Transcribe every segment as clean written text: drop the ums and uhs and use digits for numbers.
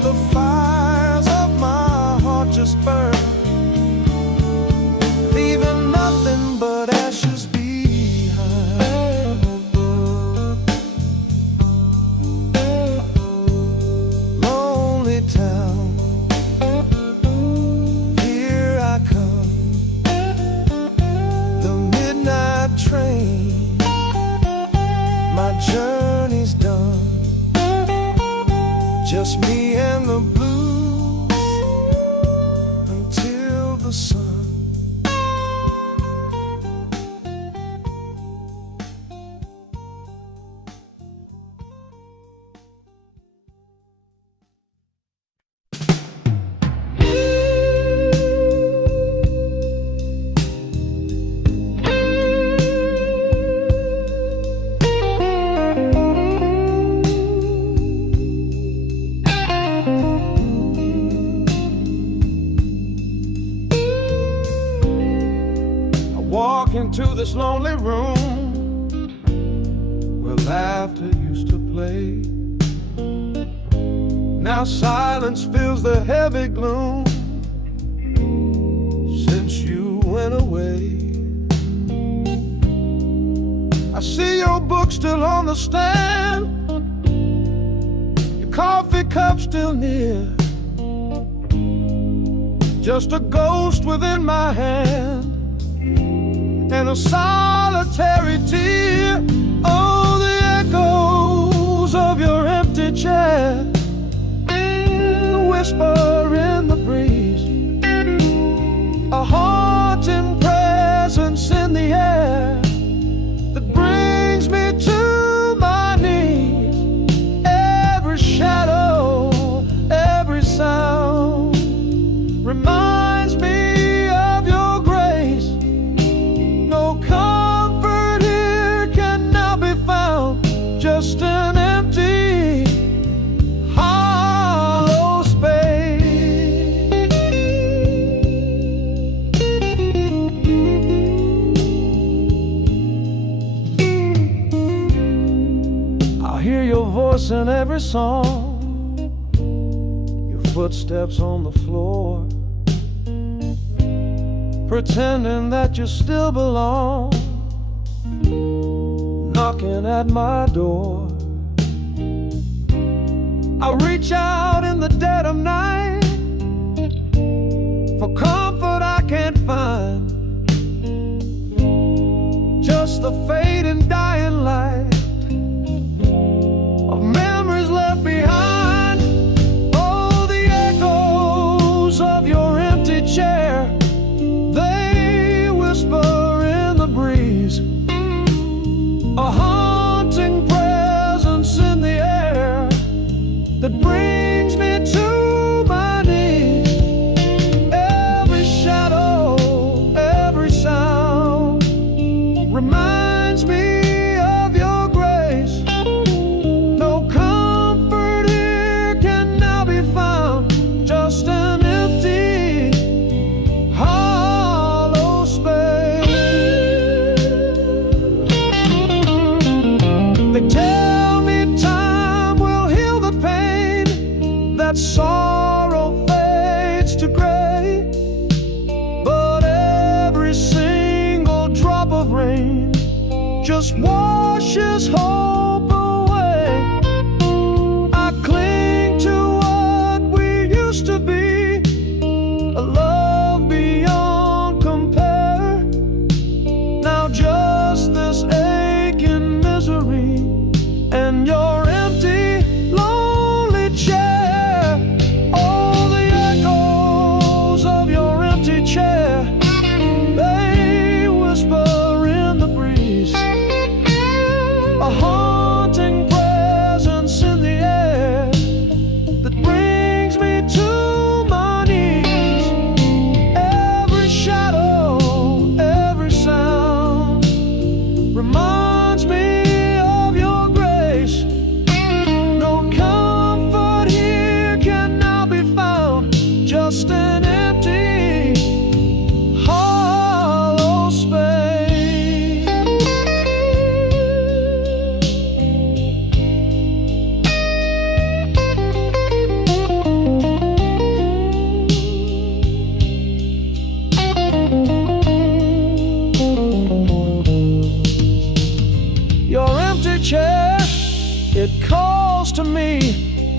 the fires of my heart just burn, leaving nothing but ashes behind. Lonely town, here I come, the midnight train, my journey's done, just me and the blues until the sun. Walk into this lonely room where laughter used to play. Now silence fills the heavy gloom since you went away. I see your book still on the stand, your coffee cup still near, just a ghost within my hand and a solitary tear. Oh, the echoes of your empty chair, the whisper in the breeze, a haunting presence in the air that brings me to my knees. Every shadow, every sound reminds me of your grace. No comfort here can now be found, just an empty, hollow space. I'll hear your voice in every song, your footsteps on the floor, pretending that you still belong, knocking at my door. I reach out in the dead of night for comfort I can't find, just the fading dying light of memories left behind. Oh, the echoes of your empty chair, they whisper in the breeze, a haunting presence in the air that brings me to my knees. Every shadow, every sound reminds me of your grace. No comfort here can now be found, just an empty, hollow space. They tell me time will heal the pain, that sorrow fades to gray, but every single drop of rain just washes hope away. I cling to what we used to be, a love beyond compare. Now just this aching misery and your empty, lonely chair. Oh, the echoes of your empty chair, they whisper in the breeze, a haunting presence in the air that brings me to my knees. Every shadow, every sound reminds me of your grace. No comfort here can now be found, just an empty, hollow space.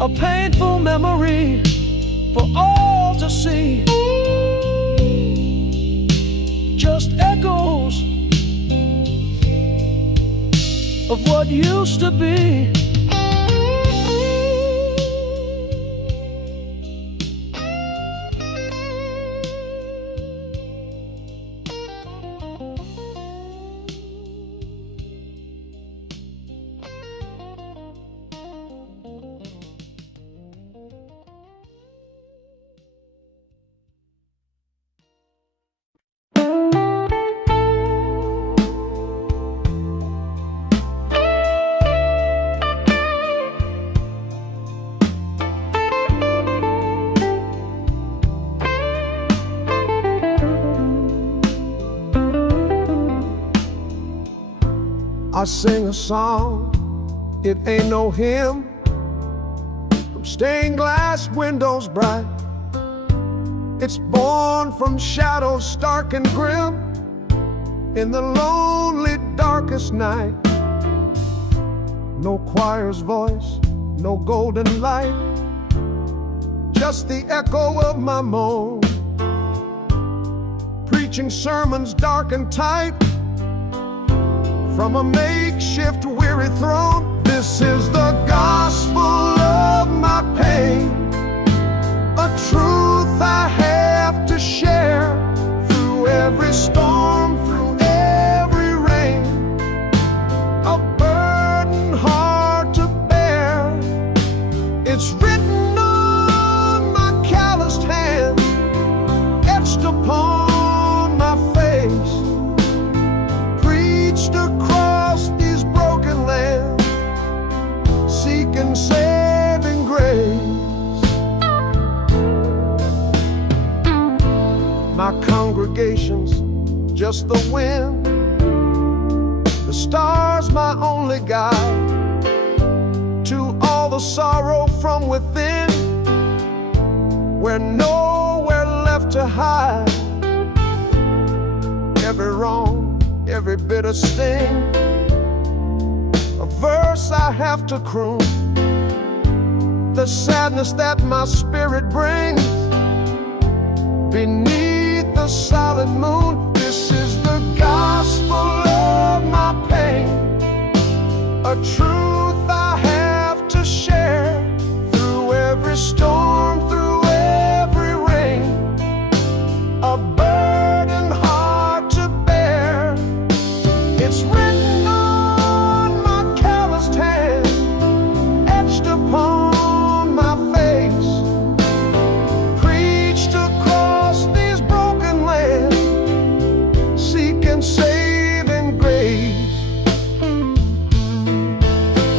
a painful memory for all to see. Just echoes of what used to be. I sing a song, it ain't no hymn, from stained glass windows bright. It's born from shadows stark and grim, in the lonely darkest night. No choir's voice, no golden light, just the echo of my moan, preaching sermons dark and tight from a makeshift weary throne. This is the gospel of my pain, a truth I have to share through every storm, through every rain, a burden hard to bear. It's written on my calloused hand, etched upon my face, preached across these broken lands, seeking saving grace. My congregation's just the wind, the stars my only guide to all the sorrow from within, where nowhere left to hide. Every wrong, every bitter sting, a verse I have to croon, the sadness that my spirit brings beneath the solid moon. This is the gospel of my pain, a truth I have to share through every storm, through every rain, a burden hard to bear. It's written on my calloused hand, etched upon my face, preached across these broken lands, seeking saving grace.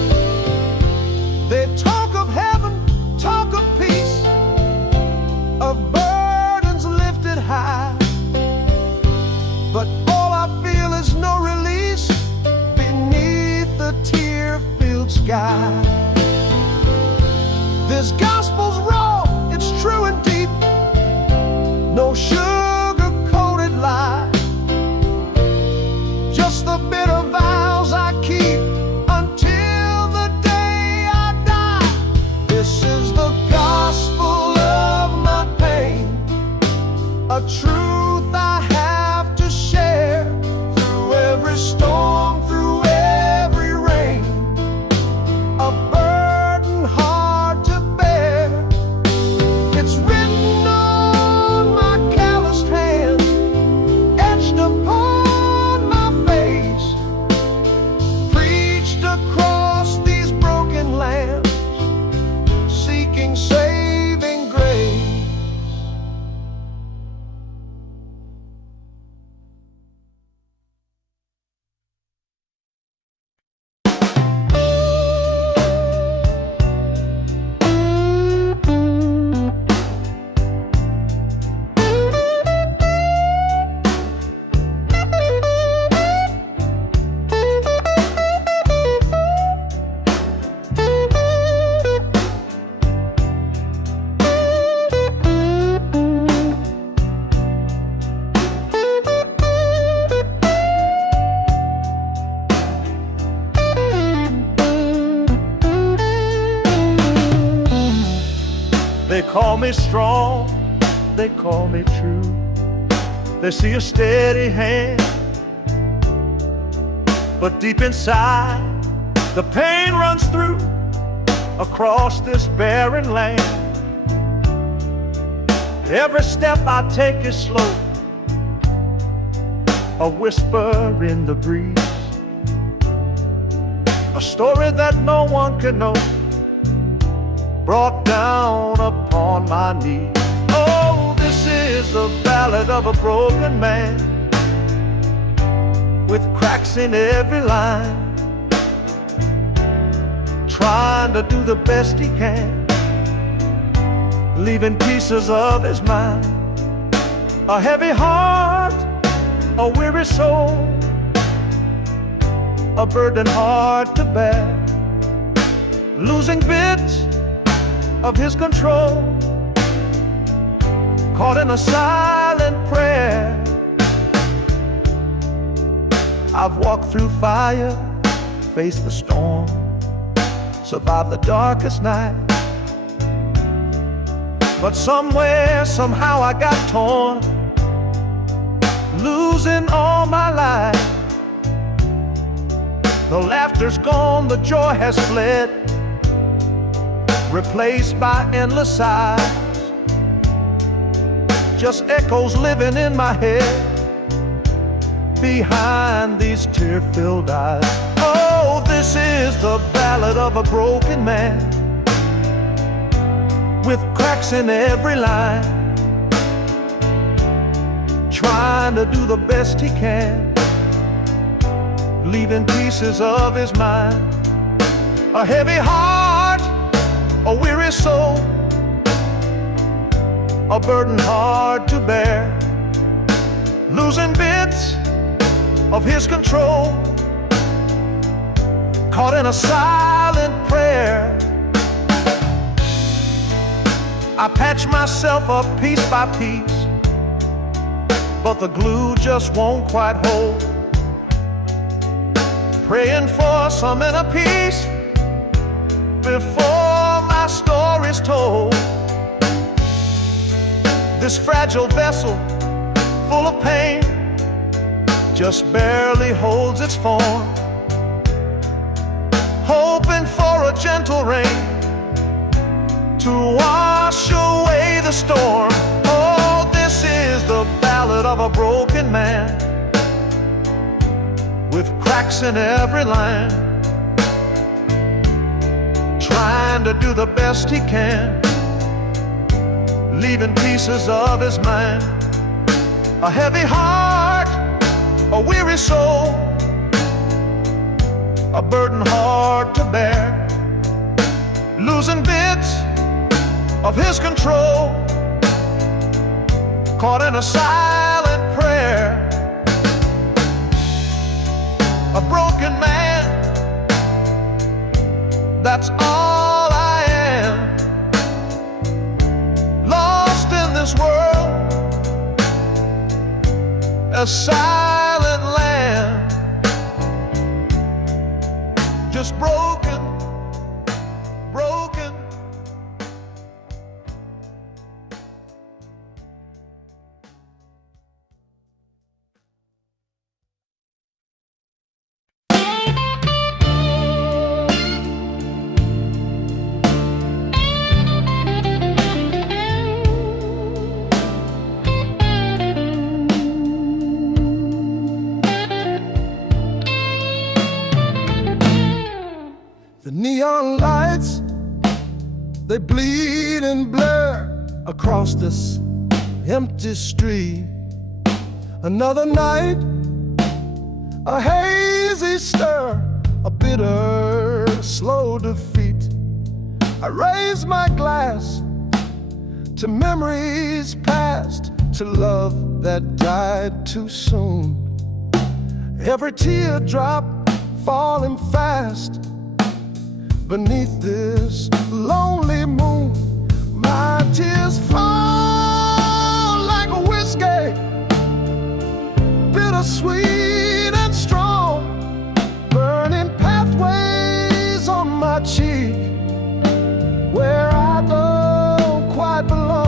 call me strong, they call me true. They see a steady hand, but deep inside the pain runs through across this barren land. Every step I take is slow, a whisper in the breeze, a story that no one can know, brought down upon my knees. Oh, this is the ballad of a broken man, with cracks in every line, trying to do the best he can, leaving pieces of his mind. A heavy heart, a weary soul, a burden hard to bear, losing bits of his control, caught in a silent prayer. I've walked through fire, faced the storm, survived the darkest night, but somewhere, somehow I got torn, losing all my life. The laughter's gone, the joy has fled, replaced by endless sighs, just echoes living in my head behind these tear-filled eyes. Oh, this is the ballad of a broken man, with cracks in every line, trying to do the best he can, leaving pieces of his mind. A heavy heart, a weary soul, a burden hard to bear, losing bits of his control, caught in a silent prayer. I patch myself up piece by piece, but the glue just won't quite hold, praying for some inner peace before my story's told. This fragile vessel, full of pain, just barely holds its form, hoping for a gentle rain to wash away the storm. Oh, this is the ballad of a broken man, with cracks in every line, trying to do the best he can, leaving pieces of his mind. A heavy heart, a weary soul, a burden hard to bear, losing bits of his control, caught in a silent prayer. A broken man, that's all I am, lost in this world, a silent land, just broken, broken. The neon lights, they bleed and blur across this empty street. Another night, a hazy stir, a bitter, slow defeat. I raise my glass to memories past, to love that died too soon. Every teardrop falling fast beneath this lonely moon. My tears fall like a whiskey, bittersweet and strong, burning pathways on my cheek where I don't quite belong.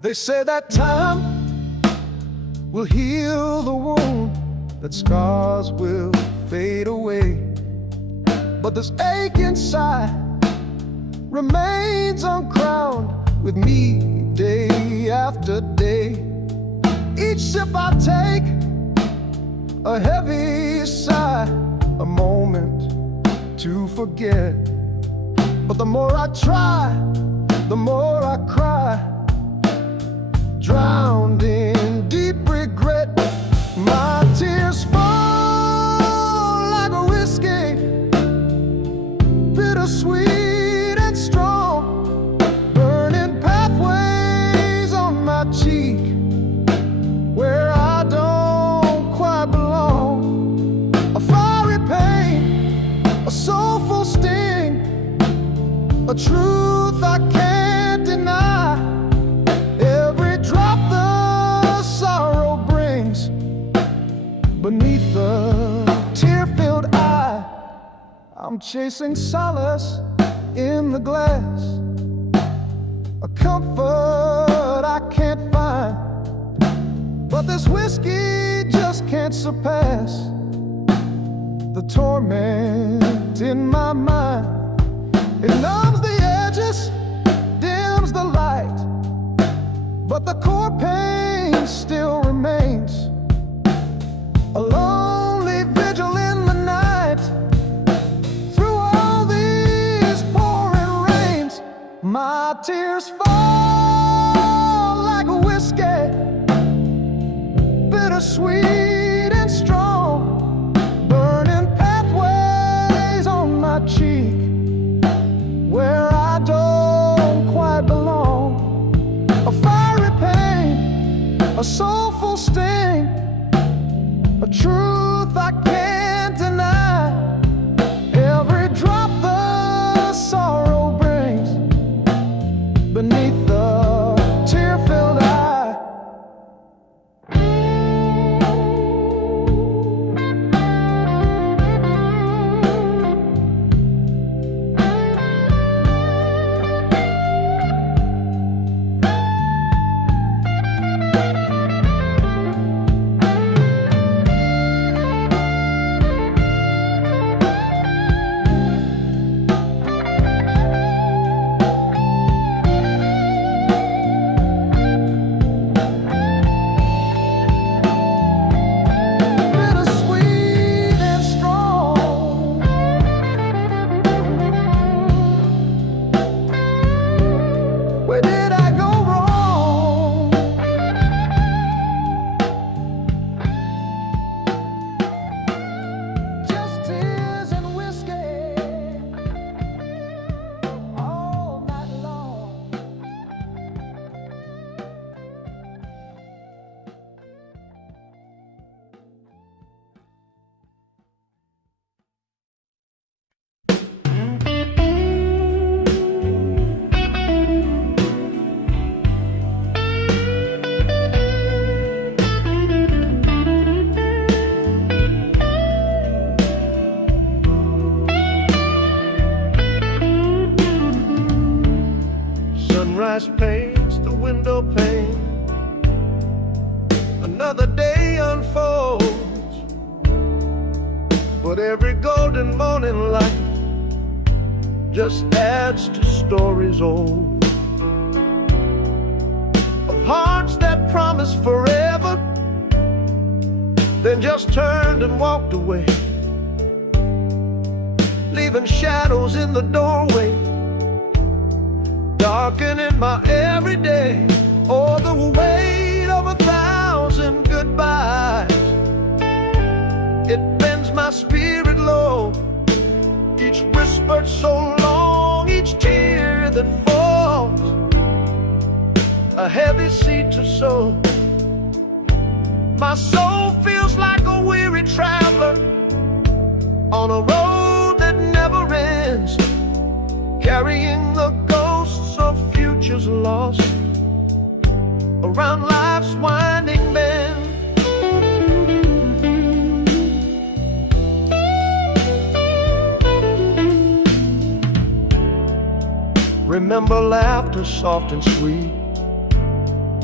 They say that time will heal the wound, that scars will fade away, but this ache inside remains uncrowned with me day after day. Each sip I take, a heavy sigh, a moment to forget. But the more I try, the more I cry, drowned in deep regret. My tears fall like a whiskey, bittersweet and strong, burning pathways on my cheek where I don't quite belong. A fiery pain, a soulful sting, a truth I can't deny. Every drop the sorrow brings beneath the tear-filled eye. I'm chasing solace in the glass, a comfort I can't find, but this whiskey just can't surpass the torment in my mind. It numbs the edges, dims the light, but the core pain still remains. A lonely vigil in the night, through all these pouring rains. My tears fall like a whiskey, bittersweet and strong, burning pathways on my cheek where I don't quite belong. A fiery pain, a soulful sting, a truth I can't deny. Every drop the sorrow brings beneath the tear-filled eye. Where did I go wrong? Just tears and whiskey all night long. Sunrise paints the window pane, another day unfolds, but every golden morning light just adds to stories old, of hearts that promised forever, then just turned and walked away, leaving shadows in the doorway, darkening my everyday. Oh, the weight of 1,000 goodbyes, it bends my spirit low. Each whispered so long, each tear that falls, a heavy seed to sow. My soul feels like a weary traveler on a road that never ends, carrying the ghosts of futures lost around life's winding bend. Remember laughter soft and sweet,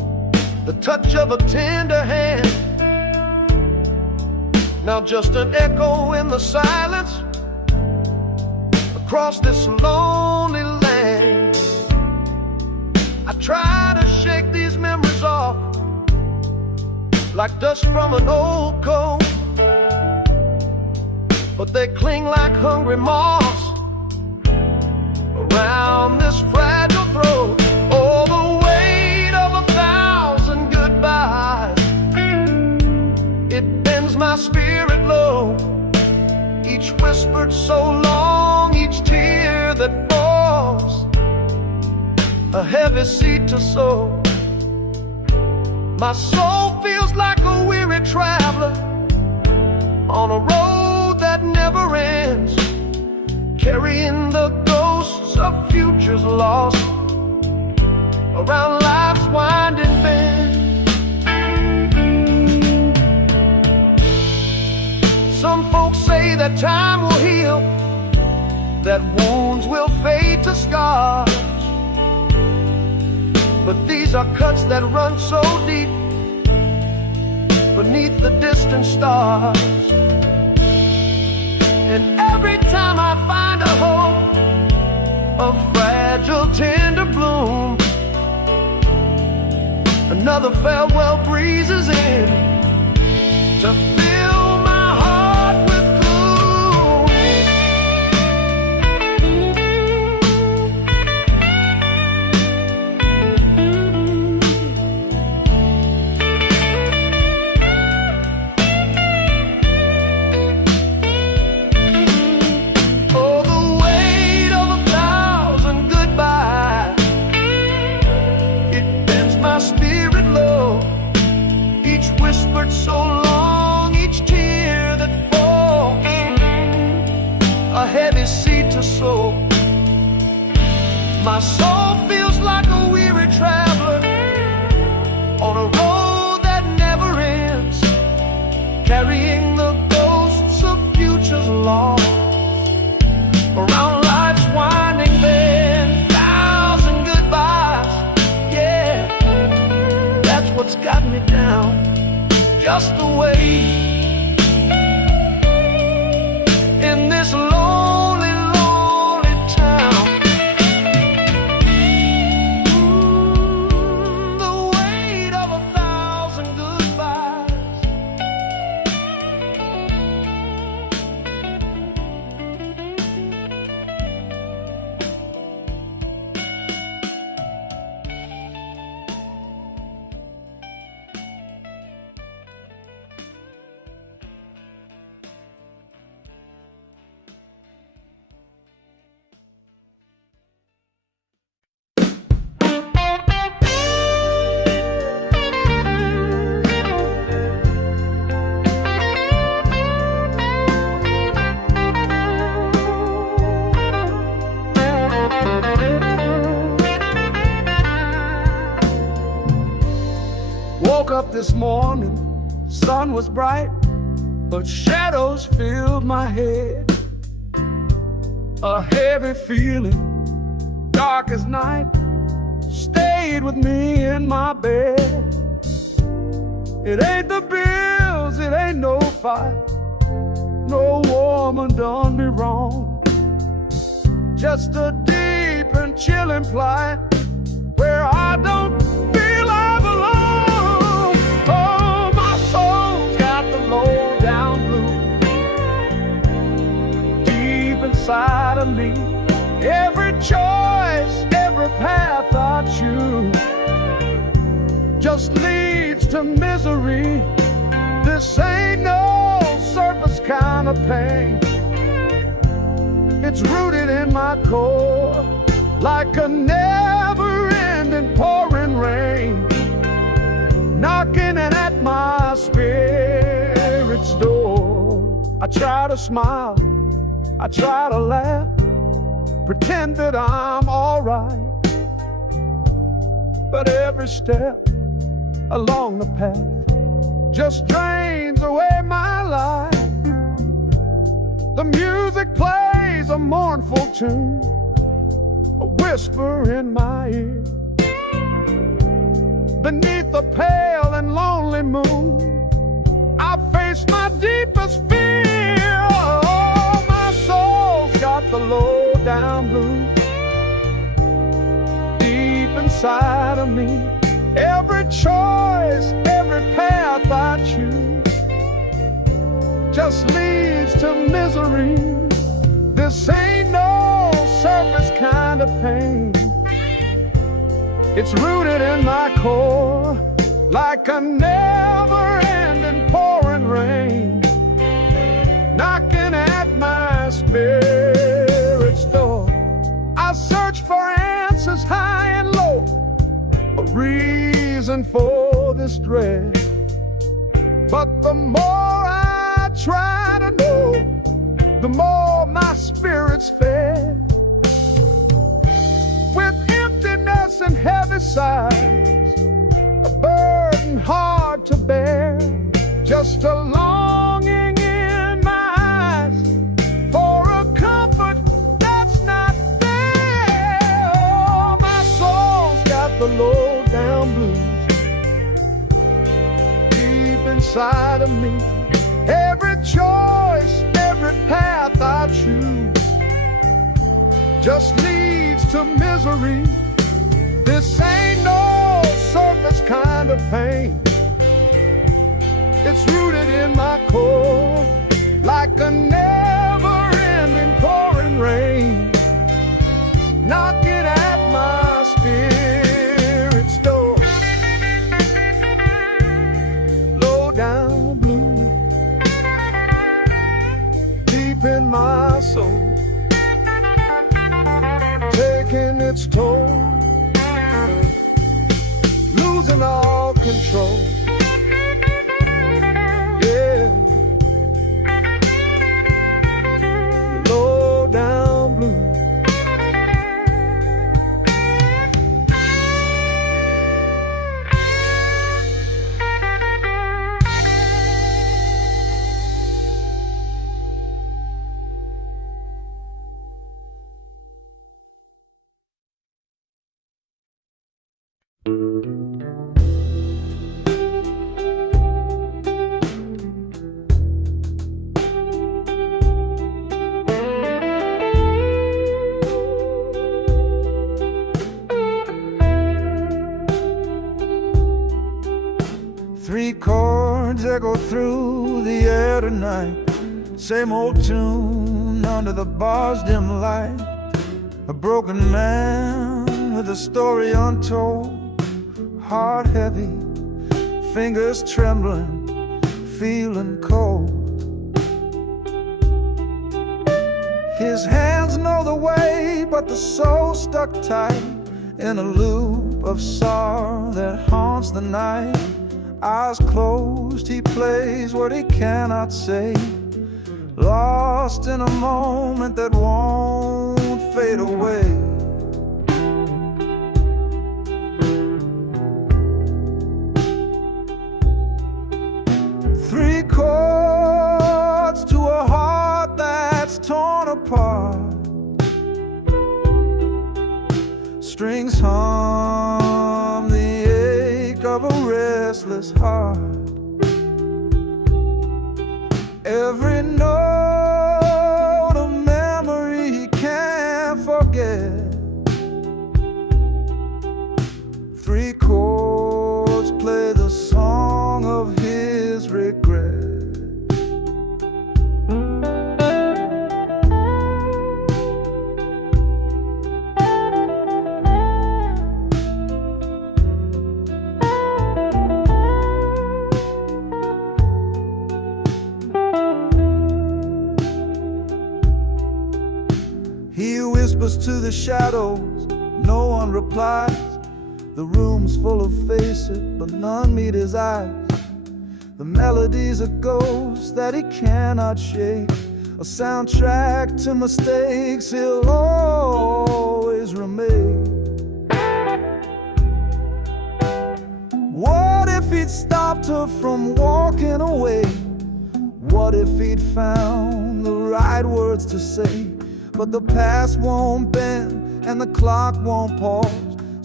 the touch of a tender hand. Now just an echo in the silence across this lonely land. I try to shake these memories off like dust from an old coat, but they cling like hungry moths around this fragile throat. Oh, the weight of 1,000 goodbyes, it bends my spirit low. Each whispered so long, each tear that falls, a heavy seed to sow. My soul feels like a weary traveler on a road that never ends, carrying the ghosts of futures lost around life's winding bend. Some folks say that time will heal, that wounds will fade to scars, but these are cuts that run so deep beneath the distant stars. And every time I find a hope, a fragile, tender bloom, another farewell breezes in to fill my heart with gloom. Oh, the weight of 1,000 goodbyes, it bends my spirit low. Each whispered so long, each tear that falls, a heavy seed to sow. My soul feels like a weary traveler on a road that never ends, carrying the ghosts of futures lost around life's winding bend. 1,000 goodbyes, yeah, that's what's got me down, just the way in this lonely, lonely town. The weight of 1,000 goodbyes. Woke up this morning, sun was bright, but shadows filled my head. A heavy feeling, dark as night, stayed with me in my bed. It ain't the bills, it ain't no fight, no woman done me wrong. Just a deep and chilling plight where I don't feel I belong. Oh, my soul's got the low down blues deep inside of me. Every choice, every path I choose just leads to misery. This ain't no surface kind of pain. It's rooted in my core like a never-ending pouring rain, knocking at my spirit's door. I try to smile, I try to laugh, pretend that I'm alright, but every step along the path just drains away my life. The music plays a mournful tune, a whisper in my ear. Beneath the pale and lonely moon, I face my deepest fear. Oh, my soul's got the low down blues deep inside of me. Every choice, every path I choose just leads to misery. This ain't no surface kind of pain. It's rooted in my core, like a never-ending pouring rain, knocking at my spirit's door. I search for answers high and low, a reason for this dread. But the more I try to know, the more my spirit's fed. With emptiness and heavy sighs, a burden hard to bear, just a longing in my eyes for a comfort that's not there. Oh, my soul's got the low down blues deep inside of me. Every choice, every path I choose just leads to misery. This ain't no surface kind of pain. It's rooted in my core, like a never-ending pouring rain, knocking at my spirit's door. Low down blue, deep in my soul, taking its toll, losing all control. Yeah, low down blue. Three chords echo through the air tonight, same old tune under the bar's dim light. A broken man with a story untold, heart heavy, fingers trembling, feeling cold. His hands know the way, but the soul stuck tight in a loop of sorrow that haunts the night. Eyes closed, he plays what he cannot say, lost in a moment that won't fade away. Three chords to a heart that's torn apart, strings hum the ache of a restless heart. Every note a memory he can't forget. Three chords play the song of his regret. He whispers to the shadows, no one replies. The room's full of faces, but none meet his eyes. The melody's a ghost that he cannot shake, a soundtrack to mistakes he'll always remake. What if he'd stopped her from walking away? What if he'd found the right words to say? But the past won't bend and the clock won't pause,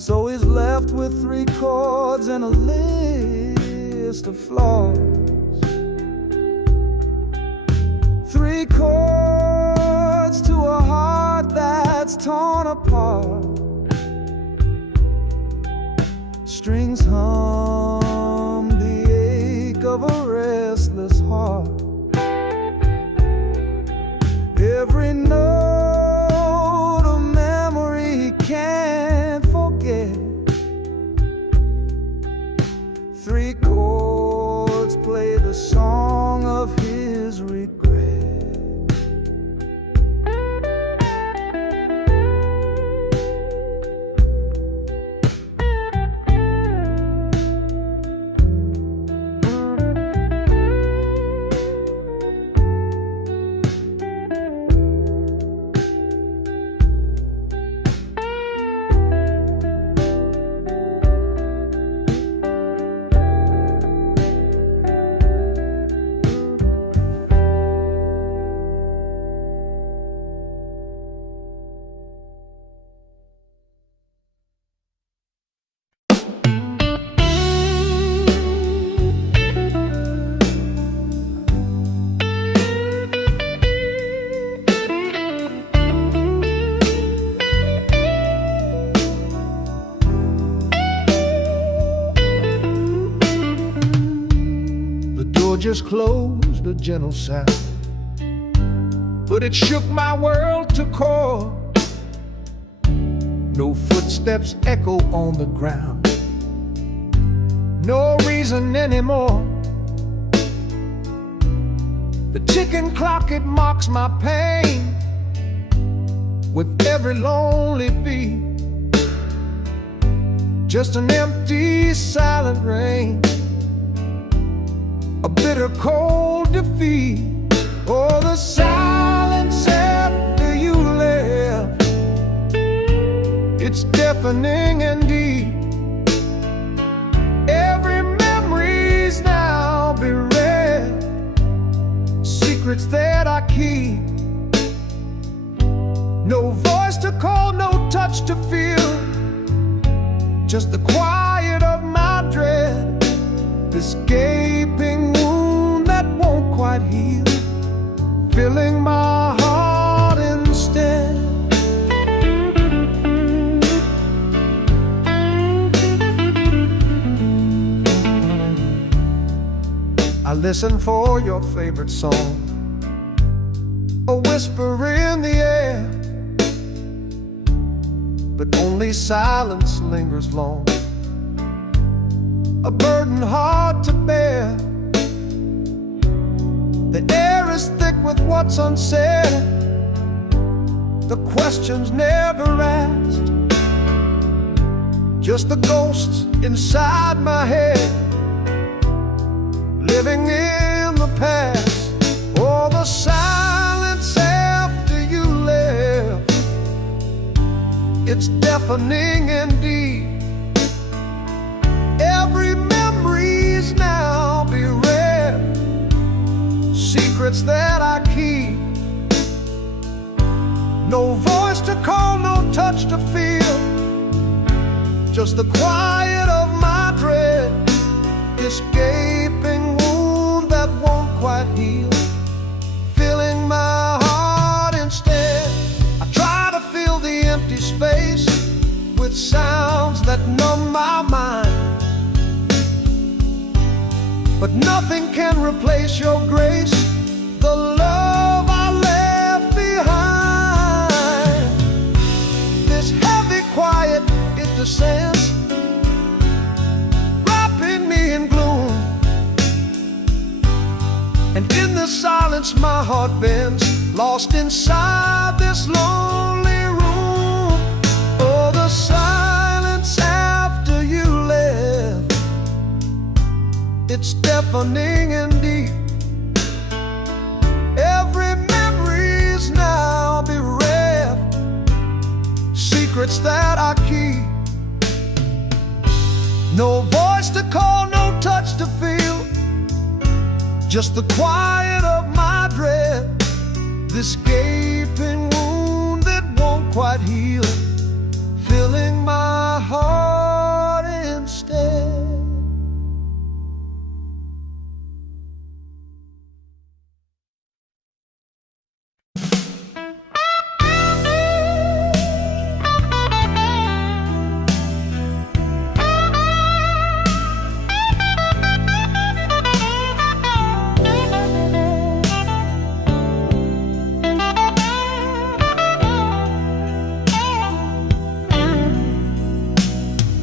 So he's left with 3 chords and a list of flaws. 3 chords to a heart that's torn apart. Strings hum the ache of a restless heart. Every note a memory he can't forget. 3 chords play the song of his regret. Just closed, a gentle sound, but it shook my world to core. No footsteps echo on the ground, no reason anymore. The ticking clock, it mocks my pain with every lonely beat. Just an empty, silent rain, a bitter cold defeat. Oh, the silence after you left, it's deafening and deep. Every memory's now bereft, secrets that I keep. No voice to call, no touch to feel, just the quiet of my dread. This gaping wound that won't quite heal, filling my heart instead. I listen for your favorite song, a whisper in the air, but only silence lingers long, a burden hard to bear. The air is thick with what's unsaid, the questions never asked, just the ghosts inside my head, living in the past. Oh, the silence after you left, it's deafening indeed. Every memory's now bereft, secrets that I keep. No voice to call, no touch to feel, just the quiet of my dread. This gaping wound that won't quite heal, filling my heart instead. I try to fill the empty space with sounds that numb my mind, but nothing can replace your grace, the love I left behind. This heavy quiet, it descends, wrapping me in gloom, and in the silence my heart bends, lost inside this lonely room. Oh, the silence after you left, it's deafening and deep. Every memory's now bereft, secrets that I keep. No voice to call, no touch to feel, just the quiet of my dread. This gaping wound that won't quite heal, filling my heart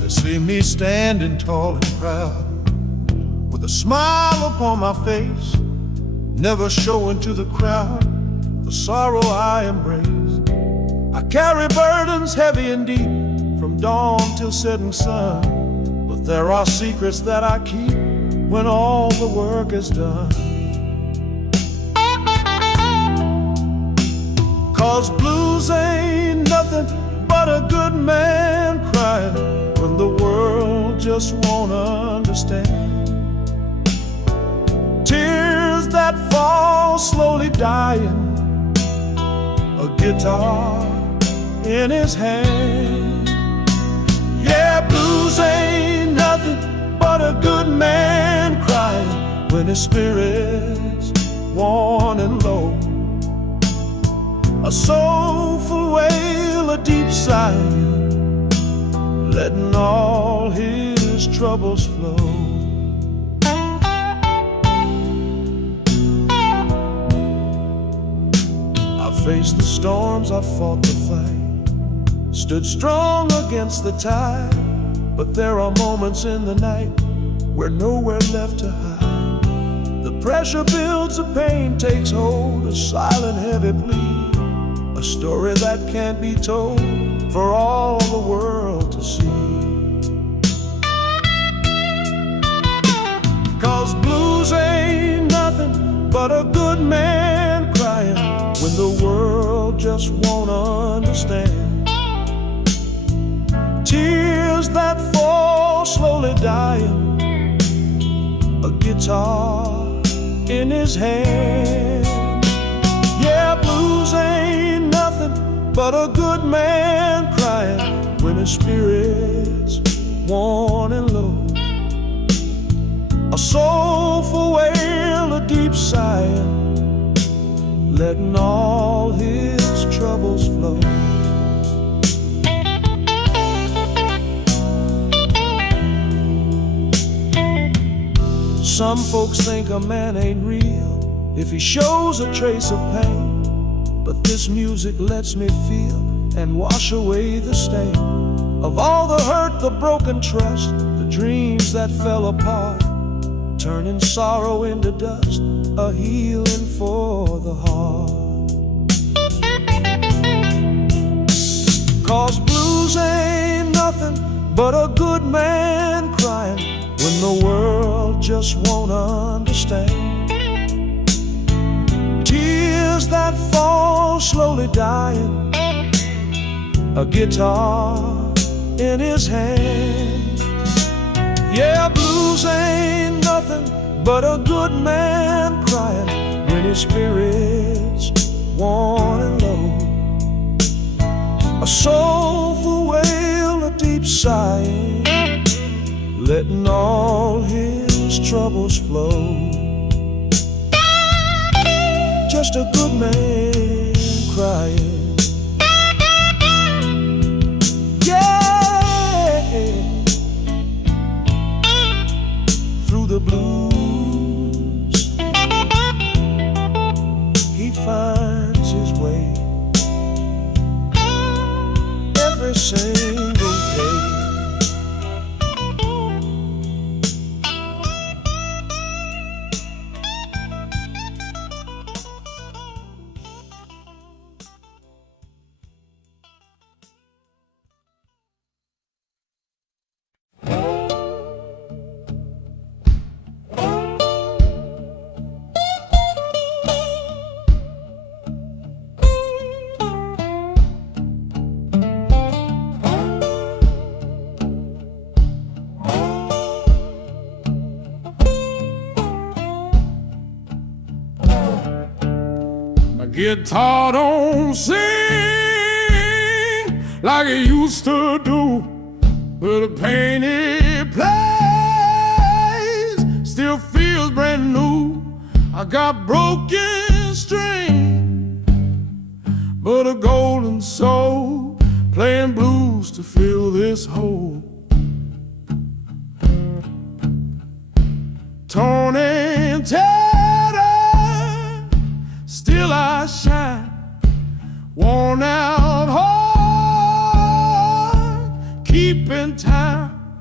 They see me standing tall and proud, with a smile upon my face, never showing to the crowd the sorrow I embrace. I carry burdens heavy and deep, from dawn till setting sun, but there are secrets that I keep when all the work is done. 'Cause blues ain't nothing but a good man crying when the world just won't understand. Tears that fall slowly dying, a guitar in his hand. Yeah, blues ain't nothing but a good man crying when his spirit's worn and low. A soulful wail, a deep sigh, letting all his troubles flow. I faced the storms, I fought the fight, stood strong against the tide, but there are moments in the night where nowhere left to hide. The pressure builds, the pain takes hold, a silent heavy plea, a story that can't be told for all the world to see. 'Cause blues ain't nothing but a good man crying when the world just won't understand. Tears that fall slowly dying, a guitar in his hand. Yeah, blues ain't nothing but a good man crying when his spirit's worn and low. A soulful wail, a deep sigh, letting all his troubles flow. Some folks think a man ain't real if he shows a trace of pain, but this music lets me feel and wash away the stain of all the hurt, the broken trust, the dreams that fell apart, turning sorrow into dust, a healing for the heart. 'Cause blues ain't nothing but a good man crying when the world just won't understand. Tears that fall slowly dying, a guitar in his hand. Yeah, blues ain't nothing but a good man crying when his spirit's worn and low. A soulful wail, a deep sigh, letting all his troubles flow. Just a good man crying. Yeah, through the blues he finds his way every single day. Guitar don't sing like it used to do, but the pain it plays still feels brand new. I got broken string, but a golden soul playing blues to fill this hole. Torn and tattered, still I shine. Worn out heart, keeping time.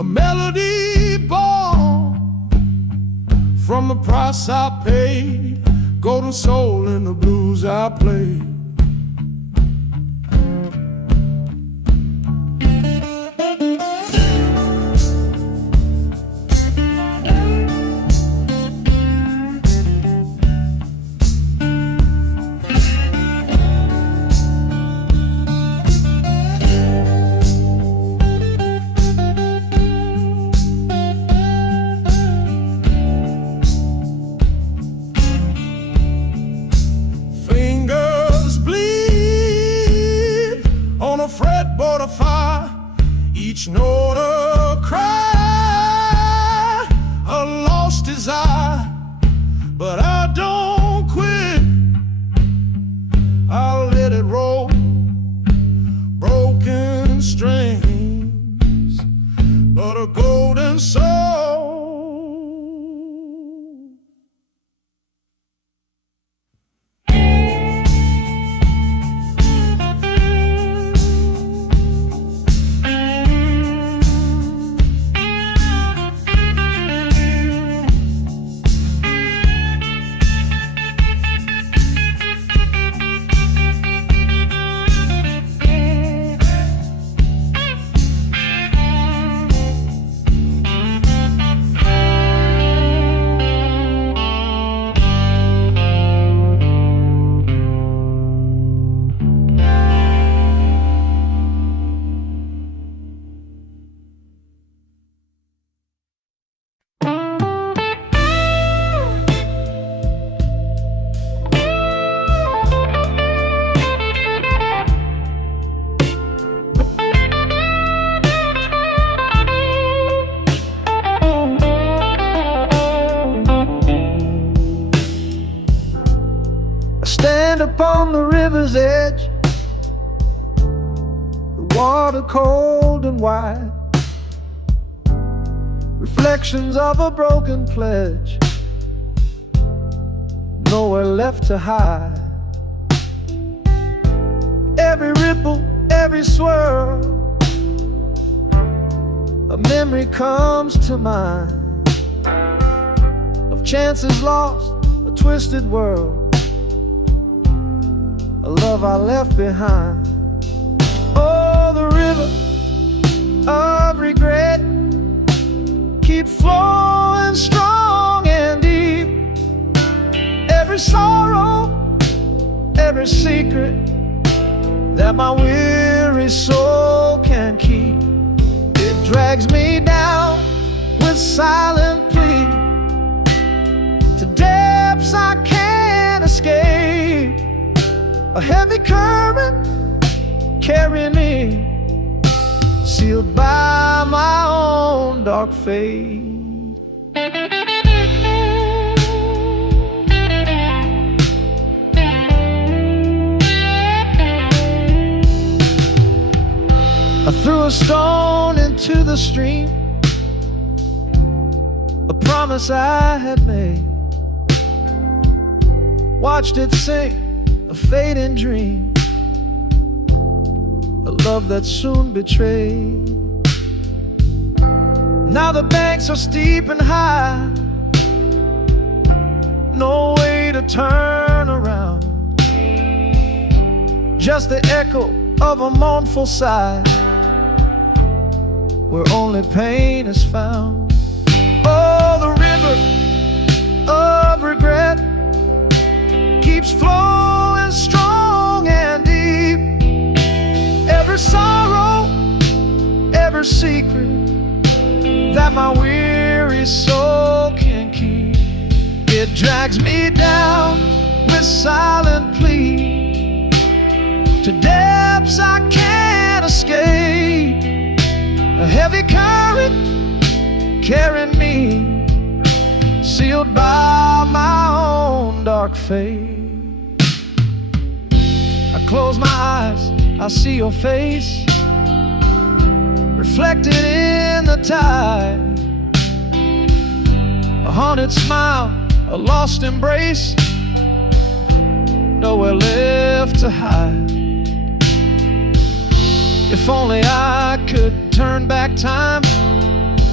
a melody born from the price I paid, golden soul in the blues I played. Fretboard of fire, each note a cry, a lost desire, but I don't quit. I'll let it roll, broken strings, but a golden soul. Upon the river's edge, the water cold and wide, reflections of a broken pledge, nowhere left to hide. Every ripple, every swirl, a memory comes to mind of chances lost, a twisted world, a love I left behind. Oh, the river of regret keeps flowing strong and deep. Every sorrow, every secret that my weary soul can keep, it drags me down with silent plea to depths I can't escape. A heavy current carrying me, sealed by my own dark fate. I threw a stone into the stream, a promise I had made, watched it sink, a fading dream, a love that soon betrayed. Now the banks are steep and high, no way to turn around, just the echo of a mournful sigh, where only pain is found. Oh, the river of regret keeps flowing strong and deep. Every sorrow, every secret that my weary soul can keep, it drags me down with silent plea to depths I can't escape. A heavy current carrying me, sealed by my own dark fate. I close my eyes, I see your face reflected in the tide, a haunted smile, a lost embrace, nowhere left to hide. If only I could turn back time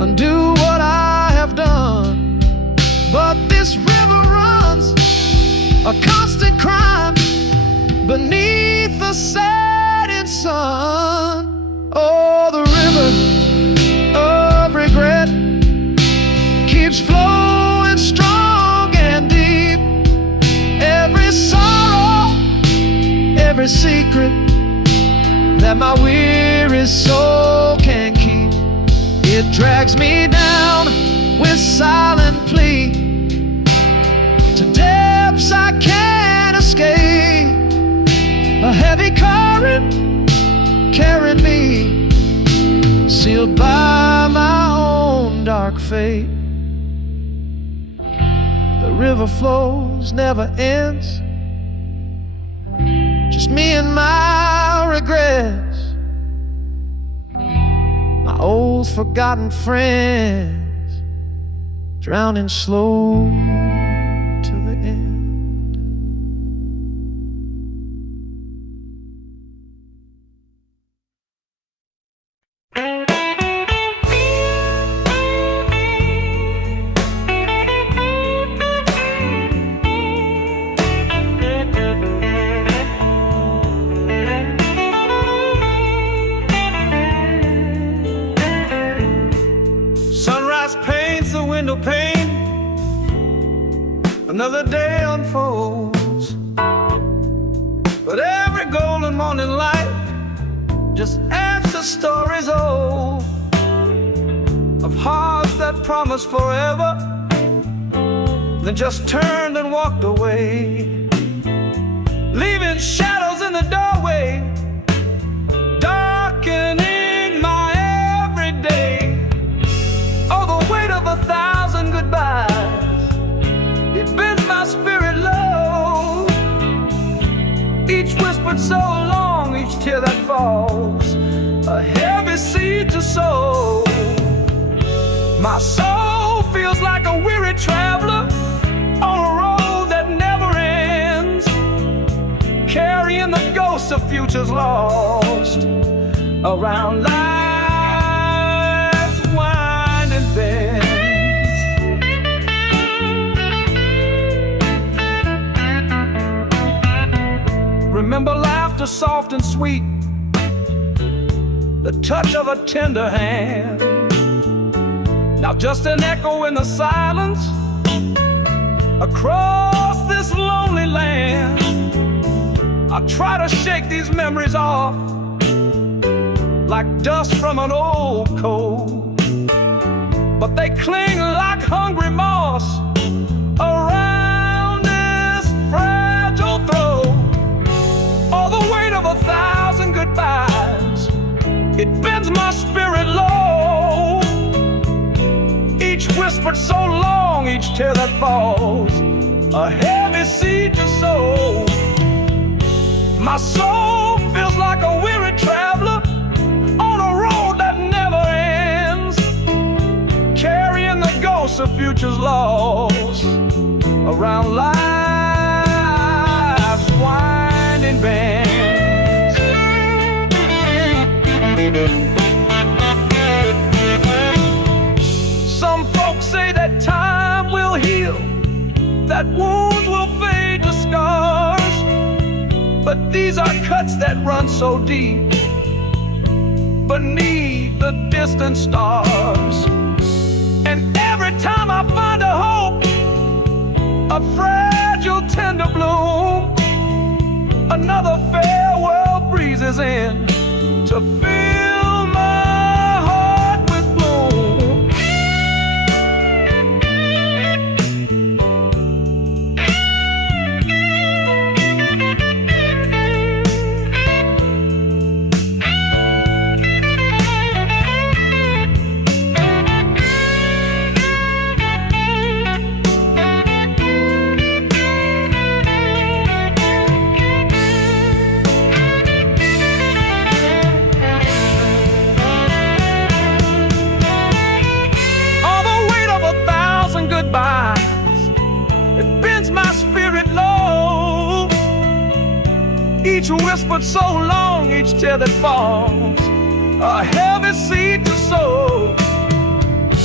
undo what I have done. But this river runs a constant crime beneath the setting sun. Oh, the river of regret keeps flowing strong and deep. Every sorrow, every secret that my weary soul can keep, it drags me down with silent plea to depths I can't escape. A heavy current carrying me, sealed by my own dark fate. The river flows, never ends, just me and my regrets, my old forgotten friends, drowning slow to the end. Sunrise paints the window pane, another day unfolds. But every golden morning light just adds to stories old, of hearts that promised forever, then just turned and walked away, leaving shadows in the doorway, darkening my everyday. Oh, the weight of 1,000 goodbyes, it bends my spirit low. Each whispered so long, each tear that falls, a heavy seed to sow. My soul feels like a weary traveler on a road that never ends, carrying the ghosts of futures lost around life's winding bends. Remember laughter soft and sweet, the touch of a tender hand. Now just an echo in the silence across this lonely land. I try to shake these memories off like dust from an old coat, but they cling like hungry moss around this fragile throat. All the weight of 1,000 goodbyes, it bends my spirit low. Each whispered so long, each tear that falls, a heavy seed to sow. My soul feels like a weary traveler on a road that never ends, carrying the ghosts of futures lost around life's winding bends. Some folks say that time will heal, that wounds will fade to scars, but these are cuts that run so deep beneath the distant stars. And every time I find a hope, a fragile tender bloom, another farewell breezes in to fill my heart with gloom. It bends my spirit low. Each whispered so long, each tear that falls, a heavy seed to sow.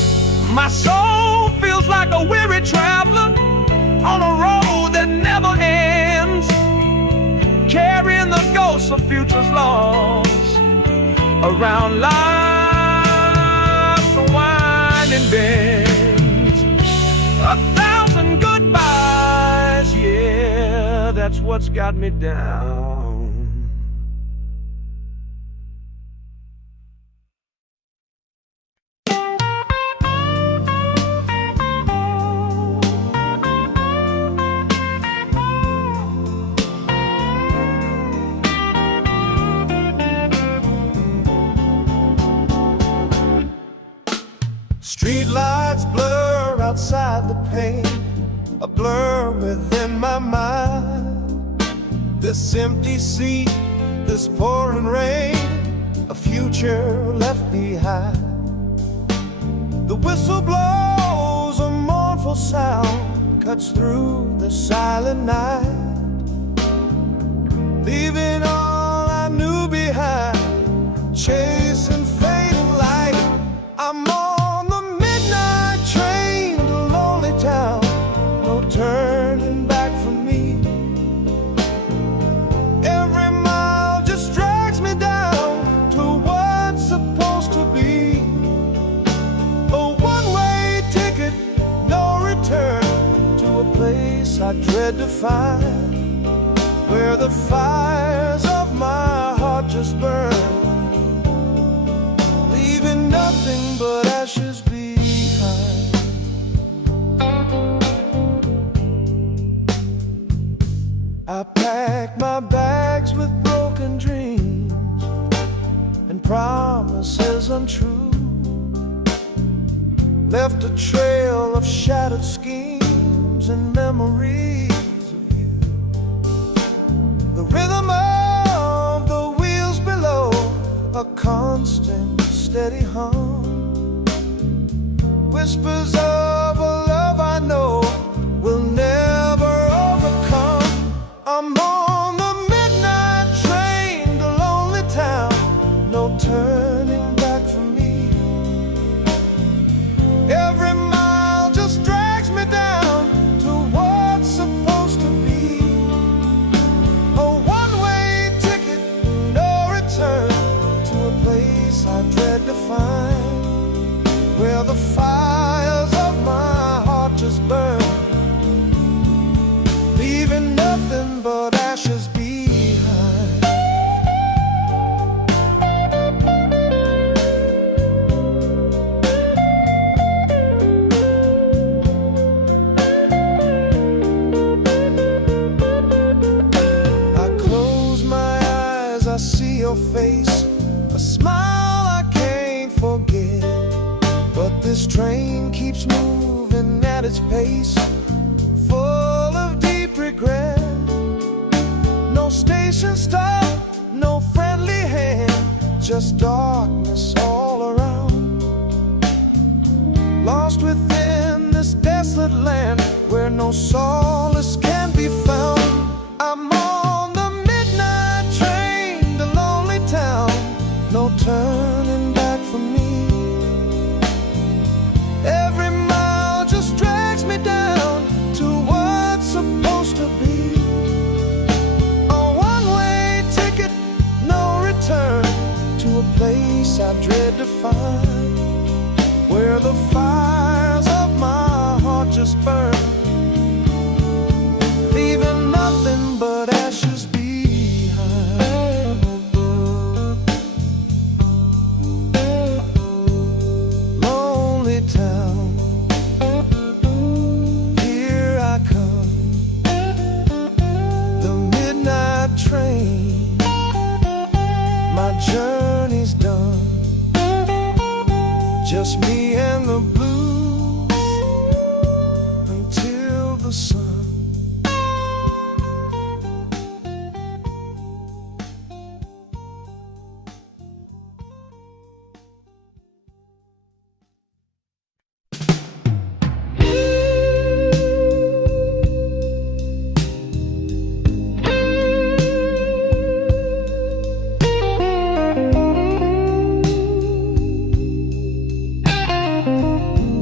My soul feels like a weary traveler on a road that never ends, carrying the ghosts of futures lost around life's winding bends. 1,000 goodbyes, yeah, that's what's got me down. Street lights blur outside the pane, a blur within my mind. This empty seat, this pouring rain, a future left behind. The whistle blows, a mournful sound cuts through the silent night, leaving all I knew behind, chasing fading light. I'm on the midnight train to lonely town, no turning back for me. Every mile just drags me down to what's supposed to be. A one-way ticket, no return, to a place I dread to find, where the fires of my heart just burn, leaving nothing but ashes behind. I packed my bags with broken dreams and promises untrue, left a trail of shattered schemes and memories of you. The rhythm of the wheels below, a constant steady hum, whispers of a love I know will never overcome. I'm on the midnight train to lonely town, no turning back for me. Every mile just drags me down to what's supposed to be. A one-way ticket, no return, to a place I dread to find, where the fires of my heart just burn, leaving nothing but ashes behind. I close my eyes, I see your face, a smile I can't forget. But this train keeps moving at its pace, full of deep regret. No station stop, no friendly hand, just darkness all around. Lost within this desolate land where no solace can be found. I'm on the midnight train to lonely town, no turning back for me. Every mile just drags me down to what's supposed to be. A one-way ticket, no return, to a place I dread to find, where the fires of my heart just burn, leaving nothing but ashes behind. Lonely town, here I come, the midnight train, my journey's done, just me and the blues until the sun.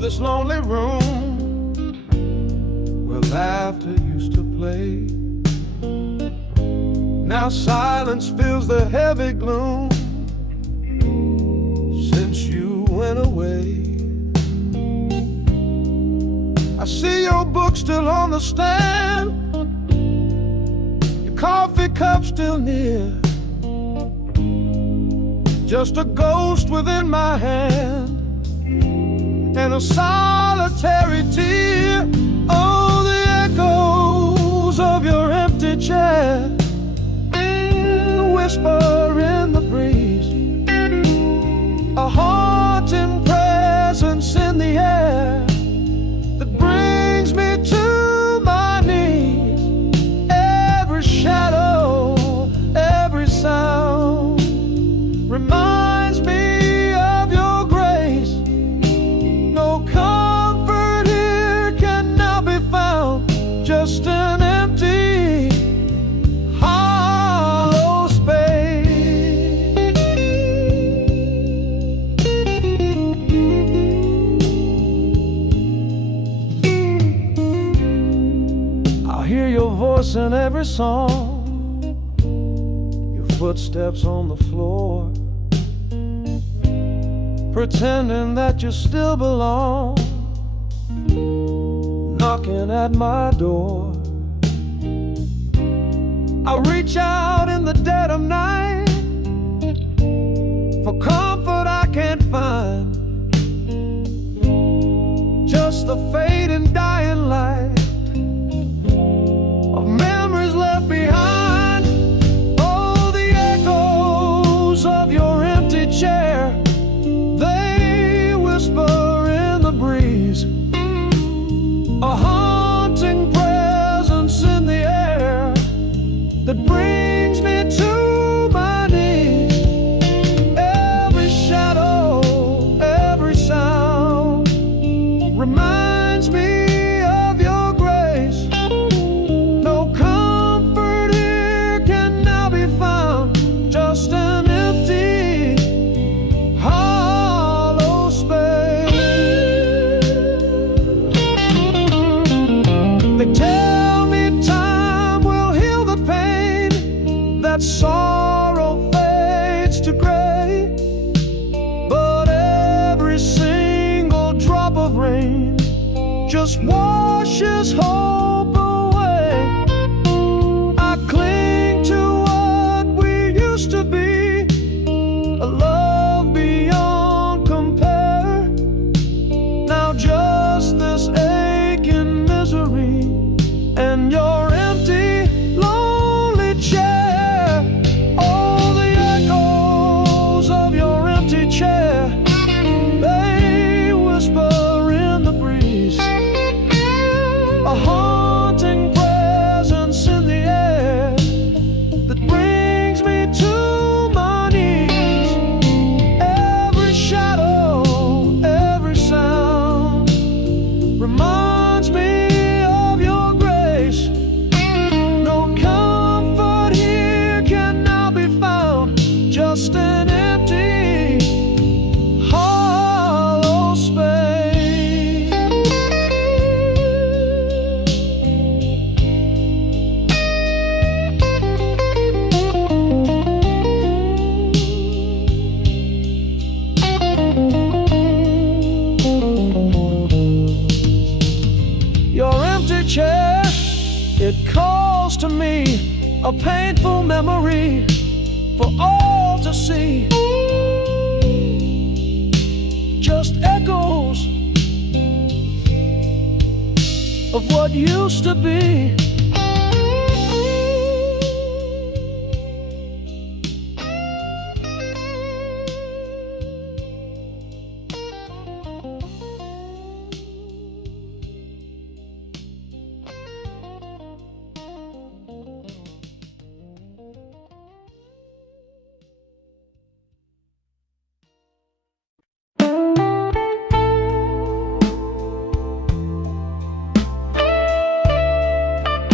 this lonely room where laughter used to play. Now silence fills the heavy gloom since you went away. I see your book still on the stand, your coffee cup still near, just a ghost within my hand and a solitary tear. Oh, the echoes of your empty chair, the whisper in the breeze, a haunting presence in the air that brings me to my knees. Every shadow, every sound reminds me of your grace. No comfort here can now be found, just an empty, hollow space. I'll hear your voice in every song, your footsteps on the floor, pretending that you still belong, knocking at my door. I reach out in the dead of night for comfort I can't find, just the fading dying light of memories left behind. Oh, the echoes of your empty chair, they whisper in the breeze, a haunting presence in the air that brings me to my knees. Every shadow, every sound reminds me of your grace. No comfort here can now be found, just an empty, hollow space. They tell me time will heal the pain, that sorrow fades to gray, but every single drop of rain just washes hope away. I cling to what we used to be, a love beyond compare. Now just this aching misery and your empty, lonely chair. Oh, the echoes of your empty chair, they whisper in the breeze, a haunting presence in the air that brings me to my knees. Every shadow, every sound reminds me of your grace. No comfort here can now be found, just an empty, hollow space. Your empty chair, it calls to me, a painful memory for all to see. Just echoes of what used to be.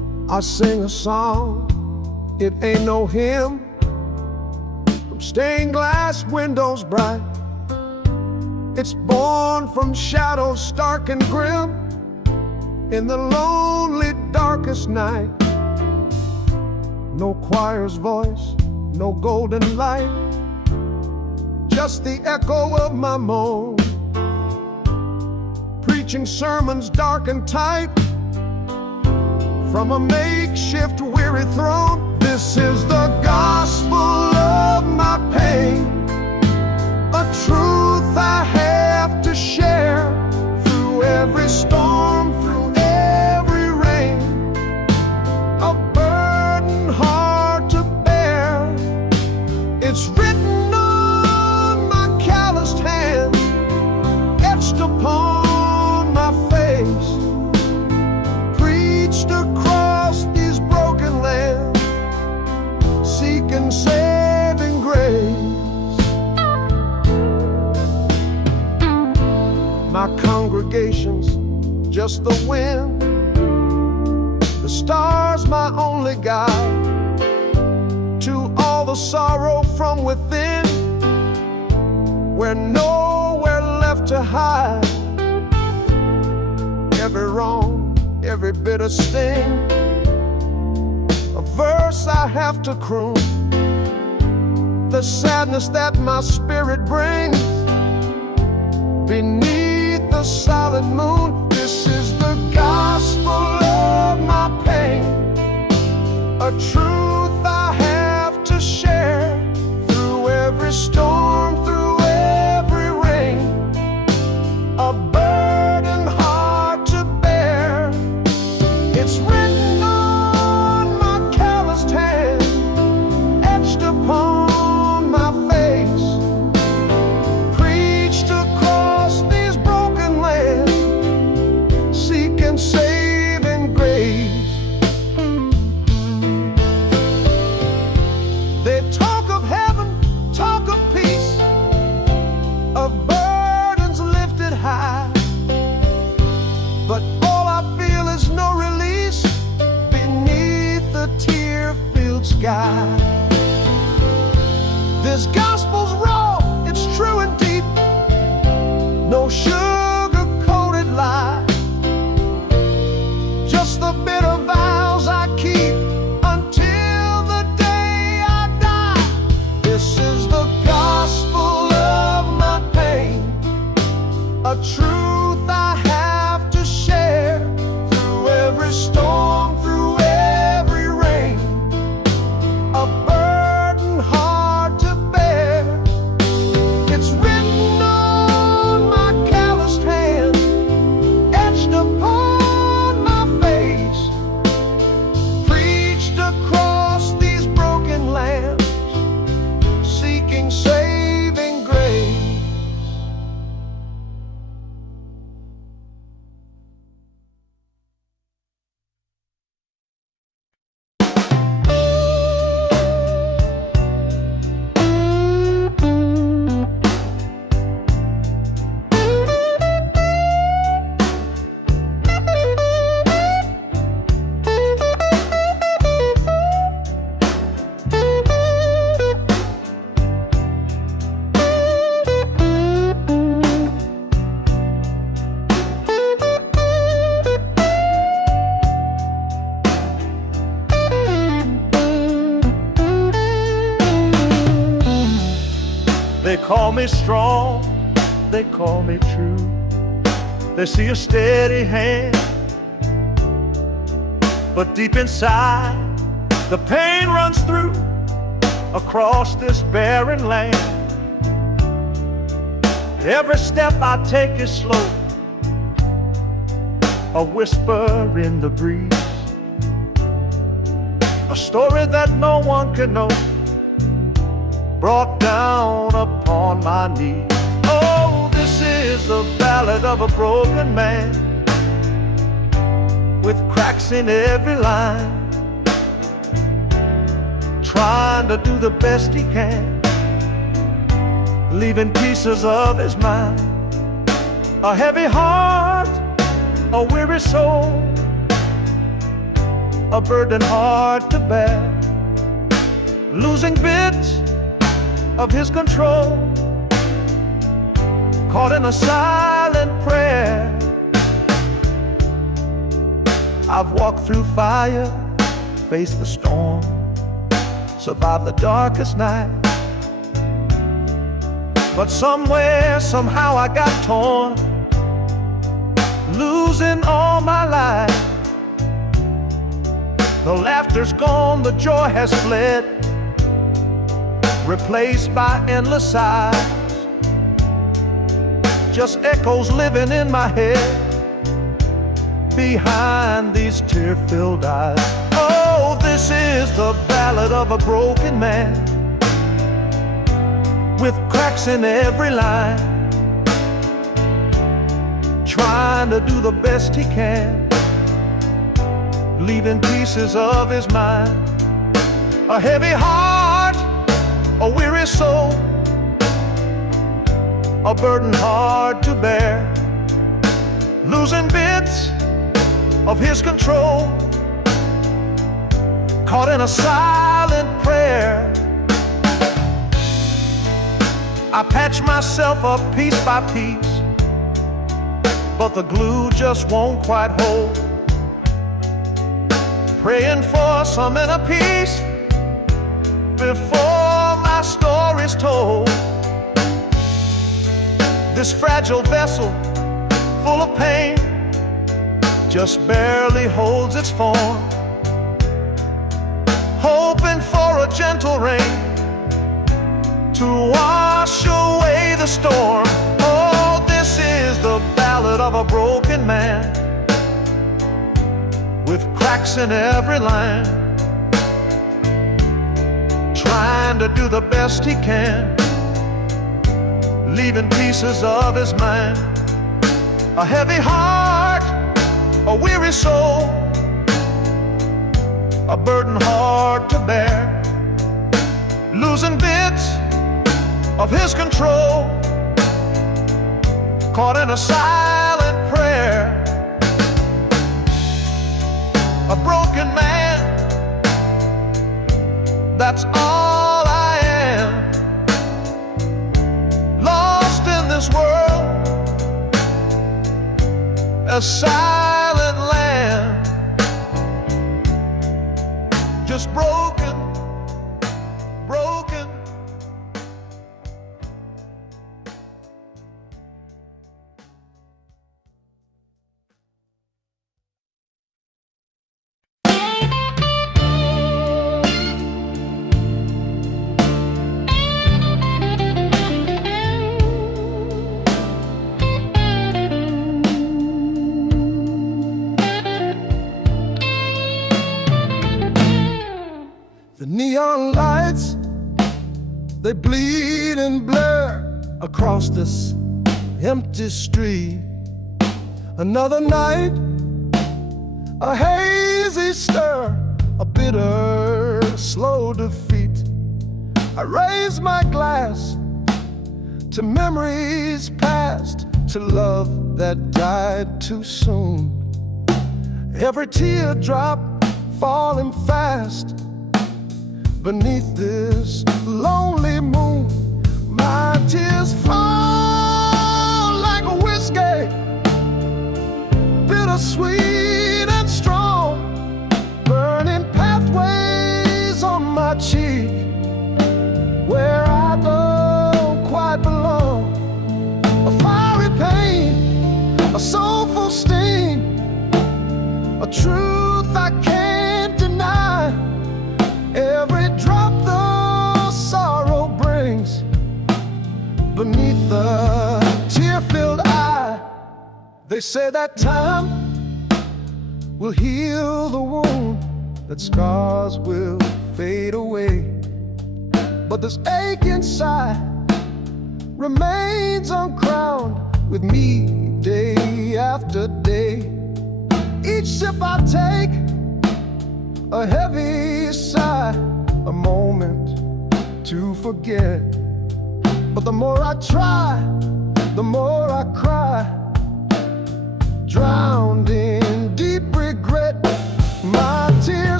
I sing a song, it ain't no hymn, from stained glass windows bright. It's born from shadows stark and grim, in the lonely darkest night. No choir's voice, no golden light, just the echo of my moan, preaching sermons dark and tight from a makeshift weary throne. This is the gospel of my pain, a truth I have to share through every storm, through every rain, a burden hard to bear. It's written on my calloused hand, etched upon my face, preached across these broken lands, seeking saving grace. My congregation's just the wind, the stars my only guide to all the sorrow from within, where nowhere left to hide. Every wrong, every bitter sting, a verse I have to croon, the sadness that my spirit brings beneath the silent moon. This is the gospel of my pain, a truth I have to share through every storm, through every rain, a burden hard to bear. It's written on my calloused hand, etched upon my face, preached across these broken lands, seeking saving grace. They talk of heaven, talk of peace, of burdens lifted high, but all I feel is no release beneath the tear-filled sky. This gospel's raw, it's true and deep, no sugar-coated lie, just the bitter vows I keep until the day I die. This is the gospel of my pain, a truth I have to share through every storm, through every rain, a burden hard to bear. It's written on my calloused hand, etched upon my face, preached across these broken lands, seeking saving grace. They call me strong, they call me true. They see a steady hand, but deep inside the pain runs through across this barren land. Every step I take is slow, a whisper in the breeze, a story that no one can know, brought down upon my knees. Oh, this is the ballad of a broken man, with cracks in every line, trying to do the best he can, leaving pieces of his mind, a heavy heart, a weary soul, a burden hard to bear, losing bits of his control, caught in a silent prayer. I've walked through fire, faced the storm, survived the darkest night. But somewhere, somehow I got torn, losing all my life. The laughter's gone, the joy has fled, replaced by endless sighs. Just echoes living in my head, behind these tear-filled eyes. Oh, this is the ballad of a broken man, with cracks in every line, trying to do the best he can, leaving pieces of his mind. A heavy heart, a weary soul, a burden hard to bear, losing bits of his control, caught in a silent prayer. I patch myself up piece by piece, but the glue just won't quite hold. Praying for some inner peace before my story's told. This fragile vessel, full of pain, just barely holds its form, hoping for a gentle rain to wash away the storm. Oh, this is the ballad of a broken man, with cracks in every line, trying to do the best he can, leaving pieces of his mind. A heavy heart, a weary soul, a burden hard to bear, losing bits of his control, caught in a silent prayer. A broken man, that's all I am, lost in this world, a silent land, just broken, broken. The neon lights, they bleed and blur across this empty street. Another night, a hazy stir, a bitter, slow defeat. I raise my glass to memories past, to love that died too soon. Every teardrop falling fast beneath this lonely moon. My tears fall like a whiskey, bittersweet and strong, burning pathways on my cheek, where I don't quite belong. A fiery pain, a soulful sting, a truth I can't deny. Every drop the sorrow brings beneath the tear-filled eye. They say that time will heal the wound, that scars will fade away, but this ache inside remains uncrowned with me day after day. Each sip I take, a heavy sigh, a moment to forget. But the more I try, the more I cry, drowned in deep regret. My tears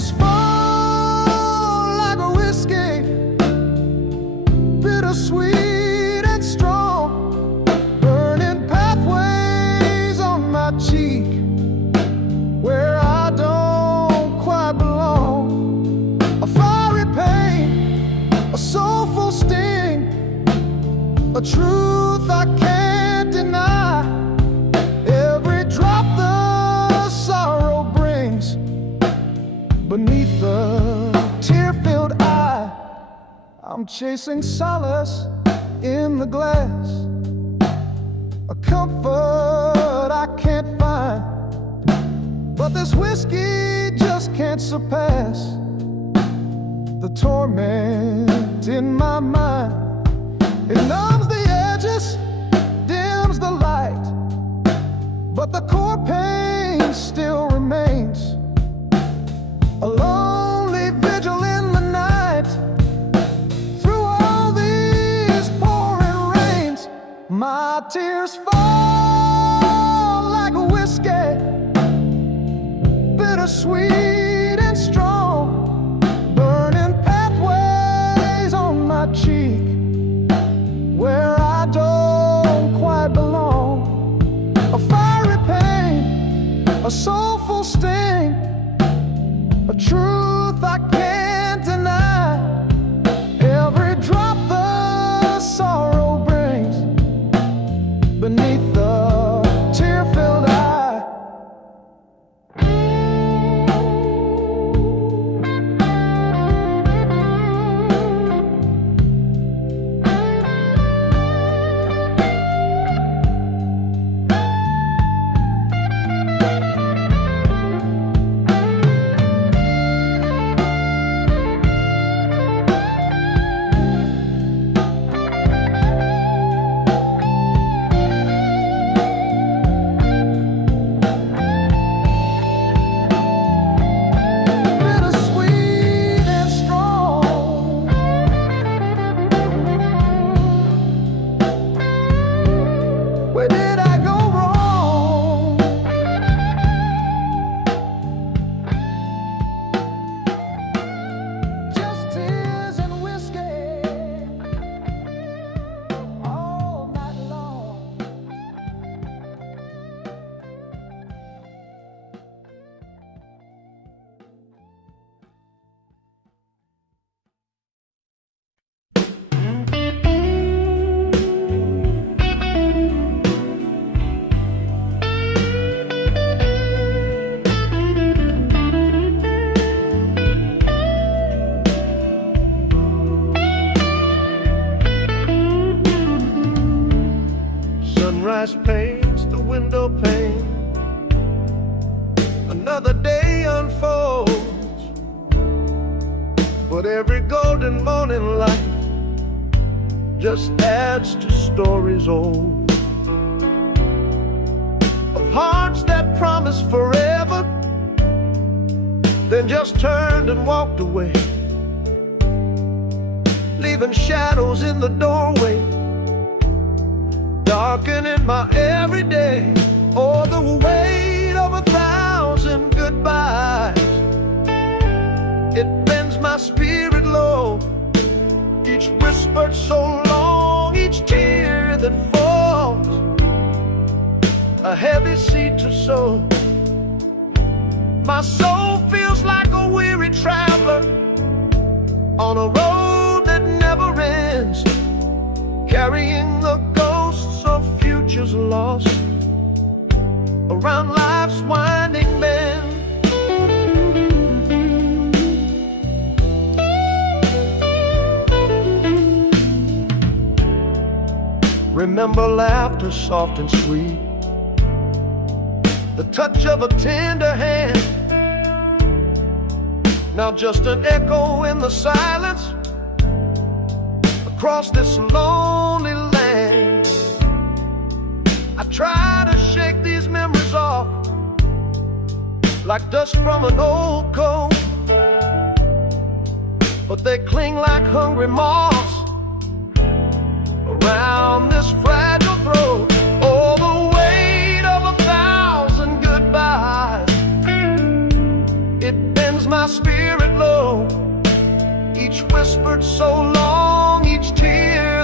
bittersweet and strong, burning pathways on my cheek where I don't quite belong. A fiery pain, a soulful sting, a truth I can't deny. Every drop the sorrow brings beneath the tear-filled eye. I'm chasing solace in the glass, a comfort I can't find, but this whiskey just can't surpass the torment in my mind. It numbs the edges, dims the light, but the core pain still remains. A lonely vigil in the night. Through all these pouring rains, my tears fall like a whiskey, bittersweet and strong, burning pathways on my cheek where I don't quite belong. A fiery pain, a soulful sting, a truth I can't deny. Every drop the sorrow brings beneath the tear-filled eye. Where did I go wrong? Just tears and whiskey all night long. Sunrise paints the window pane. Another day unfolds, but every golden morning light just adds to stories old of hearts that promised forever, then just turned and walked away, leaving shadows in the doorway, darkening my everyday. Oh, the weight of 1,000 goodbyes, it bends my spirit low. Each whispered so long, each tear that falls, a heavy seed to sow. My soul feels like a weary traveler on a road that never ends, carrying the ghosts of futures lost around life's winding bend. Remember laughter soft and sweet, the touch of a tender hand, now just an echo in the silence across this lonely land. I try to shake these memories off like dust from an old coat, but they cling like hungry moths around this fragile throat. Oh, the weight of 1,000 goodbyes, it bends my spirit low. Each whispered so long, each tear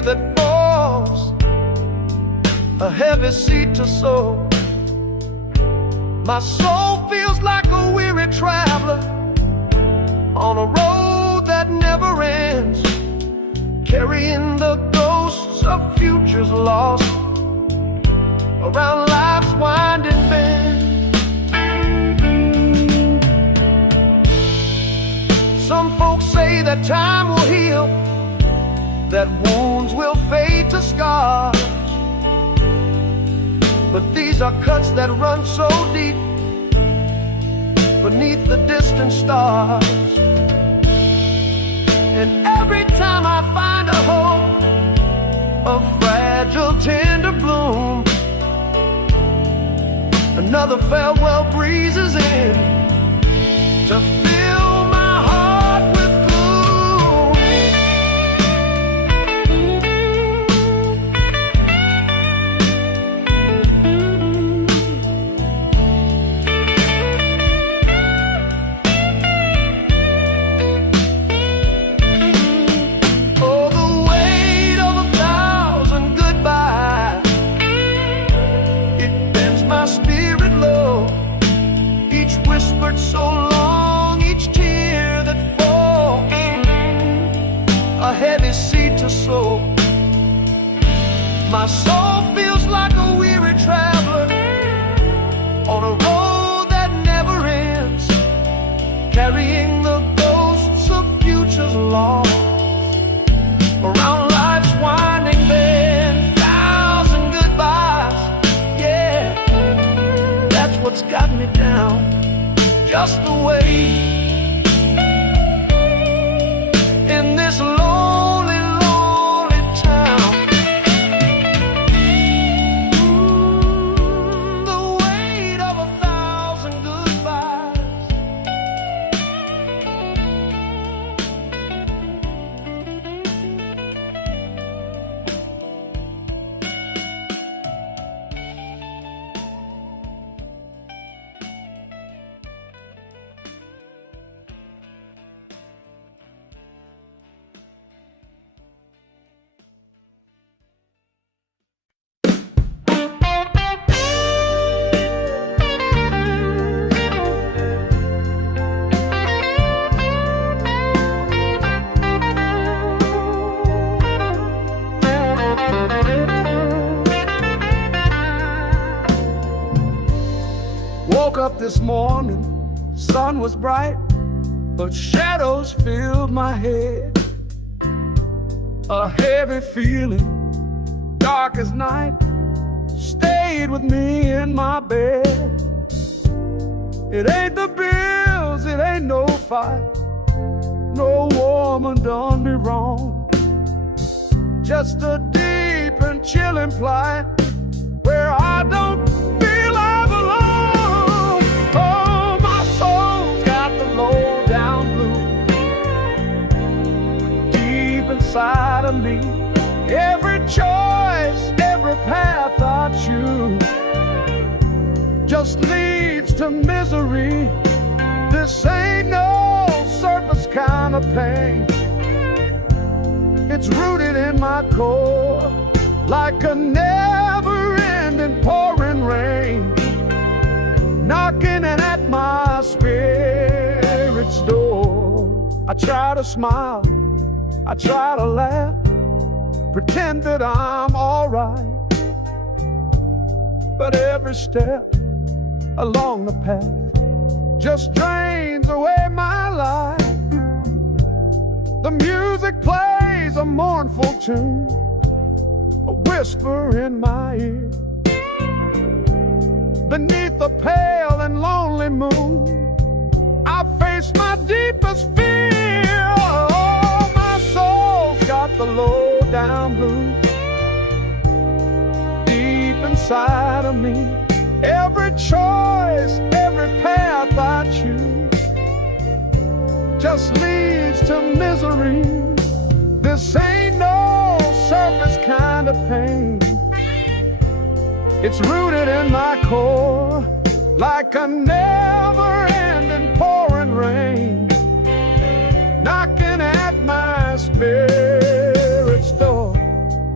that falls, a heavy seed to sow. My soul feels like a weary traveler on a road that never ends, carrying the ghosts of futures lost around life's winding bend. Some folks say that time will heal, that wounds will fade to scars, but these are cuts that run so deep beneath the distant stars. And every time I find a hope, a fragile, tender bloom, another farewell breezes in to fill my heart with gloom. Oh, the weight of 1,000 goodbyes, it bends my spirit low. Each whispered so long, each tear that falls, a heavy seed to sow. My soul feels like a weary traveler on a road that never ends, carrying the ghosts of futures lost around life's winding bend. 1,000 goodbyes, yeah, that's what's got me down, just the way in this lonely, lonely town. The weight of 1,000 goodbyes. Woke up this morning, sun was bright, but shadows filled my head. A heavy feeling, dark as night, stayed with me in my bed. It ain't the bills, it ain't no fight, no woman done me wrong. Just a deep and chilling plight where I don't feel I belong. Oh, my soul's got the low down blues deep inside of me. Every choice, every path I choose just leads to misery. This ain't no surface kind of pain. It's rooted in my core like a never-ending pouring rain, knocking at my spirit's door. I try to smile, I try to laugh, pretend that I'm alright, but every step along the path just drains away my life. The music plays a mournful tune, a whisper in my ear. Beneath the pale and lonely moon, I face my deepest fear. Oh, my soul's got the low down blues deep inside of me. Every choice, every path I choose just leads to misery. This ain't no surface kind of pain. It's rooted in my core like a never-ending pouring rain, knocking at my spirit's door.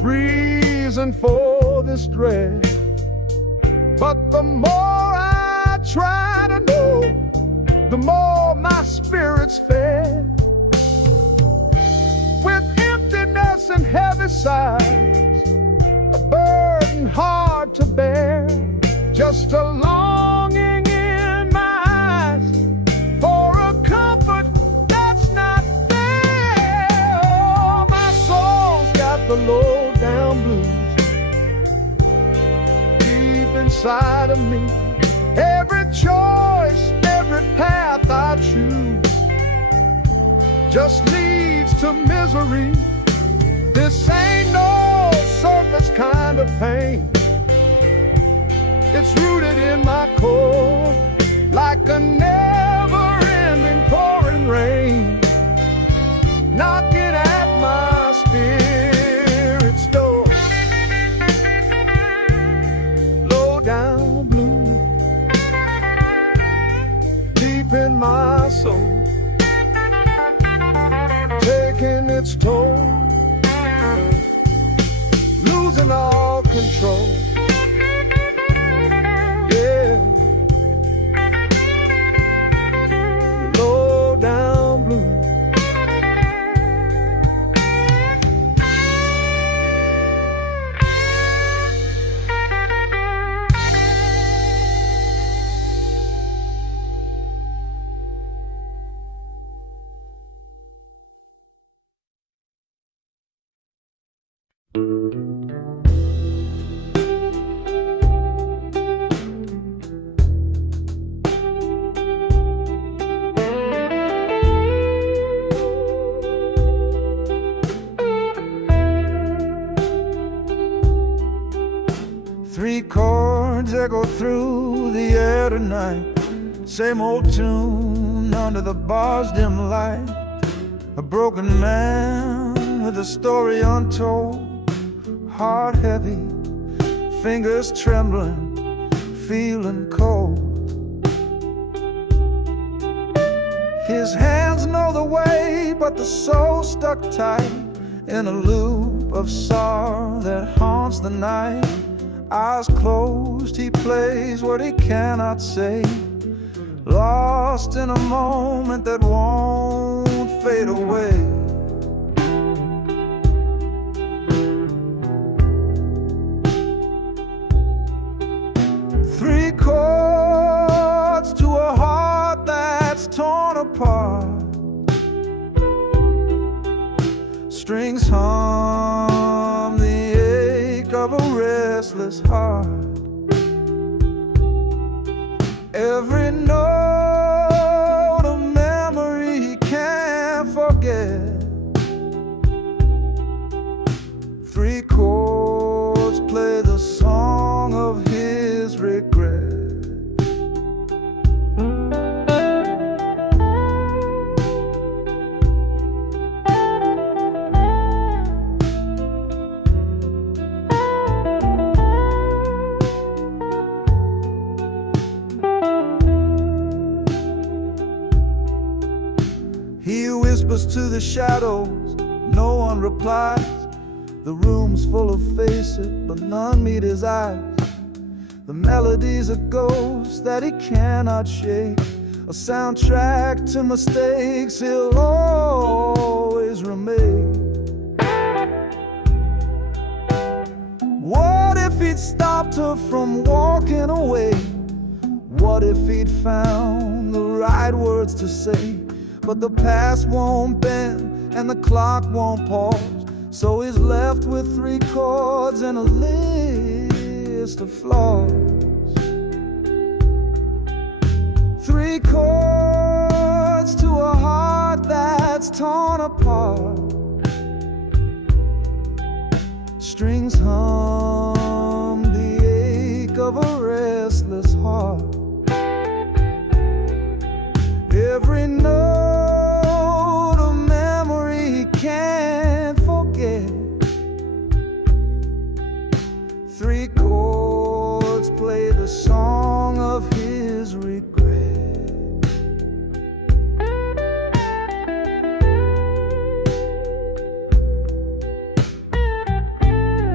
reason for this dread. But the more I try to know, the more my spirit's fed. With emptiness and heavy sighs, a burden hard to bear, just a longing in my eyes for a comfort that's not there. Oh, my soul's got the low down blues deep inside of me. Every choice, every path I choose just leads to misery. This ain't no surface kind of pain. It's rooted in my core, like a never-ending pouring rain, knocking at my spirit's door. Low down blue, deep in my soul, taking its toll, losing all control. Yeah, low down blue. Three chords echo through the air tonight. Same old tune under the bar's dim light. A broken man with a story untold. Heart heavy, fingers trembling, feeling cold. His hands know the way, but the soul stuck tight in a loop of sorrow that haunts the night. Eyes closed, he plays what he cannot say, lost in a moment that won't fade away. Three chords to a heart that's torn apart. Strings hum the ache of a restless heart. Every note a memory he can't forget. Three chords play the song of his regret. He whispers to the shadows, no one replies. The room's full of faces, but none meet his eyes. The melody's a ghost that he cannot shake, a soundtrack to mistakes he'll always remake. What if he'd stopped her from walking away? What if he'd found the right words to say? But the past won't bend and the clock won't pause, so he's left with three chords and a list of flaws. Three chords to a heart that's torn apart. Strings hum the ache of a restless heart. Every note a memory he can't forget. Three chords play the song of his regret.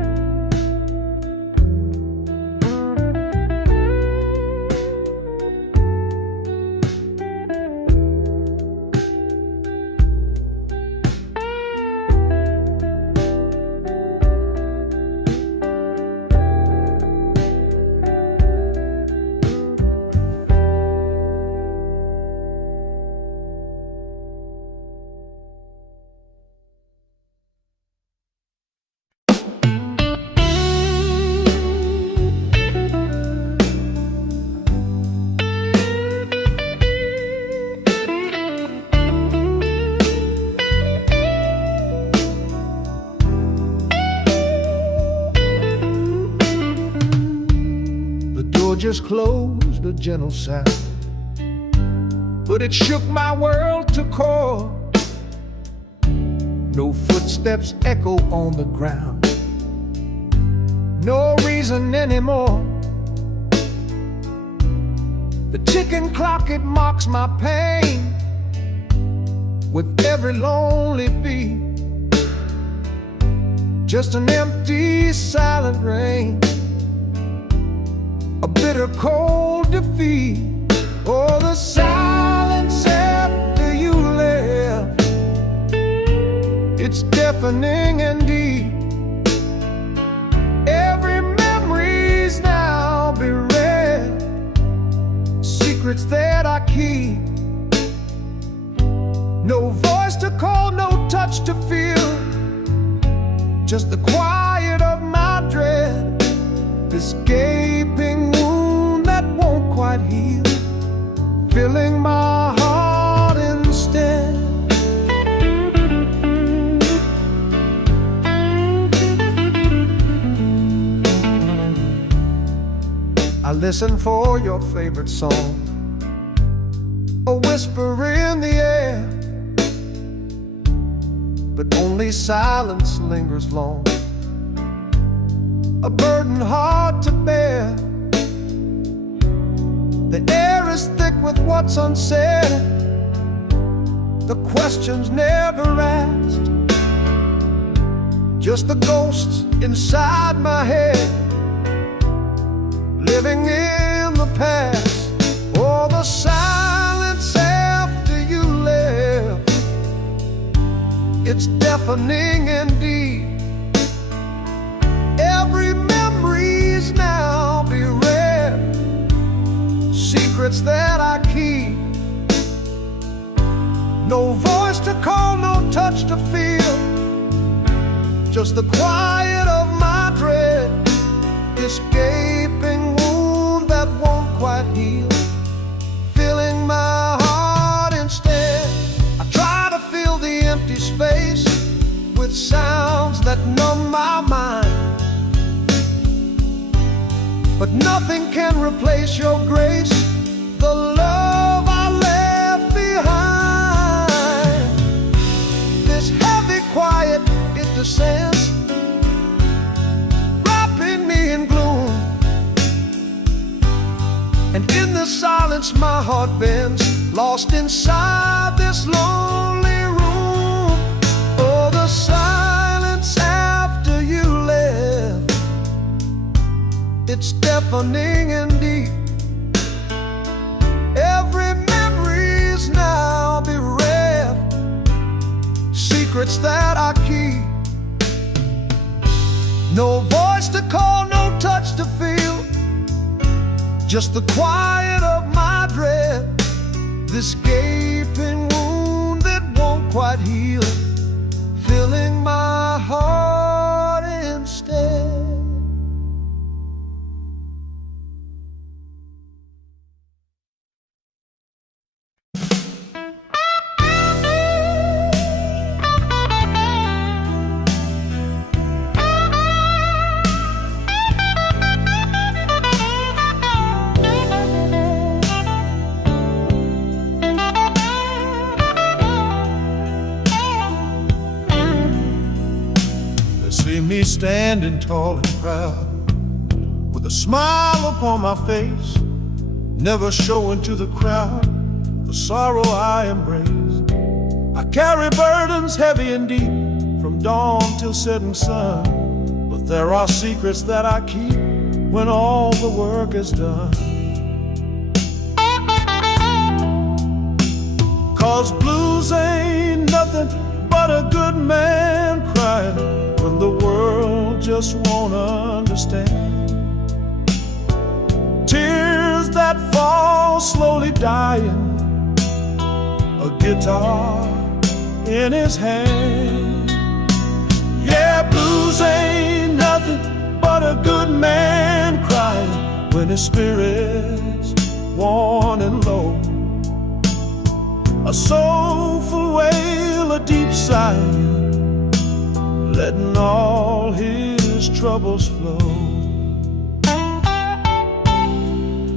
just closed, a gentle sound, but it shook my world to core. No footsteps echo on the ground, no reason anymore. The ticking clock, it mocks my pain with every lonely beat. Just an empty, silent rain, a bitter, cold defeat. Oh, the silence after you left, it's deafening and deep. Every memory's now bereft, secrets that I keep. No voice to call, no touch to feel, just the quiet of my dread, this gaping wound that won't quite heal, filling my heart instead. I listen for your favorite song, a whisper in the air, but only silence lingers long, a burden hard to bear. The air is thick with what's unsaid, the questions never asked, just the ghosts inside my head, living in the past. Oh, the silence after you left, it's deafening indeed. Every memory's now bereft, secrets that I keep. No voice to call, no touch to feel, just the quiet of my dread, this gaping wound that won't quite heal, filling my heart instead. I try to fill the empty space with sounds that numb my mind, but nothing can replace your grace, the love I left behind. This heavy quiet, it descends, wrapping me in gloom, and in the silence my heart bends, lost inside this lonely room. Oh, the silence after you left, it's deafening and deep. Every memory's now bereft, secrets that I keep. No voice to call, no touch to feel, just the quiet of my dread, this gaping wound that won't quite heal, filling my heart instead. See me standing tall and proud, with a smile upon my face, never showing to the crowd the sorrow I embrace. I carry burdens heavy and deep, from dawn till setting sun, but there are secrets that I keep when all the work is done. 'Cause blues ain't nothing but a good man crying when the world just won't understand. Tears that fall slowly dying, a guitar in his hand. Yeah, blues ain't nothing but a good man crying when his spirit's worn and low. A soulful wail, a deep sigh, letting all his troubles flow.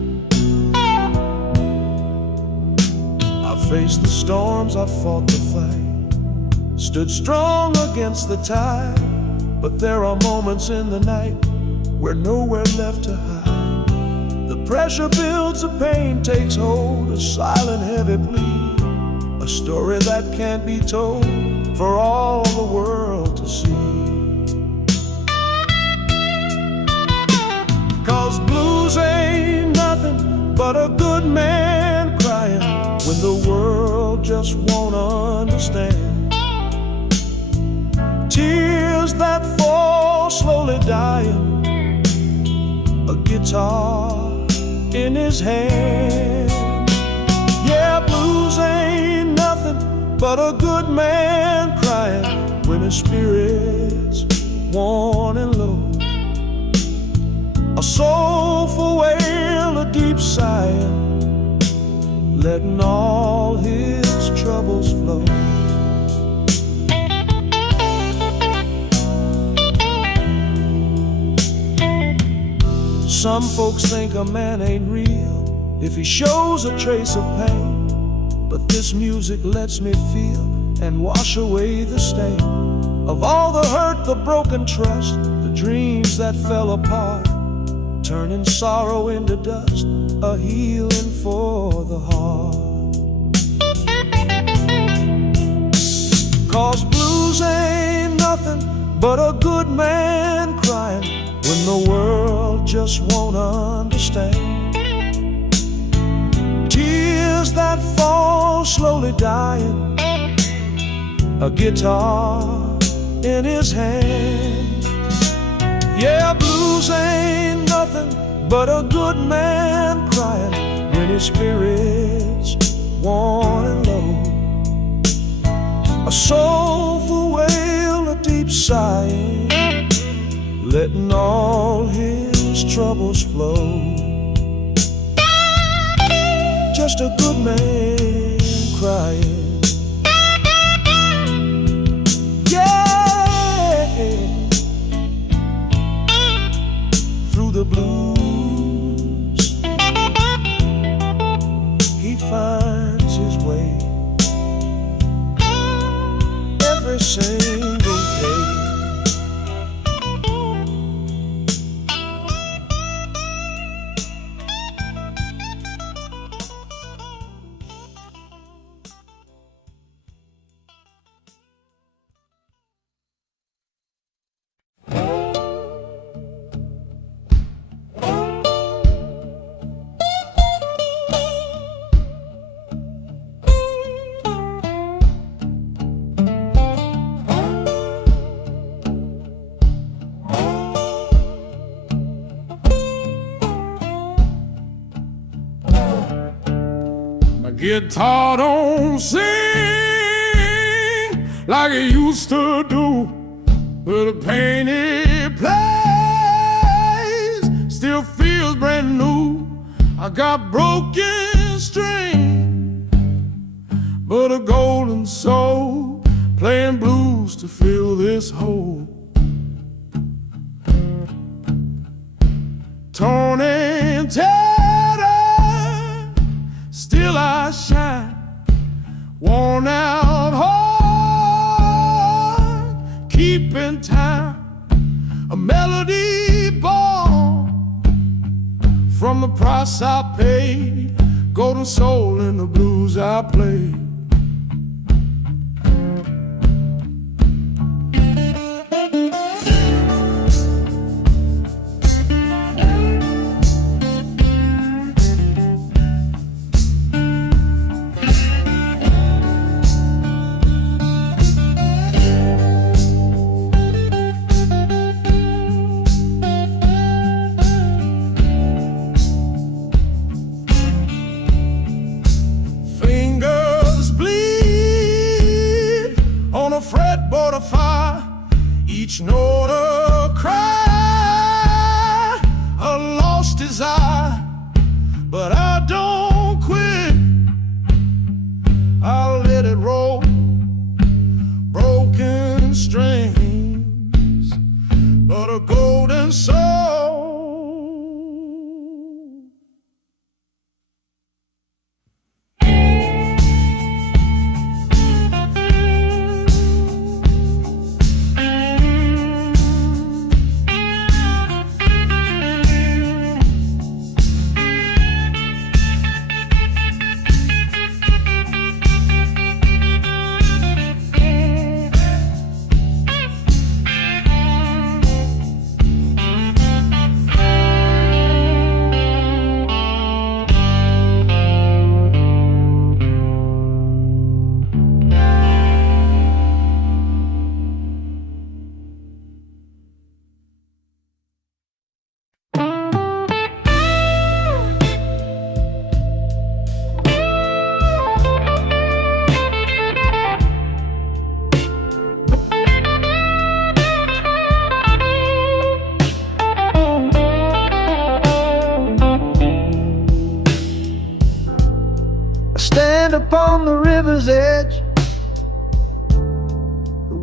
Faced the storms, I fought the fight, stood strong against the tide. But there are moments in the night where nowhere left to hide. The pressure builds, the pain takes hold, a silent heavy plea, a story that can't be told for all the world to see. 'Cause blues ain't nothing but a good man crying when the world just won't understand. Tears that fall slowly dying, a guitar in his hand. Yeah, blues ain't nothing but a good man crying when his spirit's worn and low. A soulful wail, a deep sighing, letting all his troubles flow. Some folks think a man ain't real if he shows a trace of pain, but this music lets me feel and wash away the stain of all the hurt, the broken trust, the dreams that fell apart, turning sorrow into dust, a healing for the heart. 'Cause blues ain't nothing but a good man crying when the world just won't understand. Tears that fall slowly dying, a guitar in his hand. Yeah, blues ain't nothing but a good man crying when his spirit's worn and low. A soulful wail, a deep sighing, letting all his troubles flow. Just a good man crying. Yeah, through the blues he finds his way every single day. Guitar don't sing like it used to do, but the pain it plays still feels brand new. I got broken string, but a golden soul playing blues to fill this hole. Torn and tattered, still I shine, worn out heart, keeping time, a melody born from the price I paid, golden soul in the blues I play. Fretboard of fire, each note a cry, a lost desire, but I don't quit. I'll let it roll, broken strings, but a golden soul.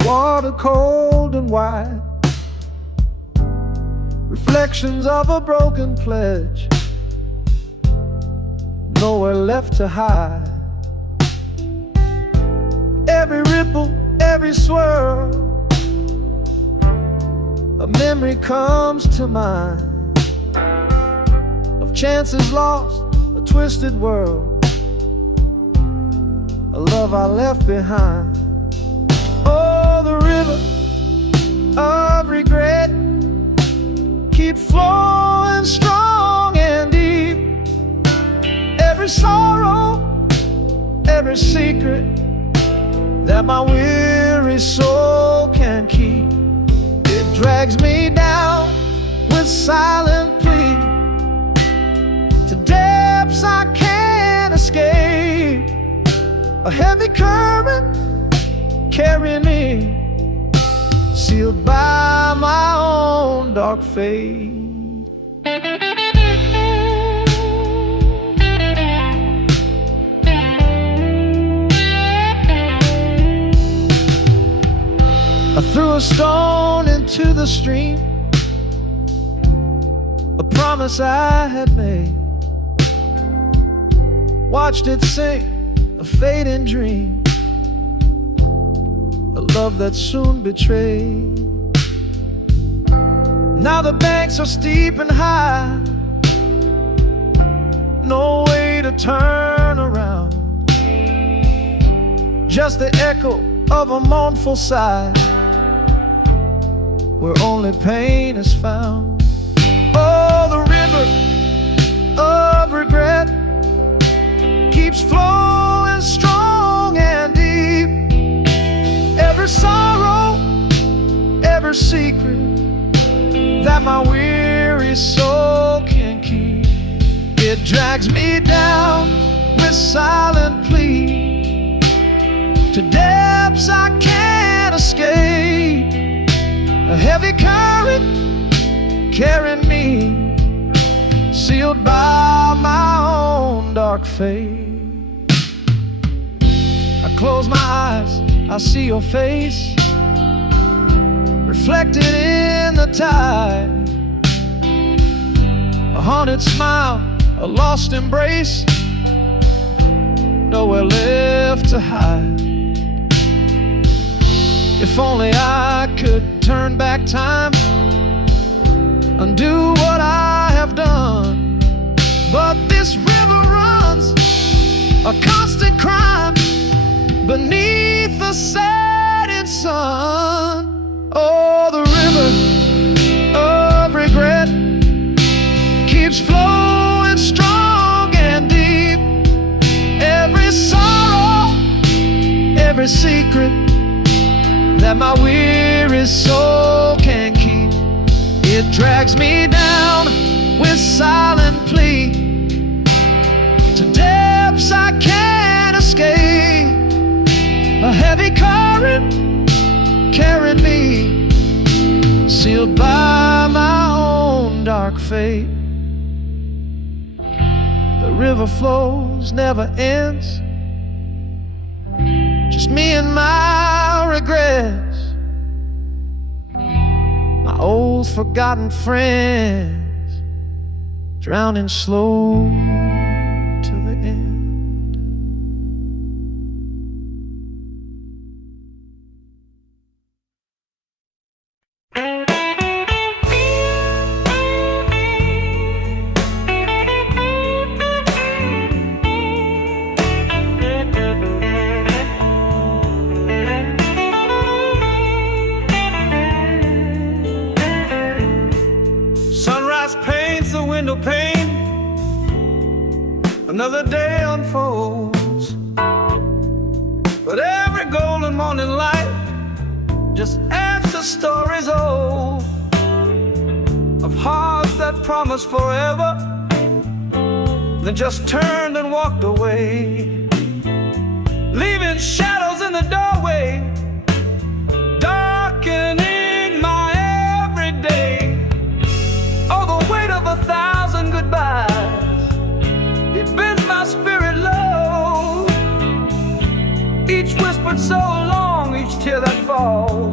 water cold and wide, reflections of a broken pledge, nowhere left to hide. Every ripple, every swirl, a memory comes to mind of chances lost, a twisted world, a love I left behind. Oh, the river of regret keep flowing strong and deep. Every sorrow, every secret that my weary soul can keep, it drags me down with silent plea to depths I can't escape. A heavy current carrying me, sealed by my own dark fate. I threw a stone into the stream, a promise I had made. Watched it sink, a fading dream, a love that soon betrayed. Now the banks are steep and high, no way to turn around, just the echo of a mournful sigh, where only pain is found. Oh, the river of regret keeps flowing strong and deep. Every sorrow, every secret that my weary soul can keep, it drags me down with silent plea to depths I can't escape. A heavy current carrying me, sealed by my own dark fate. I close my eyes, I see your face reflected in the tide. A haunted smile, a lost embrace, nowhere left to hide. If only I could turn back time, undo what I have done. But this river runs a constant crime beneath the setting sun. Oh, the river of regret keeps flowing strong and deep. Every sorrow, every secret that my weary soul can keep, it drags me down with silent plea to depths I can't escape. A heavy current carrying me, sealed by my own dark fate. The river flows, never ends, just me and my regrets, my old forgotten friends, drowning slow to the end. Window pane, another day unfolds, but every golden morning light just adds to stories old of hearts that promised forever, then just turned and walked away, leaving shadows in the doorway, darkening my everyday. Oh, the weight of 1,000 goodbyes, it bends my spirit low. Each whispered so long, each tear that falls,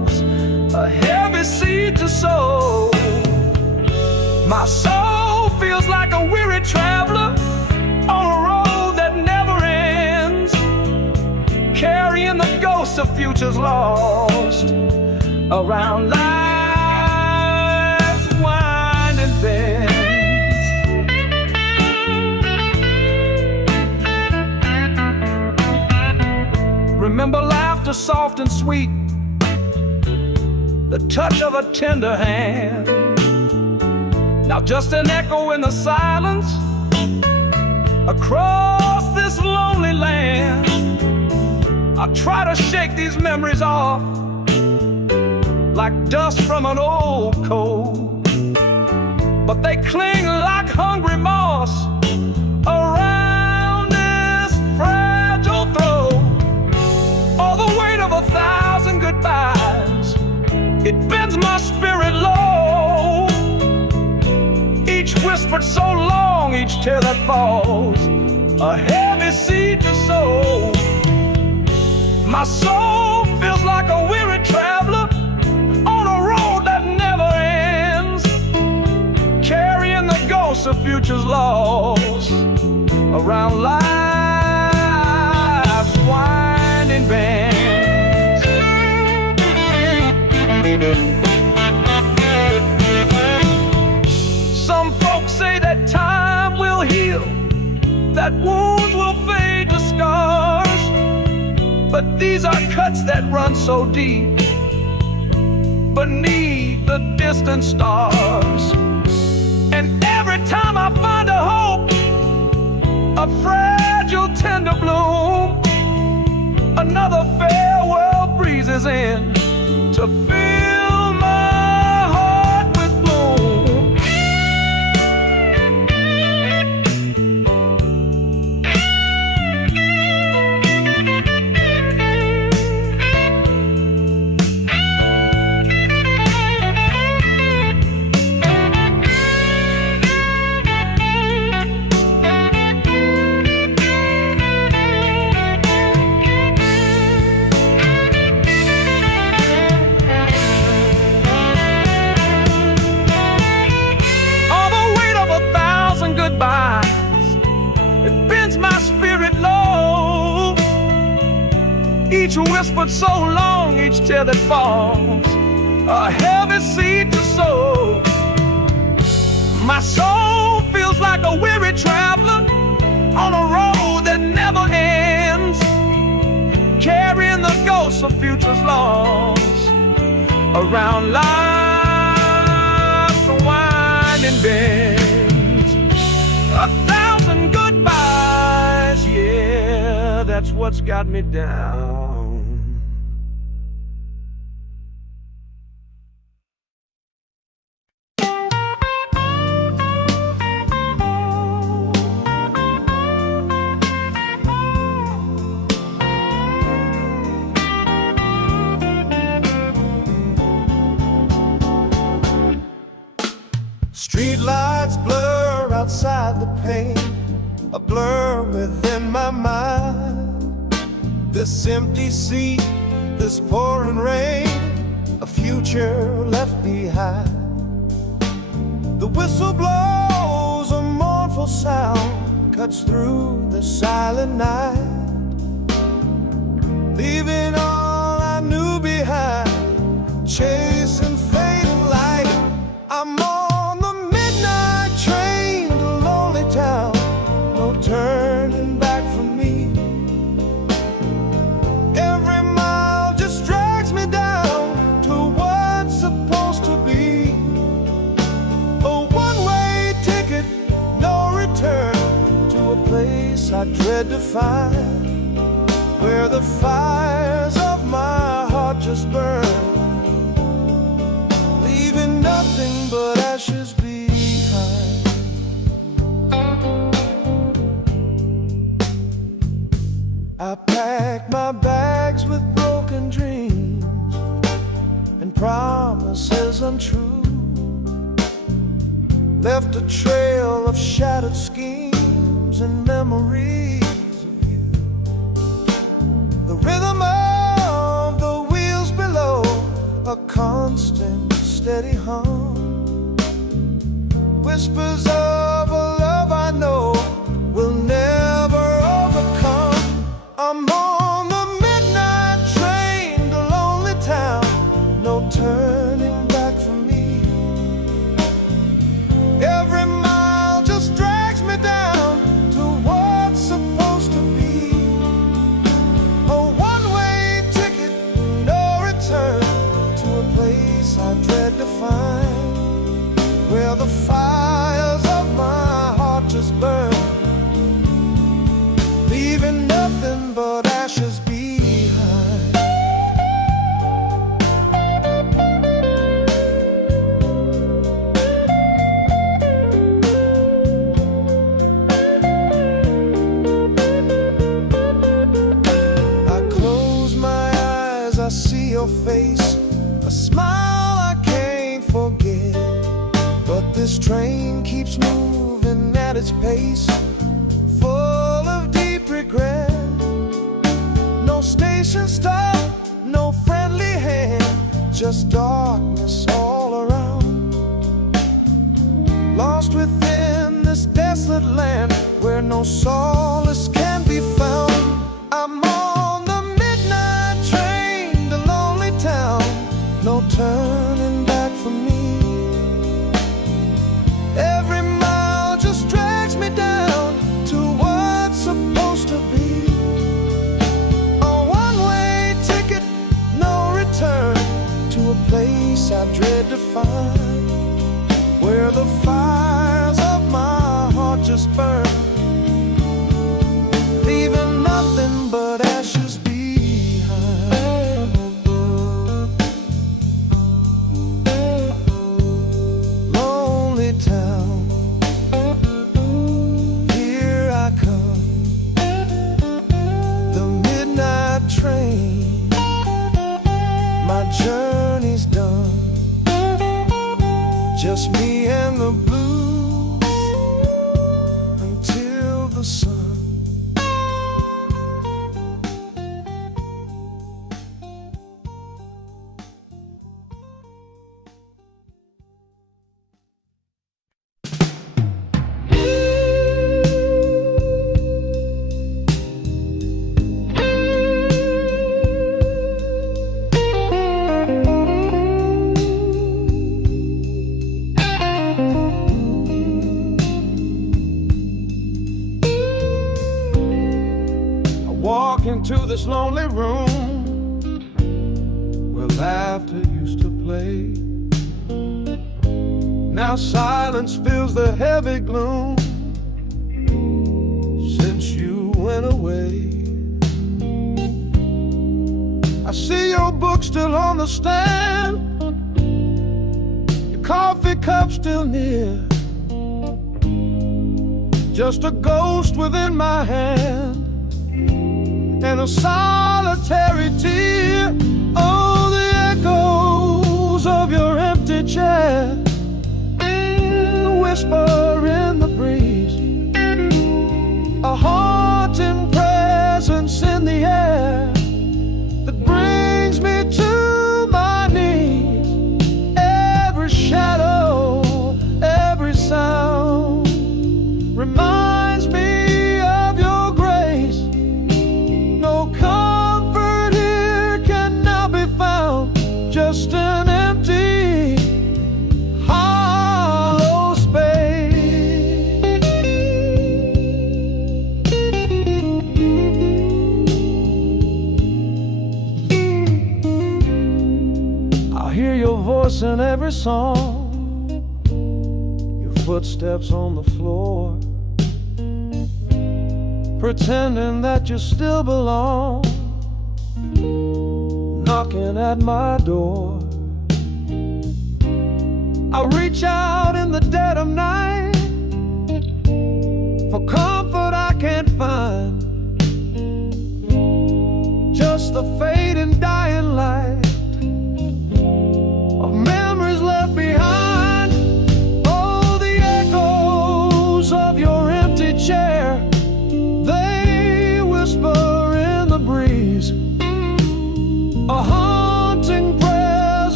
a heavy seed to sow. My soul feels like a weary traveler on a road that never ends, carrying the ghosts of futures lost around life's winding bends. Remember laughter soft and sweet, the touch of a tender hand. Now just an echo in the silence across this lonely land. I try to shake these memories off like dust from an old coat, but they cling like hungry moss around this fragile throat. All the weight of 1,000 goodbyes, it bends my spirit low. Each whispered so long, each tear that falls, a heavy seed to sow. My soul feels like a weary traveler on a road that never ends, carrying the ghosts of futures lost around life's winding bends. Some folks say that time will heal, that wounds will fade to scars, but these are cuts that run so deep beneath the distant stars. And every time I find a hope, a fragile tender bloom, another farewell breezes in to fill my heart with gloom. It bends my spirit low. Each whispered so long, each tear that falls, a heavy seed to sow. My soul feels like a weary traveler on a road that never ends, carrying the ghosts of futures lost around life's winding bend. 1,000 goodbyes, yeah, that's what's got me down. Streetlights blur outside the pane, a blur within my mind. This empty seat, this pouring rain, a future left behind. The whistle blows, a mournful sound cuts through the silent night, leaving all I knew behind, chasing fading light. I'm on the midnight train to lonely town, no turning back for me. Every mile just drags me down to what's supposed to be a one-way ticket, no return, to a place I dread to find, where the fires of my heart just burn, leaving nothing but ashes behind. I packed my bags with broken dreams and promises untrue, left a trail of shattered schemes and memories of you. The rhythm of the wheels below, a constant, steady hum. Whispers of a love I know will never overcome. I'm on the midnight train to lonely town, no turning back for me. Every mile just drags me down to what's supposed to be. A one-way ticket, no return, to a place I dread to find, where the fires of my heart just burn, leaving nothing but ashes behind. I close my eyes, I see your face, a smile I can't forget. But this train keeps moving at its pace, full of deep regret. No station stop, no friendly hand, just darkness all around. Lost within this desolate land where no solace can be found. I'm on the midnight train to lonely town, no turning back for me. Every mile just drags me down to what's supposed to be. A one-way ticket, no return, to a place I dread to find, where the fires of my heart just burn, leaving nothing but ashes behind. Lonely town, here I come, the midnight train, my journey's done, just me and the blues until the sun. Walk into this lonely room where laughter used to play. Now silence fills the heavy gloom since you went away. I see your book still on the stand, your coffee cup still near, just a ghost within my hand and a solitary tear. Oh, the echoes of your empty chair, the whisper in the breeze, a haunting presence in the air that brings me to my knees. Every shadow, every sound reminds me of your grace. No comfort here can now be found, just an empty, hollow space. I hear your voice in every song, your footsteps on the floor, pretending that you still belong, knocking at my door. I reach out in the dead of night for comfort I can't find, just the fading dying light of memories left behind. Oh, the echoes of your empty chair, they whisper in the breeze, a haunting presence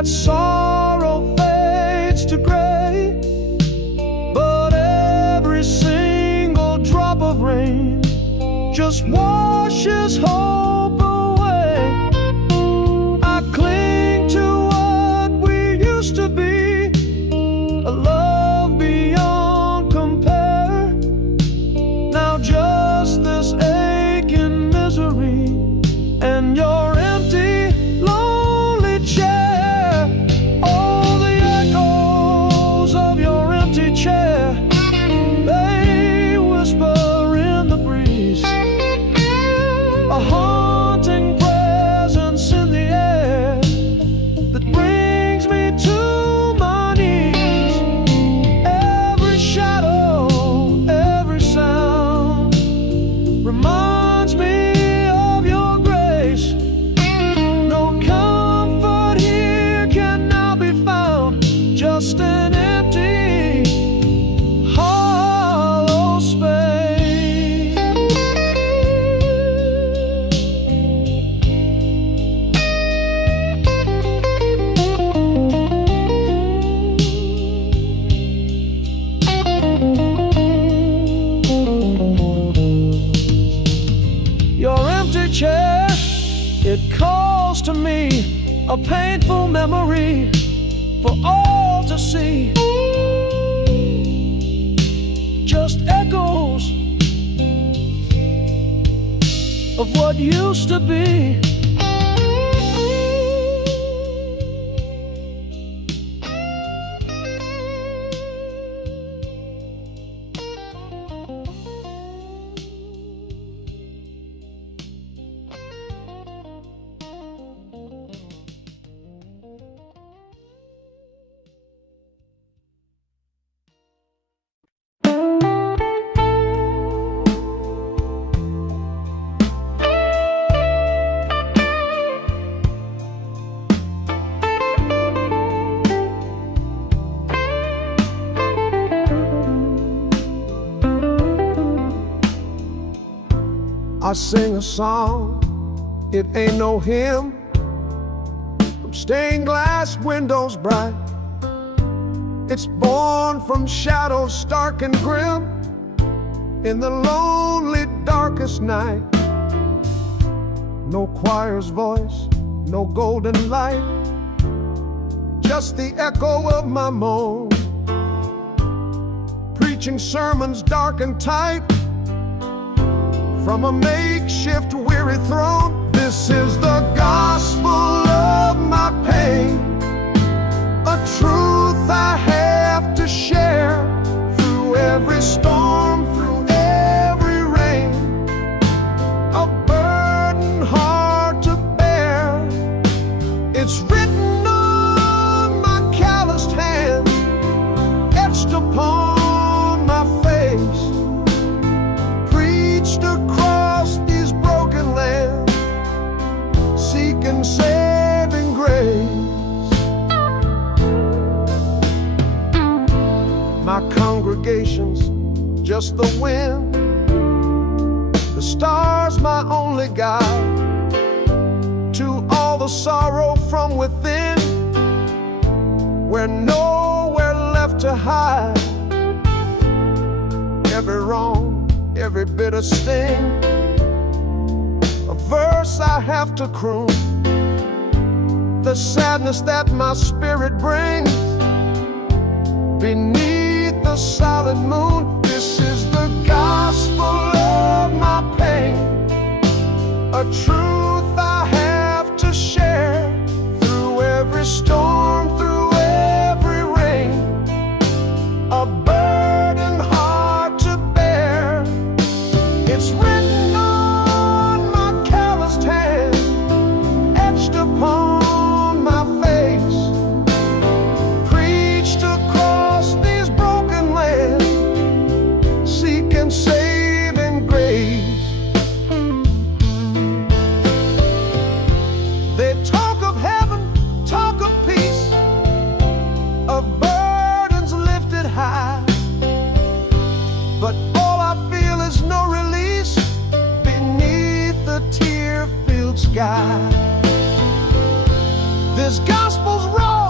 that sorrow fades to gray, but every single drop of rain just washes hope away. I cling to what we used to be, a love beyond compare. Now just this aching misery and your empty, lonely chair. Oh, the echoes of your empty chair, they whisper in the breeze, a haunting presence in the air that brings me to my knees. Every shadow, every sound reminds me of your grace. No comfort here can now be found, just an empty, hollow space. Your empty chair, it calls to me, a painful memory for all to see. Just echoes of what used to be. I sing a song, it ain't no hymn, from stained glass windows bright. It's born from shadows stark and grim, in the lonely darkest night. No choir's voice, no golden light, just the echo of my moan, preaching sermons dark and tight from a makeshift weary throne. This is the gospel of my pain, a truth I have to share through every storm, through every rain, a burden hard to bear. It's written on my calloused hand, etched upon my face, preached across these broken lands, seeking saving grace. My congregation's just the wind, the stars my only guide, to all the sorrow from within, we're nowhere left to hide. Every wrong, every bitter sting, a verse I have to croon, the sadness that my spirit brings beneath the solid moon. This is the gospel of my pain, a truth I have to share through every storm, through every rain, a burden hard to bear. It's written on my calloused hand, etched upon my face, preached across these broken lands, seeking saving grace. They talk of heaven, talk of peace, of burdens lifted high, but all I feel is no release beneath the tear-filled sky. This gospel's raw,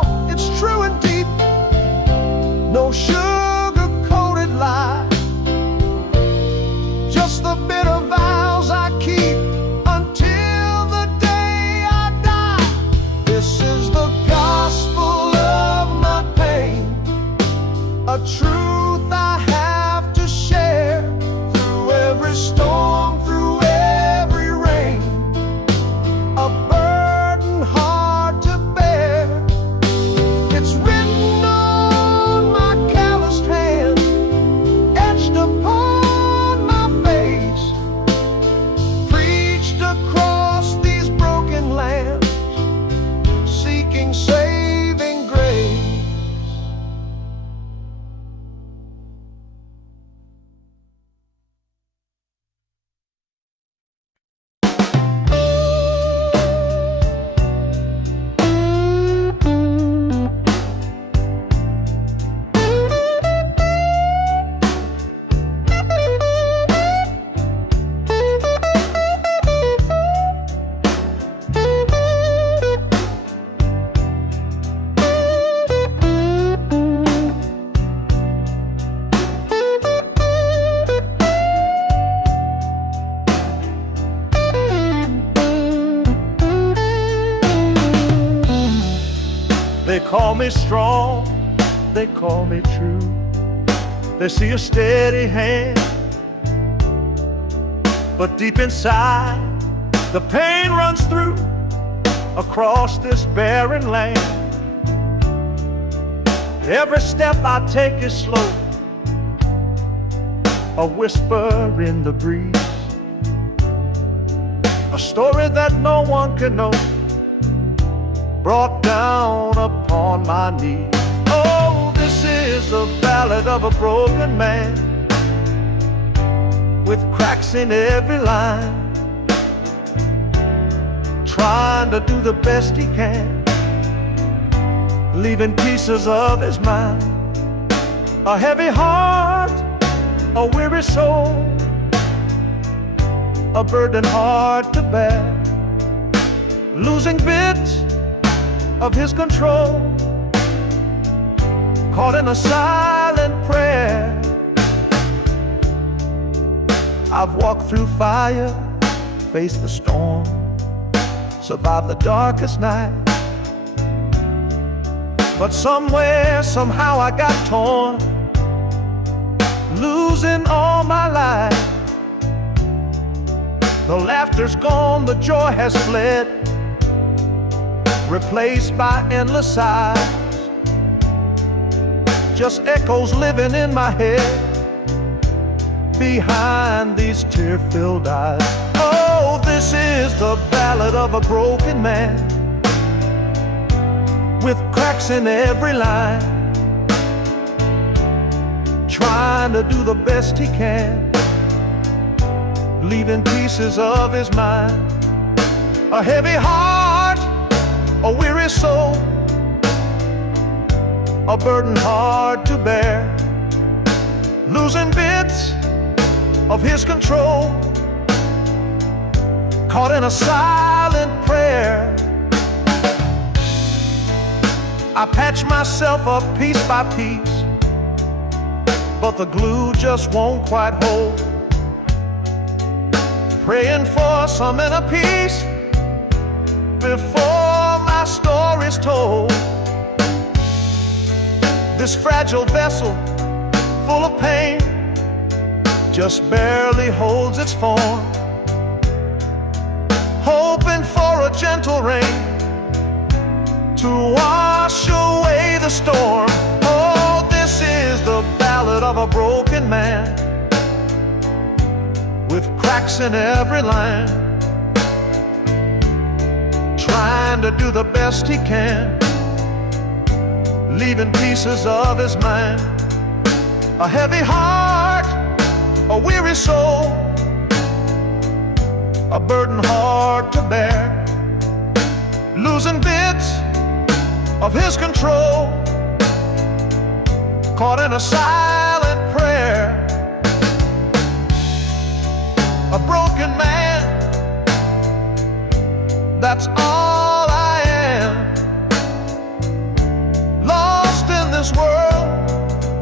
no sugar-coated lie, just the bitter vows I keep until the day I die. This is the gospel of my pain, a truth I have to share through every storm, through every rain, a burden hard to bear. It's written on my calloused hand, etched upon my face, preached across these broken lands, seeking saving grace. They call me strong, they call me true. They see a steady hand, but deep inside the pain runs through across this barren land. Every step I take is slow, a whisper in the breeze, a story that no one can know, brought down upon my knees. Oh, this is the ballad of a broken man, with cracks in every line, trying to do the best he can, leaving pieces of his mind. A heavy heart, a weary soul, a burden hard to bear, losing bits of his control, caught in a silent prayer. I've walked through fire, faced the storm, survived the darkest night, but somewhere, somehow I got torn, losing all my life. The laughter's gone, the joy has fled, replaced by endless sighs, just echoes living in my head behind these tear-filled eyes. Oh, this is the ballad of a broken man, with cracks in every line, trying to do the best he can, leaving pieces of his mind. A heavy heart, a weary soul, a burden hard to bear, losing bits of his control, caught in a silent prayer. I patch myself up piece by piece, but the glue just won't quite hold, praying for some inner peace before my story's told. This fragile vessel, full of pain, just barely holds its form, hoping for a gentle rain to wash away the storm. Oh, this is the ballad of a broken man, with cracks in every line, trying to do the best he can, leaving pieces of his mind. A heavy heart, a weary soul, a burden hard to bear, losing bits of his control, caught in a silent prayer. A broken man, that's all I am, lost in this world,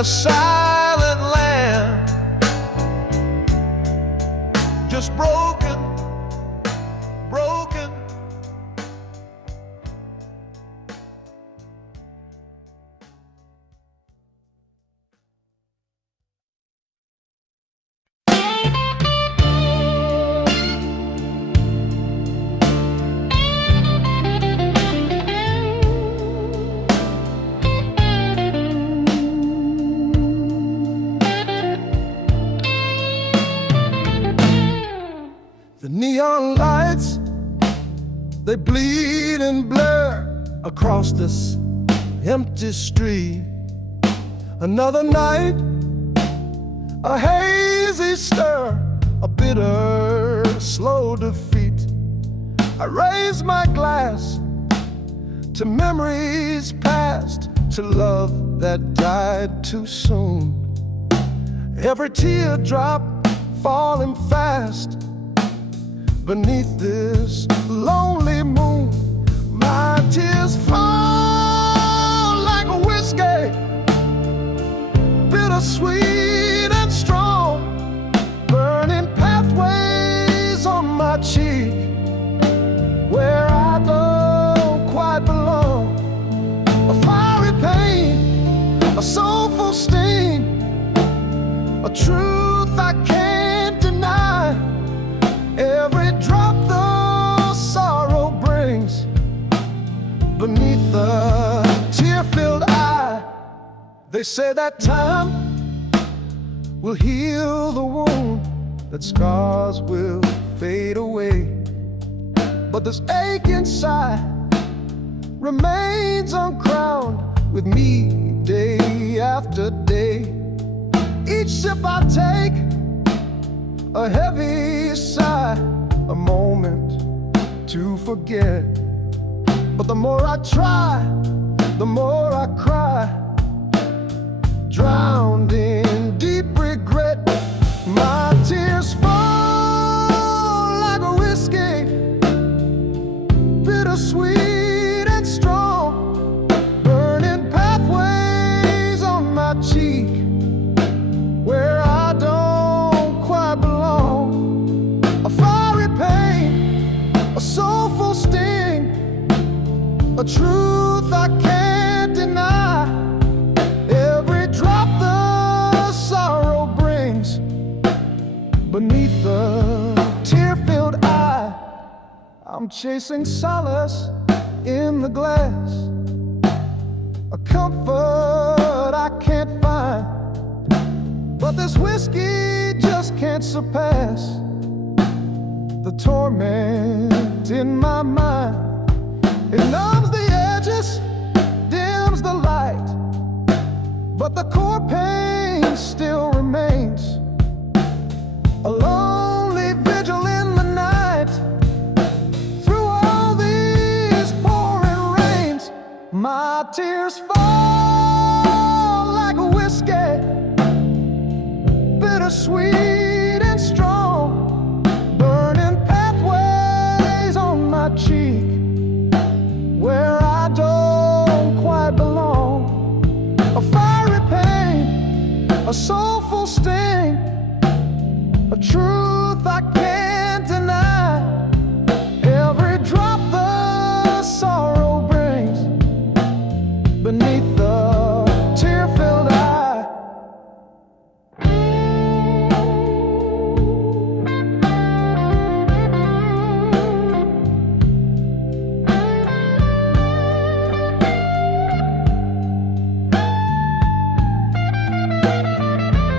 a silent land, just broken, broken. The neon lights, they bleed and blur across this empty street. Another night, a hazy stir, a bitter, slow defeat. I raise my glass to memories past, to love that died too soon. Every teardrop falling fast beneath this lonely moon. My tears fall like a whiskey, bittersweet and strong, burning pathways on my cheek where I don't quite belong. A fiery pain, a soulful sting, a truth I can't deny. Every drop the sorrow brings beneath the tear-filled eye. They say that time will heal the wound, that scars will fade away, but this ache inside remains uncrowned with me day after day. Each sip I take, a heavy sigh, a moment to forget. But the more I try, the more I cry, drowned in deep regret. My tears fall like a whiskey, bittersweet and strong, burning pathways on my cheek where I don't quite belong. A fiery pain, a soulful sting, a truth I can't deny. Every drop the sorrow brings beneath the tear-filled eye. I'm chasing solace in the glass, a comfort I can't find, but this whiskey just can't surpass the torment in my mind. It numbs the edges, dims the light, but the core pain still remains. A lonely vigil in the night, through all these pouring rains. My tears fall like a whiskey, bittersweet and strong, burning pathways on my cheek where I don't quite belong. A fiery pain, a soulful sting, a truth I can't deny. Every drop the sorrow brings beneath the tear-filled eye.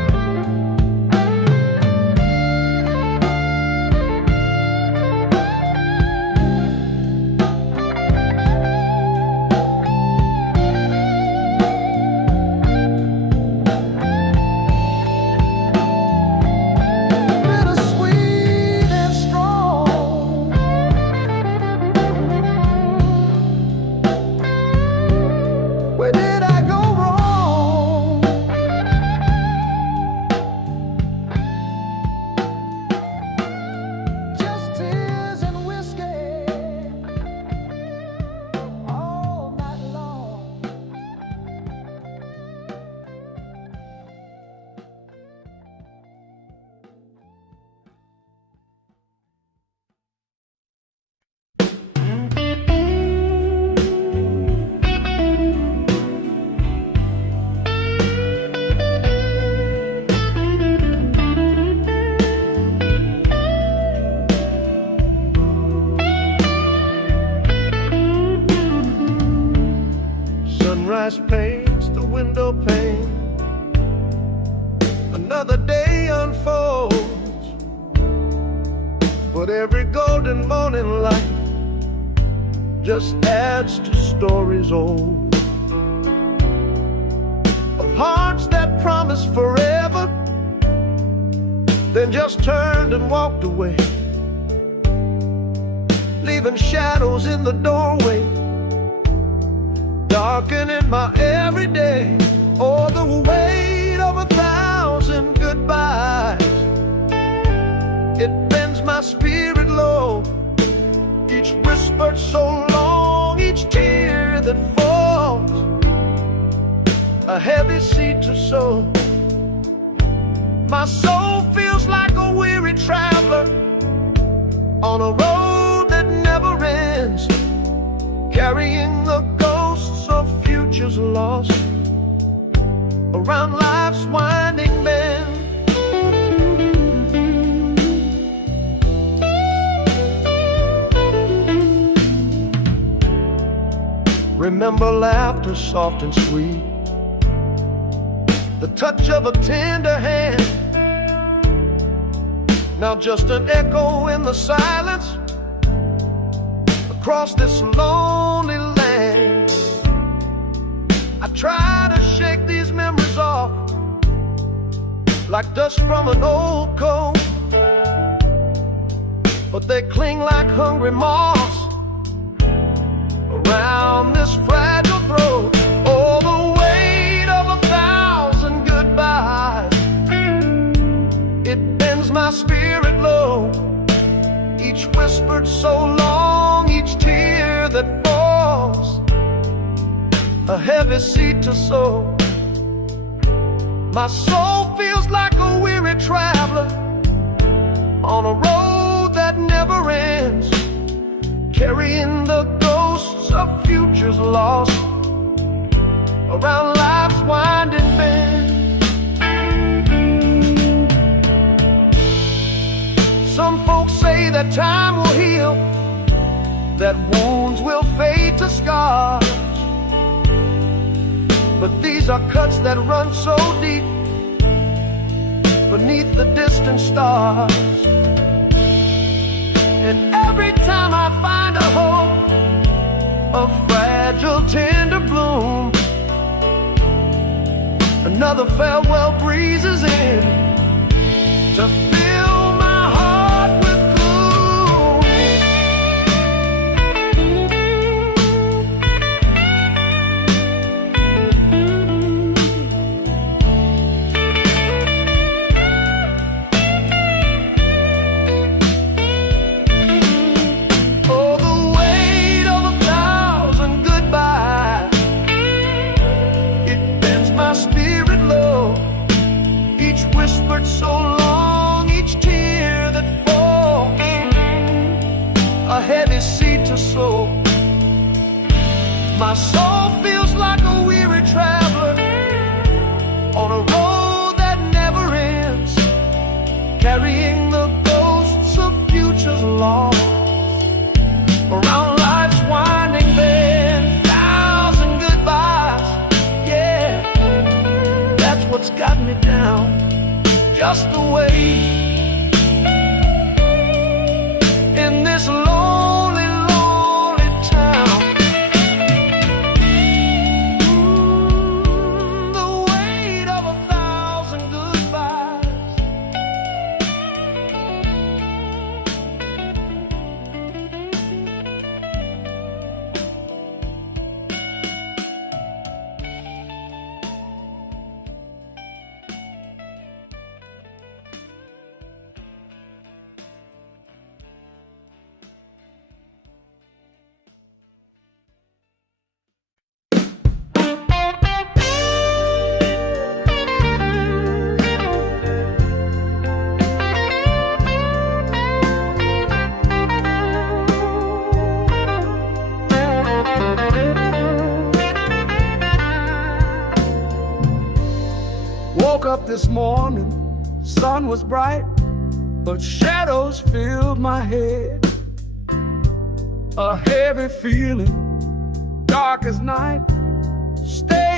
sunrise paints the window pane. Another day unfolds, but every golden morning light just adds to stories old, of hearts that promised forever, then just turned and walked away, leaving shadows in the doorway, darkening my everyday. Oh, the weight of 1,000 goodbyes, it bends my spirit low. Each whispered so long, each tear that falls, a heavy seed to sow. My soul feels like a weary traveler on a road that never ends, carrying the ghosts of futures lost around life's winding bend. Remember laughter soft and sweet, the touch of a tender hand. Now just an echo in the silence across this lonely land. I try to shake these memories off like dust from an old coat, but they cling like hungry moths around this fragile throat. Oh, the weight of 1,000 goodbyes, it bends my spirit low. Each whispered so long, each tear that falls, a heavy seed to sow. My soul feels like a weary traveler on a road that never ends, carrying the ghosts of futures lost around life's winding bend. Some folks say that time will heal, that wounds will fade to scars, but these are cuts that run so deep beneath the distant stars. And every time I find a hope, a fragile tender bloom, another farewell breezes in to fill my heart with gloom. Oh, the weight of 1,000 goodbyes, it bends my spirit low. Each whispered so long, each tear that falls, a heavy seed to sow. My soul feels like a weary traveler on a road that never ends, carrying the ghosts of futures lost around life's winding bend. 1,000 goodbyes, yeah, that's what's got me down, just the way in this lonely, lonely town. The weight of 1,000 goodbyes. Woke up this morning, sun was bright, but shadows filled my head. A heavy feeling, dark as night, stayed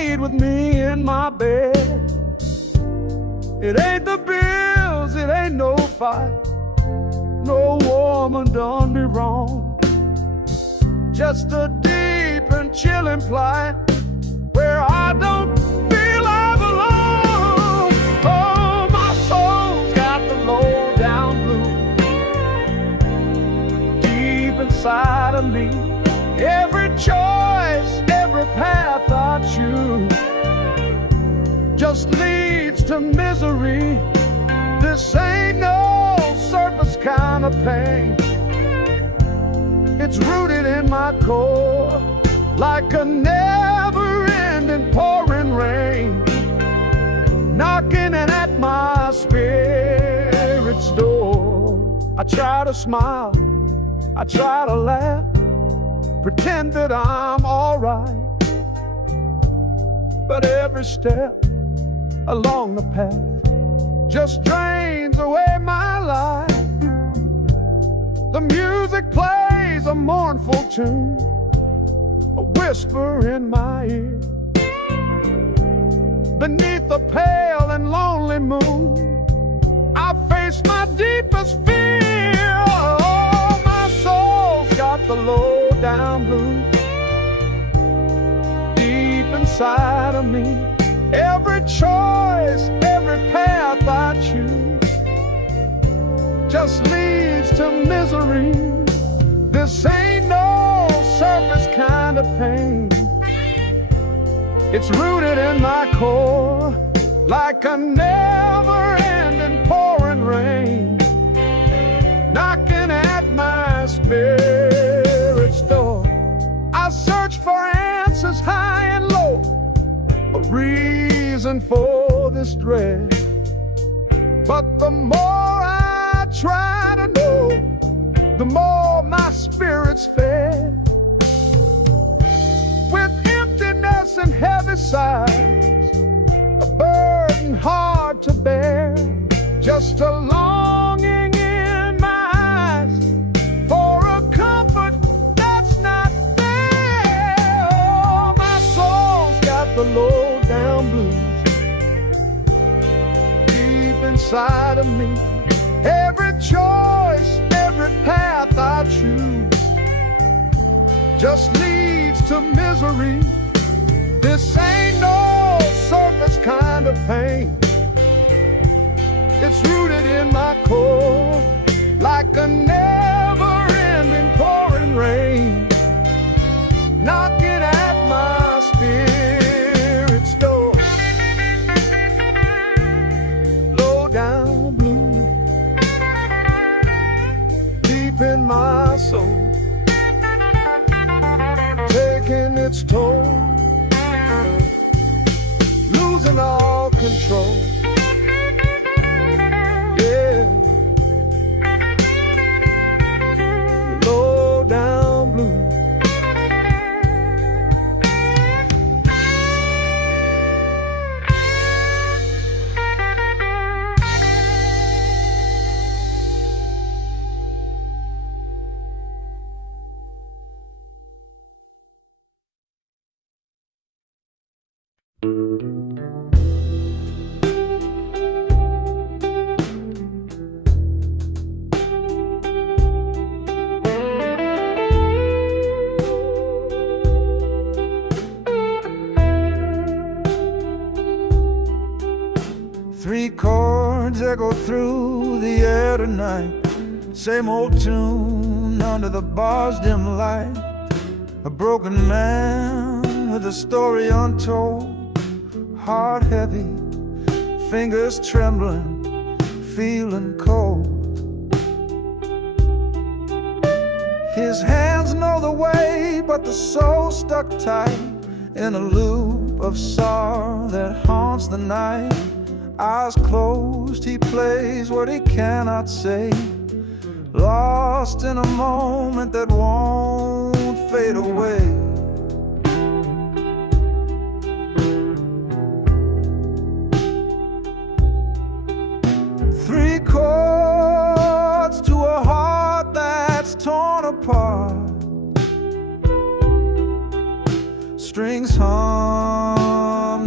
with me in my bed. It ain't the bills, it ain't no fight. No woman done me wrong. Just a deep and chilling plight where I don't feel I belong. Oh, my soul's got the low down blues deep inside of me. Every choice, every path I choose just leads to misery. This ain't no surface kind of pain. It's rooted in my core like a never-ending pouring rain, knocking at my spirit's door. I try to smile, I try to laugh, pretend that I'm alright, but every step along the path just drains away my life. The music plays a mournful tune, a whisper in my ear. Beneath the pale and lonely moon, I face my deepest fear. Oh, my soul's got the low down blues deep inside of me. Every choice, every path I choose just leads to misery. This ain't no surface kind of pain. It's rooted in my core like a never-ending pouring rain, knocking at my spirit's door. I search for answers high and low, a reason for this dread. But the more I try to know, the more my spirit's fed. With emptiness and heavy sighs, a burden hard to bear, just a longing in my eyes for a comfort that's not there. Oh, my soul's got the low down blues deep inside of me. Every choice, every path I choose just leads to misery. This ain't no surface kind of pain. It's rooted in my core like a never-ending pouring rain, knocking at my spirit's door. Low down blue deep in my soul, taking its toll, losing all control. Yeah, low down blue. Three chords echo through the air tonight, same old tune under the bar's dim light. A broken man with a story untold, heart heavy, fingers trembling, feeling cold. His hands know the way, but the soul stuck tight in a loop of sorrow that haunts the night. Eyes closed, he plays what he cannot say, lost in a moment that won't fade away. Three chords to a heart that's torn apart, strings hum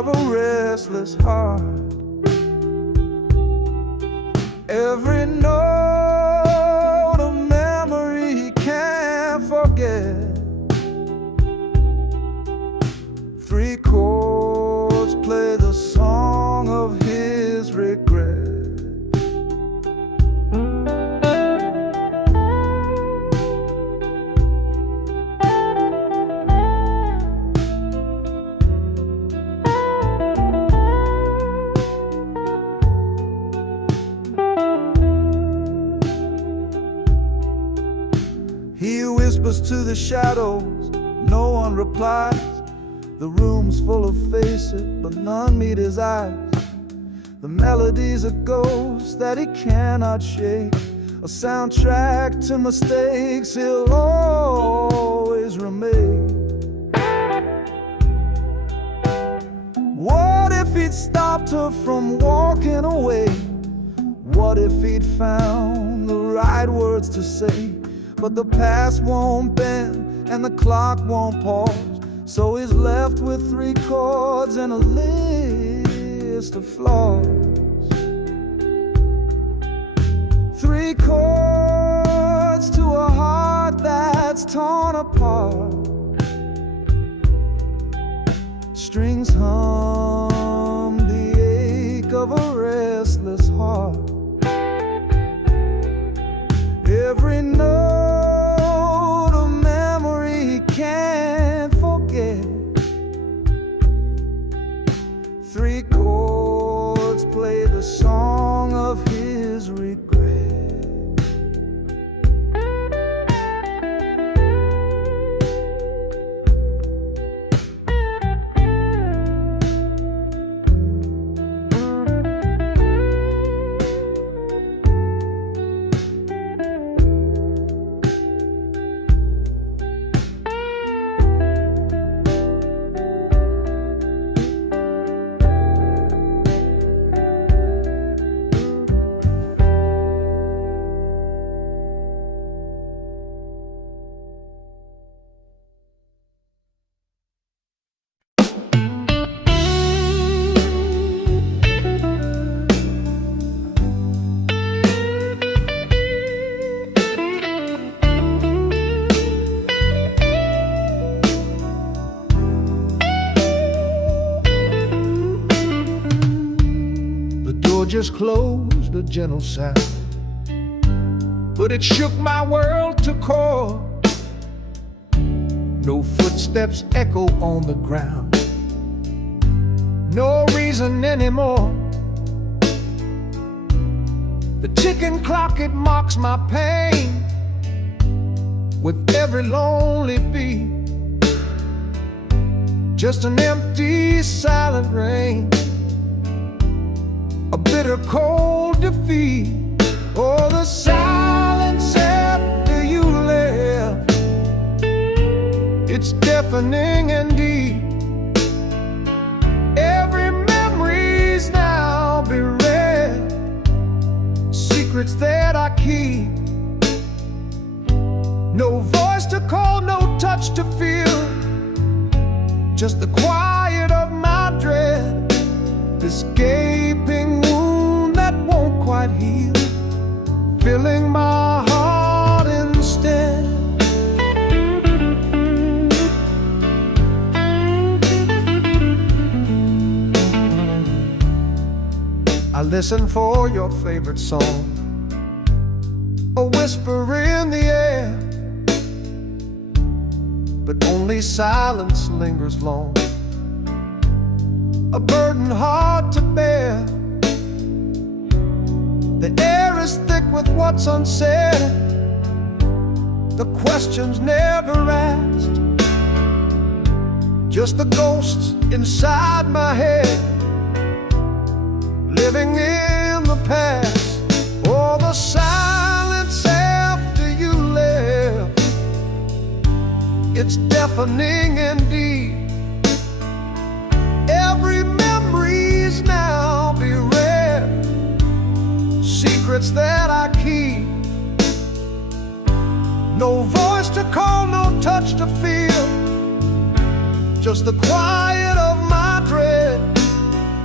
of a restless heart. Every note a memory he can't forget. 3 chords play the song of his regret. He whispers to the shadows, no one replies. The room's full of faces, but none meet his eyes. The melody's a ghost that he cannot shake, a soundtrack to mistakes he'll always remake. What if he'd stopped her from walking away? What if he'd found the right words to say? But the past won't bend and the clock won't pause, so he's left with 3 chords and a list of flaws. 3 chords to a heart that's torn apart. Strings hum the ache of a restless heart. Every note a memory he can't forget. 3 chords play the song of his regret. Just closed, a gentle sound, but it shook my world to core. No footsteps echo on the ground, no reason anymore. The ticking clock, it mocks my pain with every lonely beat. Just an empty, silent rain, a bitter cold defeat. Oh, the silence after you left, it's deafening and deep. Every memory's now bereft, secrets that I keep. No voice to call, no touch to feel, just the quiet of my dread. This gaping wound that won't quite heal, filling my heart instead. I listen for your favorite song, a whisper in the air, but only silence lingers long, a burden hard to bear. The air is thick with what's unsaid, the questions never asked, just the ghosts inside my head, living in the past. Oh, the silence after you left, it's deafening indeed. Every memory's now bereft, secrets that I keep. No voice to call, no touch to feel, just the quiet of my dread.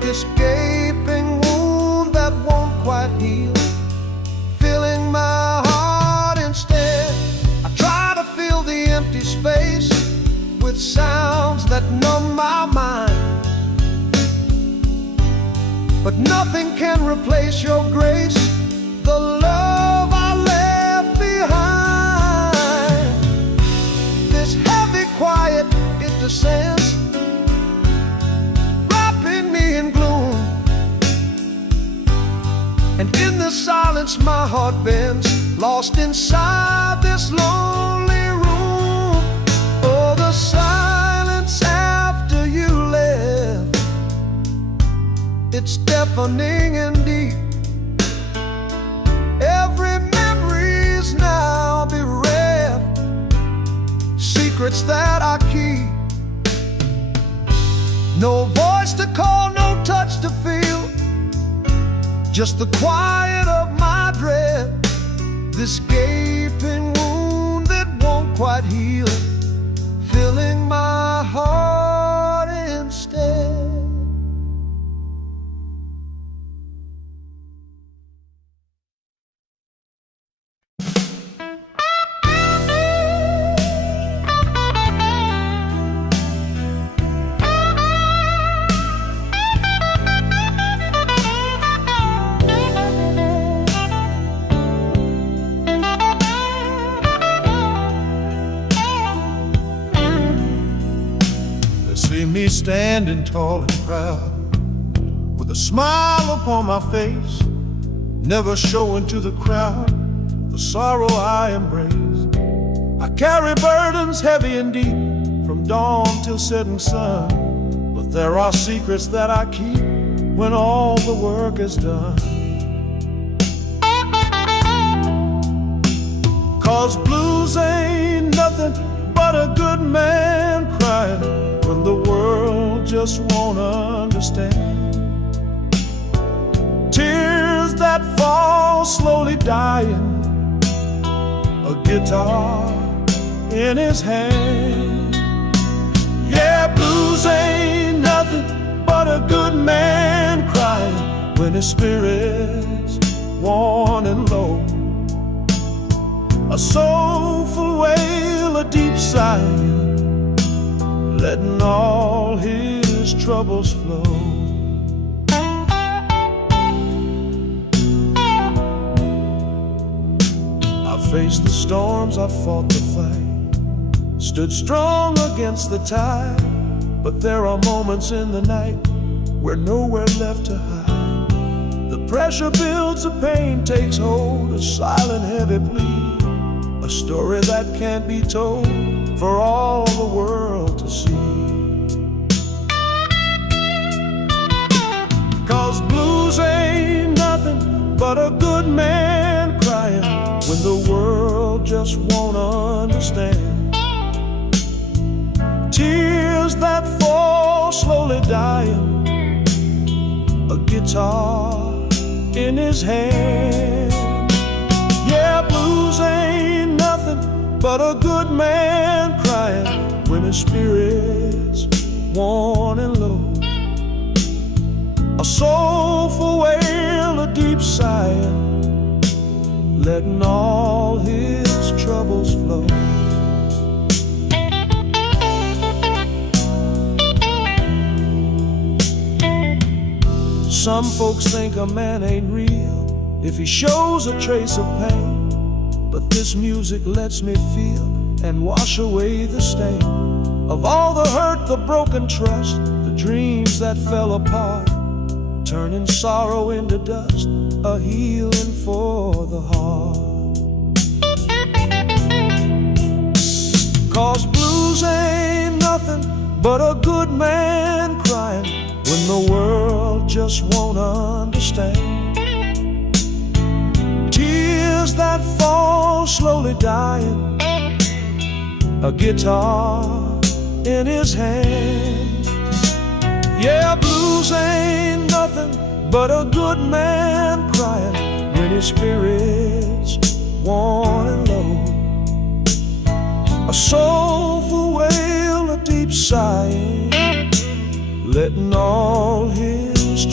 this gaping wound that won't quite heal, filling my heart instead. I try to fill the empty space with sounds that numb my mind, but nothing can replace your grace, the love I left behind. This heavy quiet, it descends, wrapping me in gloom, and in the silence my heart bends, lost inside this lonely room. Oh, the silence after you left, it's deafening and deep. Every memory's now bereft, secrets that I keep. No voice to call, no touch to feel, just the quiet of my dread. This gaping wound that won't quite heal, filling my heart instead. See me standing tall and proud, with a smile upon my face, never showing to the crowd the sorrow I embrace. I carry burdens heavy and deep, from dawn till setting sun, but there are secrets that I keep when all the work is done. 'Cause blues ain't nothing but a good man crying when the world just won't understand. Tears that fall slowly dying, a guitar in his hand. Yeah, blues ain't nothing but a good man crying when his spirit's worn and low. A soulful wail, a deep sigh, letting all his troubles flow. I faced the storms, I fought the fight, stood strong against the tide, but there are moments in the night where nowhere left to hide. The pressure builds, the pain takes hold, a silent heavy plea, a story that can't be told for all the world to see. 'Cause blues ain't nothing but a good man crying when the world just won't understand. Tears that fall slowly dying, a guitar in his hand. Yeah, blues ain't nothing but a good man crying when his spirit's worn and low. A soulful wail, a deep sigh, letting all his troubles flow. Some folks think a man ain't real if he shows a trace of pain, but this music lets me feel and wash away the stain of all the hurt, the broken trust, the dreams that fell apart, turning sorrow into dust, a healing for the heart. 'Cause blues ain't nothing but a good man crying when the world just won't understand. Tears that fall slowly dying, a guitar in his hand. Yeah, blues ain't nothing but a good man crying when his spirit's worn and low. A soulful wail, a deep sigh, letting all his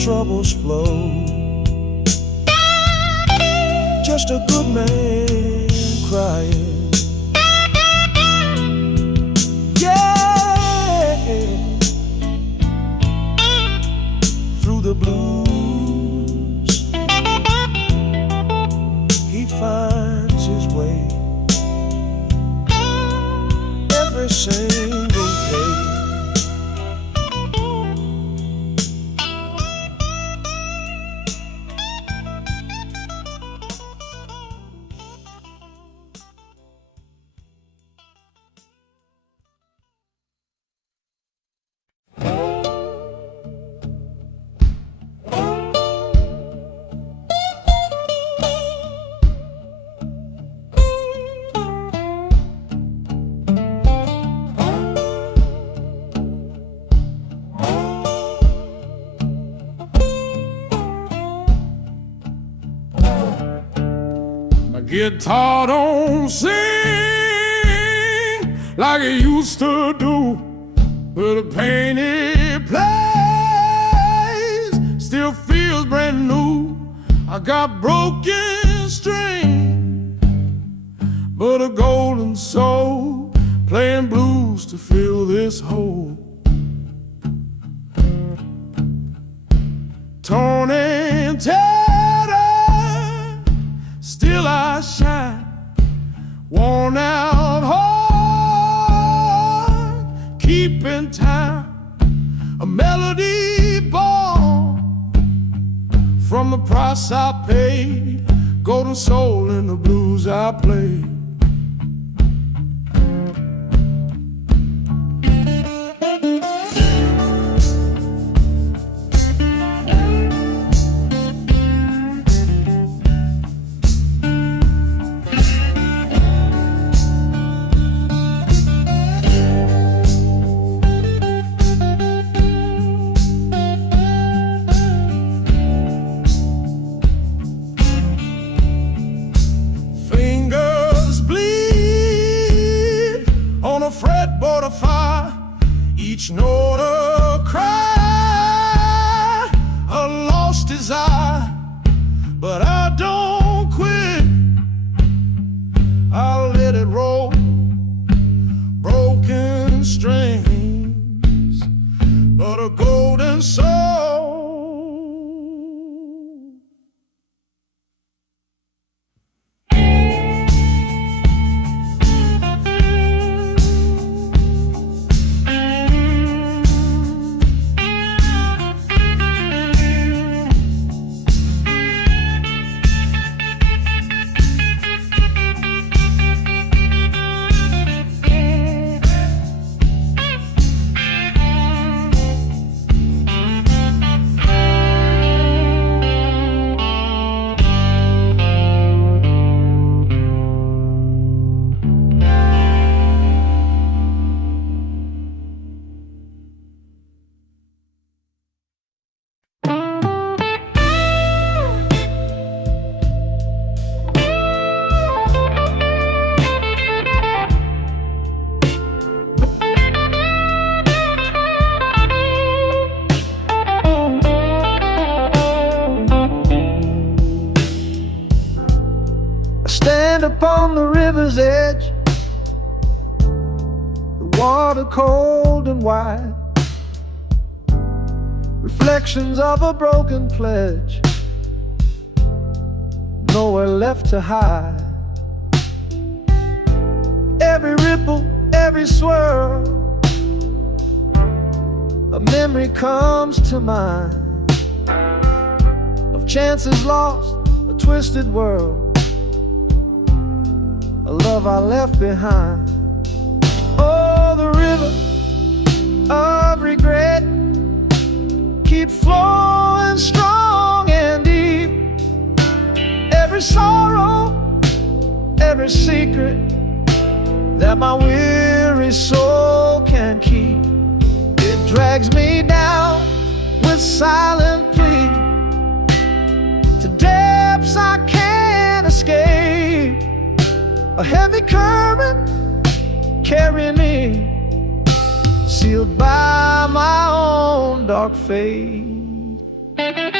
troubles flow. Just a good man crying. Yeah, through the blues he finds his way every single day. Guitar don't sing like it used to do, but the pain it plays still feels brand new. I got broken string, but a golden soul playing blues to fill this hole. Torn and tattered, still I shine. Worn out heart, keeping time. A melody born from the price I paid. Golden soul in the blues I played. Fretboard of fire, each note a cry, a lost desire. But I don't quit, I'll let it roll. Broken strings, but a golden soul. Upon the river's edge, the water cold and wide, reflections of a broken pledge, nowhere left to hide. Every ripple, every swirl, a memory comes to mind of chances lost, a twisted world, a love I left behind. Oh, the river of regret keeps flowing strong and deep. Every sorrow, every secret that my weary soul can keep, it drags me down with silent plea to depths I can't escape. A heavy current carrying me, sealed by my own dark fate.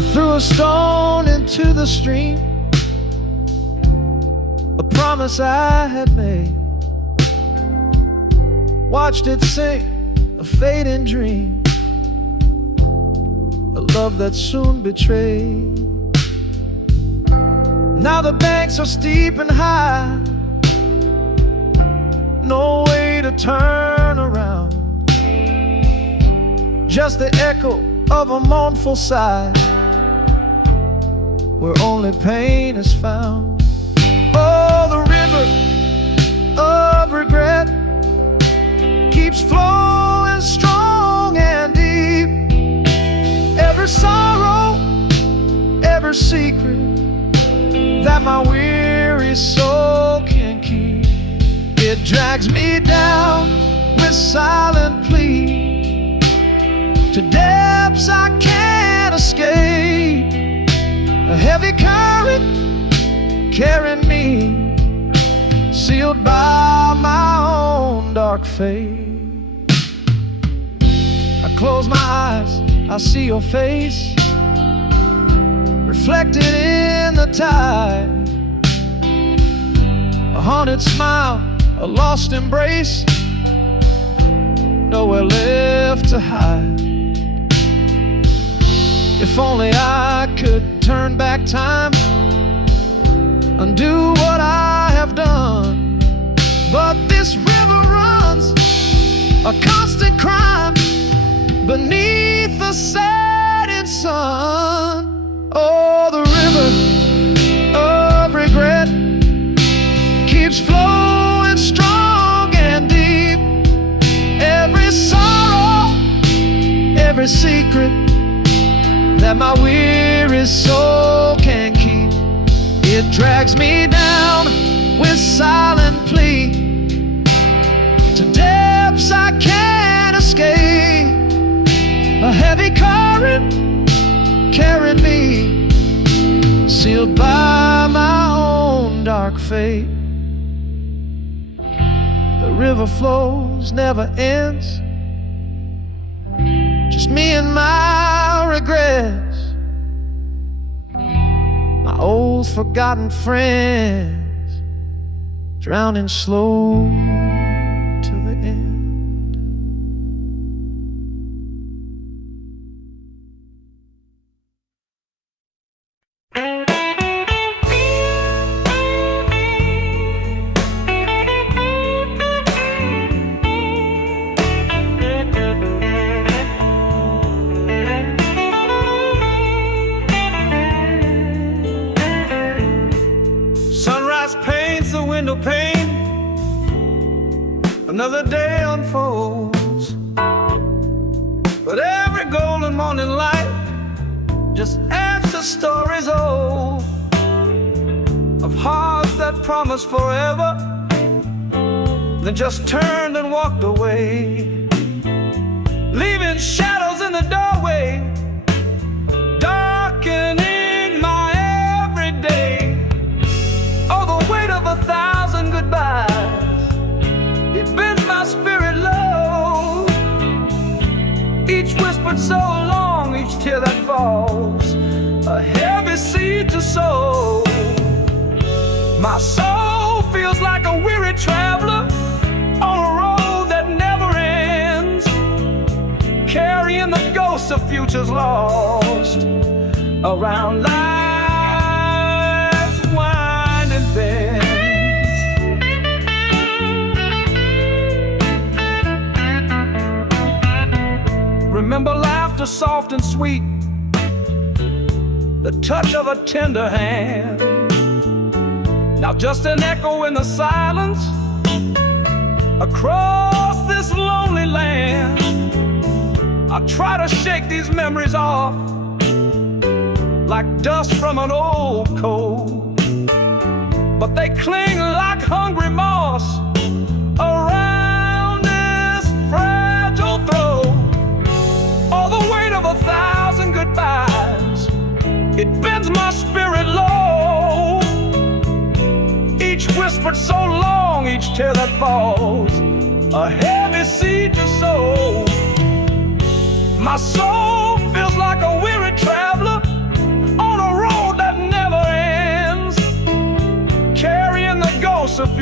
I threw a stone into the stream, a promise I had made. Watched it sink, a fading dream, a love that soon betrayed. Now the banks are steep and high, no way to turn around, just the echo of a mournful sigh, where only pain is found. Oh, the river of regret keeps flowing strong and deep. Every sorrow, every secret that my weary soul can keep, it drags me down with silent plea to depths I can't escape. A heavy current carrying me, sealed by my own dark fate. I close my eyes, I see your face reflected in the tide. A haunted smile, a lost embrace, nowhere left to hide. If only I could turn back time, undo what I have done. But this river runs a constant crime beneath the setting sun. Oh, the river of regret keeps flowing strong and deep. Every sorrow, every secret that my weary soul can keep, it drags me down with silent plea to depths I can't escape. A heavy current carried me, sealed by my own dark fate. The river flows, never ends, just me and my regrets, my old forgotten friends, drowning slow till the end. Pain, another day unfolds, but every golden morning light just adds to stories old of hearts that promised forever, then just turned and walked away, leaving shadows in the doorway, darkening my everyday. Oh, the weight of 1,000 goodbyes, it bends my spirit low. Each whispered so long, each tear that falls, a heavy seed to sow. My soul feels like a weary traveler on a road that never ends, carrying the ghosts of futures lost around life's winding bends. Remember laughter soft and sweet, the touch of a tender hand. Now just an echo in the silence across this lonely land. I try to shake these memories off like dust from an old coat, but they cling like hungry moss around this fragile throat. All the weight of 1,000 goodbyes, it bends my spirit low. Each whispered so long, each tear that falls, a heavy seed to sow. My soul feels like a weary traveler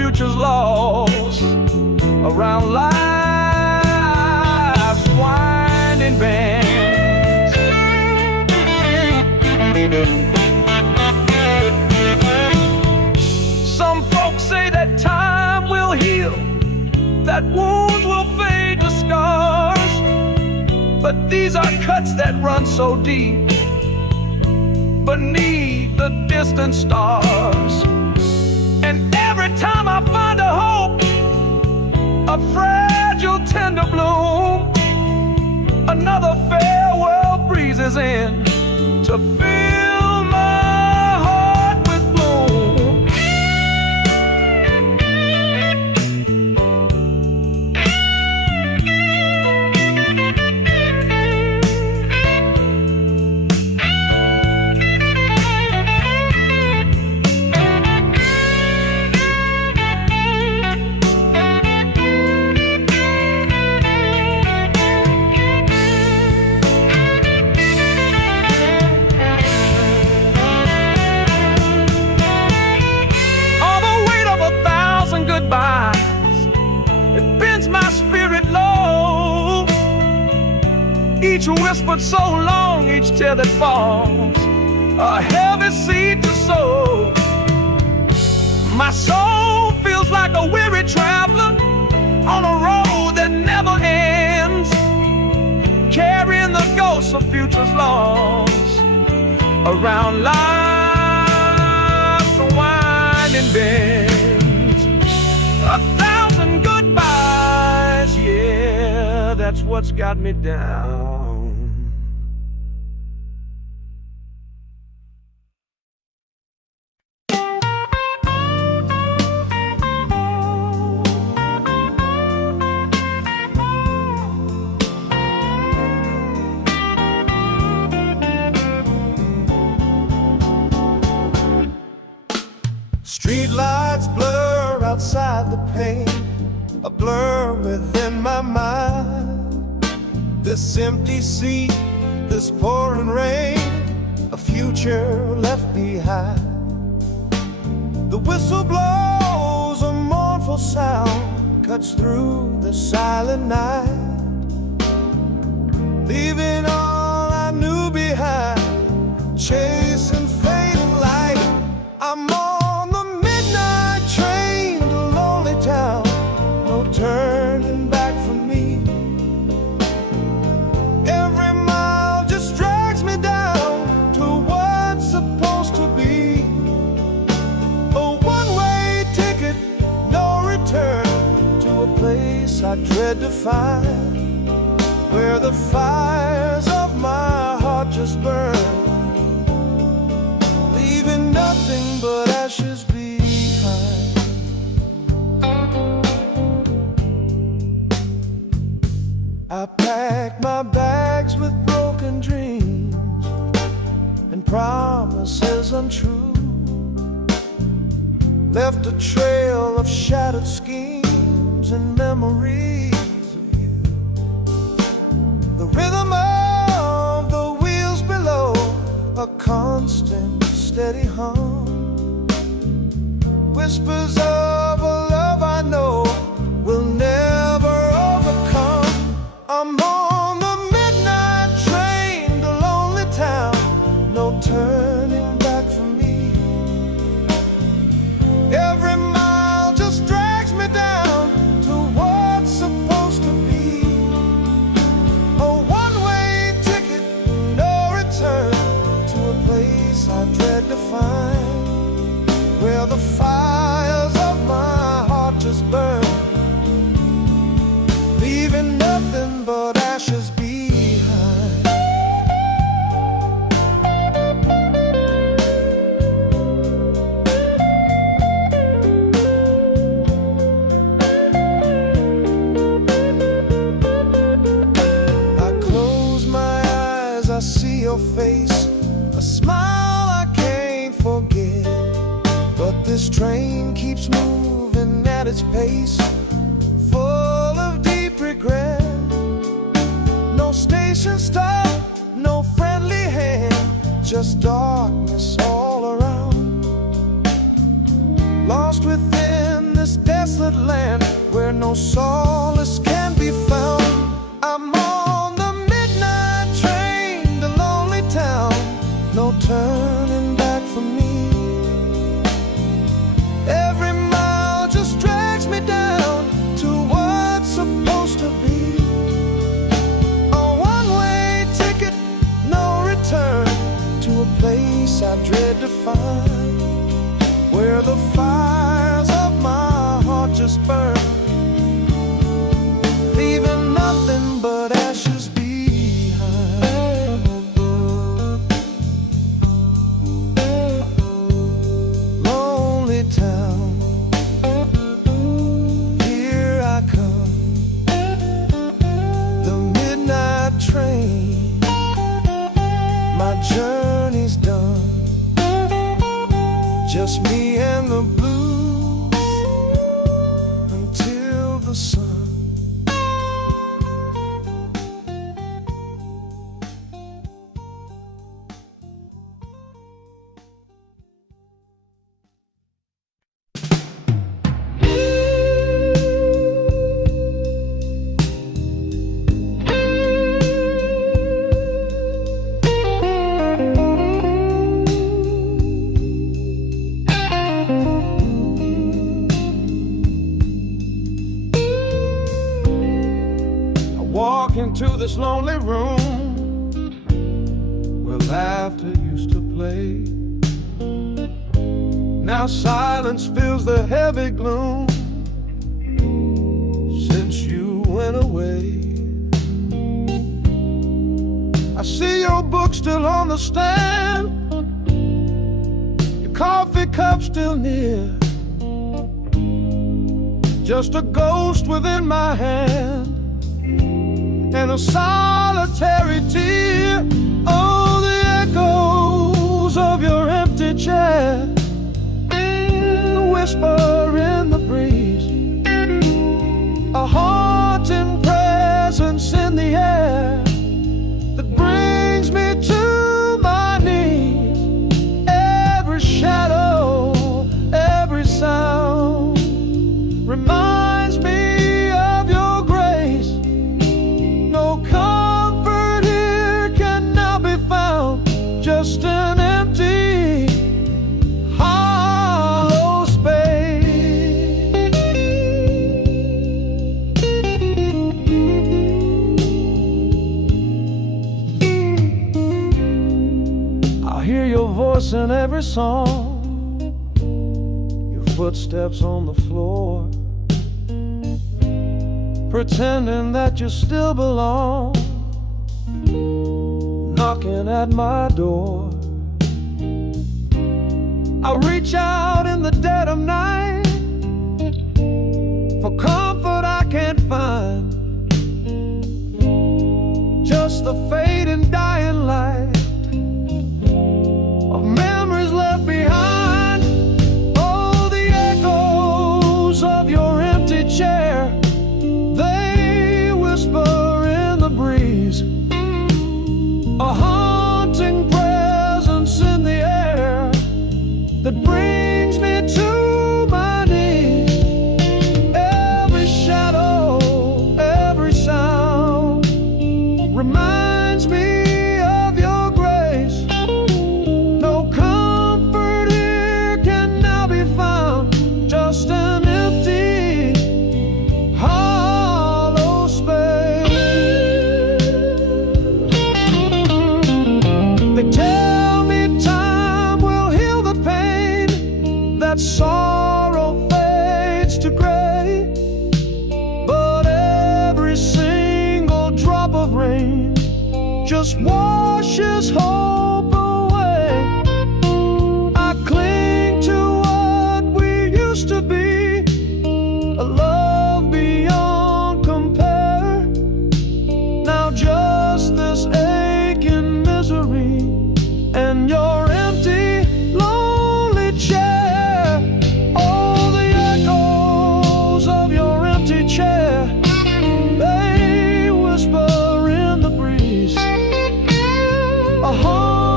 future's lost around life's winding bends. Some folks say that time will heal, that wounds will fade to scars, but these are cuts that run so deep beneath the distant stars. And every time I find a hope, a fragile tender bloom, another farewell breezes in to fill my heart with gloom. It bends my spirit low. Each whispered so long, each tear that falls, a heavy seed to sow. My soul feels like a weary traveler on a road that never ends, carrying the ghosts of futures lost around life's winding bend. 1,000 goodbyes, yeah, that's what's got me down. Streetlights blur outside the pane, a blur within my mind. This empty seat, this pouring rain, a future left behind. The whistle blows, a mournful sound cuts through the silent night, leaving all I knew behind, chasing fading light. I'm on the midnight train to lonely town, no turning back for me. Every mile just drags me down to what's supposed to be. A one-way ticket, no return, to a place I dread to find, where the fires of my heart just burn, leaving nothing but ashes behind. I packed my bags with broken dreams and promises untrue, left a trail of shattered schemes and memories of you. The rhythm of the wheels below, a constant steady hum, whispers of a love I know will never overcome. I'm on the midnight train to lonely town, no turning back for me. Every mile just drags me down to what's supposed to be. A one-way ticket, no return, to a place I dread to find, where the fires of my heart just burn, leaving nothing but ashes behind. I close my eyes, I see your face, a smile I can't forget. But this train keeps moving at its pace, full of deep regret. No station stop, no friendly hand, just darkness all around, lost within this desolate land where no solace can be found. I'm on the midnight train to lonely town, no turning back for me. Every mile just drags me down to what's supposed to be. A one-way ticket, no return, to a place I dread to find, where the fires of my heart just burn, leaving nothing but ashes behind. Lonely town, here I come, the midnight train, my journey's done, just me and the blues until the sun. Walk into this lonely room where laughter used to play. Now silence fills the heavy gloom since you went away. I see your book still on the stand, your coffee cup still near, just a ghost within my hand and a solitary tear. Oh, the echoes of your empty chair, the whisper in the breeze, a haunting presence in the air that brings me to my knees. Every shadow, every sound reminds me of your grace. No comfort here can now be found, just an empty, hollow space. I hear your voice in every song, your footsteps on the floor, pretending that you still belong, knocking at my door. I reach out in the dead of night for comfort I can't find, just the fading dying light of memories left behind. Oh, the echoes of your empty chair, they whisper in the breeze, a haunting presence in the air that brings me to my knees. Every shadow, every sound reminds me of your grace. No comfort here can now be found, just an empty, hollow space. They tell me time will heal the pain, that sorrow fades to gray, but every single drop of rain just washes hope away. I cling to what we used to be, a love beyond compare. Now just this aching misery and your empty, lonely chair. All the echoes of your empty chair, they whisper in the breeze, a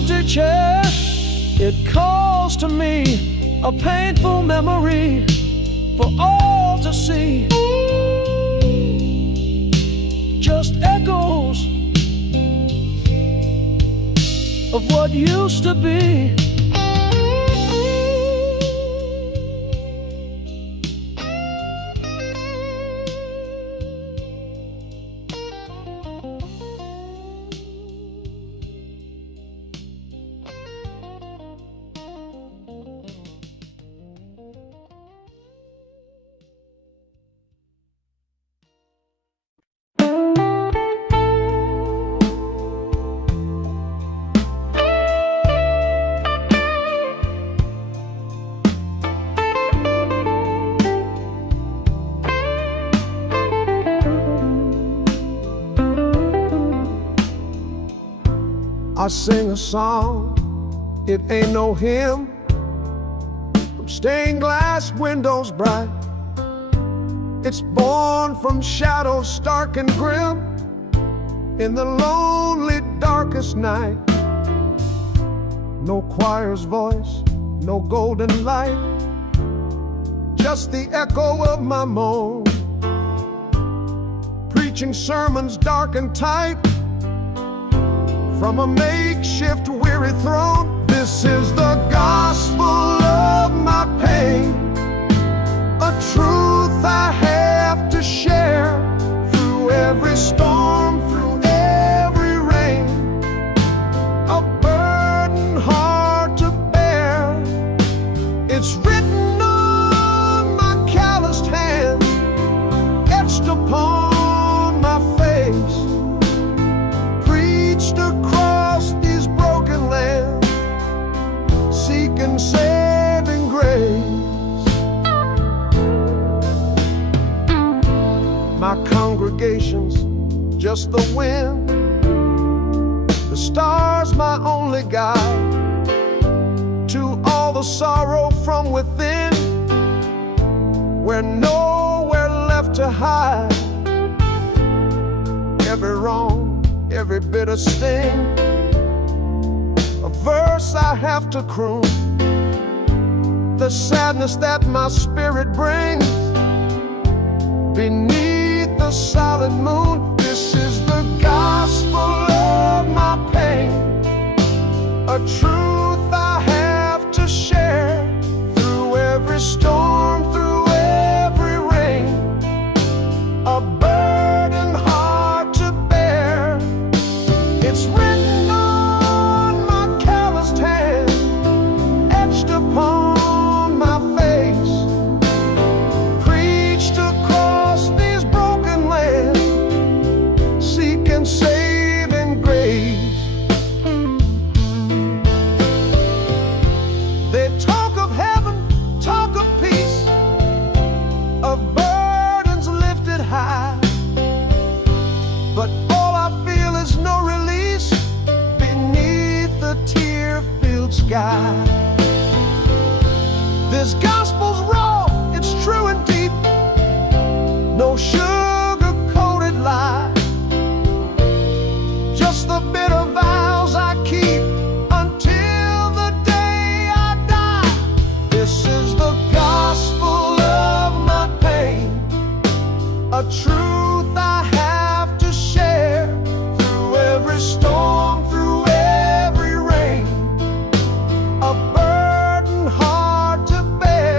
empty chair. It calls to me, a painful memory for all to see. Just echoes of what used to be. I sing a song, it ain't no hymn, from stained glass windows bright. It's born from shadows stark and grim, in the lonely darkest night. No choir's voice, no golden light, just the echo of my moan, preaching sermons dark and tight from a makeshift weary throne. This is the gospel of my pain, a truth I have to share through every storm, through every rain, a burden hard to bear. It's written on my calloused hands, etched upon my face, preached across these broken lands, seeking saving grace. My congregation's just the wind, the stars my only guide to all the sorrow from within, where nowhere left to hide. Every wrong, every bitter sting, a verse I have to croon, the sadness that my spirit brings beneath the silent moon. This is the gospel of my pain, a truth I have to share through every storm, through every rain, a burden hard to bear. It's written on my calloused hand, etched upon my face, preached across these broken lands, seeking saving grace. They talk of heaven, talk of peace, of burdens lifted high, but all I feel is no release beneath the tear-filled sky. This gospel's raw, it's true and deep, no sugar-coated lie, just the bitter vows I keep until the day I die. This is the gospel of my pain, a truth I have to share through every storm, through every rain, a burden hard to bear.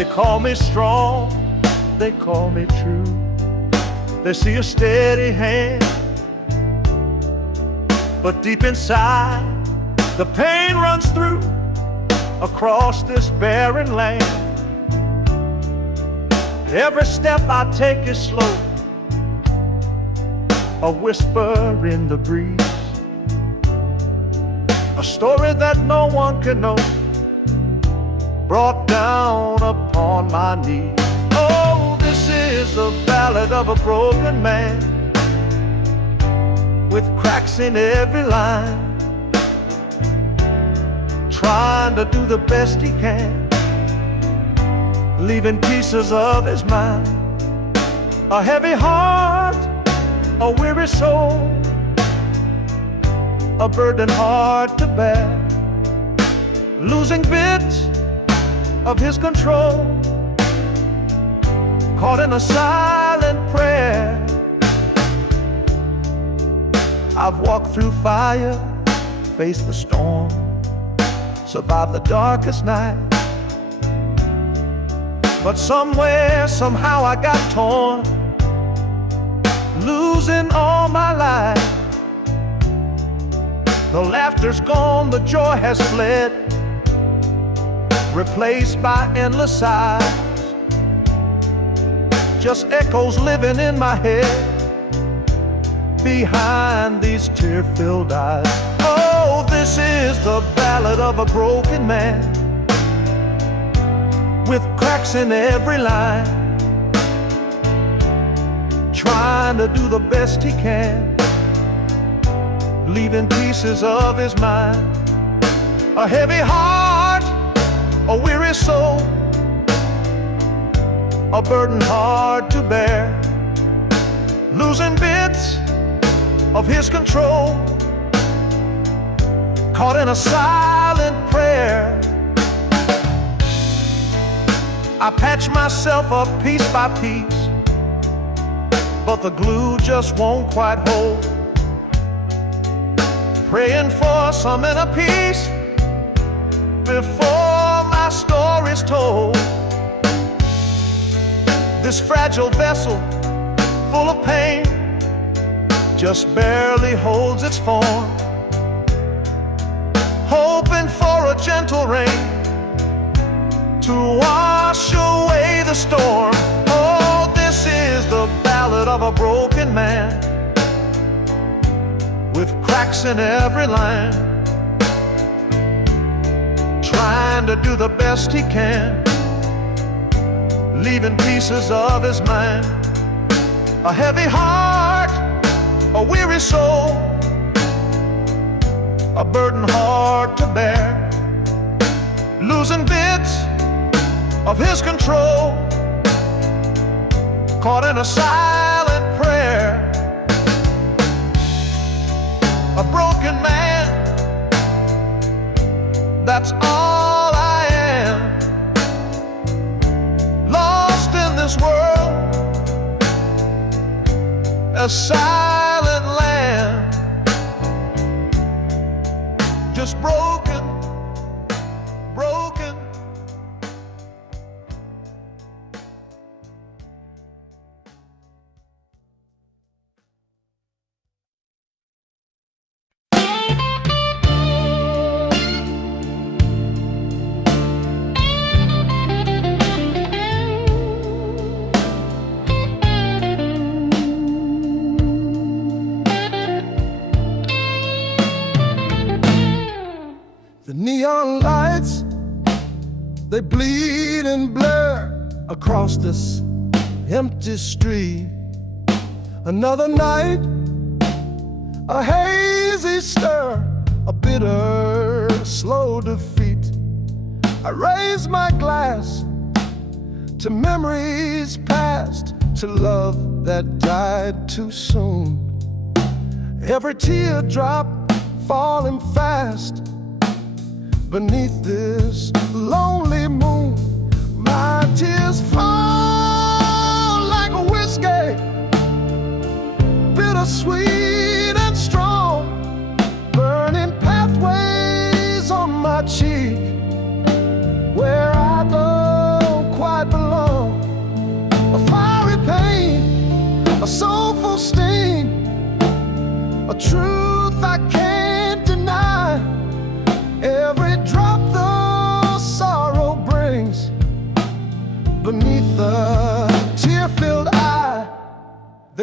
They call me strong, they call me true. They see a steady hand, but deep inside the pain runs through across this barren land. Every step I take is slow, a whisper in the breeze, a story that no one can know, brought down upon my knees. Oh, this is the ballad of a broken man, with cracks in every line, trying to do the best he can, leaving pieces of his mind. A heavy heart, a weary soul, a burden hard to bear, losing bits of his control, caught in a silent prayer. I've walked through fire, faced the storm, survived the darkest night, but somewhere, somehow I got torn, losing all my life. The laughter's gone, the joy has fled, replaced by endless sighs, just echoes living in my head behind these tear-filled eyes. Oh, this is the ballad of a broken man, with cracks in every line, trying to do the best he can, leaving pieces of his mind. A heavy heart, a weary soul, a burden hard to bear, losing bits of his control, caught in a silent prayer. I patch myself up piece by piece, but the glue just won't quite hold, praying for some inner peace before my story's told. This fragile vessel, full of pain, just barely holds its form, hoping for a gentle rain to wash away the storm. Oh, this is the ballad of a broken man, with cracks in every line, trying to do the best he can, leaving pieces of his mind. A heavy heart, a weary soul, a burden hard to bear, losing bits of his control, caught in a silent prayer. A broken man, that's all I am, lost in this world, a silent land, just broken, broken. The neon lights, they bleed and blur across this empty street. Another night, a hazy stir, a bitter, slow defeat. I raise my glass to memories past, to love that died too soon. Every teardrop falling fast beneath this lonely moon. My tears fall like a whiskey, bittersweet and strong, burning pathways on my cheek, where I don't quite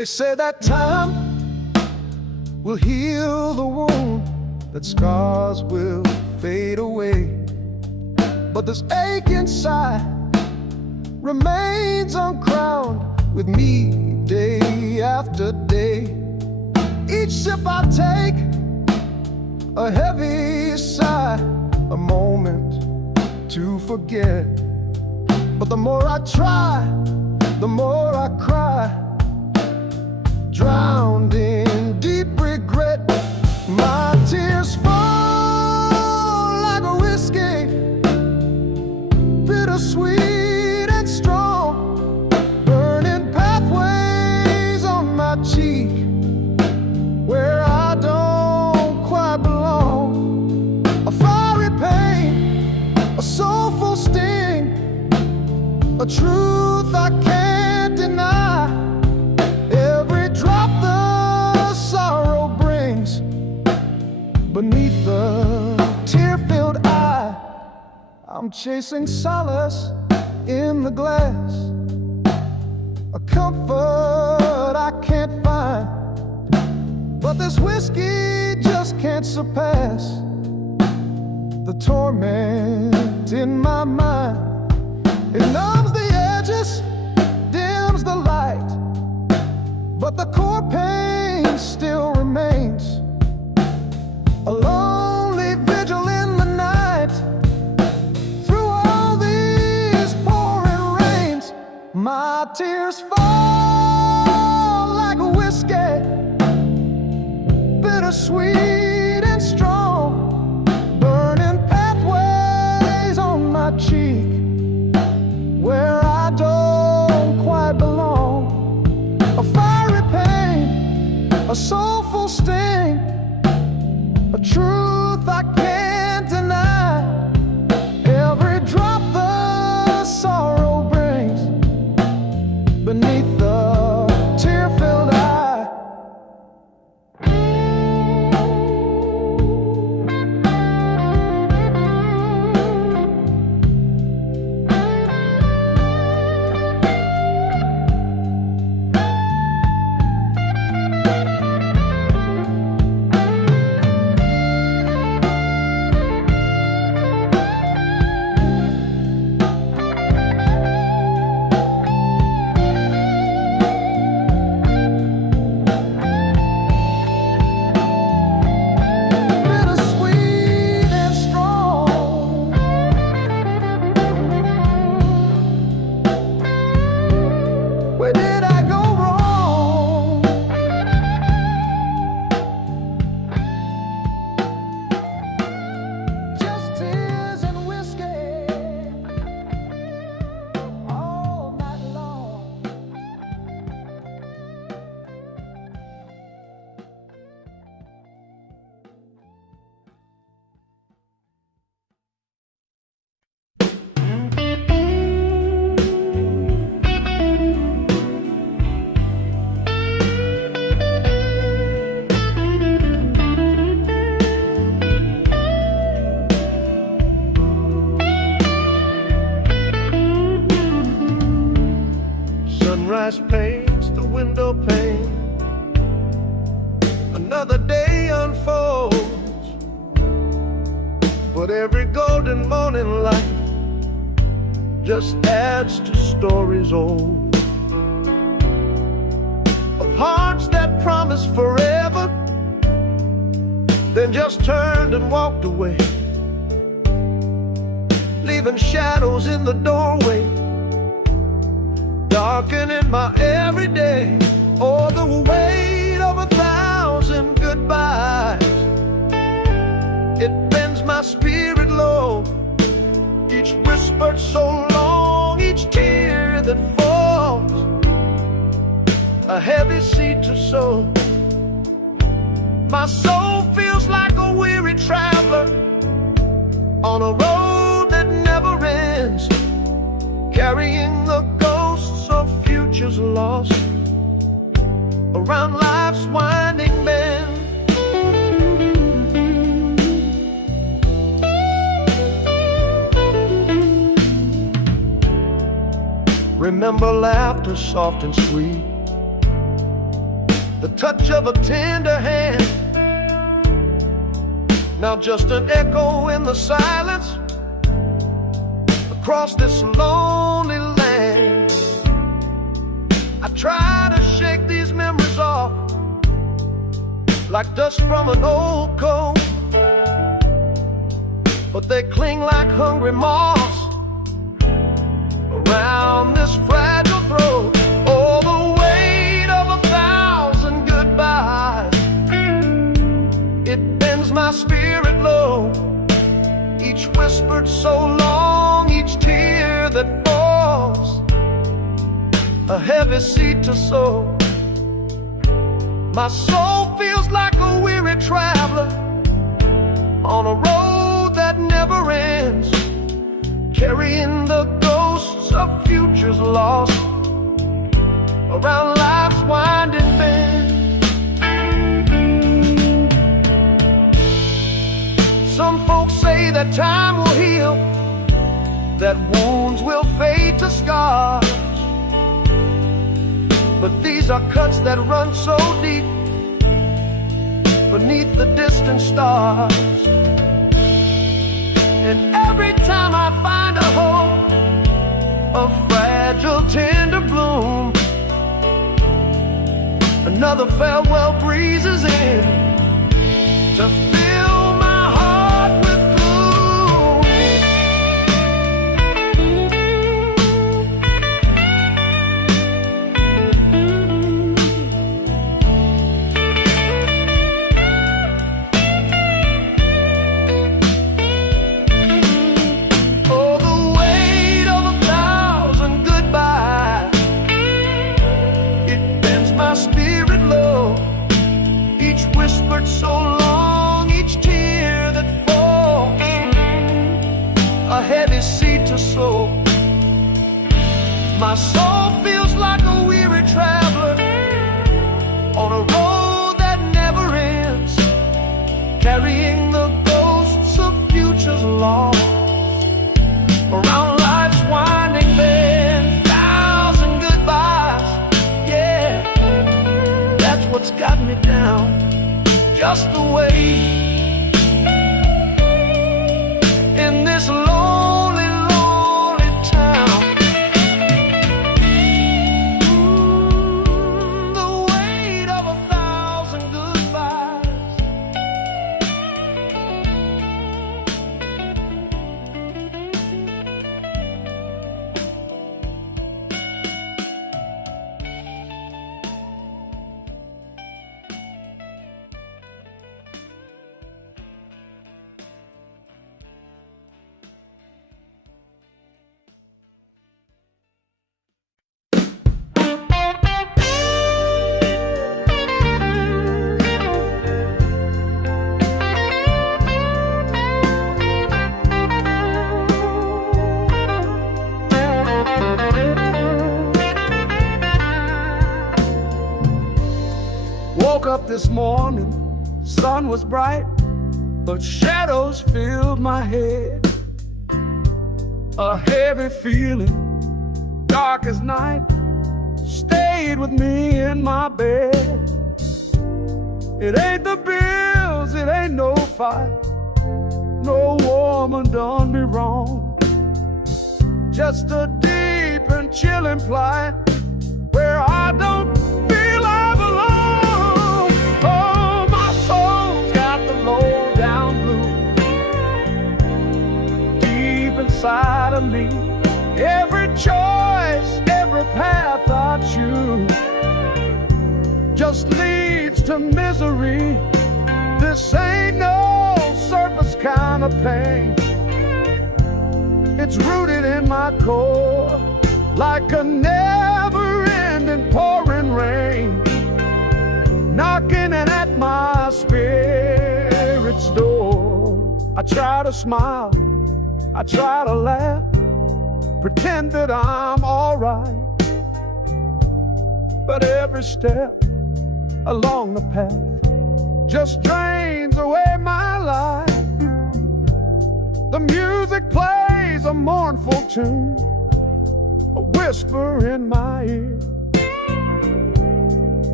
say that time will heal the wound, that scars will fade away, but this ache inside remains uncrowned with me day after day. Each sip I take, a heavy sigh, a moment to forget. But the more I try, the more I cry, drowned in deep regret. My tears fall like a whiskey, bittersweet and strong, burning pathways on my cheek where I don't quite belong. A fiery pain, a soulful sting, a truth I can't deny. Every drop the sorrow brings beneath the tear-filled eye. I'm chasing solace in the glass, a comfort I can't find, but this whiskey just can't surpass the torment in my mind. It numbs the edges, dims the light, but the core pain still remains. A lonely vigil in the night, through all these pouring rains. My tears fall like a whiskey, bittersweet and strong, burning pathways on my cheek where I don't quite belong. A fiery pain, a soulful sting, a truth I can't deny. Every drop the sorrow brings beneath the tear-filled eye. Where did I go wrong? Just tears and whiskey all night long. Sunrise paints the window pane, another day unfolds, but every golden morning light just adds to stories old, of hearts that promised forever, then just turned and walked away, leaving shadows in the doorway, darkening my everyday. Oh, the weight of 1,000 goodbyes, it bends my spirit low. Each whispered so long, each tear that falls, a heavy seed to sow. My soul feels like a weary traveler on a road that never ends, carrying the ghosts of futures lost around life's winding bend. Remember laughter soft and sweet, the touch of a tender hand. Now just an echo in the silence across this lonely land. I try to shake these memories off like dust from an old coat, but they cling like hungry moths around this fragile throat. Oh, the weight of 1,000 goodbyes, it bends my spirit low. Each whispered so long, each tear that falls, a heavy seed to sow. My soul feels like a weary traveler on a road that never ends, carrying the ghosts of futures lost around life's winding bend. Some folks say that time will heal, that wounds will fade to scars, but these are cuts that run so deep beneath the distant stars. And every time I find a hope, a fragile, tender bloom, another farewell breezes in to fill my heart with so long, each tear that falls, a heavy seed to sow. My soul feels like a weary traveler on a road that never ends, carrying the ghosts of futures lost around life's winding bend. 1,000 goodbyes, yeah, that's what's got me down. Just the way in this lonely, lonely town. The weight of 1,000 goodbyes. Woke up this morning, sun was bright, but shadows filled my head. A heavy feeling, dark as night, stayed with me in my bed. It ain't the bills, it ain't no fight, no woman done me wrong. Just a deep and chilling plight where I don't feel I belong. Oh, my soul's got the low down blues deep inside of me. Every choice, every path I choose just leads to misery. This ain't no surface kind of pain. It's rooted in my core like a never-ending pouring rain, knocking at my spirit's door. I try to smile, I try to laugh, pretend that I'm alright, but every step along the path just drains away my life. The music plays a mournful tune, a whisper in my ear.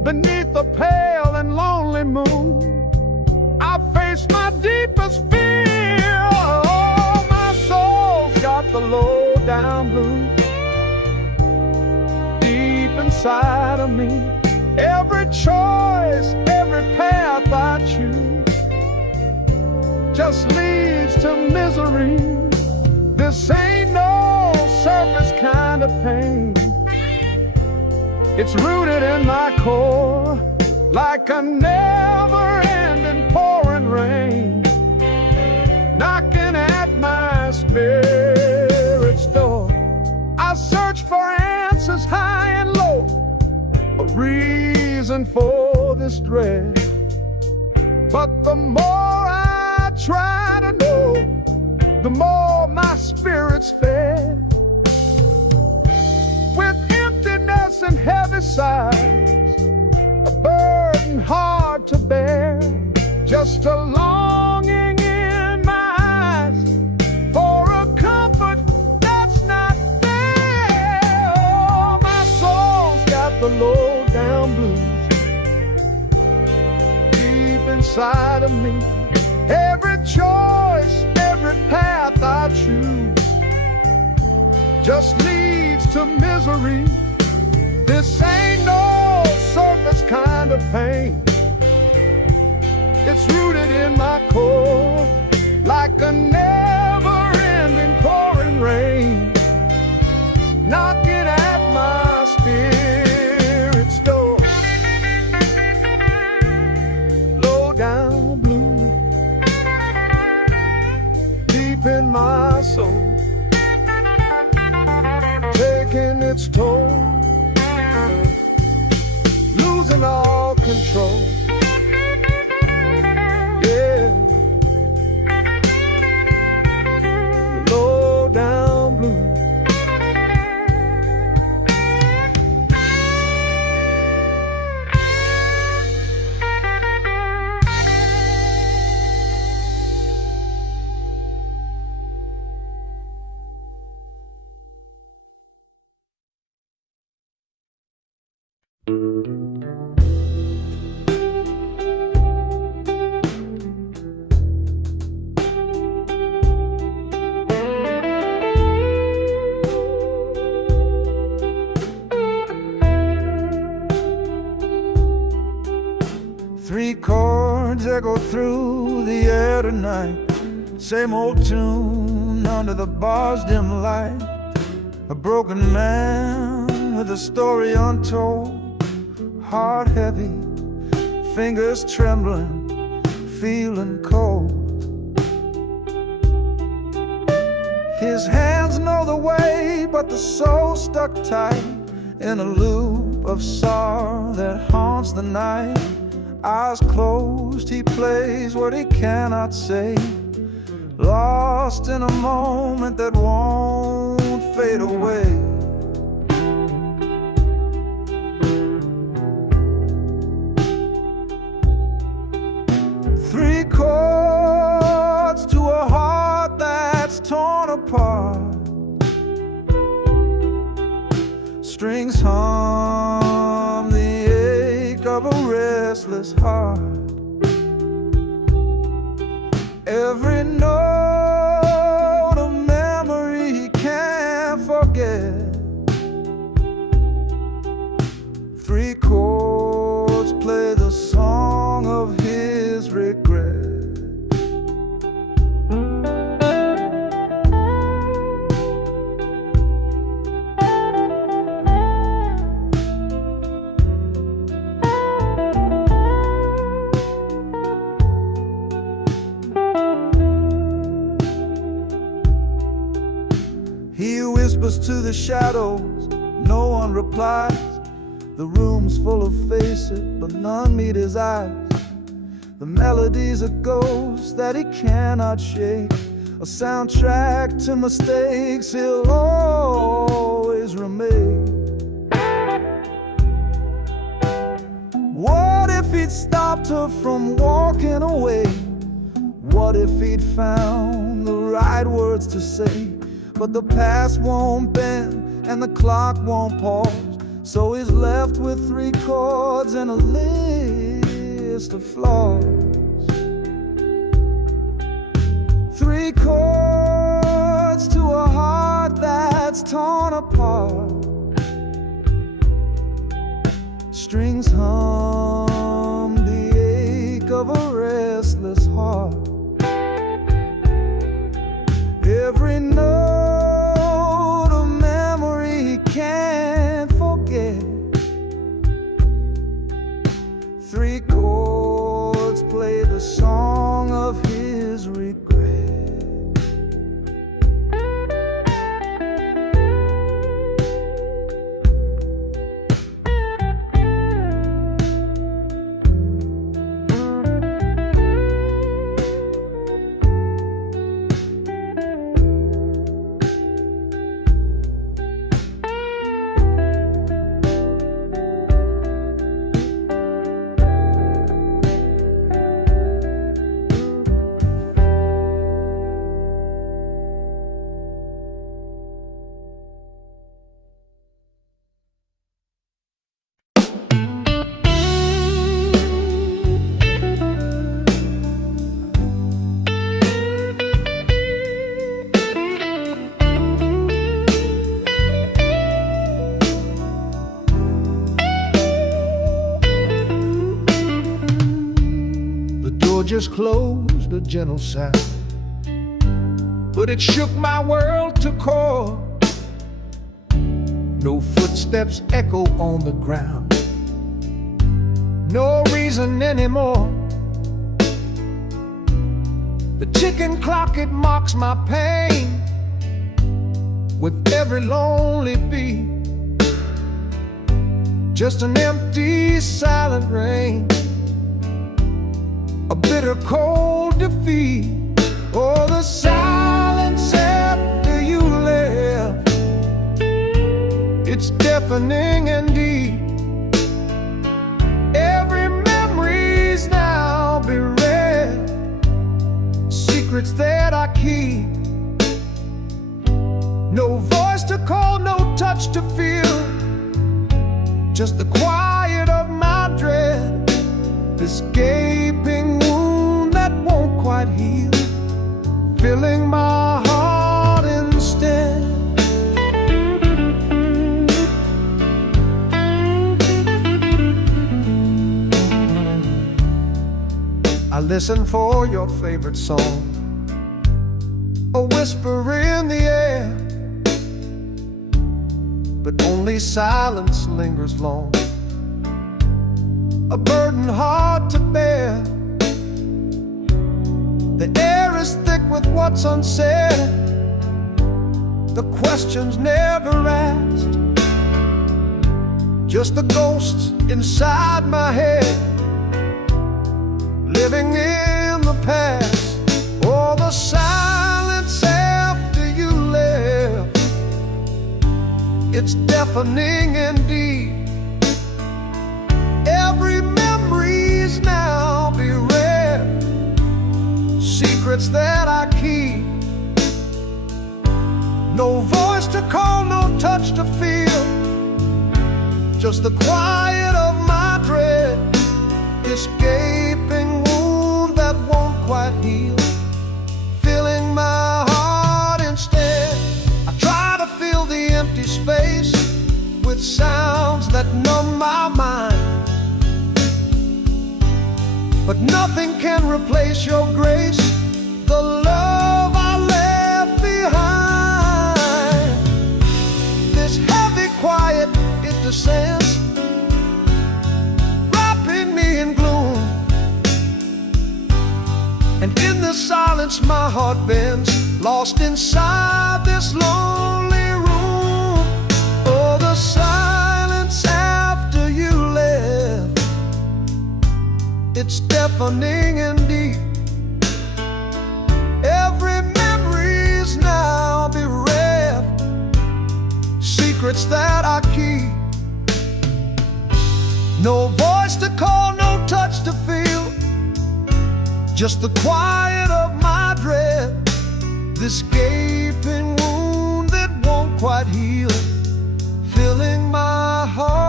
beneath the pale and lonely moon, I face my deepest fear. Oh, my soul's got the low down blues deep inside of me. Every choice, every path I choose just leads to misery. This ain't no surface kind of pain. It's rooted in my core like a never-ending pouring rain, knocking at my spirit's door. I search for answers high and low, a reason for this dread. But the more I try to know, the more my spirit's fed. With emptiness and heavy sighs, a burden hard to bear, just a longing in my eyes for a comfort that's not there. Oh, my soul's got the low down blues deep inside of me. Every choice, every path I choose just leads to misery. This ain't no surface kind of pain. It's rooted in my core like a never-ending pouring rain, knocking at my spirit's door. Low down blue deep in my soul, taking its toll, losing all control. Yeah, low down blue. Three chords echo through the air tonight, same old tune under the bar's dim light. A broken man with a story untold, heart heavy, fingers trembling, feeling cold. His hands know the way, but the soul stuck tight in a loop of sorrow that haunts the night. Eyes closed, he plays what he cannot say, lost in a moment that won't fade away. Three chords to a heart that's torn apart, strings hum the ache of a restless heart. Every note a memory he can't forget. Three chords play the song of his regret. He whispers to the shadows, no one replies. The room's full of faces, but none meet his eyes. The melody's a ghost that he cannot shake, a soundtrack to mistakes he'll always remake. What if he'd stopped her from walking away? What if he'd found the right words to say? But the past won't bend and the clock won't pause. So he's left with 3 chords and a list of flaws. 3 chords to a heart that's torn apart. Strings hum the ache of a restless heart. Every note a memory he can't forget. 3 chords play the song of his regret. Just closed, a gentle sound, but it shook my world to core. No footsteps echo on the ground, no reason anymore. The ticking clock, it mocks my pain with every lonely beat. Just an empty, silent rain, a bitter cold defeat. Oh, the silence after you left, it's deafening and deep. Every memory's now bereft, secrets that I keep. No voice to call, no touch to feel, just the quiet of my dread. This gaping wound that won't quite heal, filling my heart instead. I listen for your favorite song, a whisper in the air, but only silence lingers long, a burden hard to bear. The air is thick with what's unsaid, the questions never asked, just the ghosts inside my head, living in the past. Oh, the silence after you left, it's deafening indeed. Every memory's now bereft, secrets that I keep. No voice to call, no touch to feel, just the quiet of my dread. This gaping wound that won't quite heal, filling my heart instead. I try to fill the empty space with sounds that numb my mind, but nothing can replace your grace, the love I left behind. This heavy quiet, it descends, wrapping me in gloom, and in the silence my heart bends, lost inside this lonely room. Oh, the silence after you left, it's deafening and deep. Every memory's now bereft, secrets that I keep. No voice to call, no touch to feel, just the quiet of my dread. This gaping wound that won't quite heal, filling my heart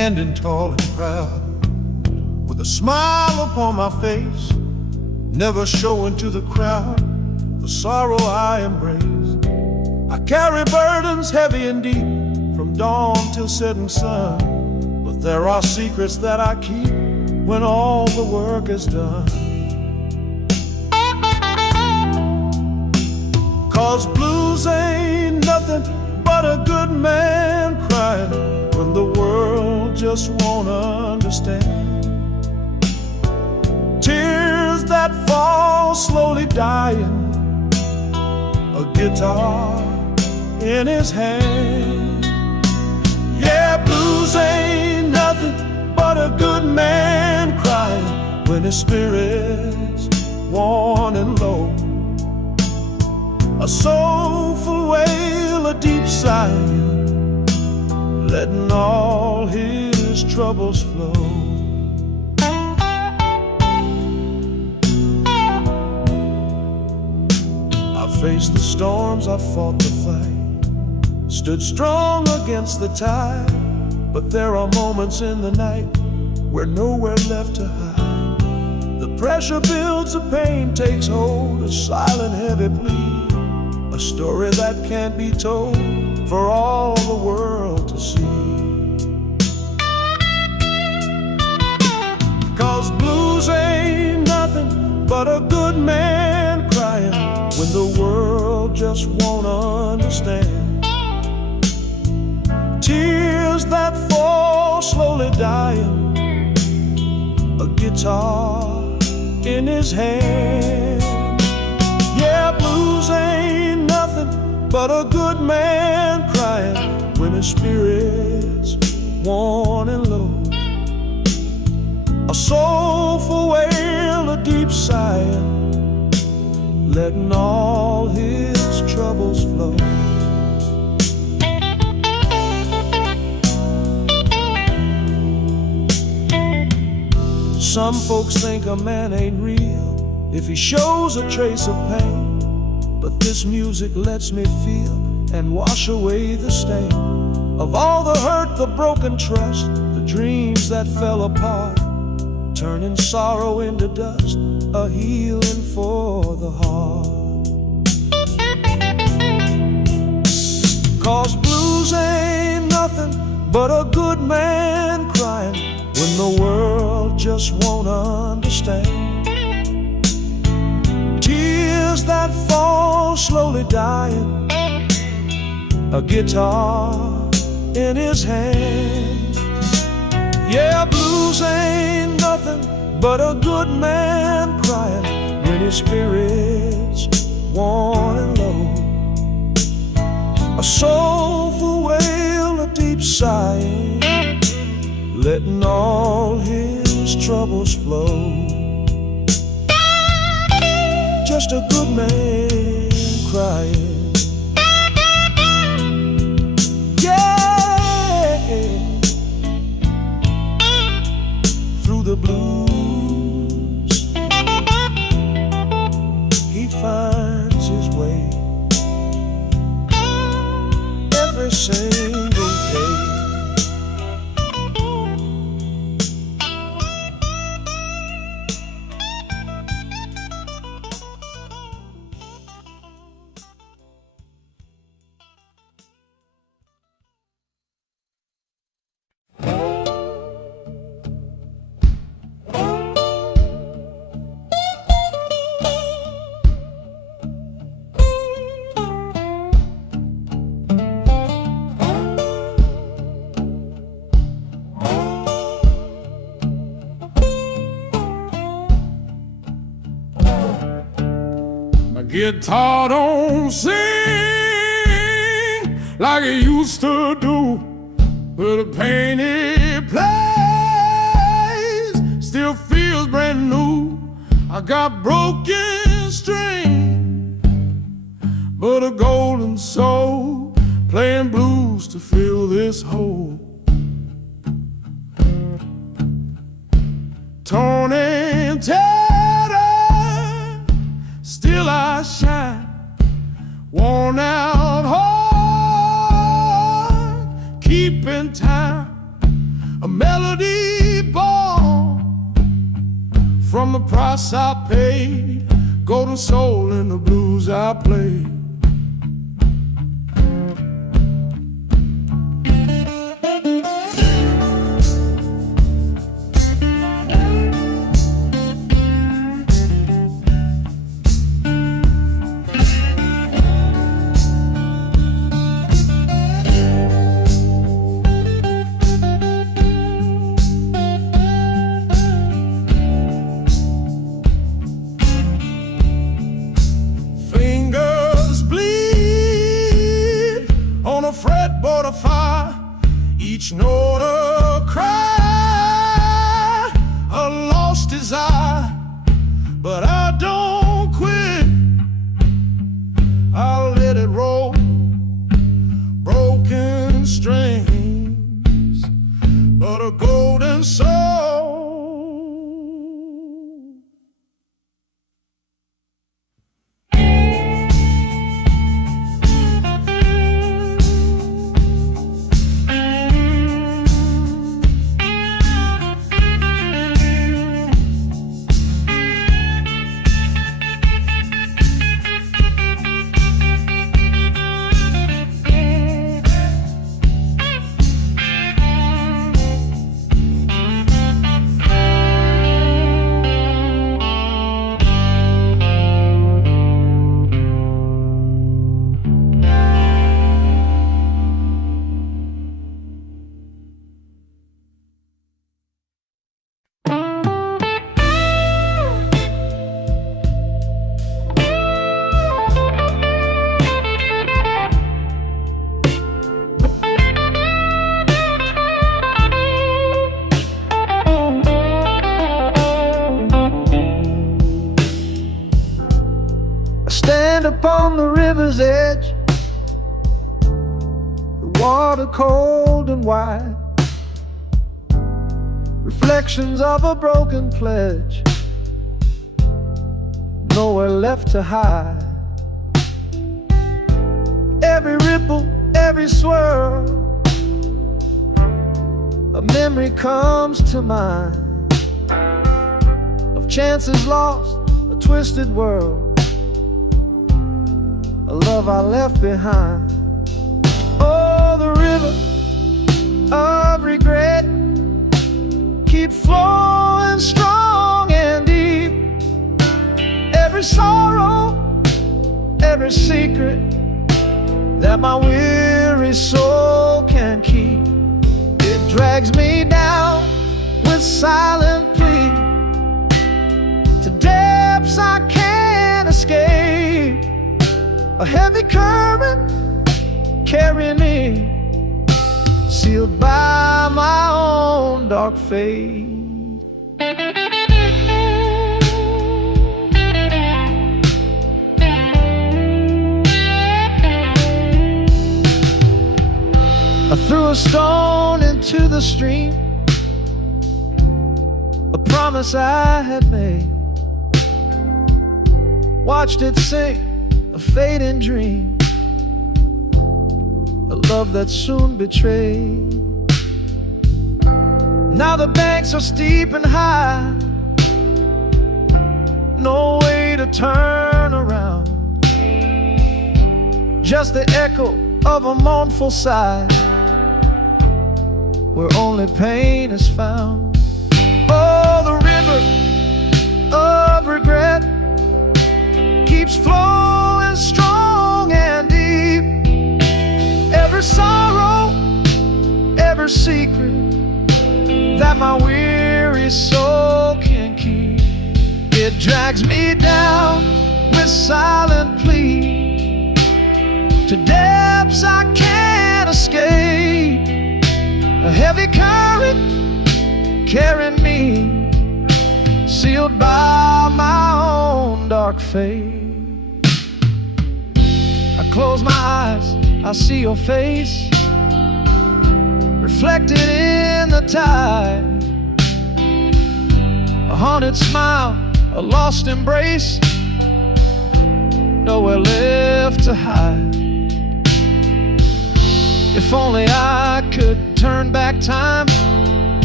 standing tall and proud, with a smile upon my face, never showing to the crowd the sorrow I embrace. I carry burdens heavy and deep, from dawn till setting sun, but there are secrets that I keep when all the work is done. 'Cause blues ain't nothing but a good man crying when the world just won't understand. Tears that fall slowly dying, a guitar in his hand. Yeah, blues ain't nothing but a good man crying when his spirit's worn and low. A soulful wail, a deep sigh, letting all his troubles flow. I faced the storms, I fought the fight, stood strong against the tide, but there are moments in the night where nowhere left to hide. The pressure builds, the pain takes hold, a silent heavy plea, a story that can't be told for all the world to see. 'Cause blues ain't nothing but a good man crying when the world just won't understand. Tears that fall slowly dying, a guitar in his hand. Yeah, blues ain't nothing but a good man crying when his spirit's worn and low. A soulful wail, a deep sigh, letting all his troubles flow. Some folks think a man ain't real if he shows a trace of pain, but this music lets me feel and wash away the stain of all the hurt, the broken trust, the dreams that fell apart, turning sorrow into dust, a healing for the heart. 'Cause blues ain't nothing but a good man crying when the world just won't understand. Tears that fall slowly dying, a guitar in his hand. Yeah, blues ain't nothing but a good man crying when his spirit's worn and low. A soulful wail, a deep sigh, letting all his troubles flow. Just a good man crying. Yeah, through the blues he finds his way every single day. Guitar don't sing like it used to do, but the pain it plays still feels brand new. I got broken string, but a golden soul playing blues to fill this hole. Torn and tattered, still I shine, worn out heart, keeping time a melody born from the price I paid, golden soul in the blues I played. Fretboard of fire, each note a cry, a lost desire, but I don't quit. I'll let it roll, broken strings, but a golden soul. Stand upon the river's edge, the water cold and wide, reflections of a broken pledge, nowhere left to hide. Every ripple, every swirl, a memory comes to mind of chances lost, a twisted world, a love I left behind. Oh, the river of regret keep flowing strong and deep. Every sorrow, every secret that my weary soul can keep, it drags me down with silent plea to depths I can't escape. A heavy current carrying me, sealed by my own dark fate. I threw a stone into the stream, a promise I had made, watched it sink, a fading dream, a love that soon betrayed. Now the banks are steep and high, no way to turn around, just the echo of a mournful sigh, where only pain is found. Oh, the river of regret keeps flowing strong and deep. Every sorrow, every secret that my weary soul can keep, it drags me down with silent plea to depths I can't escape. A heavy current carrying me, sealed by my own dark fate. I close my eyes, I see your face reflected in the tide, a haunted smile, a lost embrace, nowhere left to hide. If only I could turn back time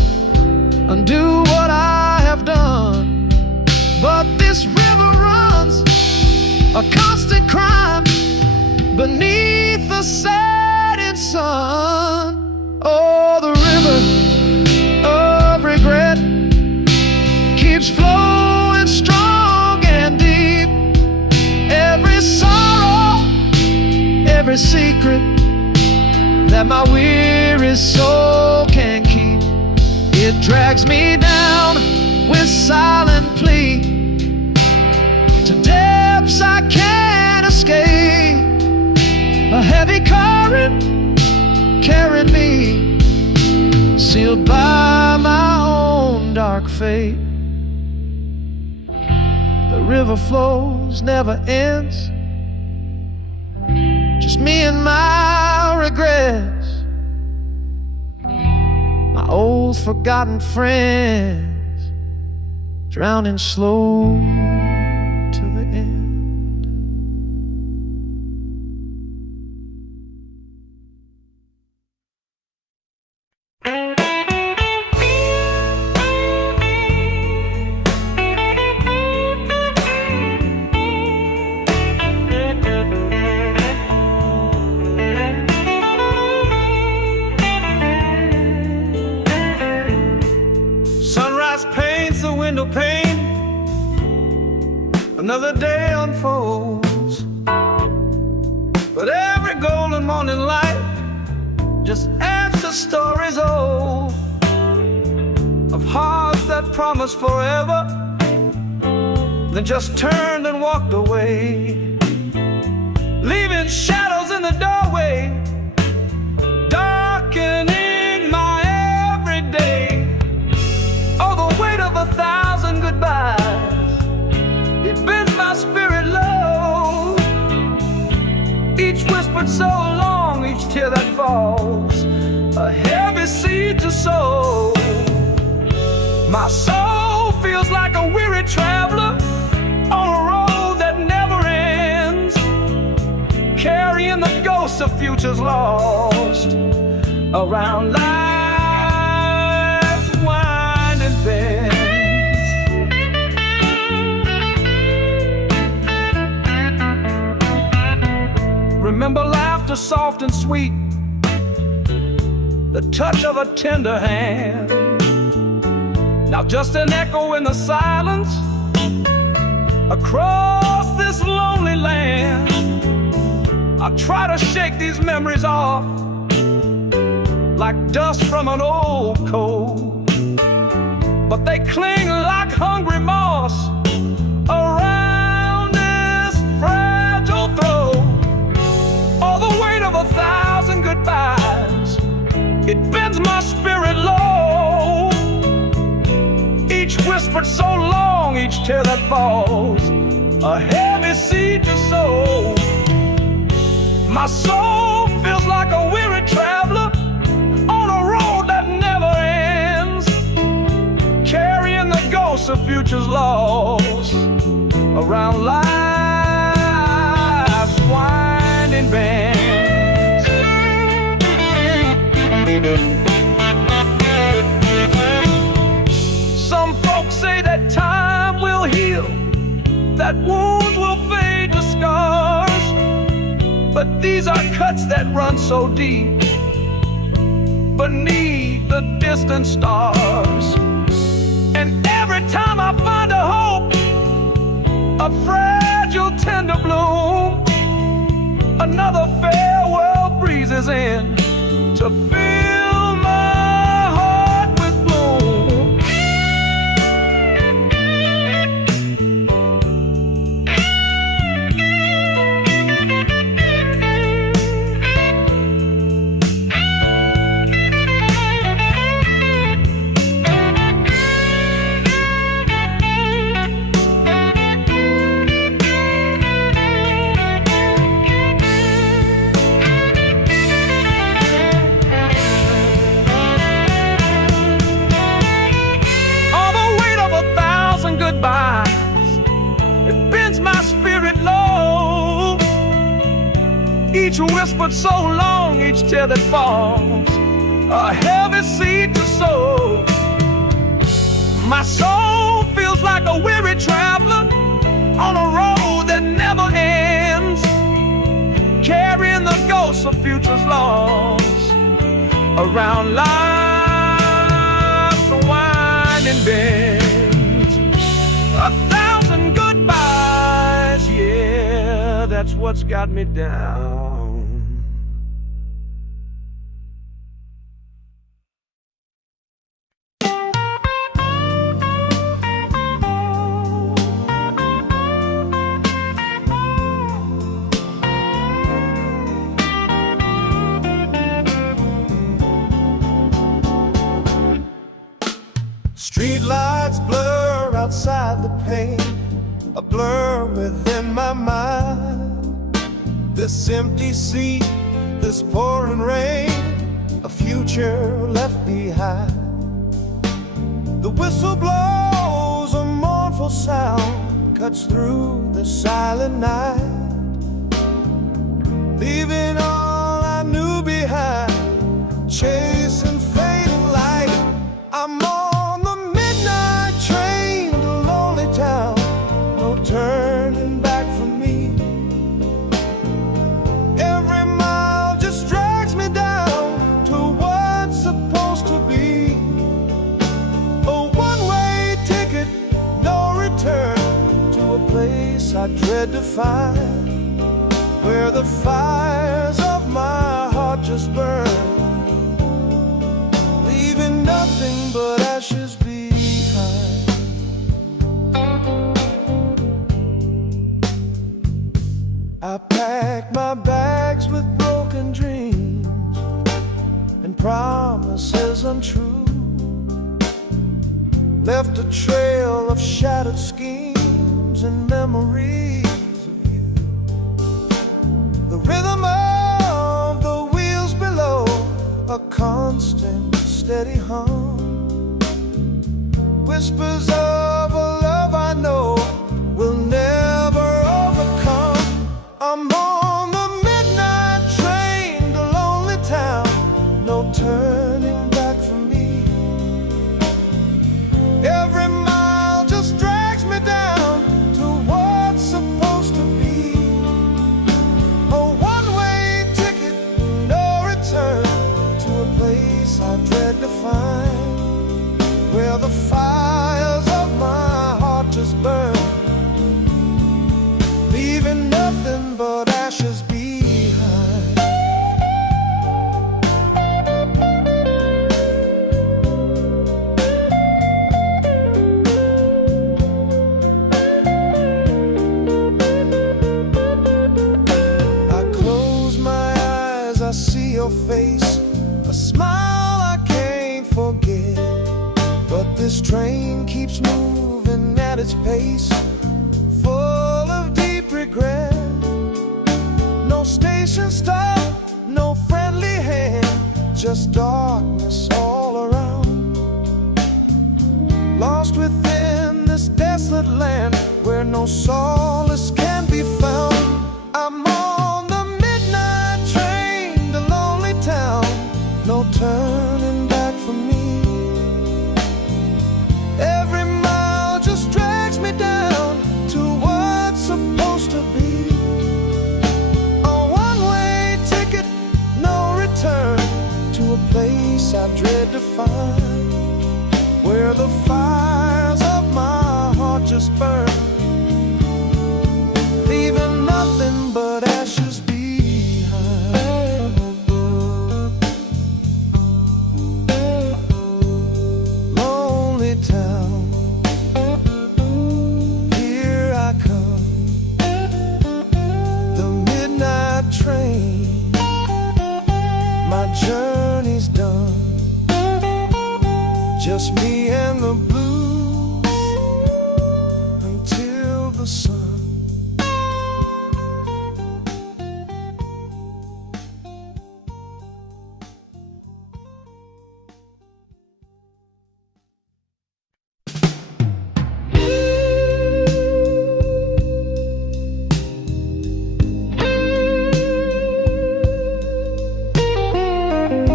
undo what I have done. But this river runs a constant crime beneath the setting sun. Oh, the river of regret keeps flowing strong and deep. Every sorrow, every secret that my weary soul can keep, it drags me down with silent plea to depths I can't escape. A heavy current carrying me, sealed by my own dark fate. The river flows, never ends, just me and my regrets, my old forgotten friends, drowning slow to the end. Window pane, another day unfolds, but every golden morning light just adds to stories old of hearts that promised forever, then just turned and walked away, leaving shadows in the doorway, darkening my everyday. Oh, the weight of 1,000 goodbyes, it bends my spirit low. Each whispered so long, each tear that falls, a heavy seed to sow. My soul feels like a weary traveler on a road that never ends, carrying the ghosts of futures lost around life's winding bends. Remember laughter soft and sweet, the touch of a tender hand. Now just an echo in the silence across this lonely land. I try to shake these memories off like dust from an old coat, but they cling like hungry moss around this fragile throat. Oh, the weight of 1,000 goodbyes, it bends my spirit low. Each whispered so long, each tear that falls, a heavy seed to sow. My soul feels like a weary traveler on a road that never ends, carrying the ghosts of futures lost around life's winding bends. Some folks say that time will heal, that wounds will fade to scars, but these are cuts that run so deep beneath the distant stars. And every time I find a hope, a fragile tender bloom, another farewell breezes in to fill my heart with gloom. It bends my spirit low. Each whispered so long, each tear that falls, a heavy seed to sow. My soul feels like a weary traveler on a road that never ends, carrying the ghosts of futures lost around life's winding bends. 1,000 goodbyes, yeah, that's what's got me down. Street lights blur outside the pane, a blur within my mind. This empty seat, this pouring rain, a future left behind. The whistle blows, a mournful sound cuts through the silent night, leaving all I knew behind, chasing fatal light. I'm on the midnight train to lonely town, no turning back for me. Every mile just drags me down to what's supposed to be. A one-way ticket, no return, to a place I dread to find, where the fires of my heart just burn, leaving nothing but ashes behind. I packed my bags with broken dreams and promises untrue, left a trail of shattered schemes and memories of you. The rhythm of the wheels below, a constant steady hum, whispers of a love I know will never overcome. I'm on the midnight train to lonely town, no turning back for me. Every mile just drags me down to what's supposed to be. A one-way ticket, no return, to a place I dread to find, where the fires of my heart just burn, leaving nothing but ashes behind. I close my eyes, I see your face, a smile I can't forget. But this train keeps moving at its pace, full of deep regret. No station stop, no friendly hand, just darkness all around. Lost within this desolate land, where no solace can be found. I'm on the midnight train to lonely town, no turning back for me. Every mile just drags me down to what's supposed to be. A one-way ticket, no return, to a place I dread to find, where the fires of my heart just burn, leaving nothing but ashes behind. Lonely town, here I come, the midnight train, my journey's done, just me and the blues until the sun.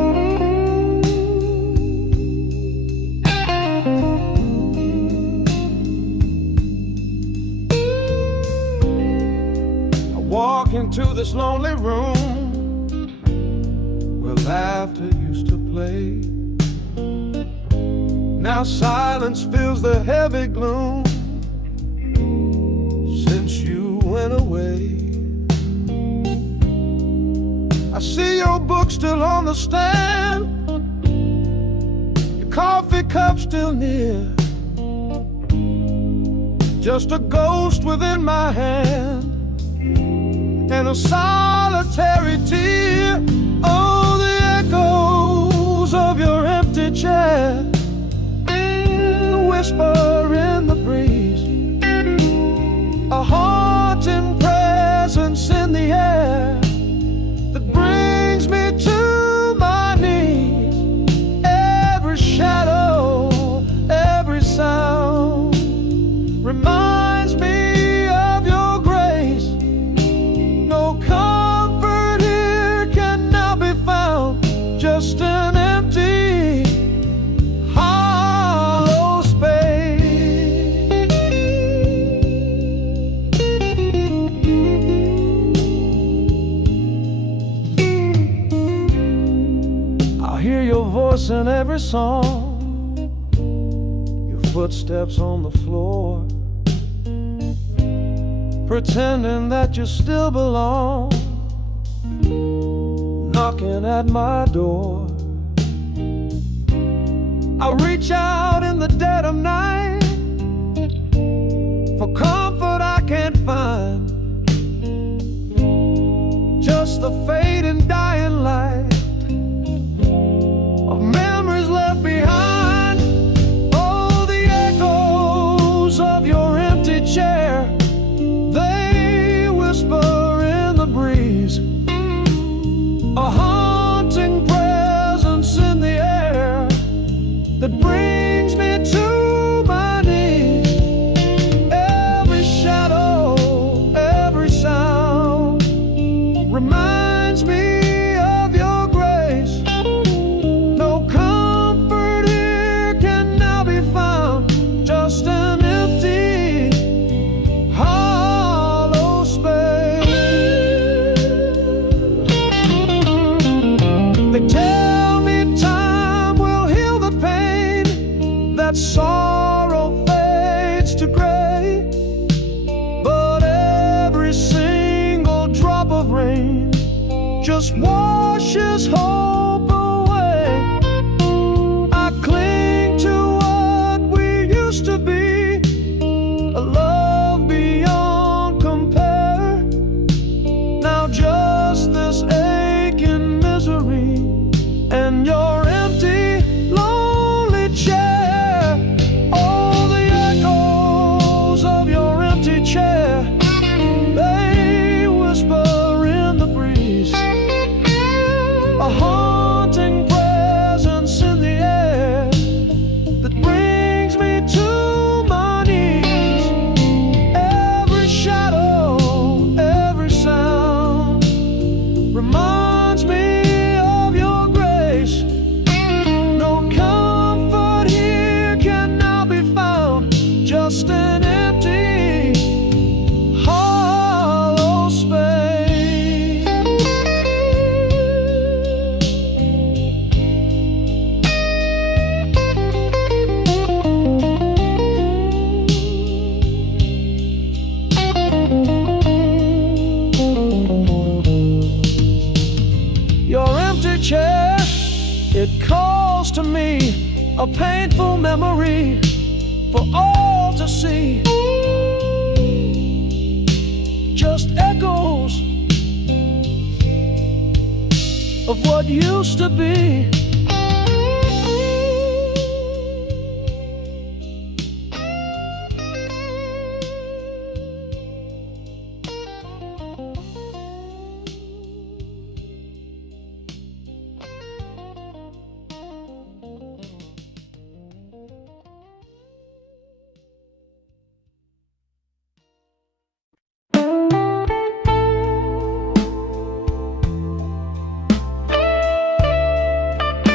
walk into this lonely room where laughter used to play. Now silence fills the heavy gloom since you went away. I see your book still on the stand, your coffee cup still near, just a ghost within my hand and a solitary tear. Oh, the echoes of your empty chair, the whisper in the breeze, a haunting presence in the air that brings me to my knees. Every shadow, every sound reminds me of your grace. No comfort here can now be found, just an empty, hollow space. I hear your voice in every song, your footsteps on the floor, pretending that you still belong, knocking at my door. I reach out in the dead of night for comfort I can't find, just the fading dying light of memories left behind. Oh, the echoes of your empty chair, they whisper in the breeze, a haunting presence in the air that brings me to my knees. Every shadow, every sound reminds me of your grace. No comfort here can now be found, just an empty, hollow space. They tell me time will heal the pain, that sorrow fades to gray, but every single drop of rain just washes hope away. I cling to what we used to be, a love beyond compare. Now just this aching misery and your empty, lonely chair. Oh, the echoes of your empty chair, they whisper in the breeze, a haunting presence in the air that brings me to my knees. Every shadow, every sound reminds me of your grace. No comfort here can now be found, just an empty, hollow space. Your empty chair, it calls to me, a painful memory for all to see. Just echoes of what used to be.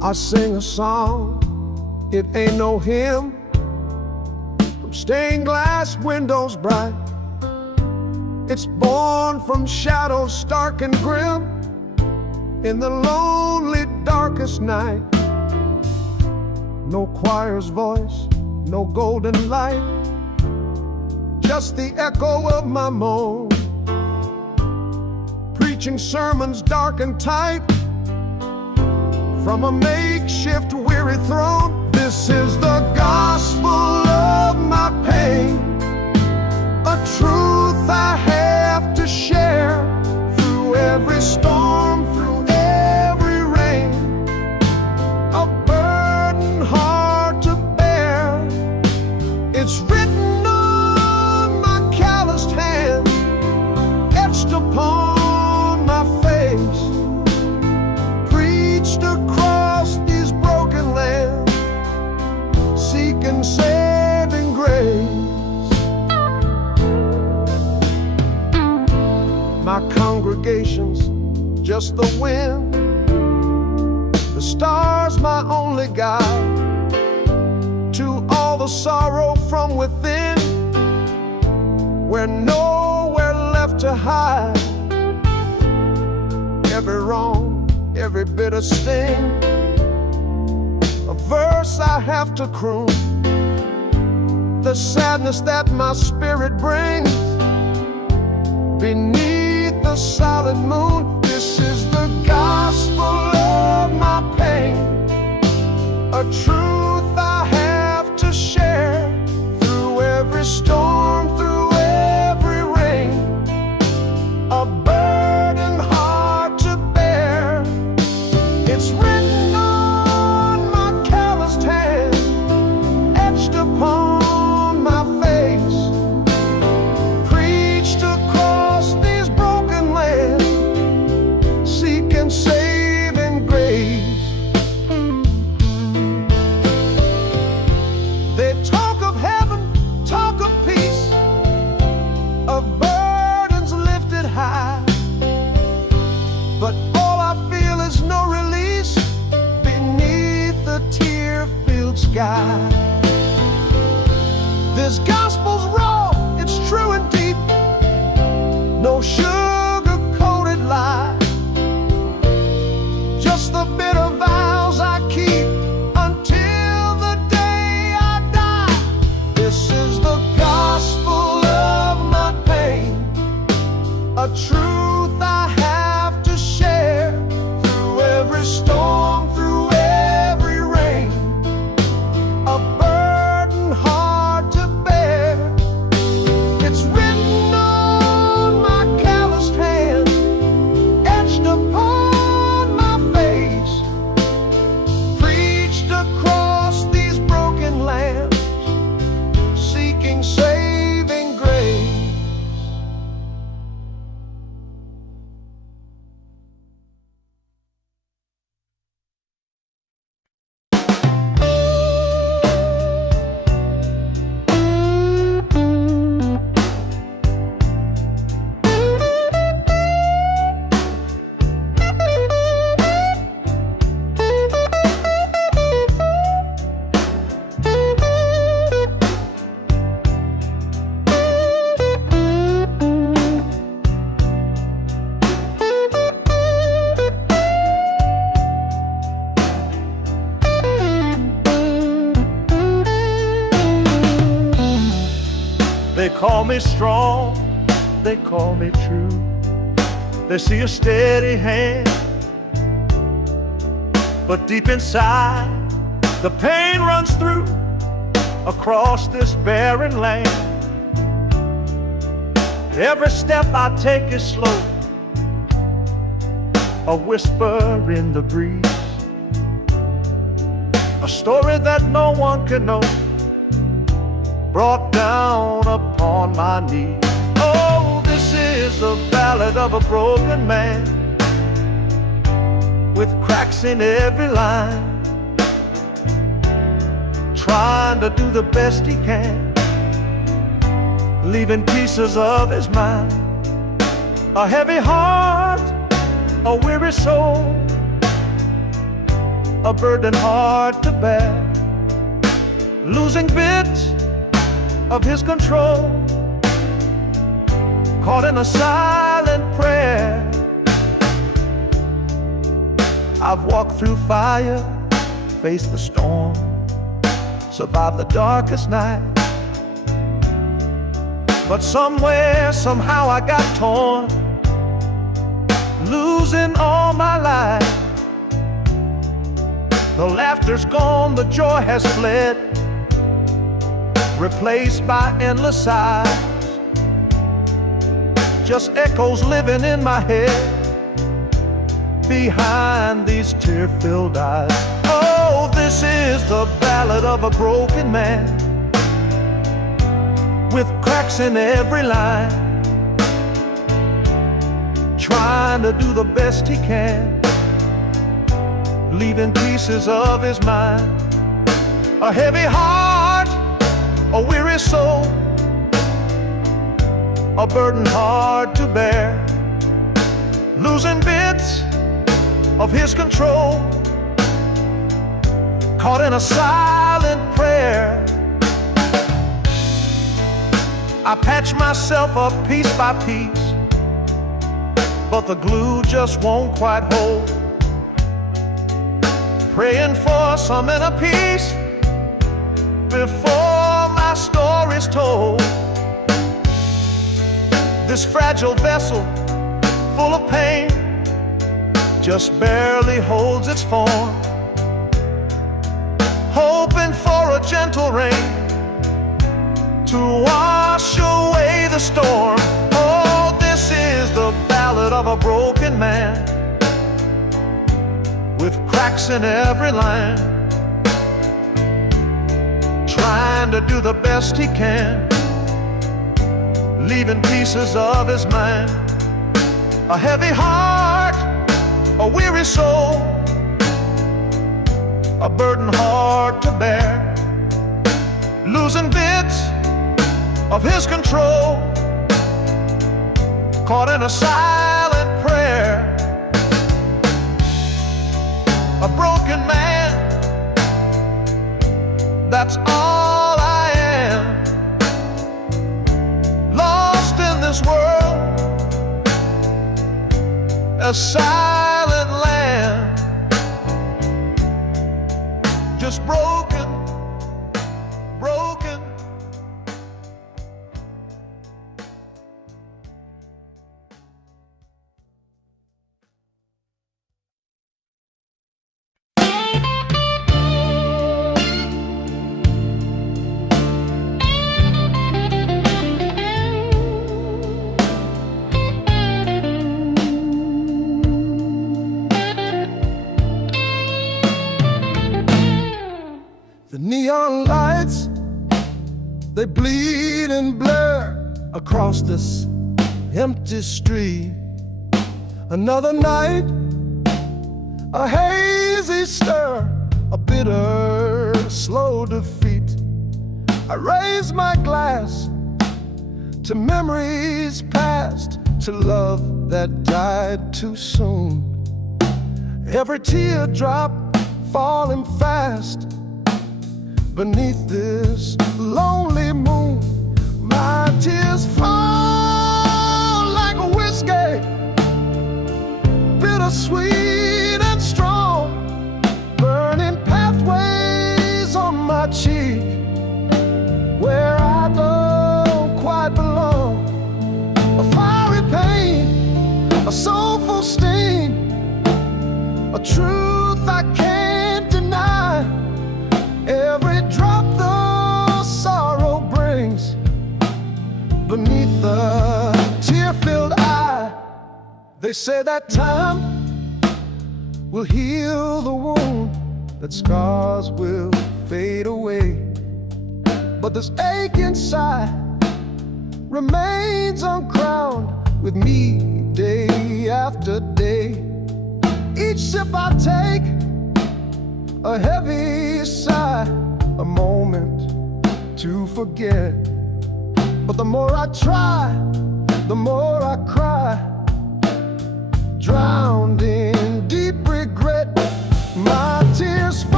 I sing a song, it ain't no hymn, from stained glass windows bright. It's born from shadows stark and grim, in the lonely darkest night. No choir's voice, no golden light, just the echo of my moan, preaching sermons dark and tight from a makeshift weary throne. This is the gospel of my pain, a truth I have to share through every storm, through every rain, a burden hard to bear. It's written on my calloused hand, etched upon my face, preached across these broken lands, seeking saving grace. My congregation's just the wind, the stars my only guide to all the sorrow from within, where nowhere left to hide. Every wrong, every bitter sting, a verse I have to croon, the sadness that my spirit brings beneath the solid moon. This is the gospel of my pain, a truth I have to share through every storm, through every rain, a burden hard to bear. It's written on my calloused hand, etched upon my face, preached across these broken lands, seeking saving grace. They talk of heaven, talk of peace, of burdens lifted high, but all I feel is no release beneath the tear-filled sky. This gospel's raw, it's true and deep, no sugar-coated lie, just the bitter vows I keep until the day I die. This is the gospel of my pain, a truth I have to share through every storm, through every rain, a burden hard to bear. It's written on my calloused hand, etched upon my face, preached across these broken lands, seeking saving grace. They call me strong, they call me true. They see a steady hand, but deep inside the pain runs through across this barren land. Every step I take is slow, a whisper in the breeze, a story that no one can know, brought down upon my knees. Oh, this is the ballad of a broken man, with cracks in every line, trying to do the best he can, leaving pieces of his mind, a heavy heart, a weary soul, a burden hard to bear, losing bits of his control, caught in a silent prayer. I've walked through fire, faced the storm, survived the darkest night. But somewhere, somehow I got torn, losing all my life. The laughter's gone, the joy has fled, replaced by endless sighs. Just echoes living in my head, behind these tear-filled eyes. Oh, this is the ballad of a broken man, with cracks in every line, trying to do the best he can, leaving pieces of his mind. A heavy heart, a weary soul, a burden hard to bear, losing bits of his control, caught in a silent prayer. I patch myself up piece by piece, but the glue just won't quite hold. Praying for some inner peace before my story's told. This fragile vessel, full of pain, just barely holds its form, hoping for a gentle rain to wash away the storm. Oh, this is the ballad of a broken man, with cracks in every line, trying to do the best he can, leaving pieces of his mind. A heavy heart, a weary soul, a burden hard to bear, losing bits of his control, caught in a silent prayer. A broken man, that's all I am, lost in this world, a silent land, just broken, broken. The neon lights, they bleed and blur across this empty street. Another night, a hazy stir, a bitter, slow defeat. I raise my glass to memories past, to love that died too soon. Every teardrop falling fast beneath this lonely moon. My tears fall like a whiskey, bittersweet and strong, burning pathways on my cheek where I don't quite belong. A fiery pain, a soulful sting, a truth I can't deny. Every drop the sorrow brings beneath the tear-filled eye. They say that time will heal the wound, that scars will fade away, but this ache inside remains uncrowned with me day after day. Each sip I take, a heavy sigh, a moment to forget. But the more I try, the more I cry, drowned in deep regret. My tears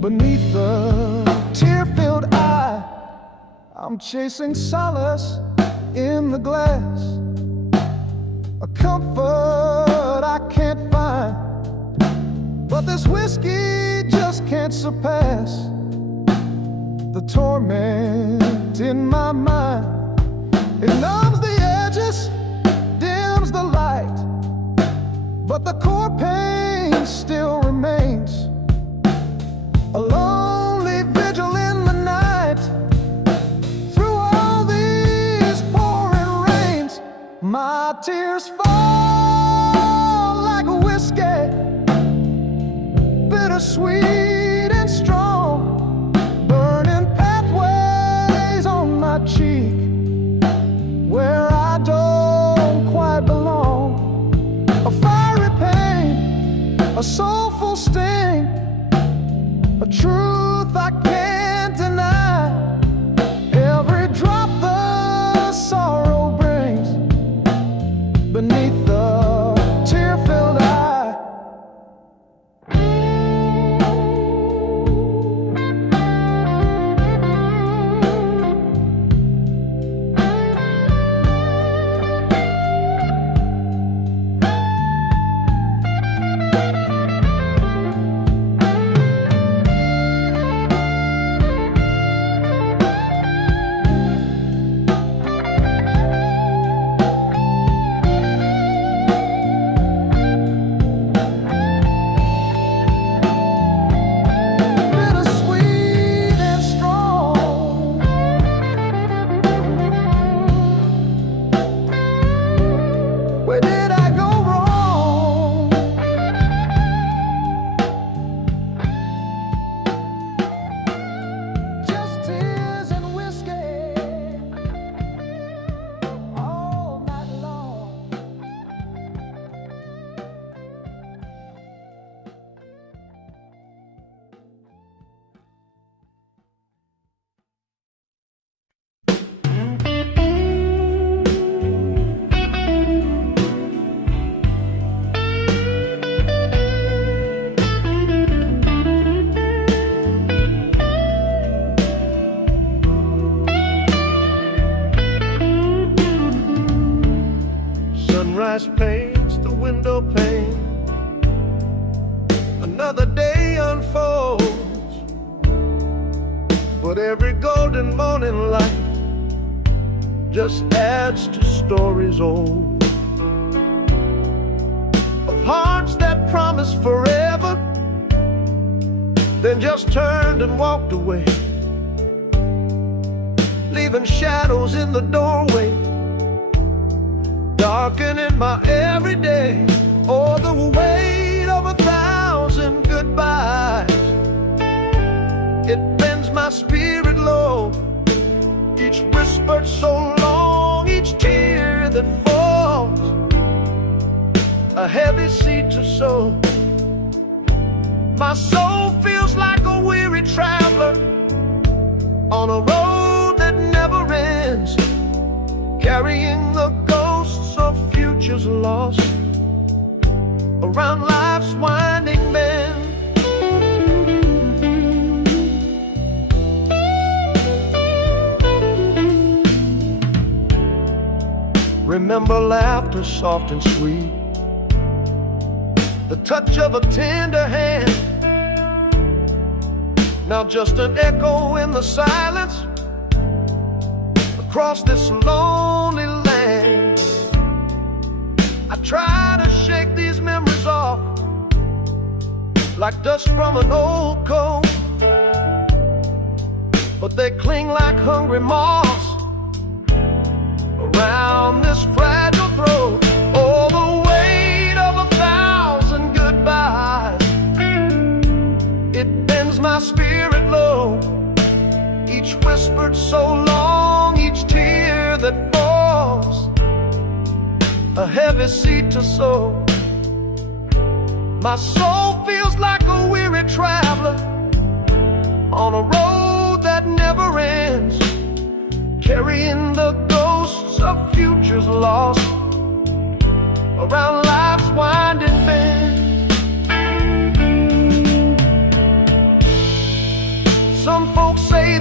Beneath the tear-filled eye, I'm chasing solace in the glass, a comfort I can't find, but this whiskey just can't surpass the torment in my mind. It numbs the edges, dims the light, but the core pain still remains. A lonely vigil in the night, through all these pouring rains. My tears fall like a whiskey, bittersweet and strong, burning pathways on my cheek where I don't quite belong. A fiery pain, a soulful sting, a truth I can't deny. Every drop the sorrow brings beneath the tear-filled eye. Where did I go wrong? Just tears and whiskey all night long. Sunrise paints the window pane, another day unfolds, but every golden morning light just adds to stories old, of hearts that promised forever, then just turned and walked away, leaving shadows in the doorway, darkening my everyday. Oh, the weight of 1,000 goodbyes, it bends my spirit low. Each whispered so long, each tear that falls, a heavy seed to sow. My soul feels like a weary traveler on a road that never ends, carrying the ghosts of futures lost around life's winding bend. Remember laughter soft and sweet, the touch of a tender hand, now just an echo in the silence across this lonely land. I try to shake these memories off like dust from an old coat, but they cling like hungry moths around this fragile throat. Oh, the weight of 1,000 goodbyes, it bends my spirit low. Each whispered so long, each tear that falls, a heavy seed to sow. My soul feels like a weary traveler on a road that never ends, carrying the ghosts of futures lost around life's winding bend.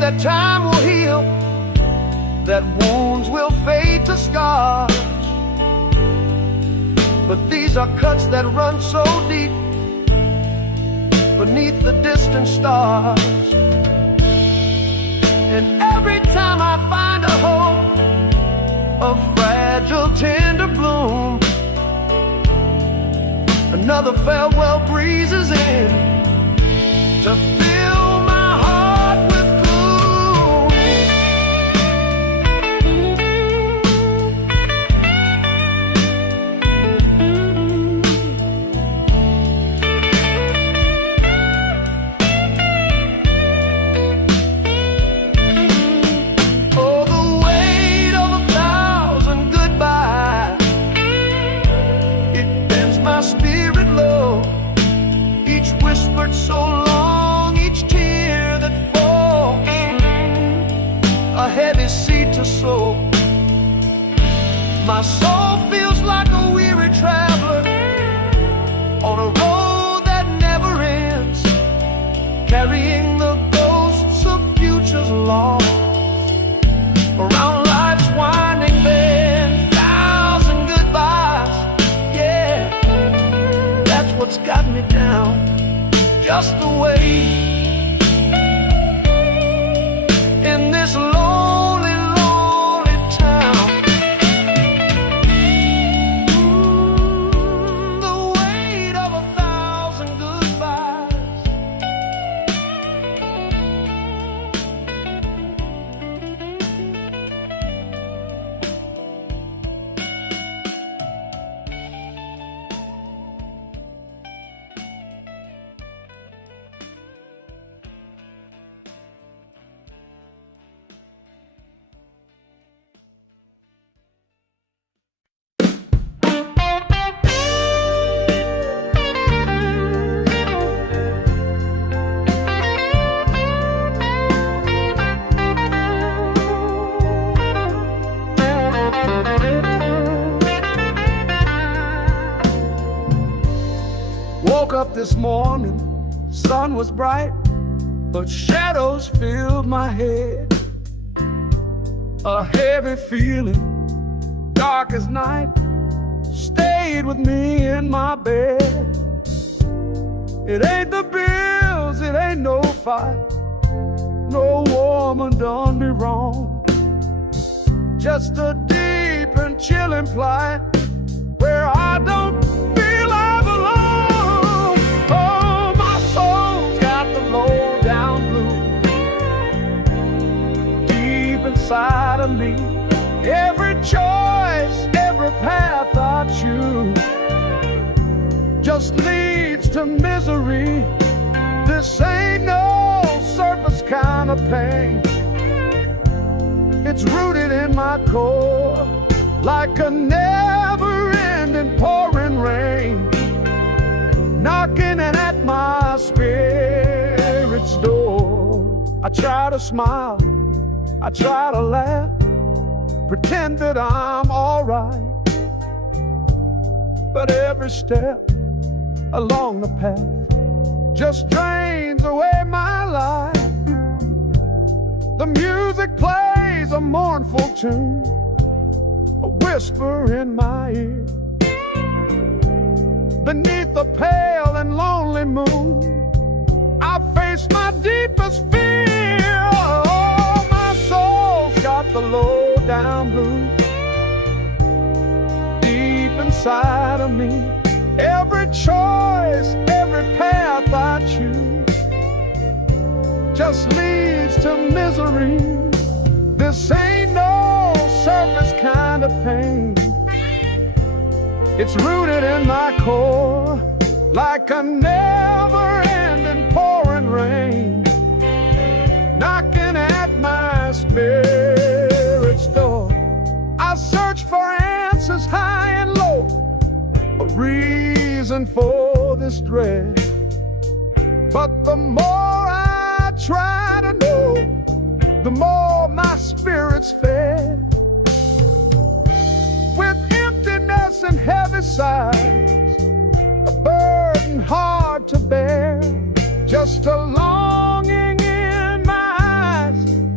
that time will heal, that wounds will fade to scars. But these are cuts that run so deep beneath the distant stars. And every time I find a hope, a fragile, tender bloom, another farewell breezes in to fill my heart with gloom. Oh, the weight of 1,000 goodbyes, it bends my spirit low. Each whispered so long, each tear that falls, a heavy seed to sow. My soul feels like a weary traveler on a road that never ends, carrying the ghosts of futures lost around life's winding bend. 1,000 goodbyes, yeah, that's what's got me down. Just the way in this lonely, lonely town. The weight of 1,000 goodbyes. Woke up this morning, sun was bright, but shadows filled my head. A heavy feeling, dark as night, stayed with me in my bed. It ain't the bills, it ain't no fight, no woman done me wrong. Just a deep and chilling plight where I don't feel I belong. Oh, my soul's got the low down blues deep inside of me. Every choice, every path I choose just leads to misery. This ain't no surface kind of pain. It's rooted in my core like a never-ending pouring rain, knocking at my spirit's door. I try to smile, I try to laugh, pretend that I'm alright, but every step along the path just drains away my life. The music plays a mournful tune, a whisper in my ear. Beneath the pale and lonely moon, I face my deepest fear. Oh, my soul's got the low down blues deep inside of me. Every choice, every path I choose just leads to misery. This ain't no surface kind of pain. It's rooted in my core like a never-ending pouring rain, knocking at my spirit's door. I search for answers high and low, a reason for this dread. But the more I try to know, the more my spirit's fed. With emptiness and heavy sighs, a burden hard to bear, just a longing in my eyes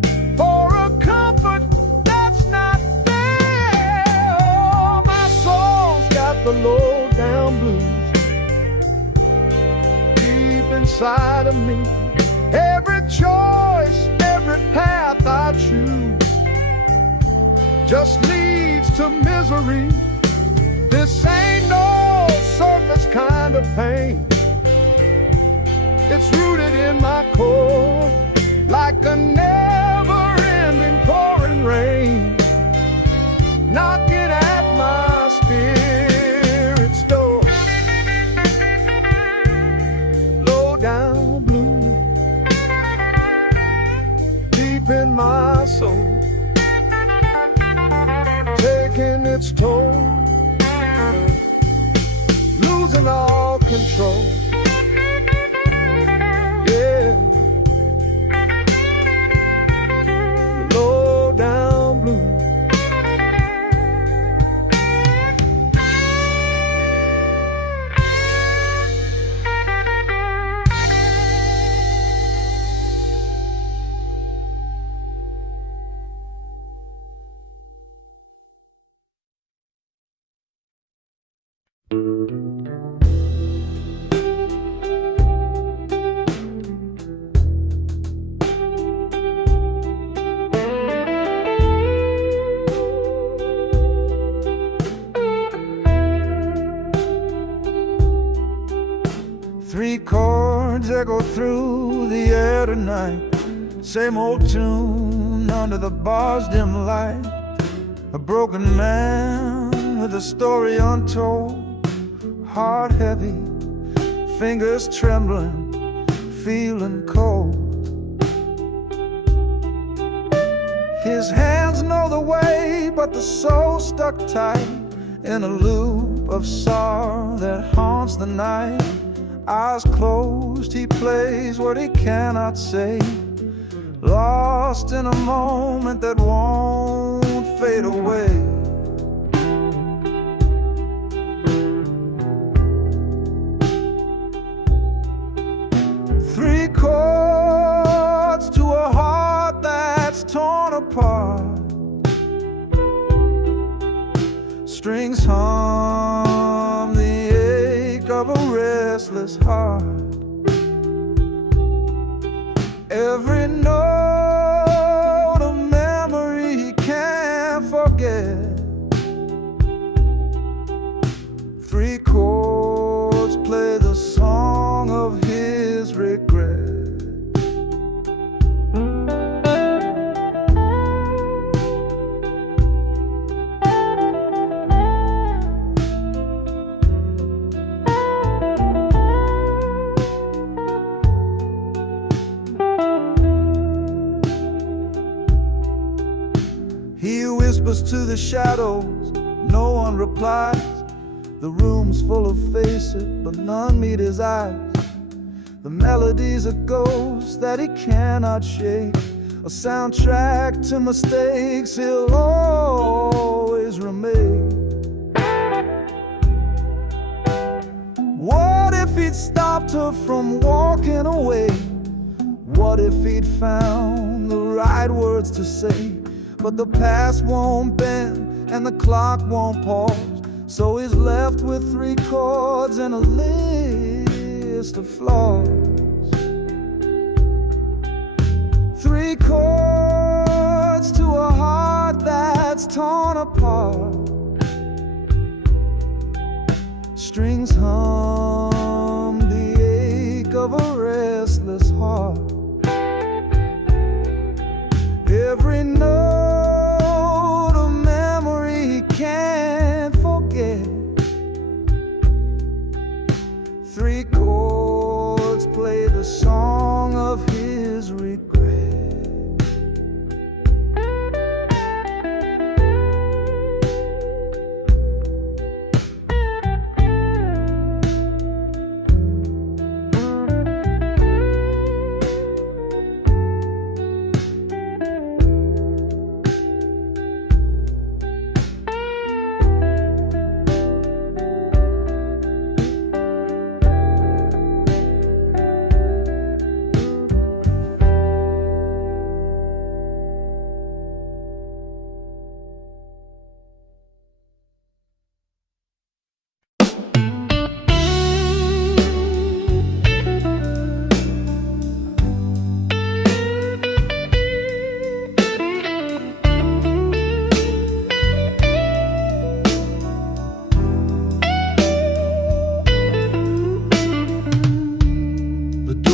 inside of me. Every choice, every path I choose just leads to misery. This ain't no surface kind of pain. It's rooted in my core, like a never-ending pouring rain, knocking at my spirit's door. Low down blue, deep in my soul, taking its toll, losing all control. Yeah, low down blue. Three chords echo through the air tonight. Same old tune under the bar's dim light. A broken man with a story untold. Heart heavy, fingers trembling, feeling cold. His hands know the way, but the soul stuck tight in a loop of sorrow that haunts the night. Eyes closed, he plays what he cannot say, lost in a moment that won't fade away. Three chords to a heart that's torn apart. Strings hum the ache of a restless heart. Every note a memory he can't forget. Three chords play the song of his regret. He whispers to the shadows, no one replies. The room's full of faces, but none meet his eyes. The melody's a ghost that he cannot shake, a soundtrack to mistakes he'll always remake. What if he'd stopped her from walking away? What if he'd found the right words to say? But the past won't bend and the clock won't pause, so he's left with three chords and a list of flaws. Three chords to a heart that's torn apart. Strings hum the ache of a restless heart. Every note a memory he can't forget. Three chords play the song of his regret.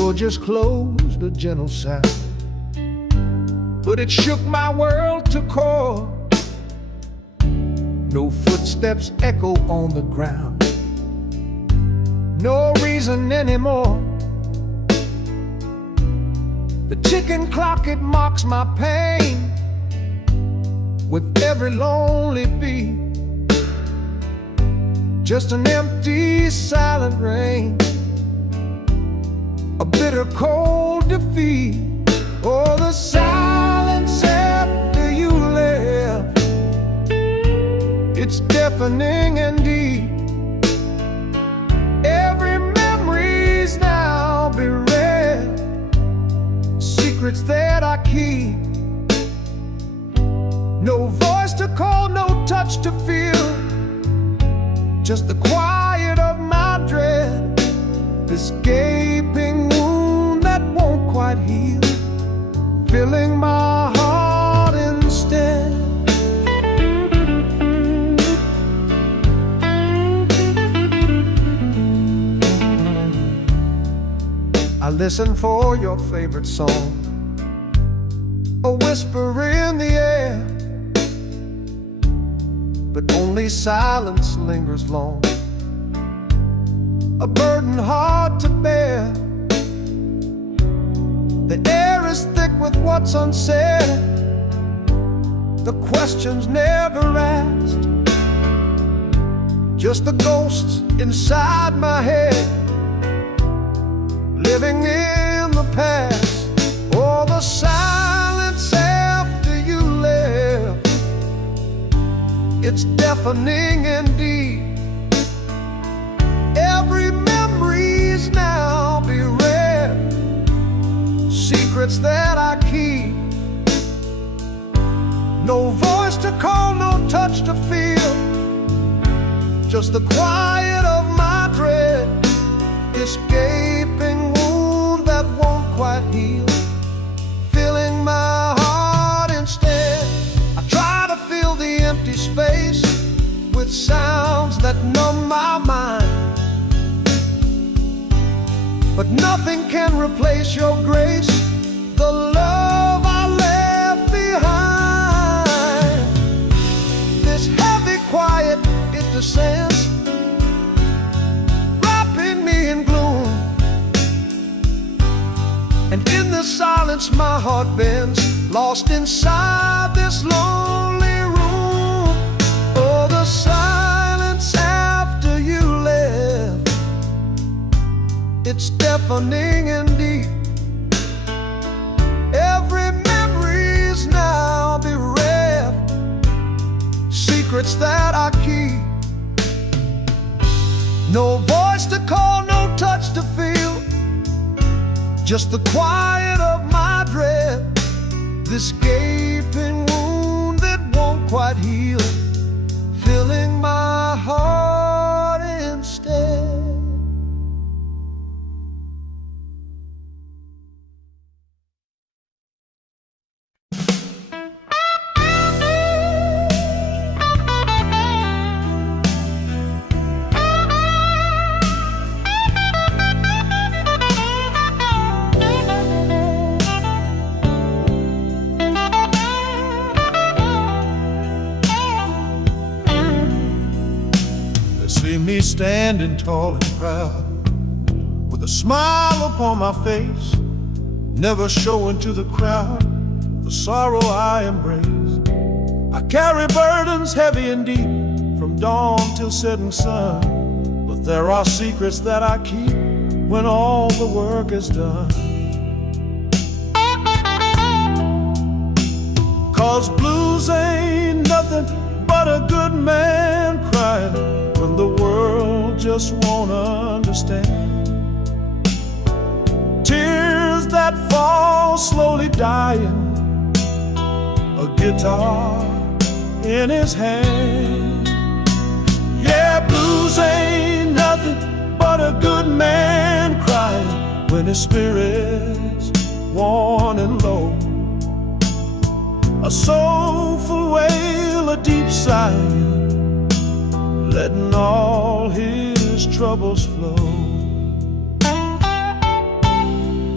door just closed, a gentle sound, but it shook my world to core. No footsteps echo on the ground, no reason anymore. The ticking clock, it mocks my pain with every lonely beat. Just an empty, silent rain, a bitter, cold defeat. Oh, the silence after you left, it's deafening and deep. Every memory's now bereft, secrets that I keep. No voice to call, no touch to feel, just the quiet of my dread, this gaping wound that won't quite heal, filling my heart instead. I listen for your favorite song, a whisper in the air, but only silence lingers long, a burden hard to bear. The air is thick with what's unsaid, the questions never asked, just the ghosts inside my head, living in the past. Oh, the silence after you left, it's deafening and deep. Every memory's now bereft, secrets that I keep. No voice to call, no touch to feel, just the quiet of my dread, this gaping wound that won't quite heal, filling my heart instead. I try to fill the empty space with sounds that numb my mind, but nothing can replace your grace, the love I left behind. This heavy quiet, it descends, wrapping me in gloom, and in the silence my heart bends, lost inside this lonely room. Oh, the silence after you left, it's deafening and deep. Every memory's now bereft, secrets that I keep. No voice to call, no touch to feel, just the quiet of my dread, this gaping wound that won't quite heal, filling my heart instead. See me standing tall and proud, with a smile upon my face, never showing to the crowd the sorrow I embrace. I carry burdens heavy and deep, from dawn till setting sun, but there are secrets that I keep when all the work is done. 'Cause blues ain't nothing but a good man crying when the world just won't understand. Tears that fall slowly dying, a guitar in his hand. Yeah, blues ain't nothing but a good man crying when his spirit's worn and low. A soulful wail, a deep sigh, letting all his troubles flow.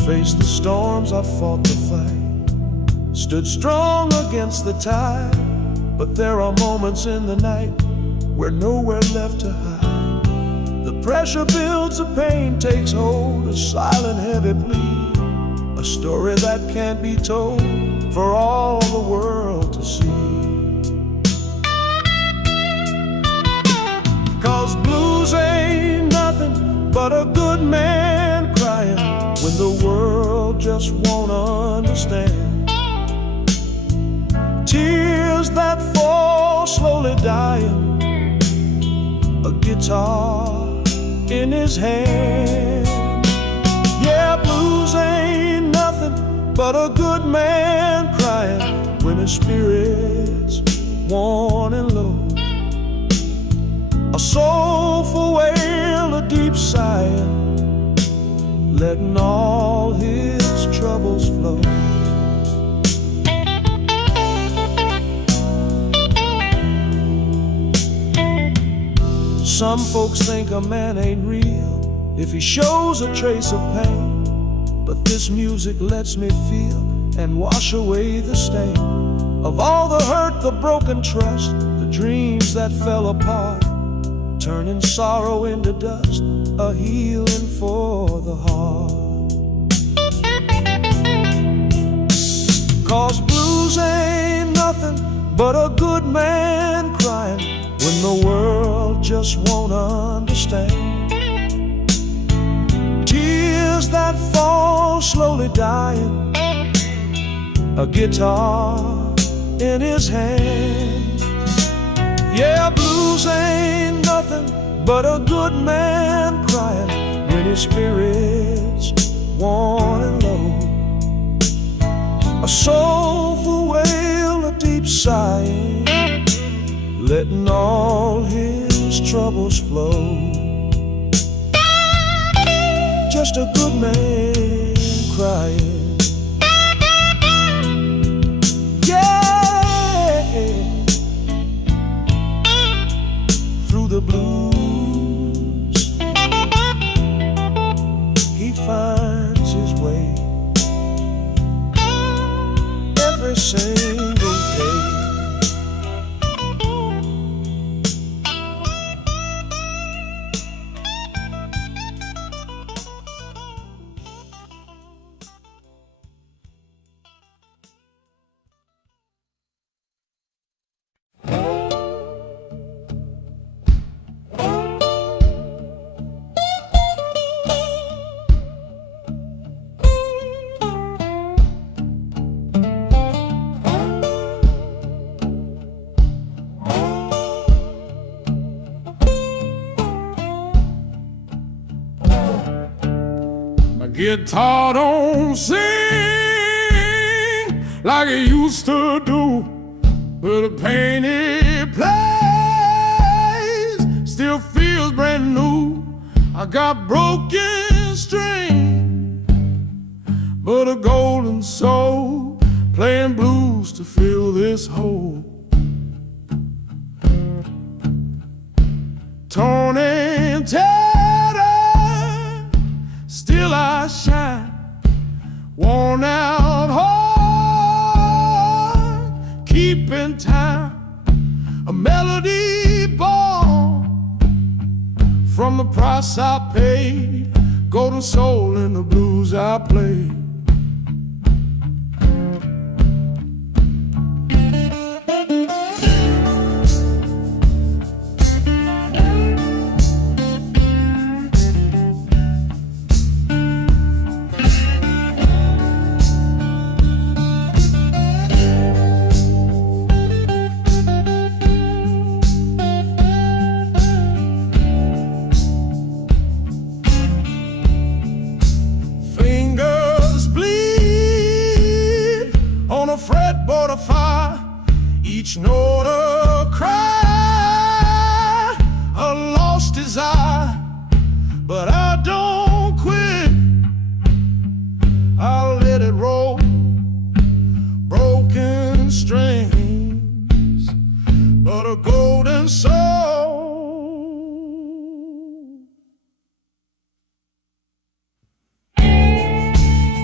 Faced the storms, I fought the fight, stood strong against the tide. But there are moments in the night where nowhere left to hide. The pressure builds, the pain takes hold, a silent heavy plea, a story that can't be told for all the world to see. 'Cause blues ain't nothing but a good man crying when the world just won't understand. Tears that fall slowly dying, a guitar in his hand. Yeah, blues ain't nothing but a good man crying when his spirit's worn and low. A soulful wail, a deep sigh, letting all his troubles flow. Some folks think a man ain't real if he shows a trace of pain, but this music lets me feel and wash away the stain of all the hurt, the broken trust, the dreams that fell apart, turning sorrow into dust, a healing for the heart. 'Cause blues ain't nothing but a good man crying when the world just won't understand. Tears that fall slowly dying, a guitar in his hand. Yeah, blues ain't nothing but a good man crying when his spirit's worn and low. A soulful wail, a deep sigh, letting all his troubles flow. Just a good man crying. Yeah, through the blues he finds his way every single day. Guitar don't sing like it used to do, but the pain it plays still feels brand new. I got broken string, but a golden soul playing blues to fill this hole. Torn and tattered, still I shine, worn out heart, keeping time, a melody born from the price I paid, golden soul in the blues I played. Fretboard of fire, each note a cry, a lost desire, but I don't quit. I'll let it roll, broken strings, but a golden soul.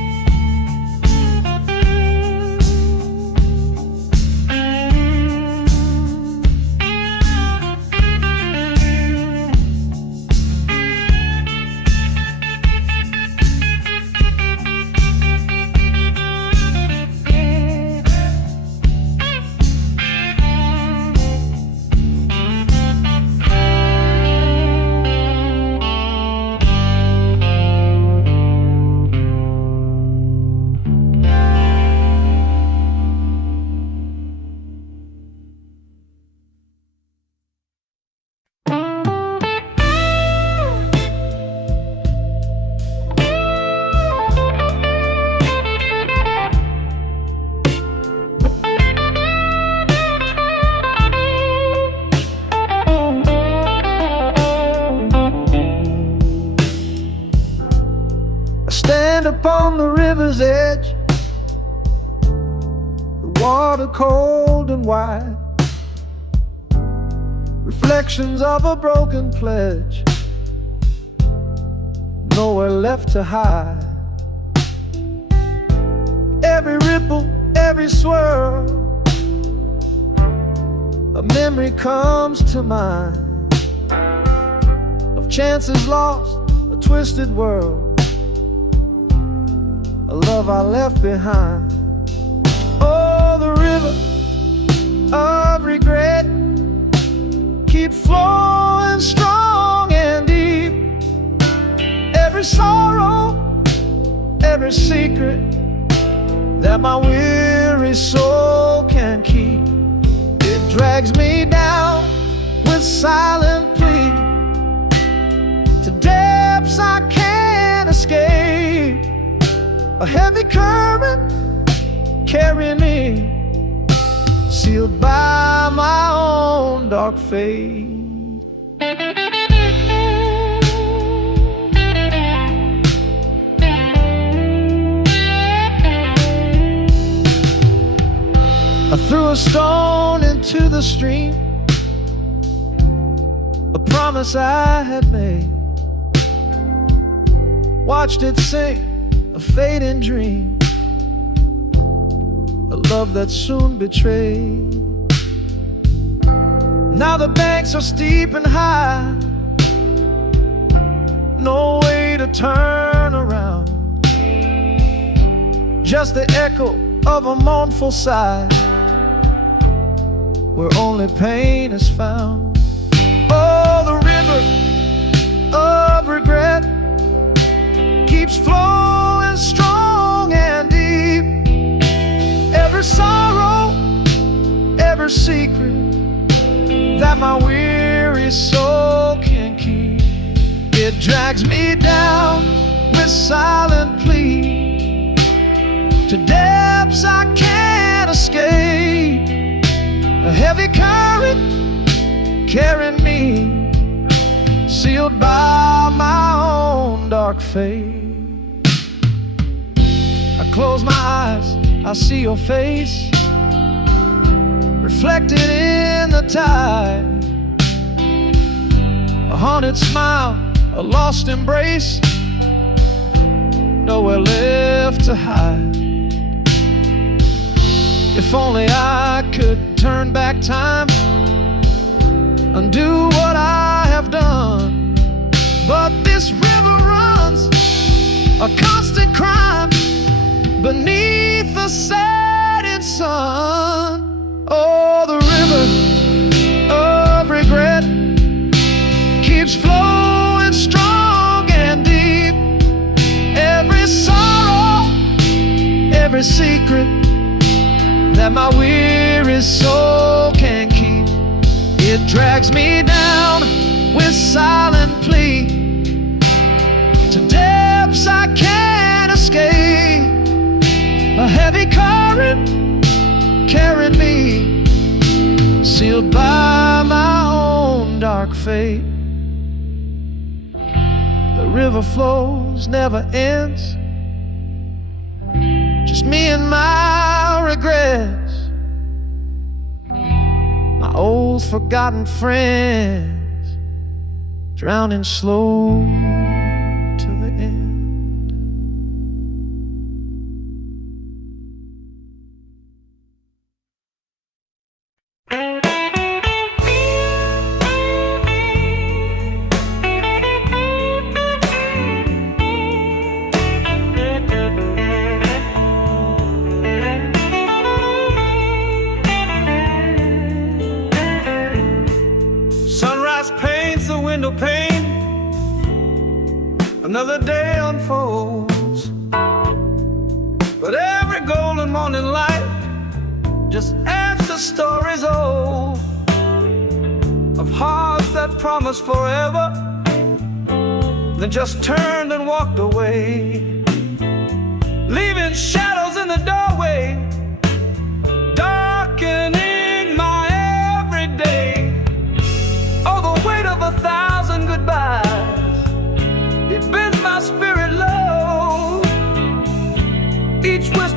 upon the river's edge, the water cold and wide, reflections of a broken pledge, nowhere left to hide. Every ripple, every swirl, a memory comes to mind of chances lost, a twisted world, a love I left behind. Oh, the river of regret keeps flowing strong and deep. Every sorrow, every secret that my weary soul can keep, it drags me down with silent plea to depths I can't escape. A heavy current carrying me, sealed by my own dark fate. I threw a stone into the stream, a promise I had made, watched it sink, a fading dream, a love that soon betrayed. Now the banks are steep and high, no way to turn around, just the echo of a mournful sigh, where only pain is found. Oh, the river of regret keeps flowing strong and deep. Every sorrow, every secret that my weary soul can keep, it drags me down with silent plea to depths I can't escape. A heavy current carrying me, sealed by my own dark fate. I close my eyes, I see your face reflected in the tide, a haunted smile, a lost embrace, nowhere left to hide. If only I could turn back time, undo what I have done, but this river runs a constant crime beneath the setting sun. Oh, the river of regret keeps flowing strong and deep. Every sorrow, every secret that my weary soul can keep, it drags me down with silent plea to depths I can't escape. A heavy current carrying me, sealed by my own dark fate. The river flows, never ends, just me and my regrets, my old forgotten friends, drowning slow to the end. Window pane, another day unfolds, but every golden morning light just adds to stories old of hearts that promised forever, then just turned and walked away, leaving shadows in the doorway, darkening my everyday. Oh, the weight of 1,000 goodbyes, it bends my spirit low.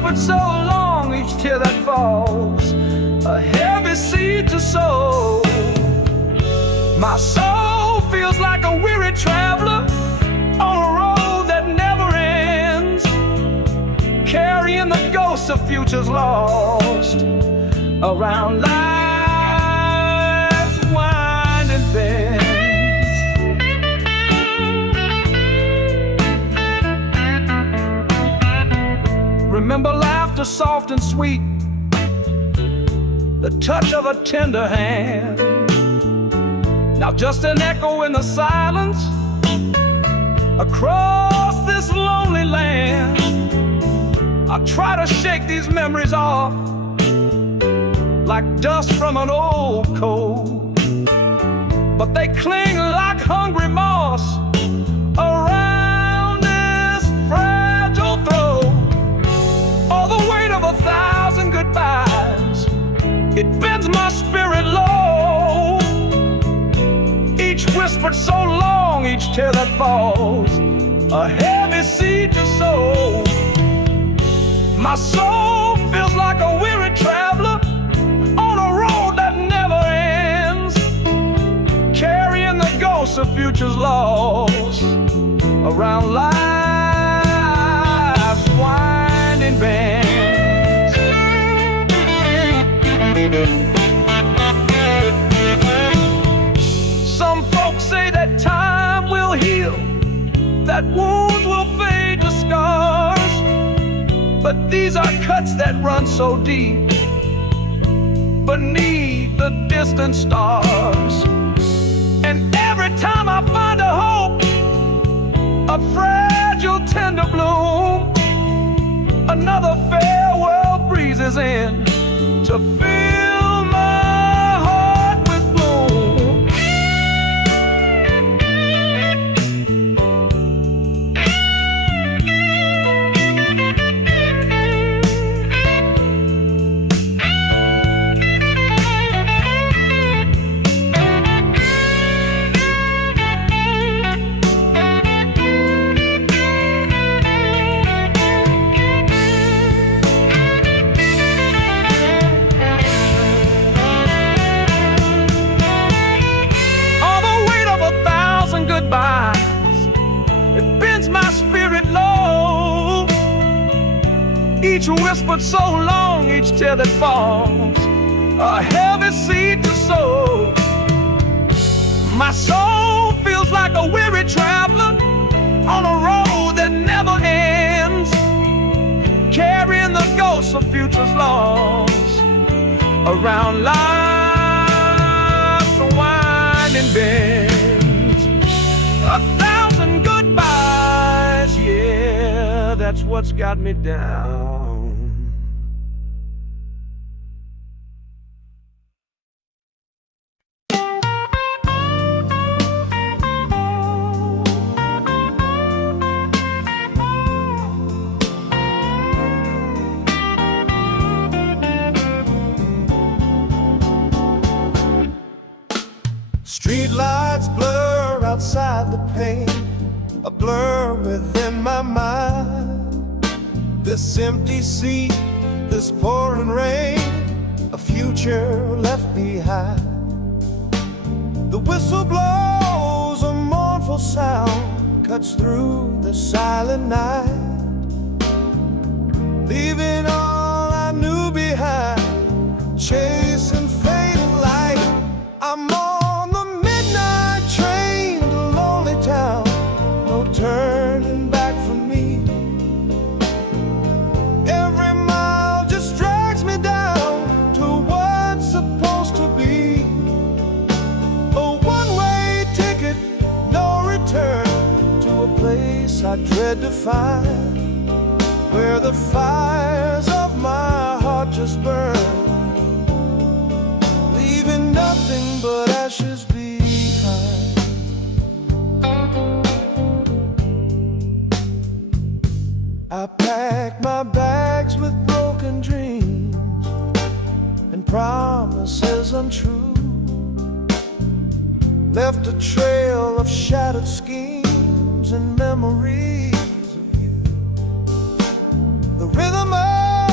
whispered so long, each tear that falls, a heavy seed to sow. My soul feels like a weary traveler on a road that never ends, carrying the ghosts of futures lost around life's winding bends. Remember laughter soft and sweet, the touch of a tender hand. Now just an echo in the silence across this lonely land. I try to shake these memories off like dust from an old coat, but they cling like hungry moss around this fragile throat. All the weight of 1,000 goodbyes, it bends my spirit low. Each whispered so long, each tear that falls, a heavy seed to sow. My soul feels like a weary traveler on a road that never ends, carrying the ghosts of futures lost around life's winding bends. Some folks say that time will heal, that wounds will fade to scars, but these are cuts that run so deep beneath the distant stars. And every time I find a hope, a fragile tender bloom, another farewell breezes in to fill my heart with gloom. It bends my spirit low. Each whispered so long, each tear that falls, a heavy seed to sow. My soul feels like a weary traveler on a road that never ends, carrying the ghosts of futures lost around life's winding bend. 1,000 goodbyes, yeah, that's what's got me down. Street lights blur outside the pane, a blur within my mind. This empty seat, this pouring rain, a future left behind. The whistle blows, a mournful sound cuts through the silent night, leaving all I knew behind, chasing fading light. I'm on the midnight train to lonely town, no turning back for me. Every mile just drags me down to what's supposed to be a one-way ticket, no return, to a place I dread to find, where the fires of my heart just burn, leaving nothing but ashes behind. I packed my bags with broken dreams and promises untrue, left a trail of shattered schemes and memories of you. The rhythm of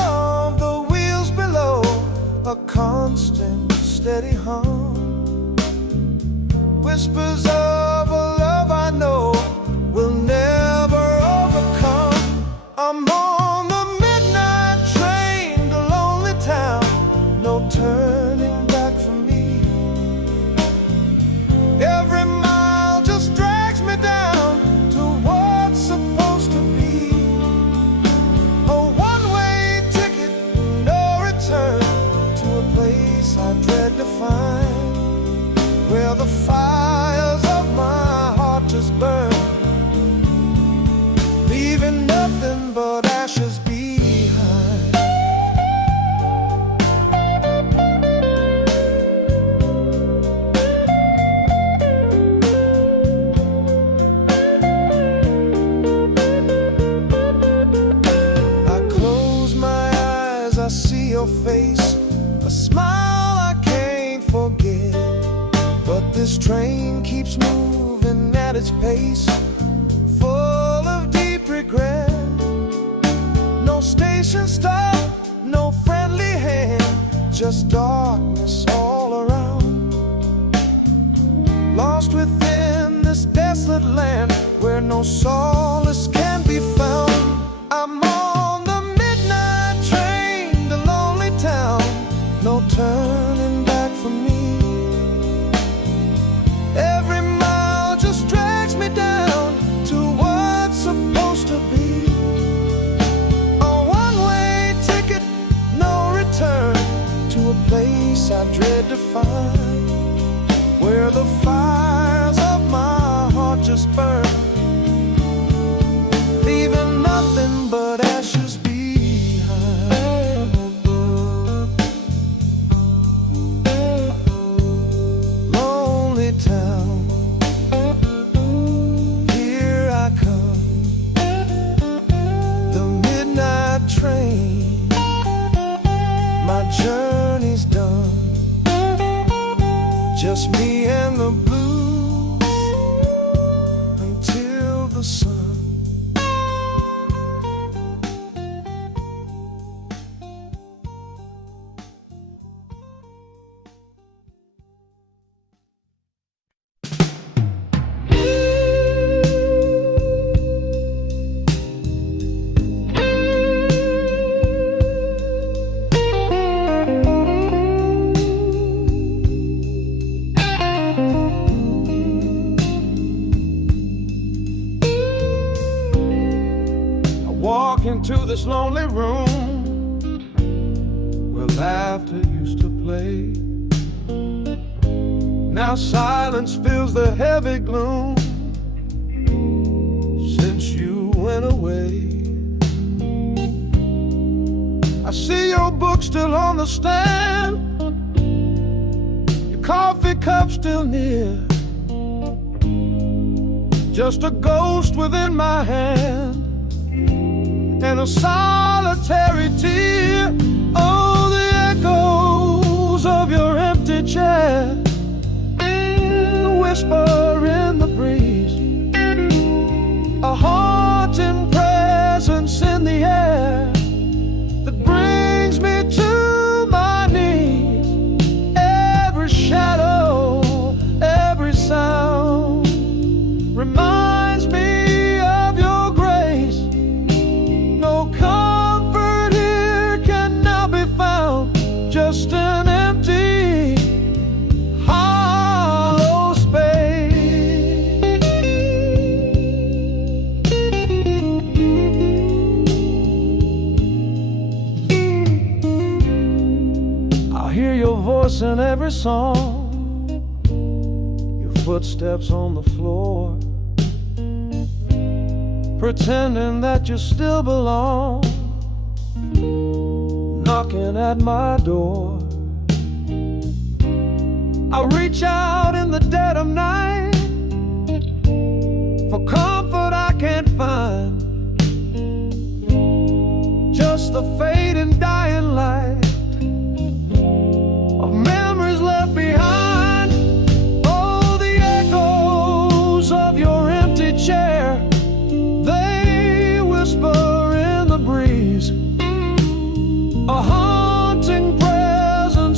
a constant, steady hum, whispers of a love I know will never overcome. I'm on the midnight train to lonely town, no turning back for me. Every mile just drags me down to what's supposed to be a one-way ticket, no return, to a place I dread to find, where the fires of my heart just burn, leaving nothing but ashes behind. I close my eyes, I see your face, a smile I can't forget. But this train keeps moving at its pace, full of deep regret. No station stop, no friendly hand, just darkness all around. Lost within this desolate land where no solace can be found. I'm on the midnight train to lonely town, no turning back for me. Every mile just drags me down to what's supposed to be a one-way ticket, no return, to a place I dread to find, where the fires of my heart just burn, leaving nothing but ashes behind. Lonely town, here I come, the midnight train, my journey's done, just me and the blues until the sun. Walk into this lonely room where laughter used to play. Now silence fills the heavy gloom since you went away. I see your book still on the stand, your coffee cup still near, just a ghost within my hand and a solitary tear. Oh, the echoes of your empty chair, the whisper in the breeze, a haunting presence in the air that brings me to my knees. Every shadow, every sound reminds me of your grace. No comfort here can now be found, just an empty, hollow space. I hear your voice in every song, your footsteps on the floor, pretending that you still belong, knocking at my door. I reach out in the dead of night for comfort I can't find, just the fading dying light of memories left behind. Oh, the echoes of your empty chair, they whisper in the breeze, a haunting presence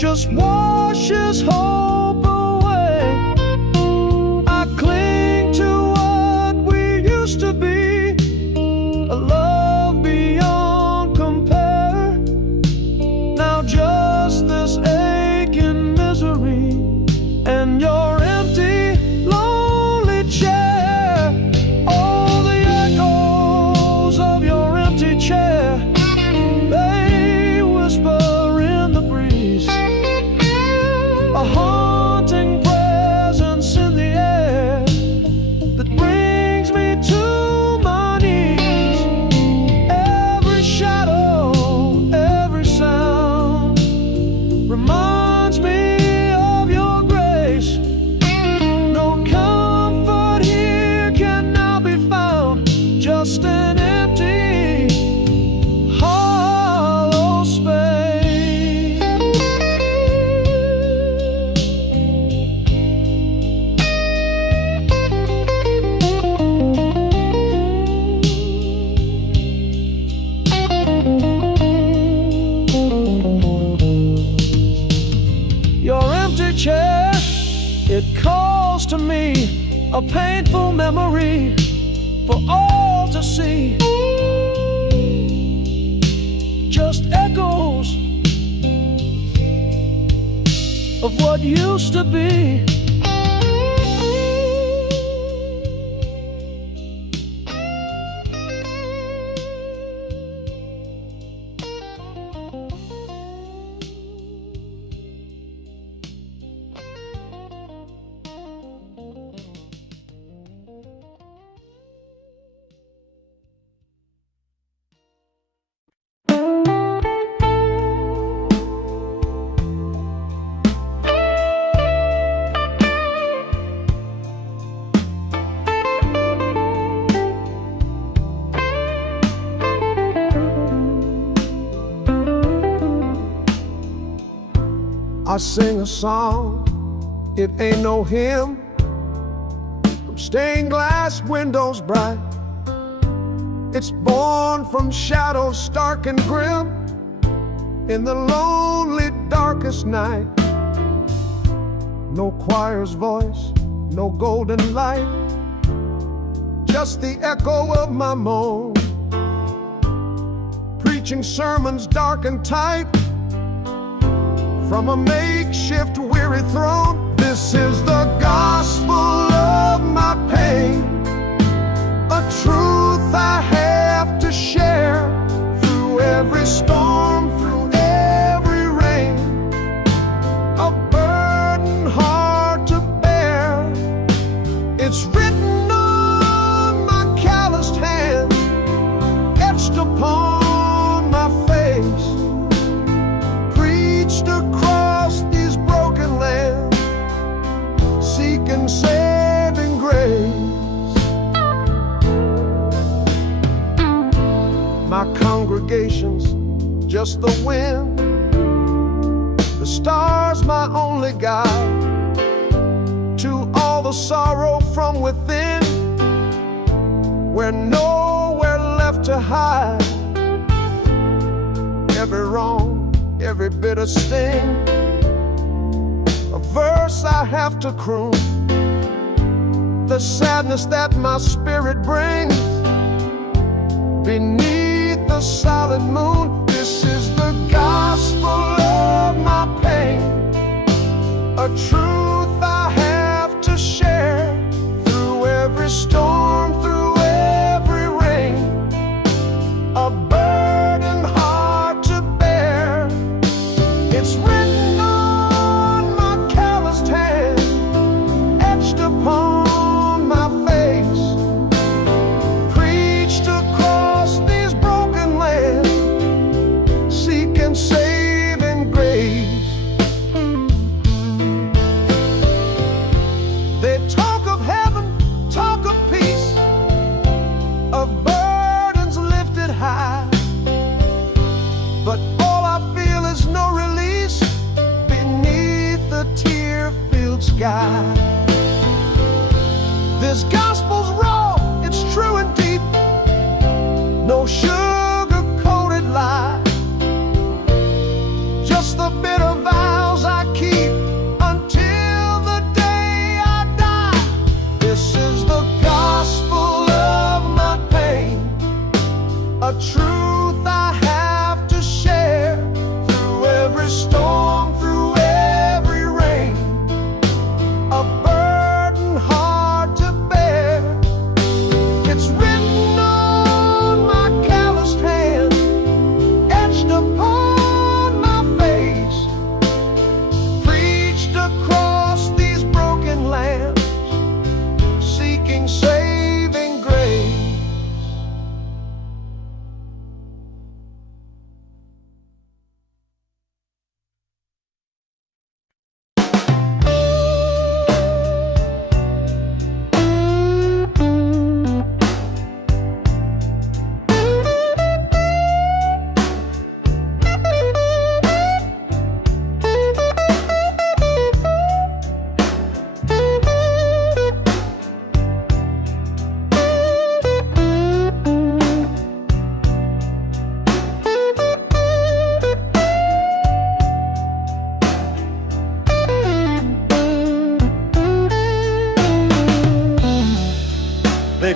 just washes hope away. I cling to what we used to be, a love beyond compare. Now just this aching misery and your empty, lonely chair. All the echoes of your empty chair, they whisper in the breeze, a haunting presence in the air that brings me to my knees. Every shadow, every sound reminds me of your grace. No comfort here can now be found, just an empty, hollow space. Your empty chair, it calls to me, a painful memory for all to see. Just echoes of what used to be. I sing a song, it ain't no hymn, from stained glass windows bright. It's born from shadows stark and grim, in the lonely darkest night. No choir's voice, no golden light, just the echo of my moan, preaching sermons dark and tight from a makeshift weary throne. This is the gospel of my pain, a truth I have to share through every storm, through every rain, a burden hard to bear. It's written on my calloused hand, etched upon my face, preached across these broken lands, seeking saving grace. My congregation's just the wind, the stars my only guide to all the sorrow from within, where nowhere left to hide. Every wrong, every bitter sting, a verse I have to croon, the sadness that my spirit brings beneath the silent moon. This is the gospel of my pain, a truth I have to share through every storm, through every rain, a burden hard to bear. It's written on my calloused hand, etched upon my face, preached across these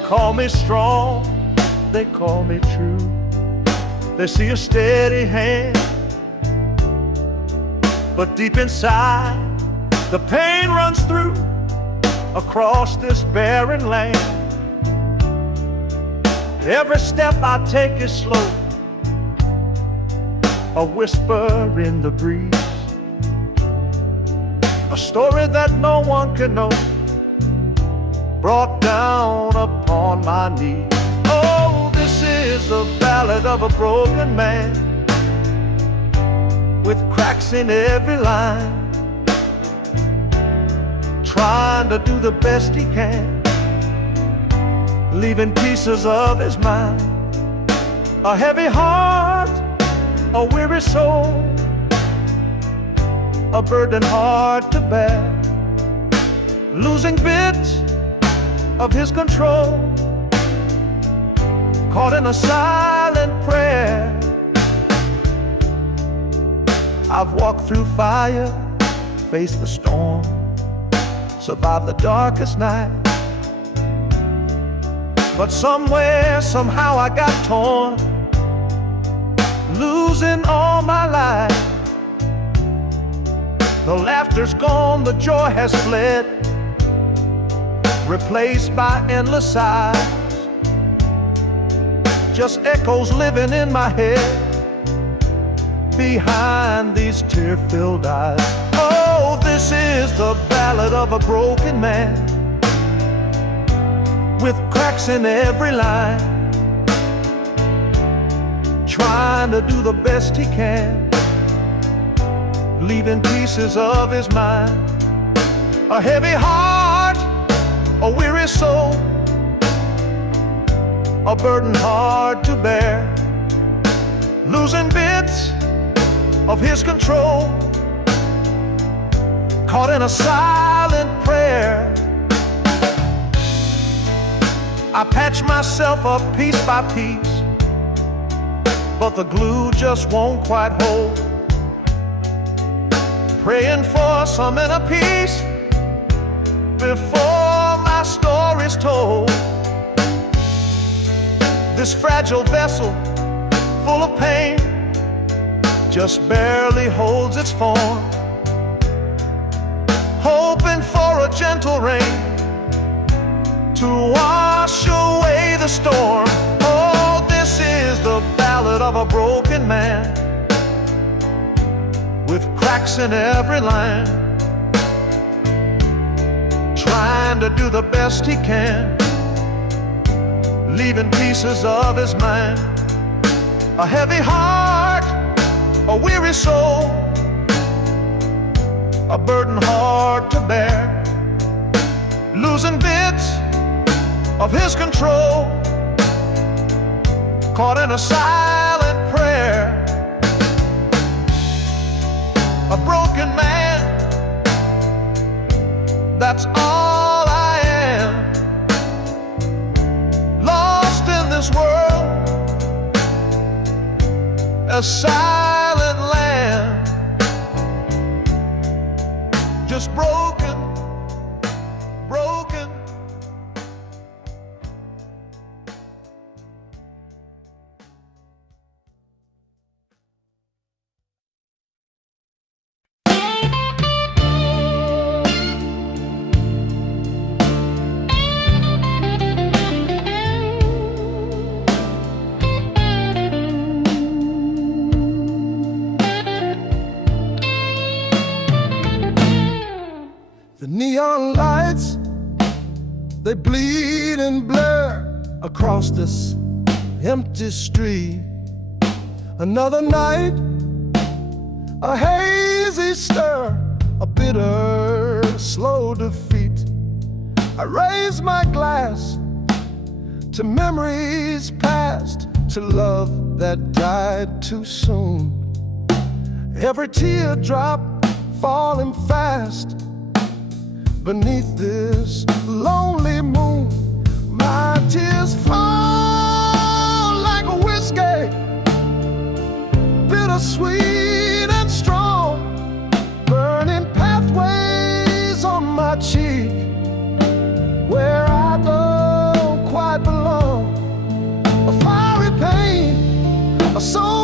call me strong, they call me true. They see a steady hand, but deep inside the pain runs through across this barren land. Every step I take is slow, a whisper in the breeze, a story that no one can know, brought down upon my knees. Oh, this is the ballad of a broken man, with cracks in every line, trying to do the best he can, leaving pieces of his mind. A heavy heart, a weary soul, a burden hard to bear, losing bits of his control, caught in a silent prayer. I've walked through fire, faced the storm, survived the darkest night, but somewhere, somehow I got torn, losing all my life. The laughter's gone, the joy has fled, replaced by endless sighs, just echoes living in my head behind these tear-filled eyes. Oh, this is the ballad of a broken man, with cracks in every line, trying to do the best he can, leaving pieces of his mind. A heavy heart, a weary soul, a burden hard to bear, losing bits of his control, caught in a silent prayer. I patch myself up piece by piece, but the glue just won't quite hold, praying for some inner peace before my story's told. This fragile vessel, full of pain, just barely holds its form, hoping for a gentle rain to wash away the storm. Oh, this is the ballad of a broken man, with cracks in every line, trying to do the best he can, leaving pieces of his mind. A heavy heart, a weary soul, a burden hard to bear, losing bits of his control, caught in a silent prayer. A broken man, that's all I am, lost in this world, a silent land, just broken, broken. The neon lights, they bleed and blur across this empty street. Another night, a hazy stir, a bitter, slow defeat. I raise my glass to memories past, to love that died too soon. Every teardrop falling fast beneath this lonely moon. My tears fall like a whiskey, bittersweet and strong, burning pathways on my cheek, where I don't quite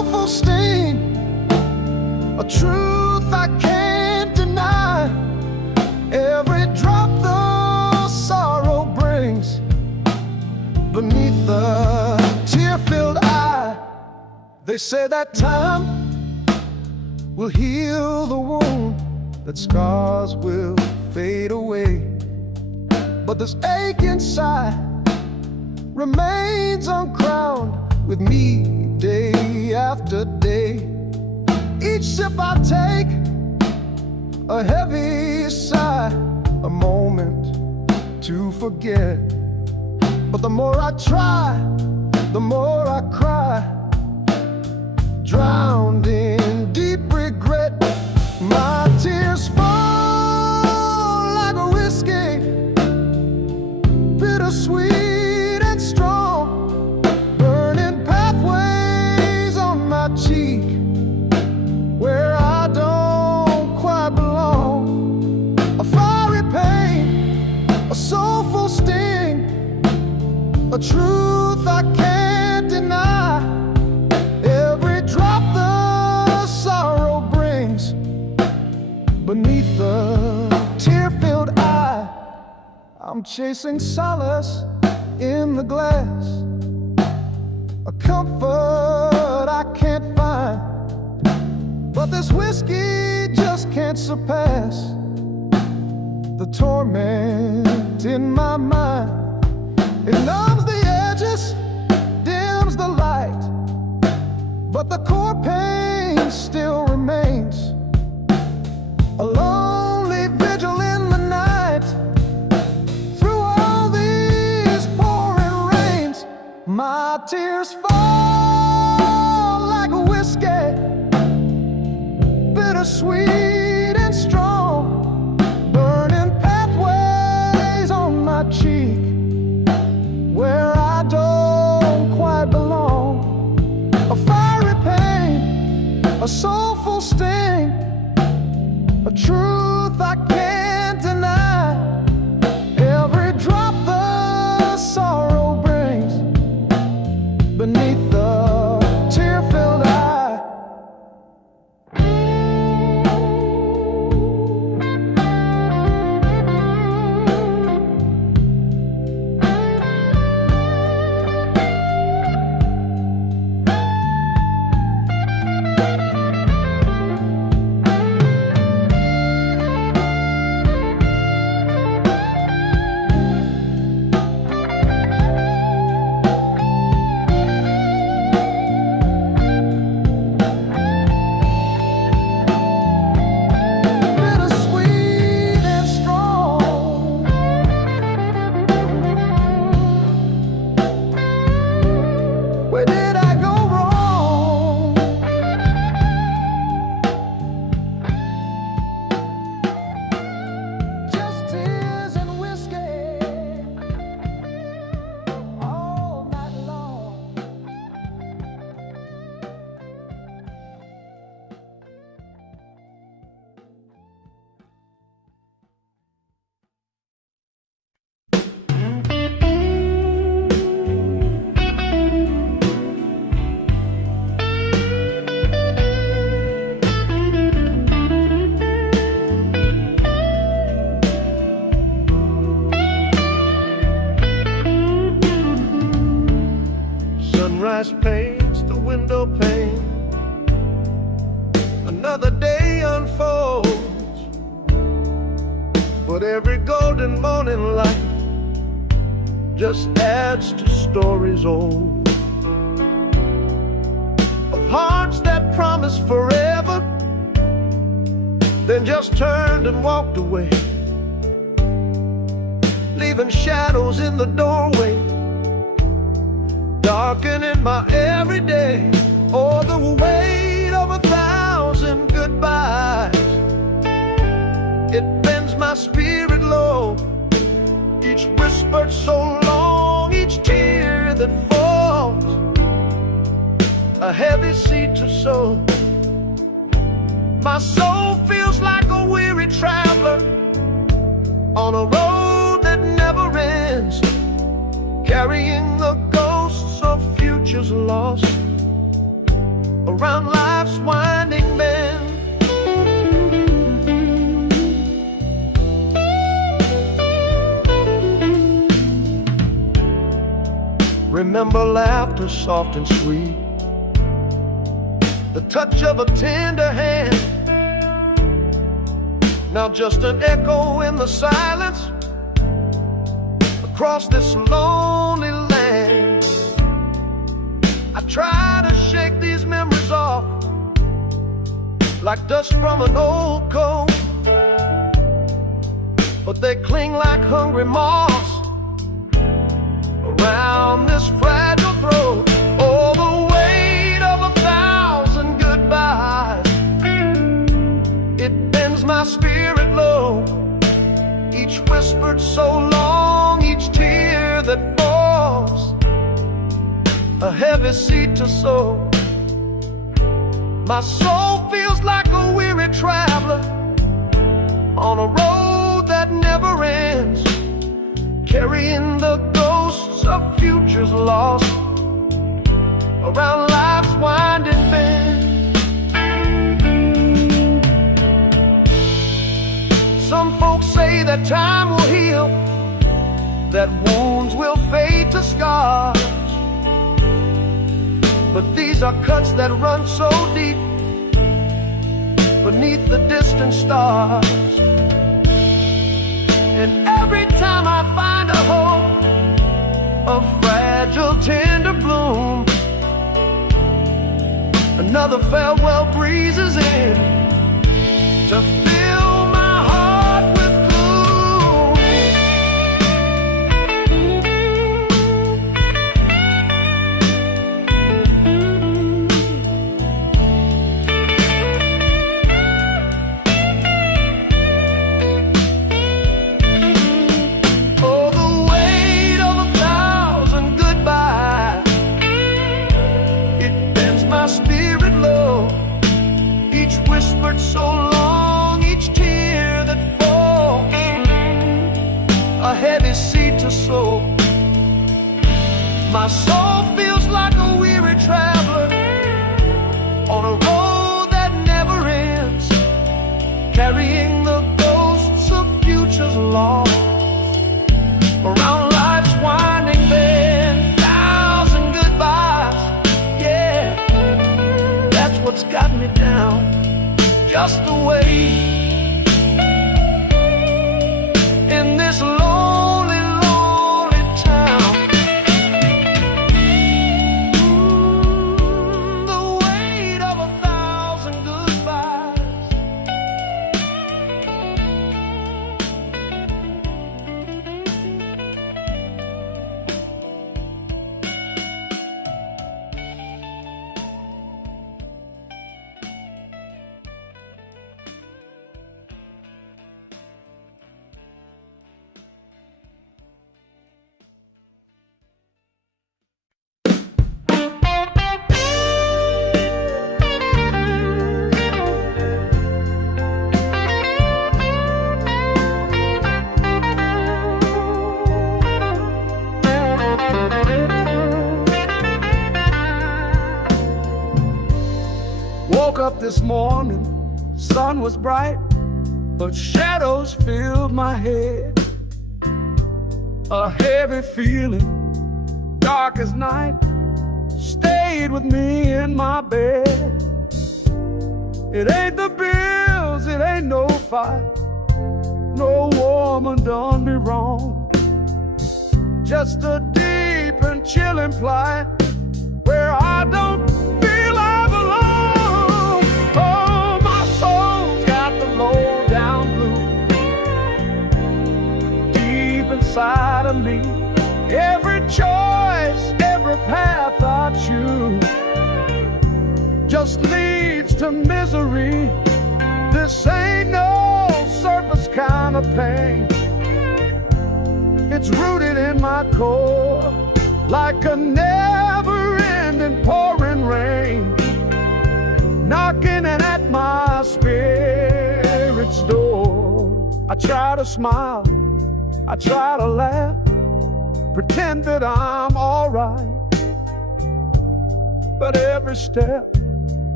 soulful sting, a truth I can't deny. Every drop the sorrow brings beneath the tear-filled eye. They say that time will heal the wound, that scars will fade away, but this ache inside remains uncrowned with me day after day. Each sip I take, a heavy sigh, a moment to forget. But the more I try, the more I cry, drowned in deep regret. My tears fall like a whiskey, bittersweet and strong, burning pathways on my cheek where I don't quite belong. A fiery pain, a soulful sting, a truth I can't deny. Every drop the sorrow brings beneath the tear-filled eye. I'm chasing solace in the glass, a comfort I can't find, but this whiskey just can't surpass the torment in my mind. It numbs the edges, dims the light, but the core pain still remains. A lonely vigil in the night, through all these pouring rains. My tears fall like a whiskey, bittersweet and strong, burning pathways on my cheek where I don't quite belong. A fiery pain, a soulful sting, a truth I can't deny. Every drop the sorrow brings beneath the tear-filled eye. Sunrise paints the window pane, another day unfolds, but every golden morning light just adds to stories old, of hearts that promised forever, then just turned and walked away, leaving shadows in the doorway, darkening my everyday. Oh, the weight of 1,000 goodbyes, it bends my spirit low. Each whispered so long, each tear that falls, a heavy seed to sow. My soul feels like a weary traveler on a road that never ends, carrying the ghosts of futures lost, around life's winding bend. Remember laughter soft and sweet, the touch of a tender hand. Now just an echo in the silence across this lonely land. I try to shake these memories off like dust from an old coat, but they cling like hungry moths around this fragile throat. Oh, the weight of 1,000 goodbyes, it bends my spirit low. Each whispered so long, each tear that falls, a heavy seed to sow. My soul feels like a weary traveler on a road that never ends, carrying the ghosts of futures lost around life's winding bend. Some folks say that time will heal, that wounds will fade to scars, but these are cuts that run so deep beneath the distant stars. And every time I find a hope, a fragile, tender bloom, another farewell breezes in to fill my heart with gloom. Oh, the weight of 1,000 goodbyes, it bends my spirit low. Each whispered so long, each tear that falls, a heavy seed to sow. My soul feels like a weary traveler on a road that never ends, carrying the ghosts of futures lost around life's winding bend. 1,000 goodbyes, yeah, that's what's got me down. Just the way in this lonely, lonely town. The weight of 1,000 goodbyes. Woke up this morning, sun was bright, but shadows filled my head. A heavy feeling, dark as night, stayed with me in my bed. It ain't the bills, it ain't no fight, no woman done me wrong. Just a deep and chilling plight where I don't feel I belong. Oh, my soul's got the low down blues deep inside of me. Every choice, every path I choose just leads to misery. This ain't no surface kind of pain. It's rooted in my core like a never-ending pouring rain, knocking at my spirit's door. I try to smile, I try to laugh, pretend that I'm alright, but every step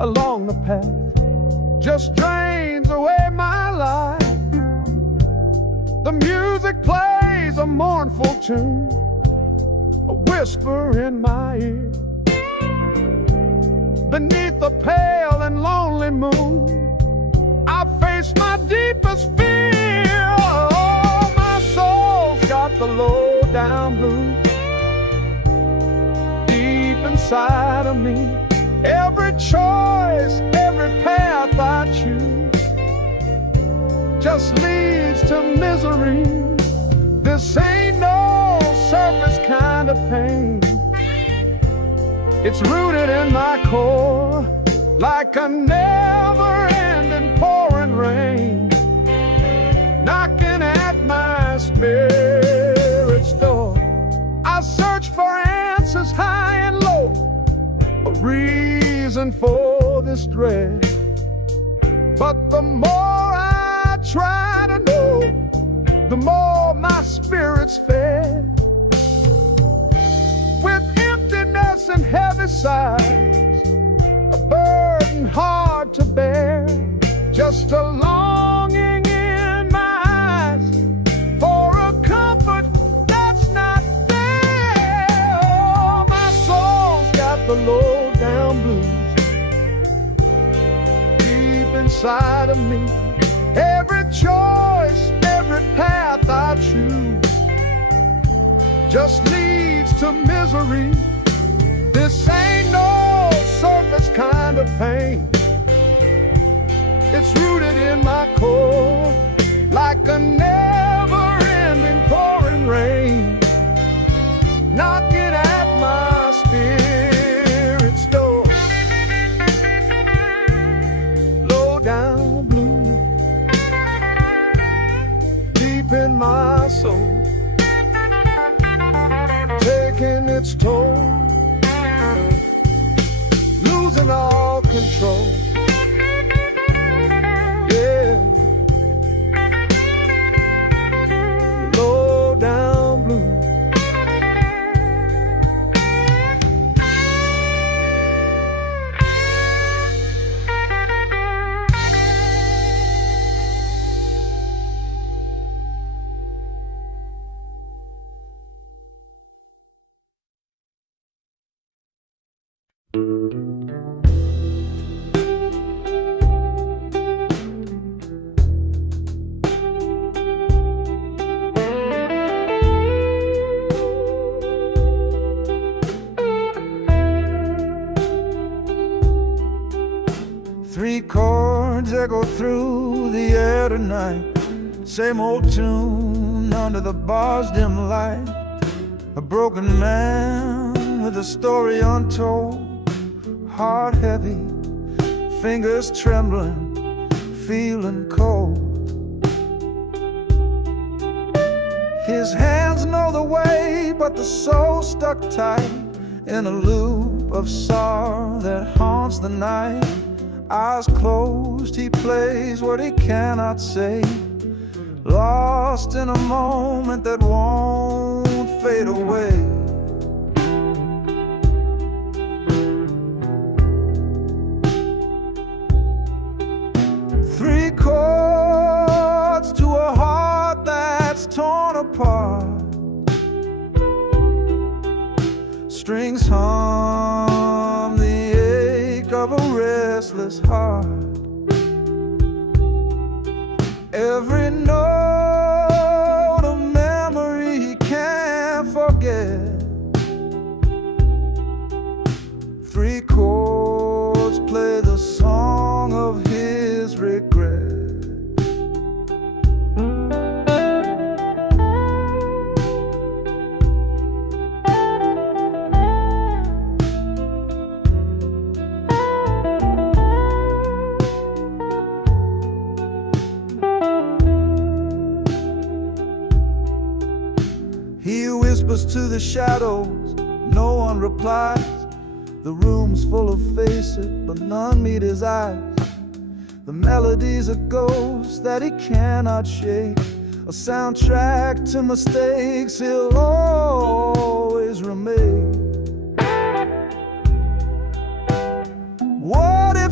along the path just drains away my life. The music plays a mournful tune, a whisper in my ear. Beneath the pale and lonely moon, I face my deepest fear. Oh, my soul's got the low down blues deep inside of me. Every choice, every path I choose just leads to misery. This ain't no surface kind of pain. It's rooted in my core, like a never-ending pouring rain, knocking at my spirit's door. I search for answers high and low, a reason for this dread. But the more I try to know, the more my spirit's fed. With emptiness and heavy sighs, a burden hard to bear, just a longing in my eyes for a comfort that's not there. Oh, my soul's got the low down blues deep inside of me. Every choice, every path I choose just leads to misery. This ain't no surface kind of pain. It's rooted in my core, like a never-ending pouring rain, knocking at my spirit's door. Low down blue, deep in my soul, taking its toll, losing all control. Yeah, low down blue. Three chords echo through the air tonight, same old tune under the bar's dim light. A broken man with a story untold, heart heavy, fingers trembling, feeling cold. His hands know the way, but the soul stuck tight in a loop of sorrow that haunts the night. Eyes closed, he plays what he cannot say, lost in a moment that won't fade away. Three chords to a heart that's torn apart, strings hum the ache of a restless heart. Every note a memory he can't forget. Three chords play the song of his regret. He whispers to the shadows, no one replies. The room's full of faces, but none meet his eyes. The melody's a ghost that he cannot shake, a soundtrack to mistakes he'll always remake. What if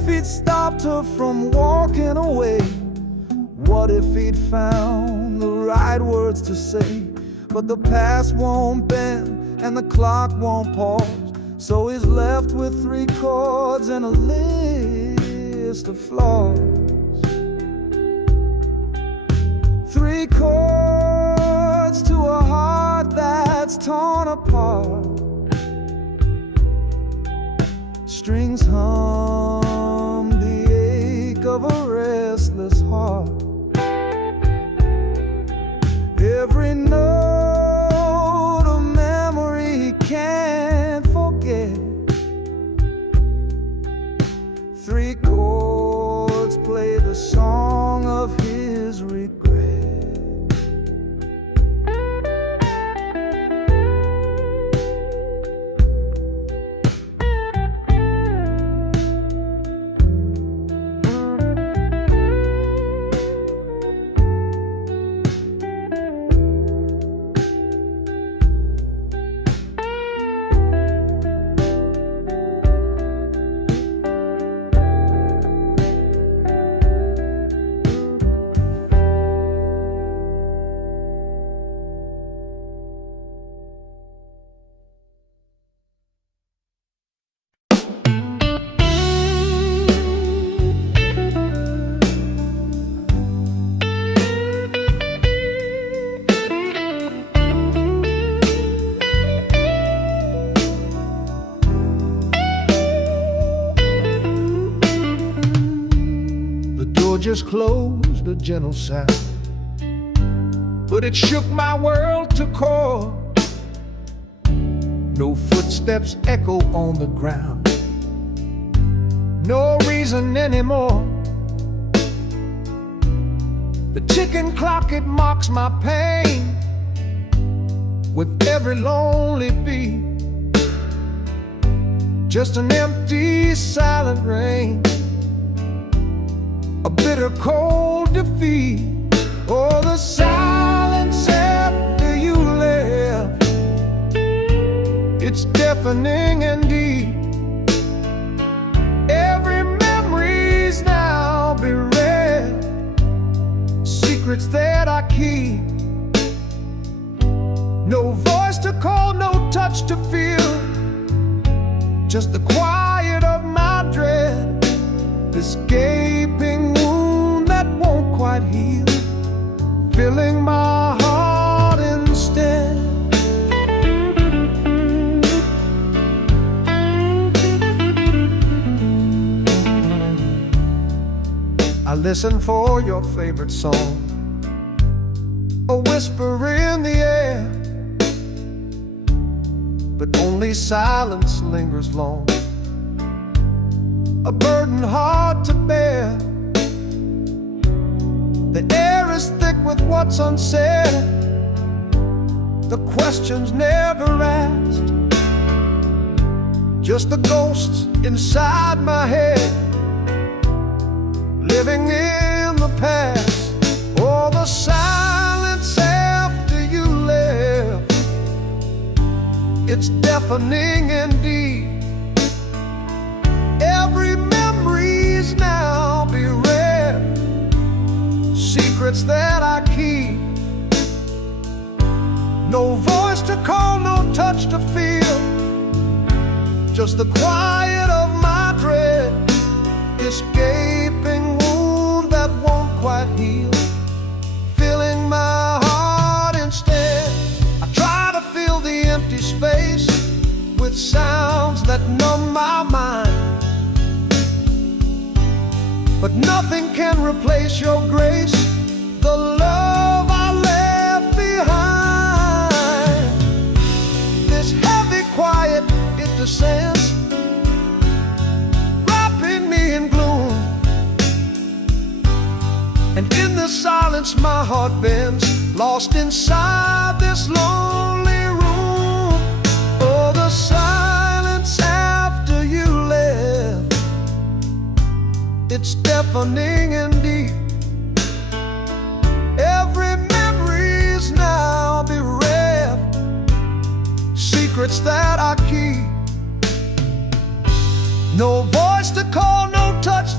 he'd stopped her from walking away? What if he'd found the right words to say? But the past won't bend and the clock won't pause, so he's left with 3 chords and a list of flaws. 3 chords to a heart that's torn apart. Strings hum the ache of a restless heart. Every note a memory he can't forget. 3 chords play the song of his regret. Just closed, a gentle sound, but it shook my world to core. No footsteps echo on the ground, no reason anymore. The ticking clock, it mocks my pain with every lonely beat. Just an empty, silent rain, a bitter cold defeat. Oh, the silence after you left, it's deafening indeed. Every memory's now bereft, secrets that I keep. No voice to call, no touch to feel, just the quiet of my dread. This gaping wound that won't quite heal, filling my heart instead. I listen for your favorite song, a whisper in the air, but only silence lingers long, a burden hard to bear. The air is thick with what's unsaid, the questions never asked, just the ghosts inside my head, living in the past. Oh, the silence after you left, it's deafening indeed. Every memory's now bereft, secrets that I keep. No voice to call, no touch to feel, just the quiet of my dread. This gaping wound that won't quite heal, filling my heart instead. I try to fill the empty space with sounds that numb my mind, but nothing can replace your grace, the love I left behind. This heavy quiet, it descends, wrapping me in gloom, and in the silence my heart bends, lost inside this lonely room. Oh, the silence after you left, it's deafening indeed. Every memory's now bereft, secrets that I keep. No voice to call, no touch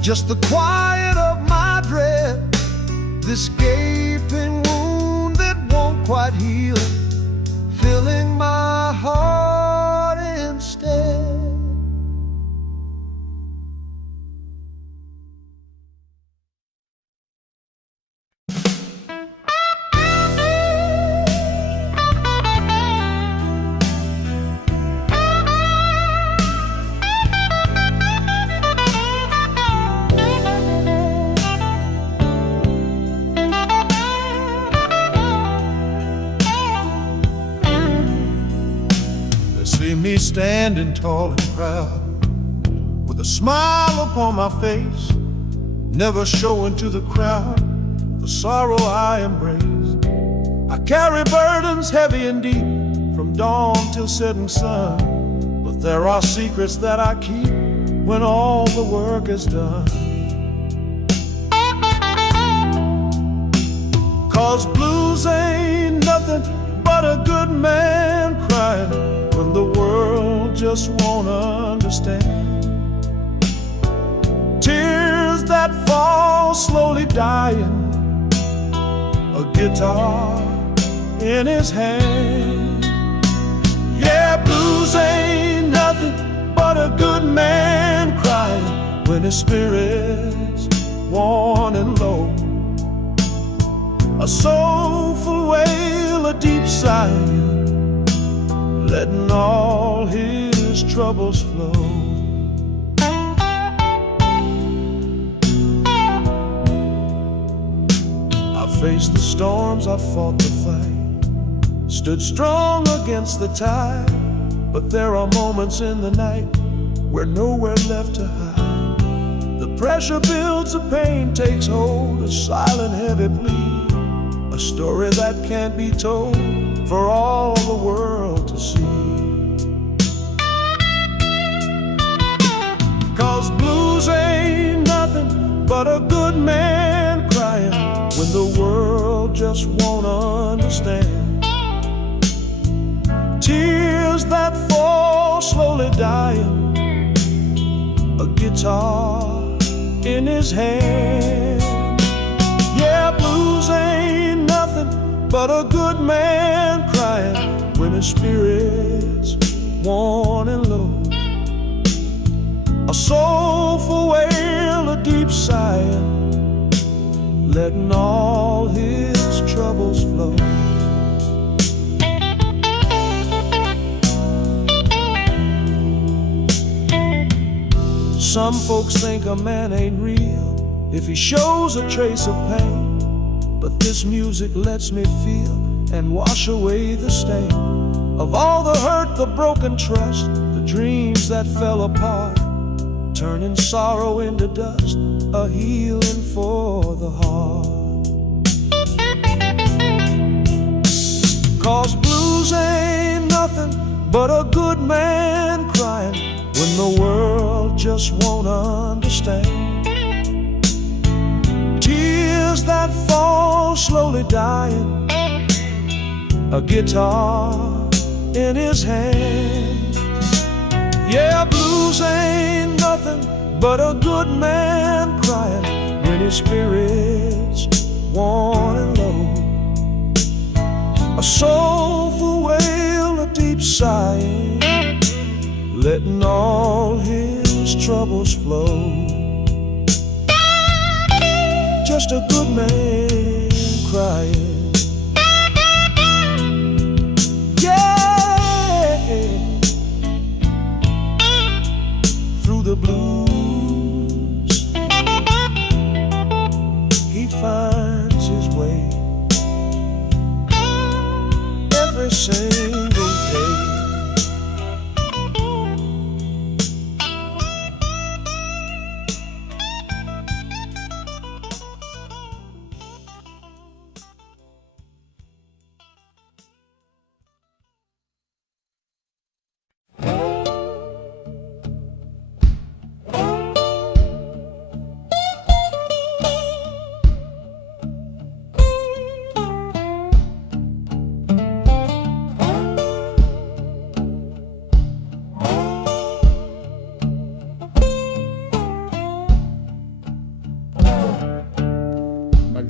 just the quiet of my breath, this gaping wound that won't quite heal, filling my heart instead. See me standing tall and proud, with a smile upon my face, never showing to the crowd the sorrow I embrace. I carry burdens heavy and deep, from dawn till setting sun, but there are secrets that I keep when all the work is done. 'Cause blues ain't nothing but a good man crying when the world just won't understand. Tears that fall slowly dying, a guitar in his hand. Yeah, blues ain't nothing but a good man crying when his spirit's worn and low. A soulful wail, a deep sigh, letting all his troubles flow. I faced the storms, I fought the fight, stood strong against the tide, but there are moments in the night where nowhere left to hide. The pressure builds, the pain takes hold, a silent heavy plea, a story that can't be told for all the world to see. 'Cause blues ain't nothing but a good man crying when the world just won't understand. Tears that fall slowly dying, a guitar in his hand. Yeah, blues ain't nothing but a good man crying when his spirit's worn and low. A soulful wail, a deep sigh, letting all his troubles flow. Some folks think a man ain't real if he shows a trace of pain, but this music lets me feel and wash away the stain of all the hurt, the broken trust, the dreams that fell apart, turning sorrow into dust, a healing for the heart. 'Cause blues ain't nothing but a good man crying when the world just won't understand. Tears that fall slowly dying, a guitar in his hand. Yeah, blues ain't nothing but a good man crying when his spirit's worn and low. A soulful wail, a deep sigh, letting all his troubles flow. Just a good man crying. Yeah, through the blues he finds his way every single day.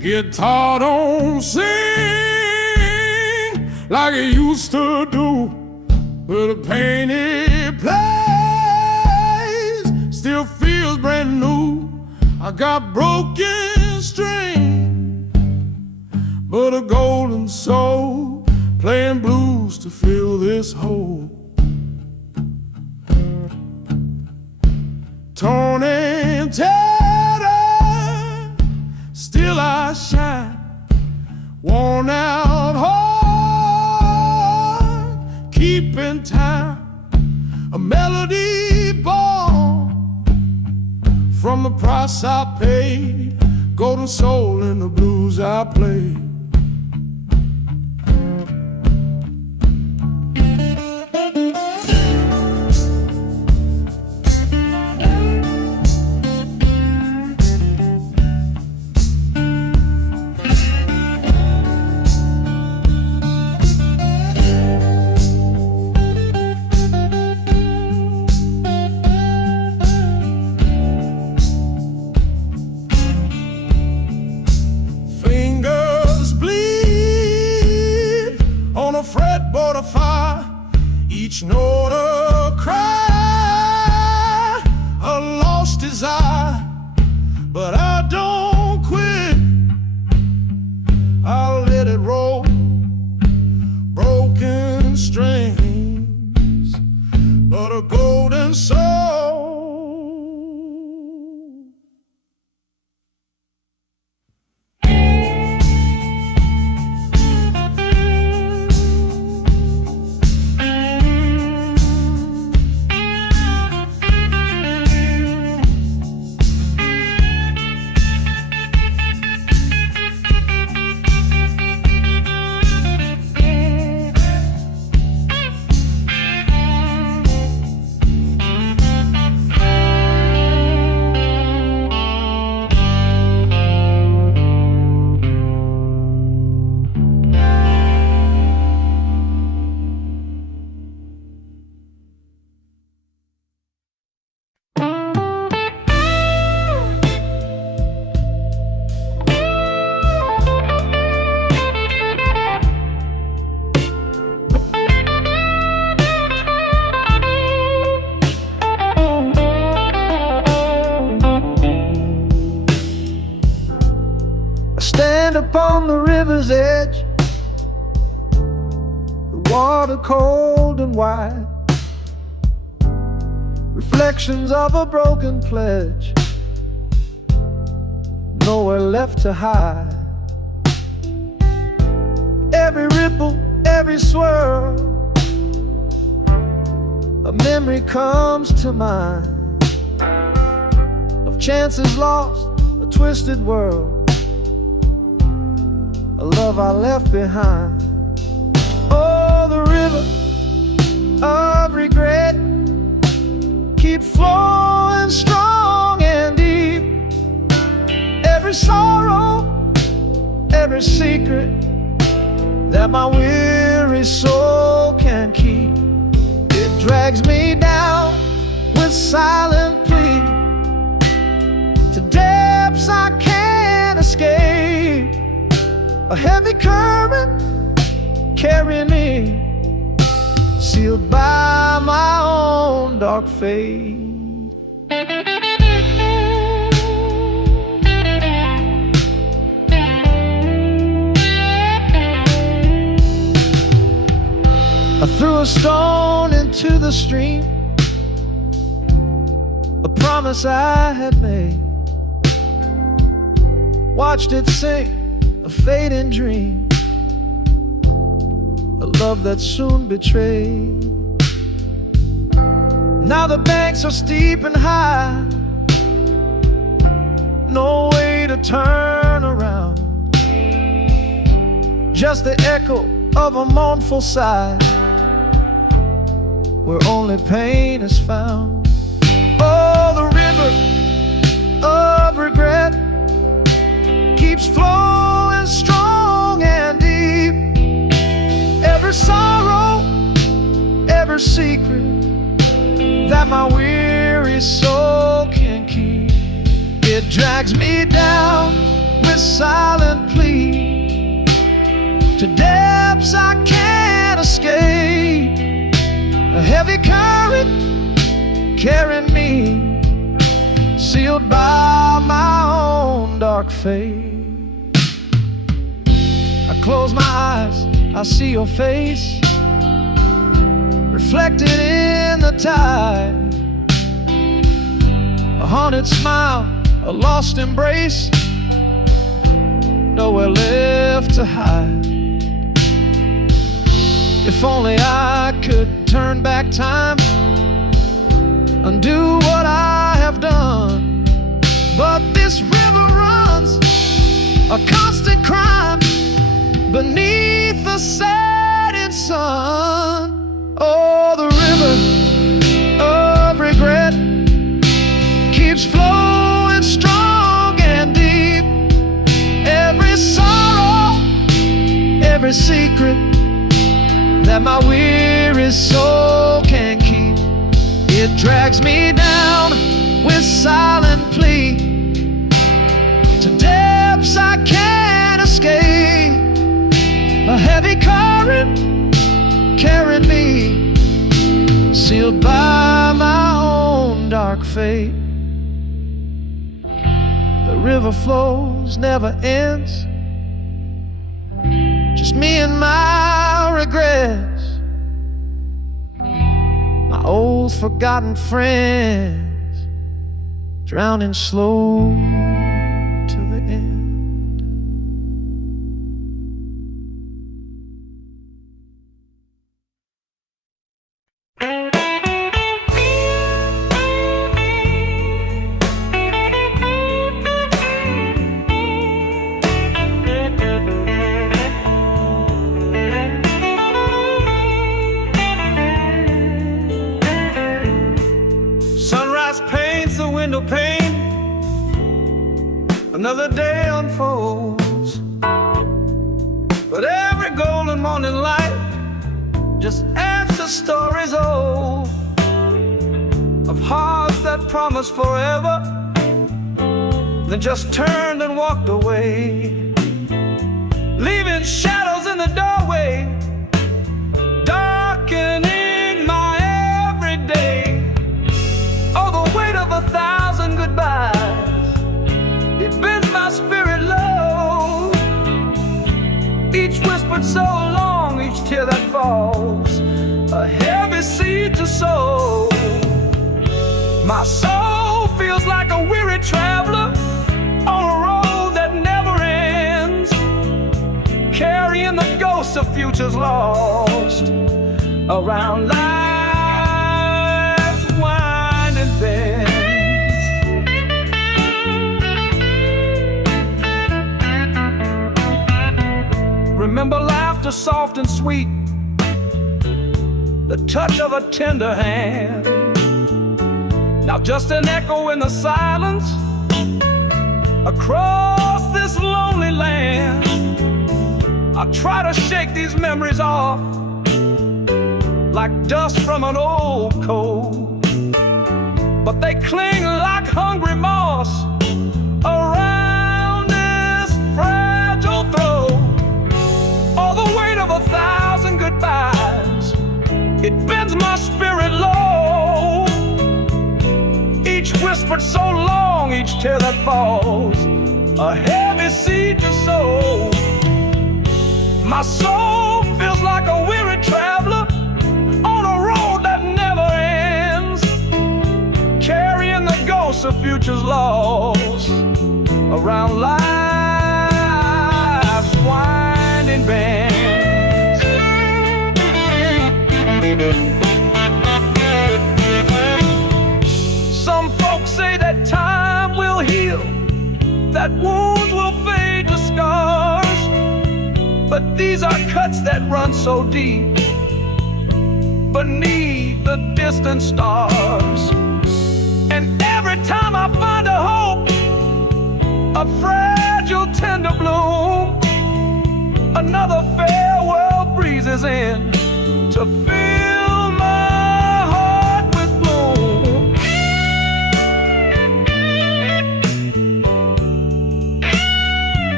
guitar don't sing like it used to do, but the pain it plays still feels brand new. I got broken strings, but a golden soul playing blues to fill this hole. Torn and tattered, still I shine. Worn out heart, keeping time. A melody born from the price I paid. Golden soul in the blues I play. Fretboard of fire, each note a cry, a lost desire. But I don't quit, I'll let it roll. Broken strings, but a golden soul. Stand upon the river's edge, the water cold and wide, reflections of a broken pledge, nowhere left to hide. Every ripple, every swirl, a memory comes to mind of chances lost, a twisted world, a love I left behind. Oh, the river of regret keeps flowing strong and deep. Every sorrow, every secret that my weary soul can keep, it drags me down with silent plea to depths I can't escape. A heavy current carrying me, sealed by my own dark fate. I threw a stone into the stream, a promise I had made, watched it sink, a fading dream, a love that soon betrayed. Now the banks are steep and high, no way to turn around, just the echo of a mournful sigh, where only pain is found. Oh, the river of regret keeps flowing strong and deep. Every sorrow, every secret that my weary soul can keep, it drags me down with silent plea to depths I can't escape. A heavy current carrying me, sealed by my own dark fate. I close my eyes, I see your face reflected in the tide. A haunted smile, a lost embrace, nowhere left to hide. If only I could turn back time, undo what I have done. But this river runs a constant crime beneath the setting sun. Oh, the river of regret keeps flowing strong and deep. Every sorrow, every secret that my weary soul can keep, it drags me down with silent plea to depths I can't escape. A heavy current carrying me, sealed by my own dark fate. The river flows, never ends, just me and my regrets, my old forgotten friends, drowning slow to the end. Window pane, another day unfolds, but every golden morning light just adds to stories old of hearts that promised forever, then just turned and walked away, leaving shadows in the doorway, darkening my everyday. Oh, the weight of 1,000 goodbyes, it bends my spirit low. Each whispered so long, each tear that falls, a heavy seed to sow. My soul feels like a weary traveler on a road that never ends, carrying the ghosts of futures lost around life's winding bends. Remember laughter soft and sweet, the touch of a tender hand. Now just an echo in the silence across this lonely land. I try to shake these memories off like dust from an old coat, but they cling like hungry moss around this fragile throat. Oh, the weight of 1,000 goodbyes, it bends my spirit low. Each whispered so long, each tear that falls, a heavy seed to sow. My soul feels like a weary traveler on a road that never ends, carrying the ghosts of futures lost around life's winding bends. Some folks say that time will heal, that wounds will fade to scars, but these are cuts that run so deep beneath the distant stars. And every time I find a hope, a fragile tender bloom, another farewell breezes in to fill my heart with gloom.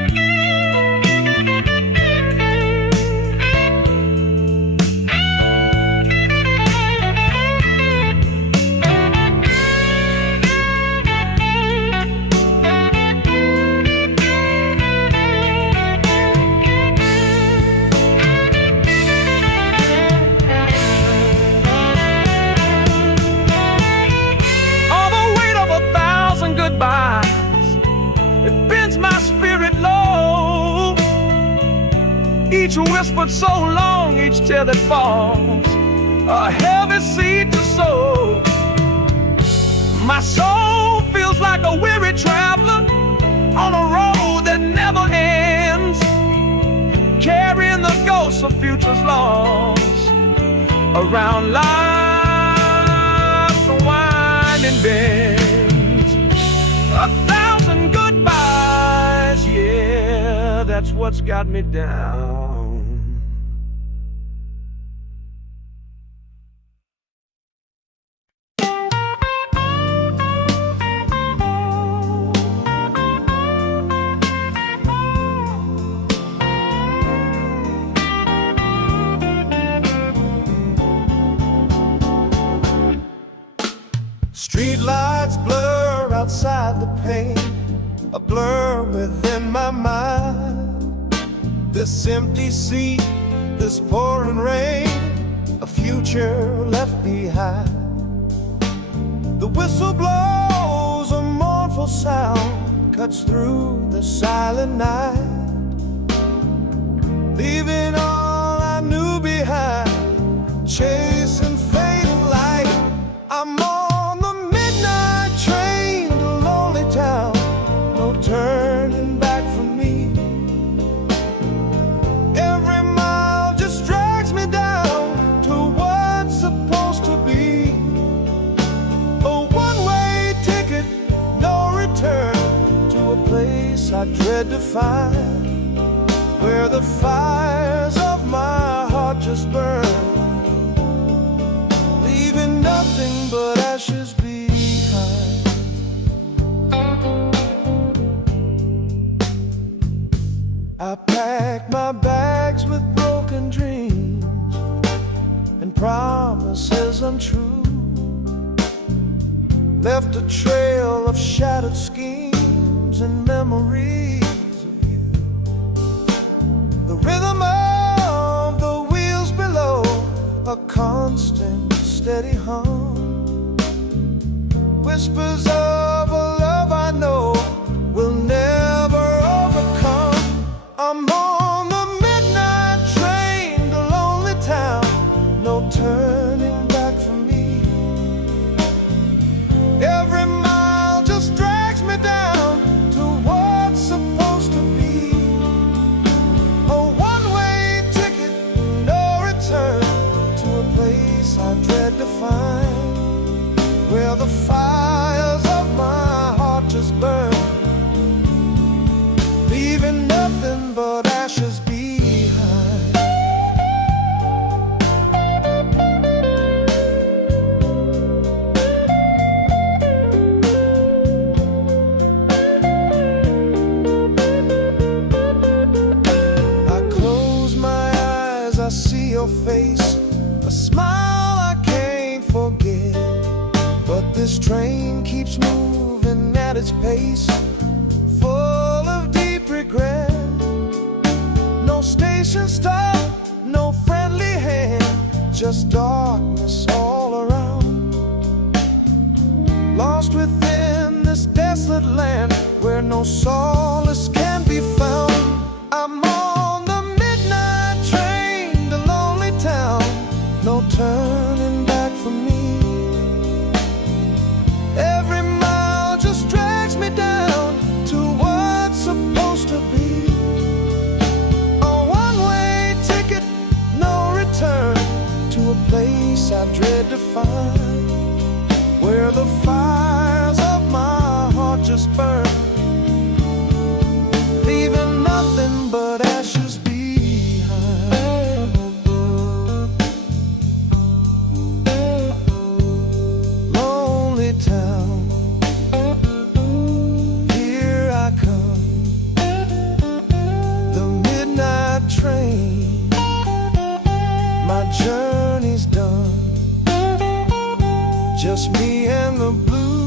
which whispered so long each tear that falls, a heavy seed to sow. My soul feels like a weary traveler on a road that never ends, carrying the ghosts of futures lost around life's winding bends. 1,000 goodbyes, yeah, that's what's got me down. Street lights blur outside the pane, a blur within my mind. This empty seat, this pouring rain, a future left behind. The whistle blows, a mournful sound cuts through the silent night, leaving all I knew behind, chasing fading light. I'm on the midnight train to lonely town, no turning back for me. Every mile just drags me down to what's supposed to be. A one-way ticket, no return, to a place I dread to find, where the fires of my heart just burn, leaving nothing but ashes behind. I packed my bags with broken dreams and promises untrue, left a trail of shattered schemes and memories of you. The rhythm of the wheels below, a constant steady hum, whispers of a love I know will never overcome. I'm on the midnight train to lonely town, no turning back for me. Every mile just drags me down to what's supposed to be. A one-way ticket, no return, to a place I dread to find, where the fires of my heart just burn, leaving nothing but ashes behind. I close my eyes, I see your face, a smile I can't forget. But this train keeps moving at its pace, full of deep regret. No station stop, no friendly hand, just darkness all around. Lost within this desolate land, where no solace can be found. I'm on the midnight train to lonely town, no turning back for me. Every mile just drags me down to what's supposed to be. A one-way ticket, no return, to a place I dread to find, where the fires of my heart just burn, leaving nothing but ashes behind. Lonely town, here I come, the midnight train, my journey's done, just me and the blues.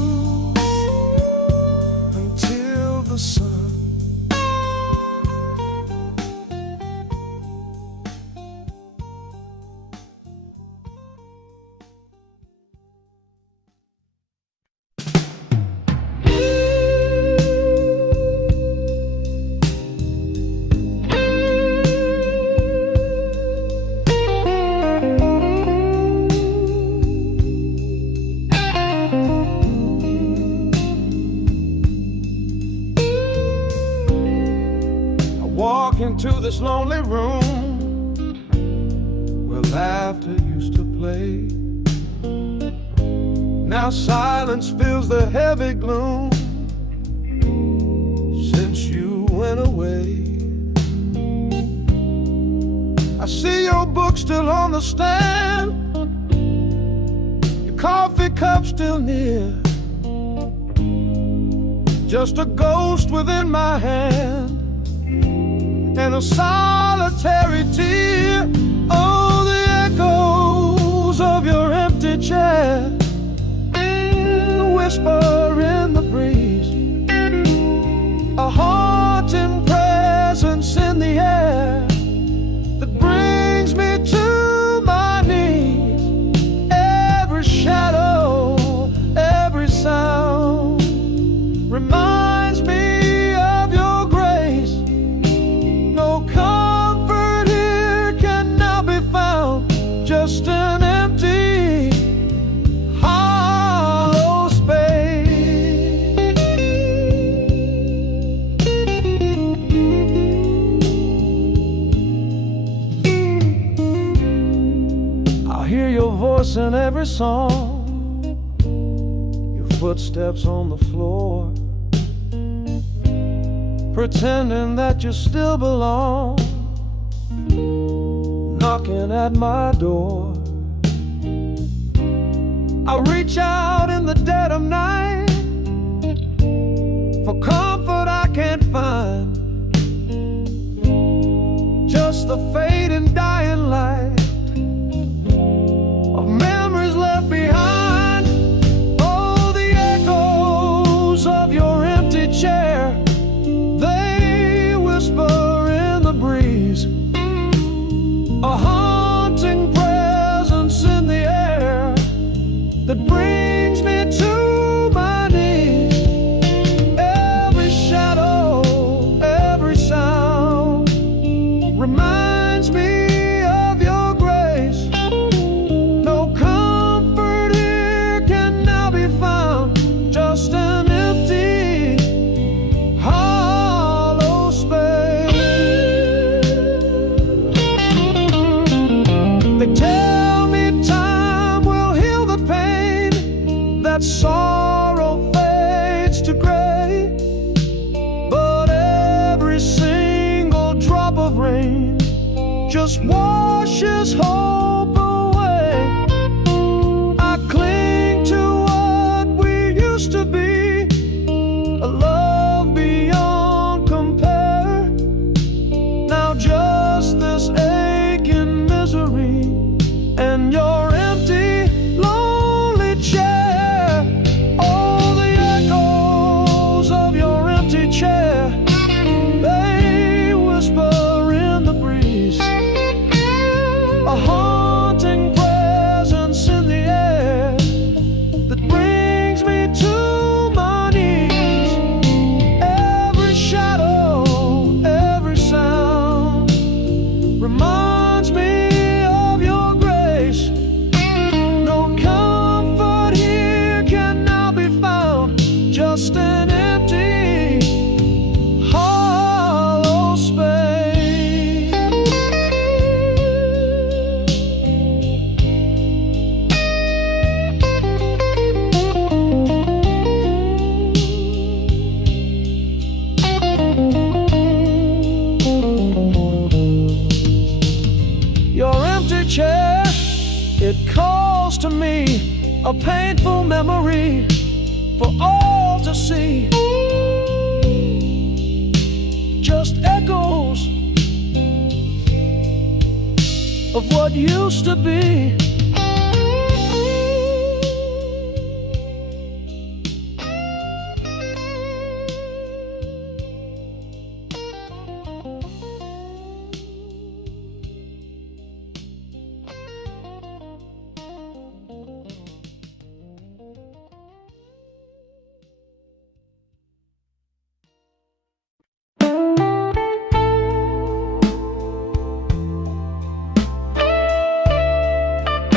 walk into this lonely room where laughter used to play. Now silence fills the heavy gloom since you went away. I see your book still on the stand, your coffee cup still near, just a ghost within my hand and a solitary tear. Oh, the echoes of your empty chair, the whisper in the breeze, a haunting presence in the air that brings me to my knees. Every shadow, every sound reminds me of your grace. No comfort here can now be found, just an empty, hollow space. I hear your voice in every song, your footsteps on the floor, pretending that you still belong, knocking at my door. I reach out in the dead of night for comfort I can't find, just the fading dying light of memories left behind. Oh, the echoes of your empty chair, they whisper in the breeze, a haunting presence in the air that brings me to my knees. Every shadow, every sound reminds me of your grace. No comfort here can now be found, just an empty, hollow space. They tell me time will heal the pain, that sorrow fades to gray, but every single drop of rain just washes hope away. I cling to what we used to be, a love beyond compare. Now just this aching misery and your empty, lonely chair. Oh, the echoes of your empty chair, they whisper in the breeze, a haunting presence in the air that brings me to my knees. Every shadow, every sound reminds me of your grace. No comfort here can now be found, just an empty, hollow space. Your empty chair, it calls to me, a painful memory for all to see. Just echoes of what used to be.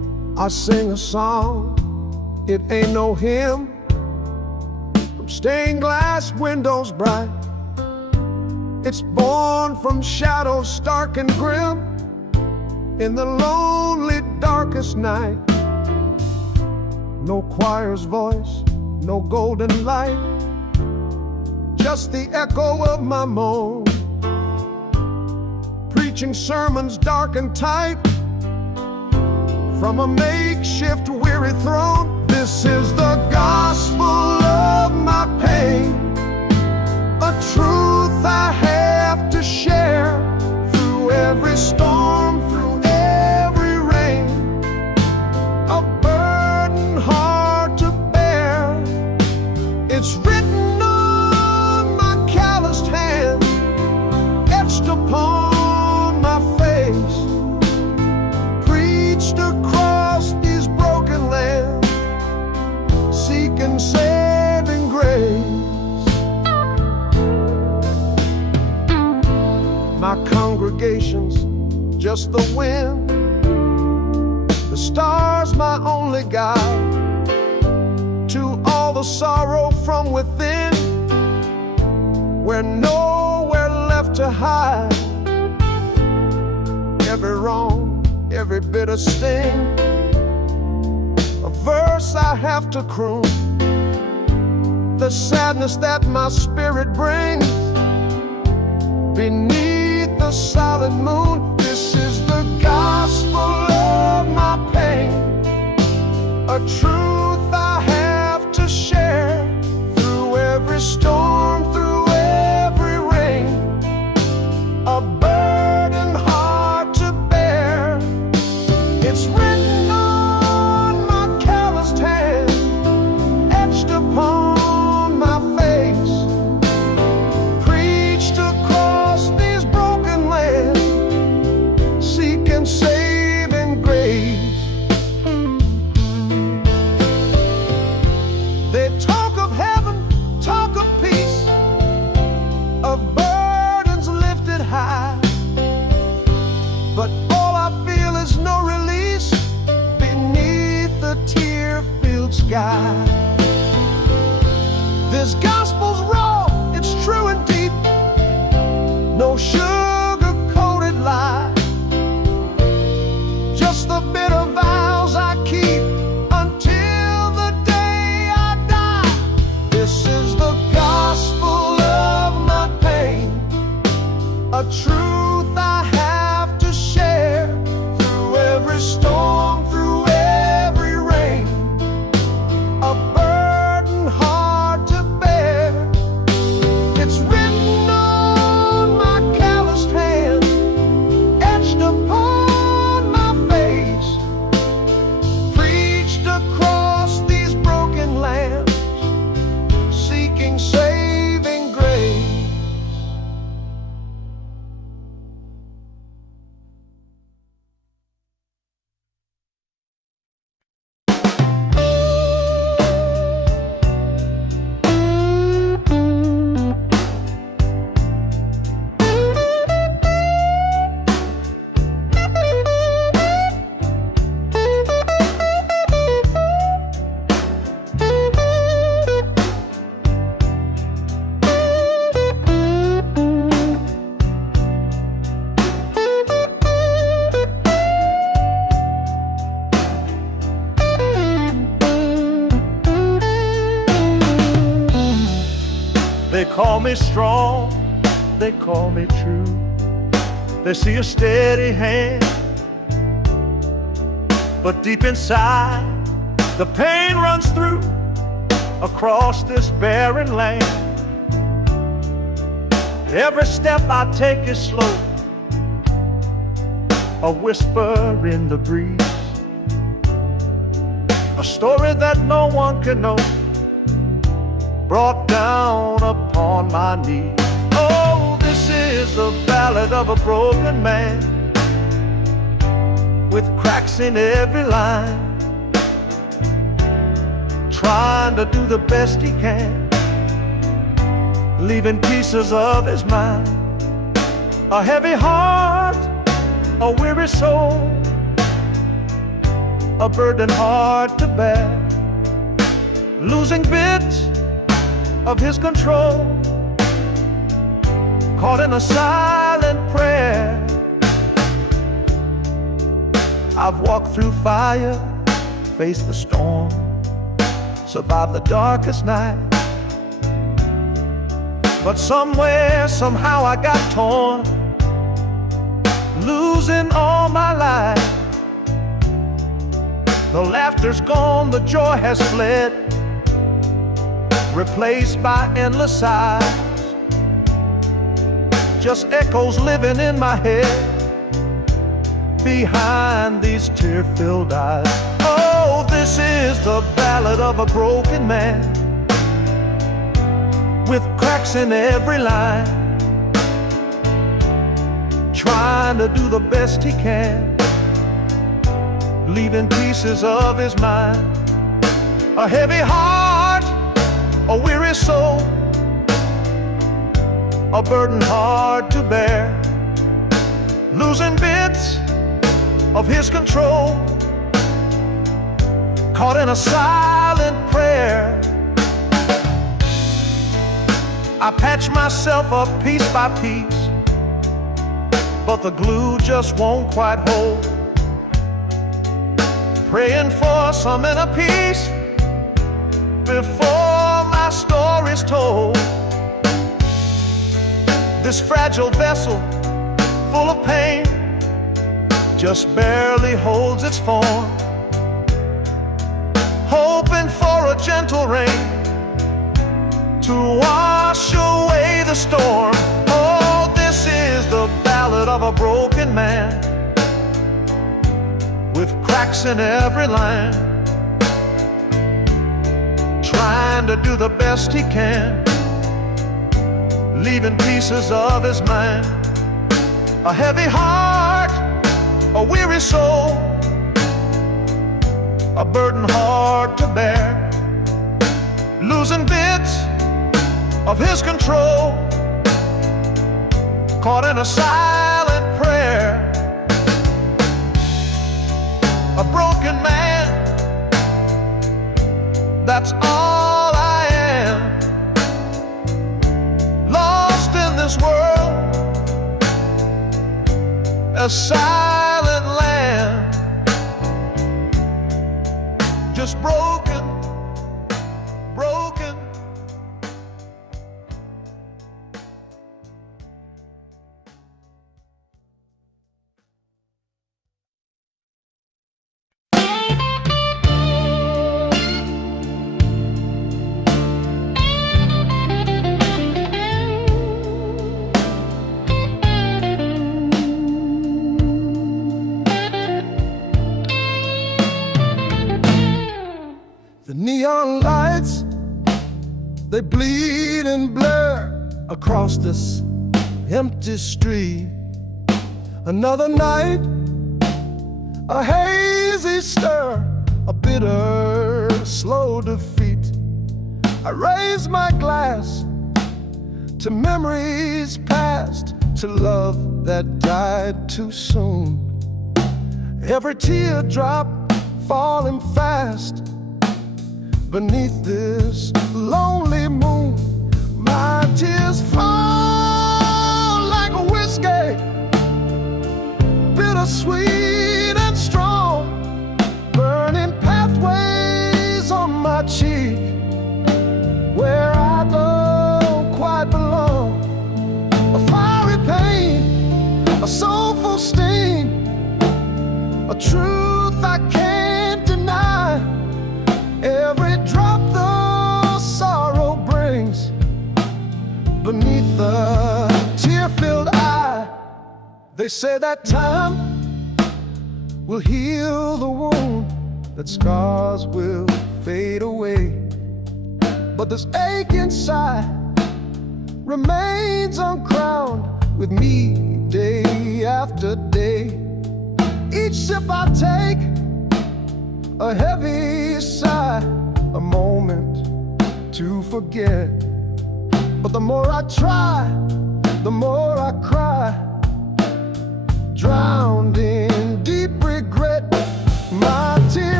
I sing a song, it ain't no hymn, from stained glass windows bright. It's born from shadows stark and grim, in the lonely darkest night. No choir's voice, no golden light, just the echo of my moan, preaching sermons dark and tight from a makeshift weary throne. This is the gospel of my pain, a truth I have to share through every storm, through every rain, a burden hard to bear. It's written on my calloused hand, etched upon my face, preached across these broken lands, seeking saving grace. My congregation's just the wind, the stars my only guide, to all the sorrow from within, we're nowhere left to hide. Every wrong, every bitter sting, a verse I have to croon, the sadness that my spirit brings beneath the solid moon. This is the gospel of my pain, a truth I have to share through every storm, through every rain, a burden hard to bear. It's written on my calloused hand, etched upon my face, preached across these broken lands, seeking saving grace. They talk of heaven, talk of peace, of burdens lifted high, but all I feel is no release beneath the tear-filled sky. This gospel's raw, it's true and deep, no sugar-coated lie, just the bitter vows I keep until the day I die. This is the gospel of my pain, a truth I have to share through every storm, through every rain, a burden hard to bear. It's written on my calloused hand, etched upon my face, preached across these broken lands, seeking saving grace. They call me strong, they call me true. They see a steady hand, but deep inside the pain runs through across this barren land. Every step I take is slow, a whisper in the breeze, a story that no one can know, brought down upon my knees. Oh, this is the ballad of a broken man, with cracks in every line, trying to do the best he can, leaving pieces of his mind, a heavy heart, a weary soul, a burden hard to bear, losing bits of his control, caught in a silent prayer. I've walked through fire, faced the storm, survived the darkest night. But somewhere, somehow I got torn, losing all my life. The laughter's gone, the joy has fled, replaced by endless sighs. Just echoes living in my head, behind these tear-filled eyes. Oh, this is the ballad of a broken man, with cracks in every line, trying to do the best he can, leaving pieces of his mind. A heavy heart, a weary soul, a burden hard to bear, losing bits of his control, caught in a silent prayer. I patch myself up piece by piece, but the glue just won't quite hold. Praying for some inner peace before my story's told. This fragile vessel, full of pain, just barely holds its form, hoping for a gentle rain to wash away the storm. Oh, this is the ballad of a broken man, with cracks in every line, trying to do the best he can, leaving pieces of his mind. A heavy heart, a weary soul, a burden hard to bear, losing bits of his control, caught in a silent prayer. A broken man, that's all I am, lost in this world, a silent land, just broken, broken. The neon lights, they bleed and blur across this empty street. Another night, a hazy stir, a bitter, slow defeat. I raise my glass to memories past, to love that died too soon. Every teardrop falling fast beneath this lonely moon. My tears fall like a whiskey, bittersweet and strong, burning pathways on my cheek where I don't quite belong. A fiery pain, a soulful sting, a truth I can't deny. Every drop the sorrow brings beneath the tear-filled eye. They say that time will heal the wound, that scars will fade away, but this ache inside remains uncrowned with me day after day. Each sip I take, a heavy sigh, a moment to forget. But the more I try, the more I cry, drowned in deep regret. My tears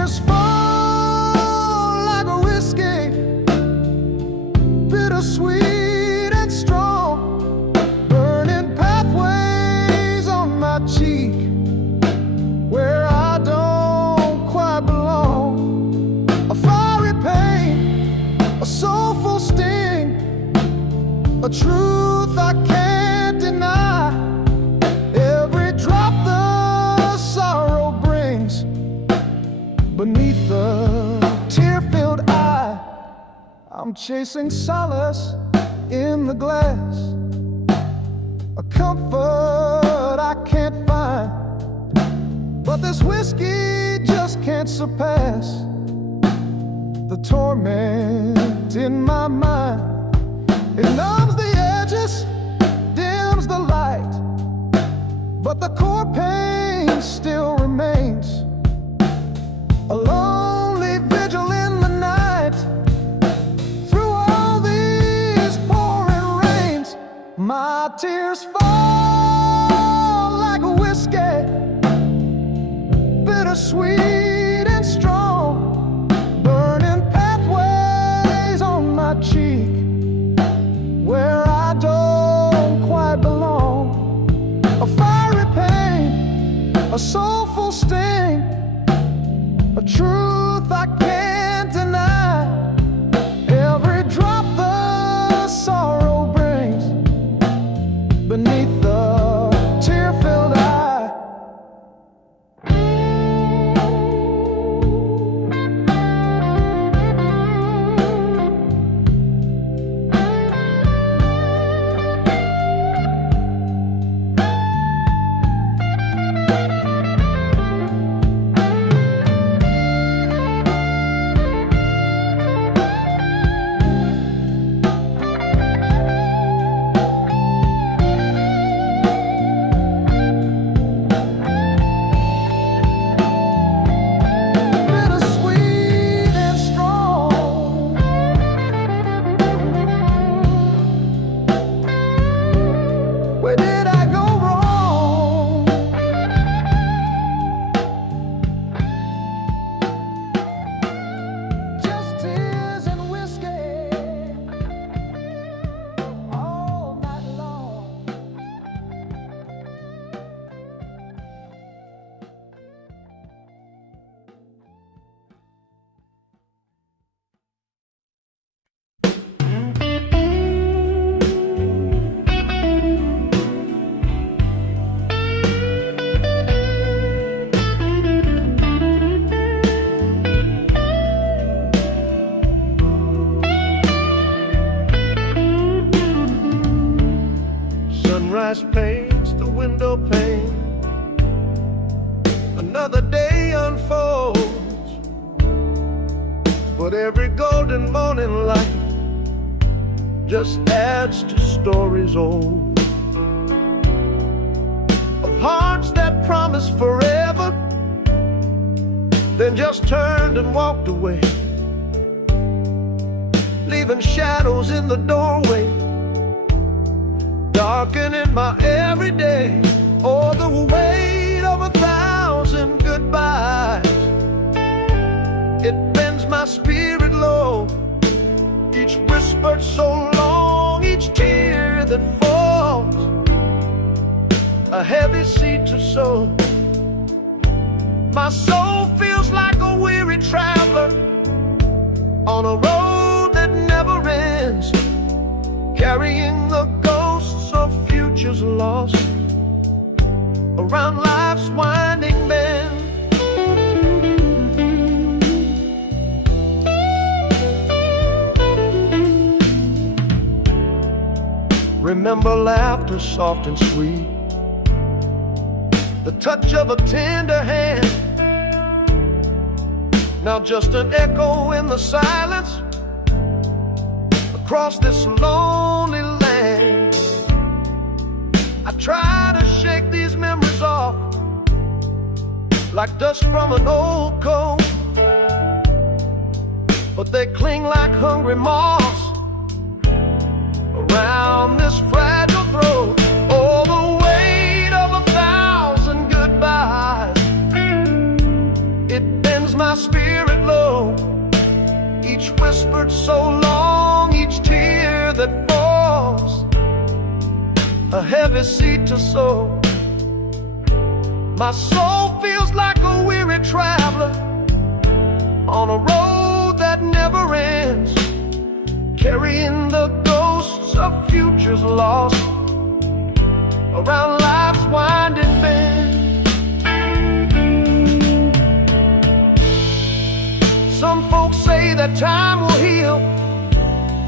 chasing solace in the glass, a comfort I can't find, but this whiskey just can't surpass the torment in my mind. It numbs the edges, dims the light, but the core pain still remains. A lonely vigil in the night, through all these pouring rains. My tears fall like a whiskey, bittersweet and strong, burning pathways on my cheek where I don't quite belong. A fiery pain, a soulful sting, a truth I can't deny. Every drop the sorrow brings beneath the tear-filled eye. Where did I go wrong? Just tears and whiskey all night long. Sunrise paints the window pane, another day unfolds, but every golden morning light just adds to stories old, of hearts that promised forever, then just turned and walked away, leaving shadows in the doorway, darkening my everyday. Oh, the weight of 1,000 goodbyes, it bends my spirit low. Each whispered so long, each tear that falls, a heavy seed to sow. My soul feels like a weary traveler on a road that never ends, carrying the ghosts of futures lost around life's winding bend. Remember laughter soft and sweet, the touch of a tender hand, now just an echo in the silence across this lonely land. I try to shake these memories off like dust from an old coat, but they cling like hungry moths around this fragile throat. Oh, the weight of 1,000 goodbyes, it bends my spirit low. Each whispered so long, each tear that falls, a heavy seed to sow. My soul feels like a weary traveler on a road that never ends, carrying the ghosts of futures lost around life's winding bend. Some folks say that time will heal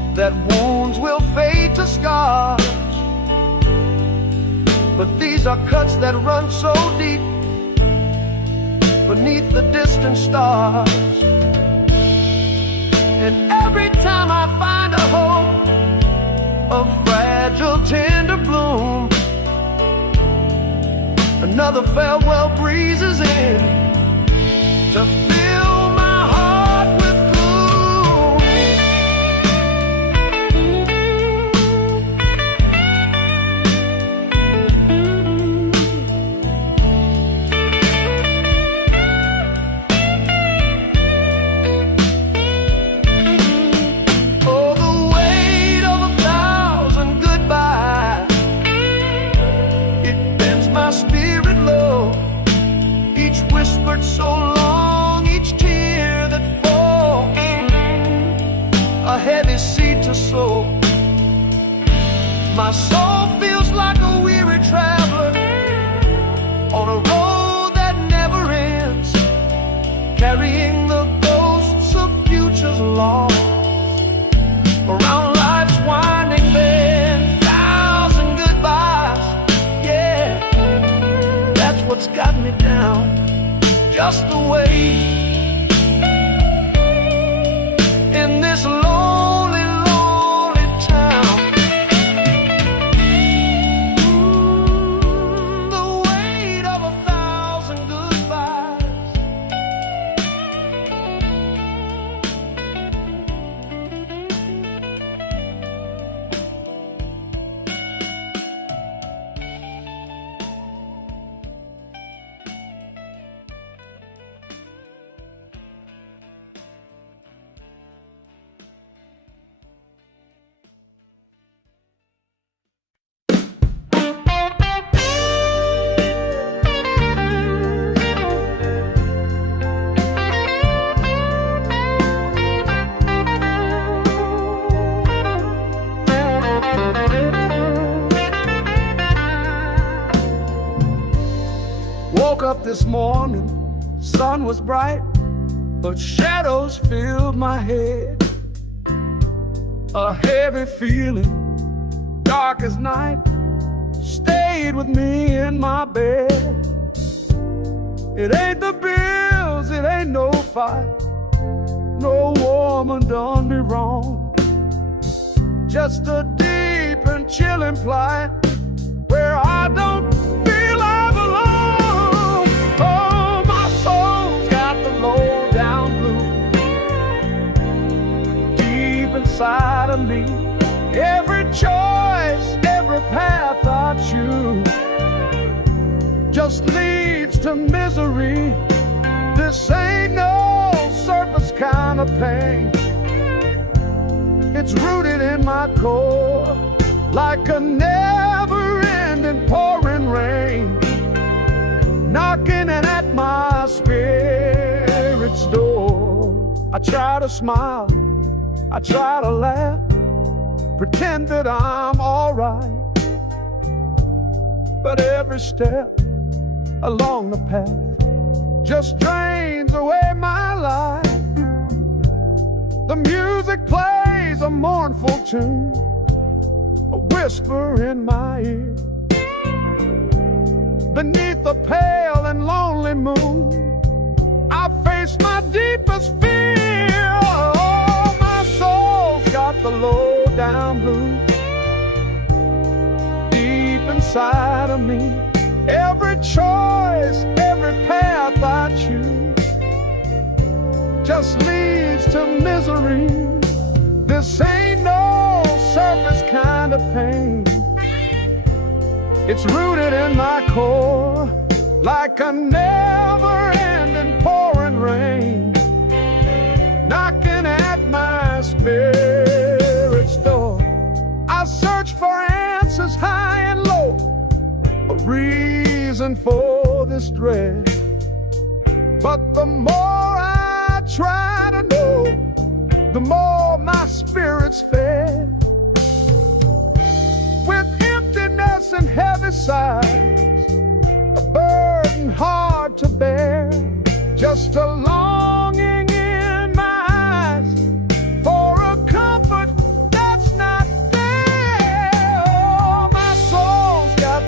that wounds will fade to scars, but these are cuts that run so deep beneath the distant stars. And every time I find a hope, a fragile, tender bloom, another farewell breezes in to fill my heart with gloom. Oh, the weight of 1,000 goodbyes, it bends my spirit low. Each whispered so long, each tear that falls, a heavy seed to sow. My soul feels like a weary traveler on a road that never ends, carrying the ghosts of futures lost around life's winding bend. 1,000 goodbyes, yeah, that's what's got me down. Just the way in this lonely, lonely town. The weight of 1,000 goodbyes. Woke up this morning, sun was bright, but shadows filled my head. A heavy feeling, dark as night, stayed with me in my bed. It ain't the bills, it ain't no fight, no woman done me wrong. Just a deep and chilling plight where I don't feel I belong. Oh, my soul's got the low down blues deep inside of me. Every choice, every path I choose just leads to misery. This ain't no surface kind of pain. It's rooted in my core like a never-ending pouring rain, knocking at my spirit's door. I try to smile, I try to laugh, pretend that I'm all right, but every step along the path just drains away my life. The music plays a mournful tune, a whisper in my ear. Beneath the pale and lonely moon, I face my deepest fear. Oh, my soul's got the low down blues deep inside of me. Every choice, every path I choose just leads to misery. This ain't no surface kind of pain. It's rooted in my core like a never-ending pouring rain, knocking at my spirit's door. I search for answers high and low, a reason for this dread, but the more I try to know, the more my spirit's fed. With emptiness and heavy sighs, a burden hard to bear, just a longing in my eyes for a comfort that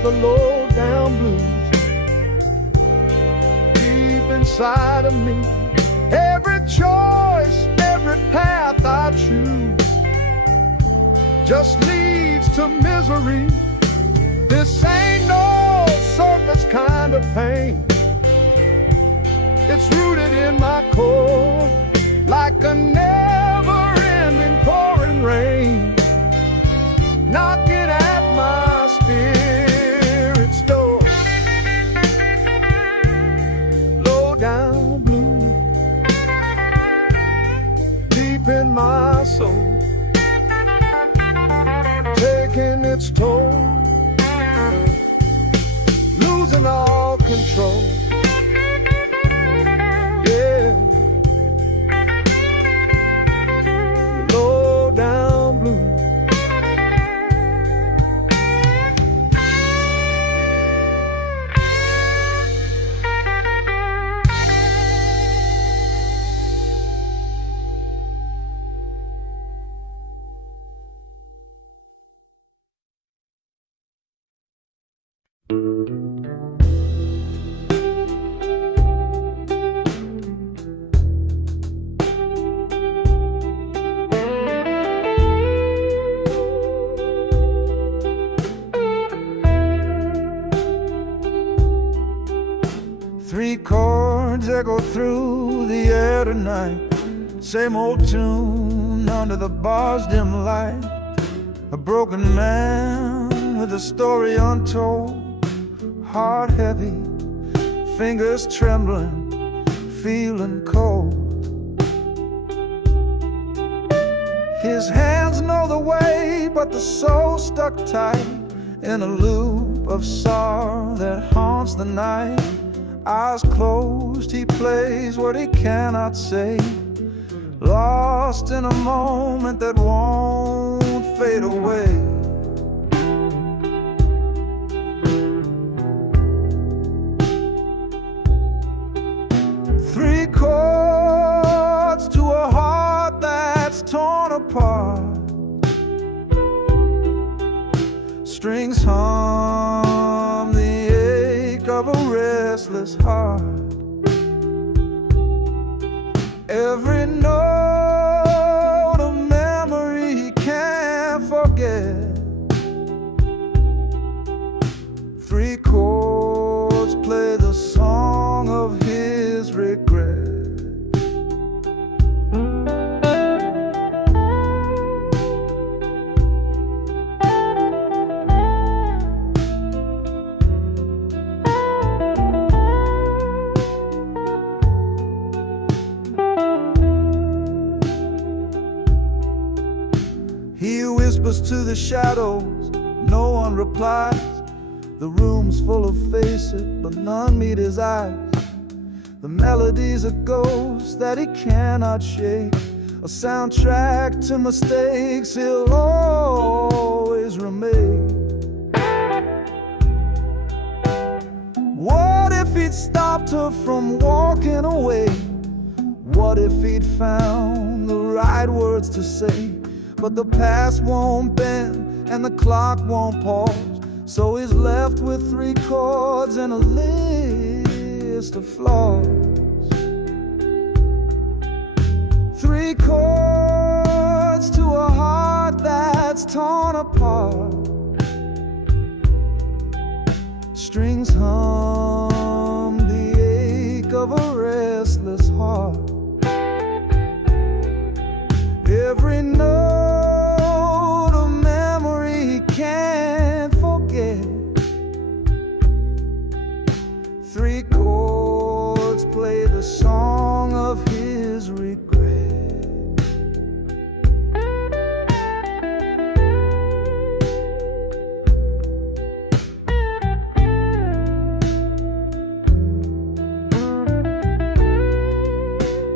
the low down blues deep inside of me. Every choice, every path I choose just leads to misery. This ain't no surface kind of pain. It's rooted in my core, like a never-ending pouring rain, knocking at my spirit's door. Low down blue, deep in my soul, taking its toll, losing all control. Yeah, low down blue. Three chords echo through the air tonight. Same old tune under the bar's dim light. A broken man with a story untold. Heart heavy, fingers trembling, feeling cold. His hands know the way, but the soul stuck tight in a loop of sorrow that haunts the night. Eyes closed, he plays what he cannot say, lost in a moment that won't fade away. Three chords to a heart that's torn apart. Strings hum the ache of a restless heart. Every note a memory he can't forget. Three chords play the song of his regret. He whispers to the shadows, no one replies. The room's full of faces, but none meet his eyes. The melody's a ghost that he cannot shake, a soundtrack to mistakes he'll always remake. What if he'd stopped her from walking away? What if he'd found the right words to say? But the past won't bend and the clock won't pause, so he's left with three chords and a list of flaws. Three chords to a heart that's torn apart. Strings hum the ache of a restless heart. Every note a memory he can't forget. Three chords play the song of his regret.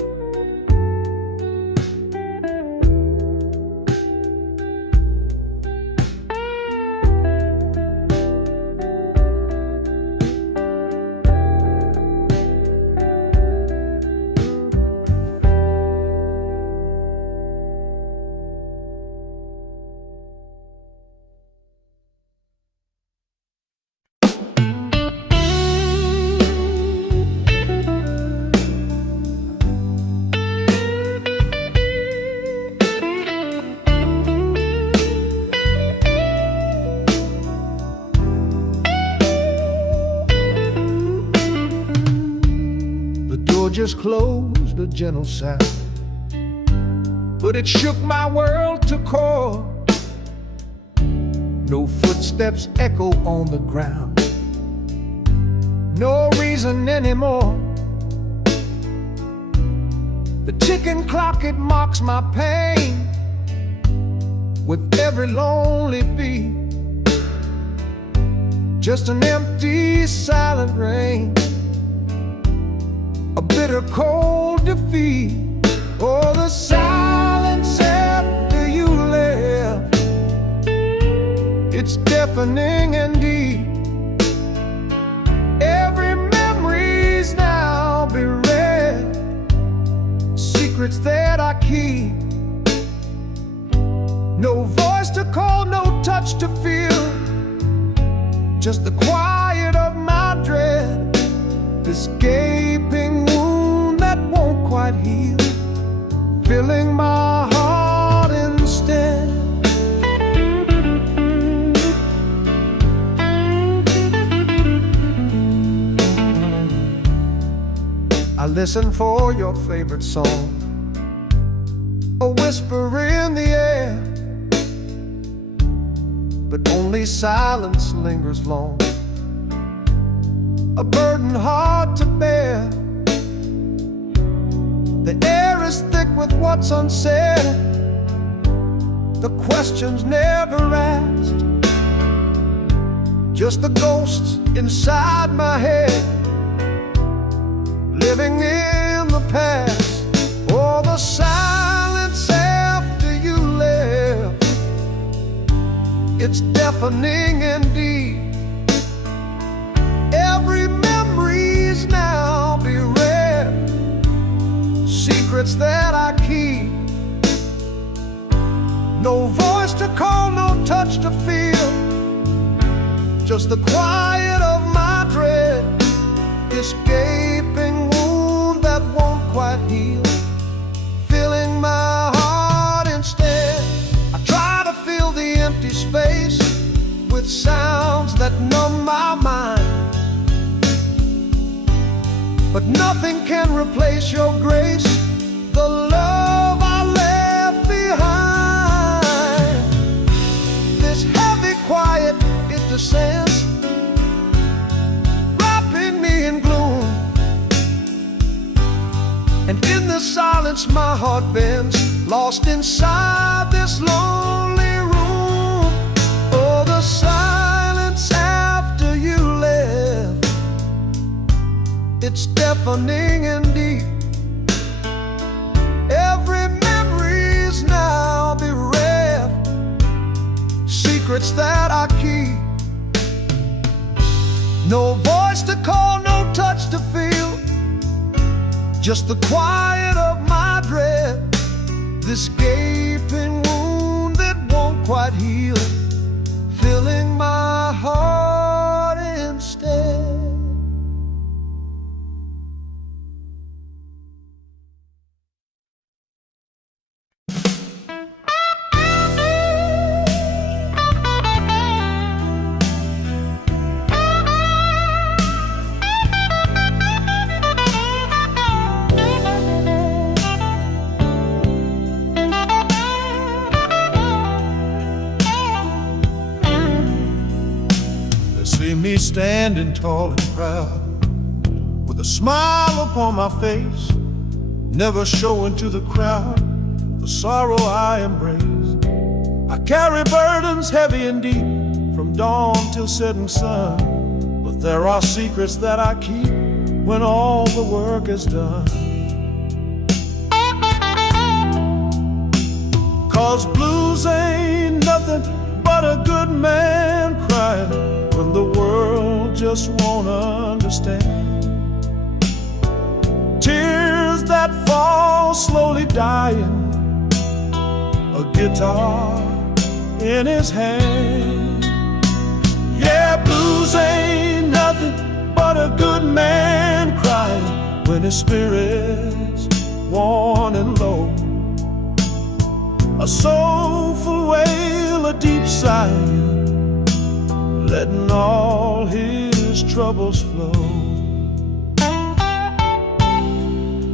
just closed a gentle sound, but it shook my world to core. No footsteps echo on the ground, no reason anymore. The ticking clock, it mocks my pain with every lonely beat. Just an empty, silent rain, a bitter, cold defeat. Oh, the silence after you left, it's deafening and deep. Every memory's now bereft, secrets that I keep. No voice to call, no touch to feel, just the quiet of my dread, this gaping wound that won't quite heal, filling my heart instead. I listen for your favorite song, a whisper in the air, but only silence lingers long, a burden hard to bear. The air is thick with what's unsaid, the questions never asked, just the ghosts inside my head, living in the past. Oh, the silence after you left, it's deafening and deep. Every memory's now bereft, secrets that I keep. No voice to call, no touch to feel, just the quiet of my dread, this gaping wound that won't quite heal, filling my heart instead. I try to fill the empty space with sounds that numb my mind, but nothing can replace your grace, the love I left behind. This heavy quiet, it descends, wrapping me in gloom, and in the silence my heart bends, lost inside this lonely room. Oh, the silence after you left, it's deafening and deep. Every memory's now bereft, secrets that I keep. No voice to call, no touch to feel, just the quiet of my dread, this gaping wound that won't quite heal, filling my heart instead. See me standing tall and proud, with a smile upon my face, never showing to the crowd the sorrow I embrace. I carry burdens heavy and deep, from dawn till setting sun, but there are secrets that I keep when all the work is done. 'Cause blues ain't nothing but a good man crying when the world just won't understand. Tears that fall slowly dying, a guitar in his hand. Yeah, blues ain't nothing but a good man crying when his spirit's worn and low. A soulful wail, a deep sigh, letting all his troubles flow.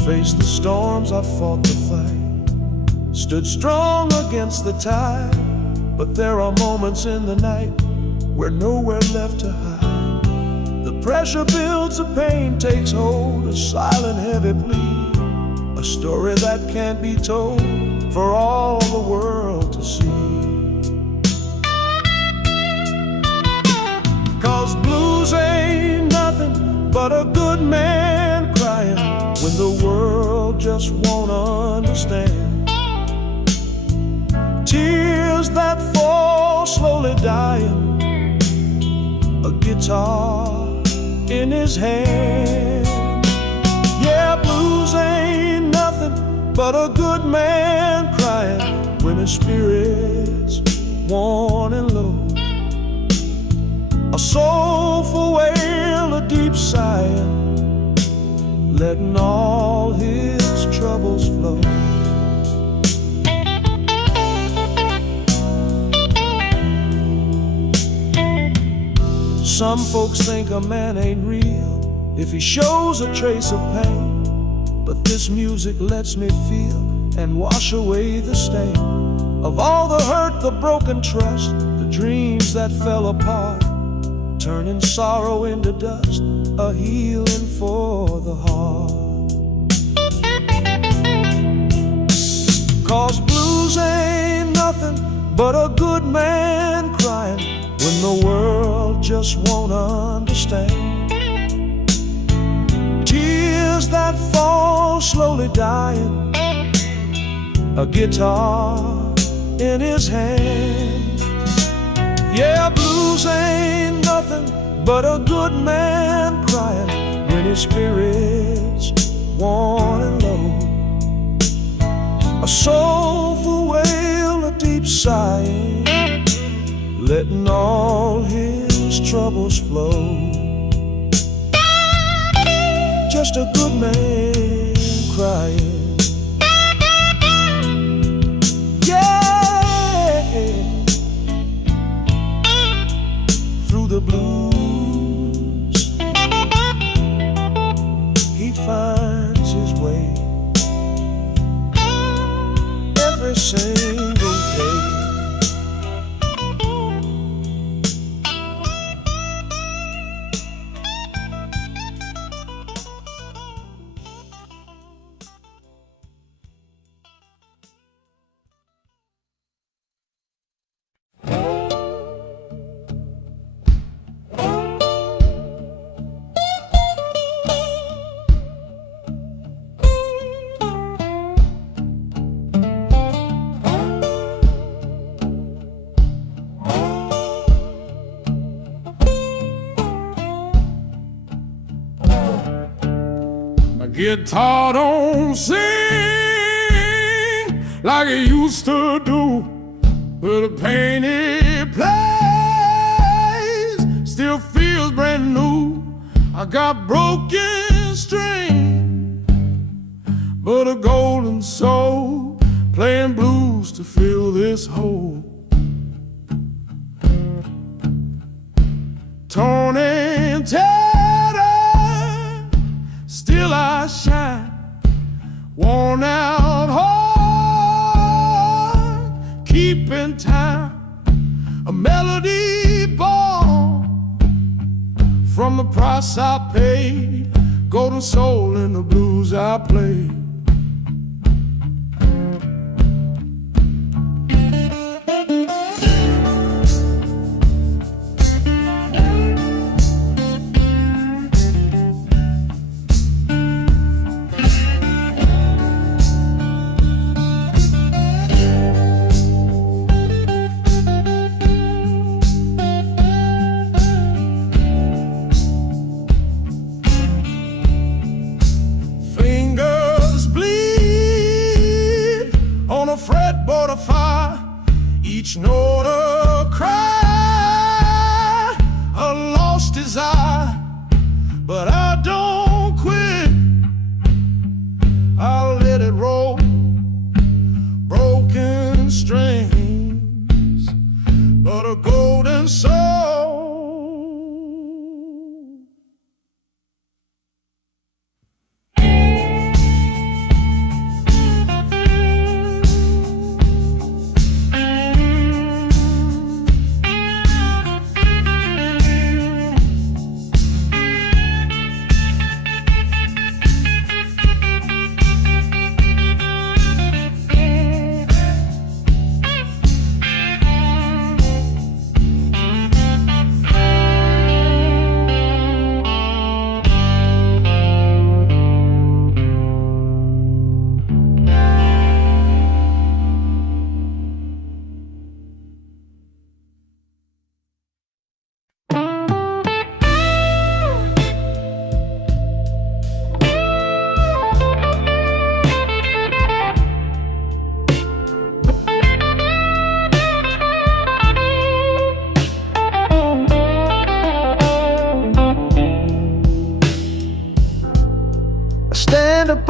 Faced the storms, I fought the fight, stood strong against the tide. But there are moments in the night where nowhere left to hide. The pressure builds, the pain takes hold, a silent heavy plea, a story that can't be told for all the world to see. 'Cause blues ain't nothing but a good man crying when the world just won't understand. Tears that fall slowly dying, a guitar in his hand. Yeah, blues ain't nothing but a good man crying when his spirit's worn and low. A soulful wail, a deep sighing, letting all his troubles flow. Some folks think a man ain't real if he shows a trace of pain, but this music lets me feel and wash away the stain of all the hurt, the broken trust, the dreams that fell apart, turning sorrow into dust, a healing for the heart. 'Cause blues ain't nothing but a good man crying when the world just won't understand. Tears that fall slowly dying, a guitar in his hand. Yeah, blues ain't nothing but a good man crying when his spirit's worn and low. A soulful wail, a deep sighing, letting all his troubles flow. Just a good man crying. Yeah, through the blues he finds his way every single day. Guitar don't sing like it used to do, but the pain it plays still feels brand new. I got broken string, but a golden soul playing blues to fill this hole. Torn and tattered, still I shine, worn out heart, keeping time, a melody born from the price I paid, golden soul in the blues I played. Each note a cry, a lost desire, but I don't quit. I'll let it roll, broken strings, but a golden soul.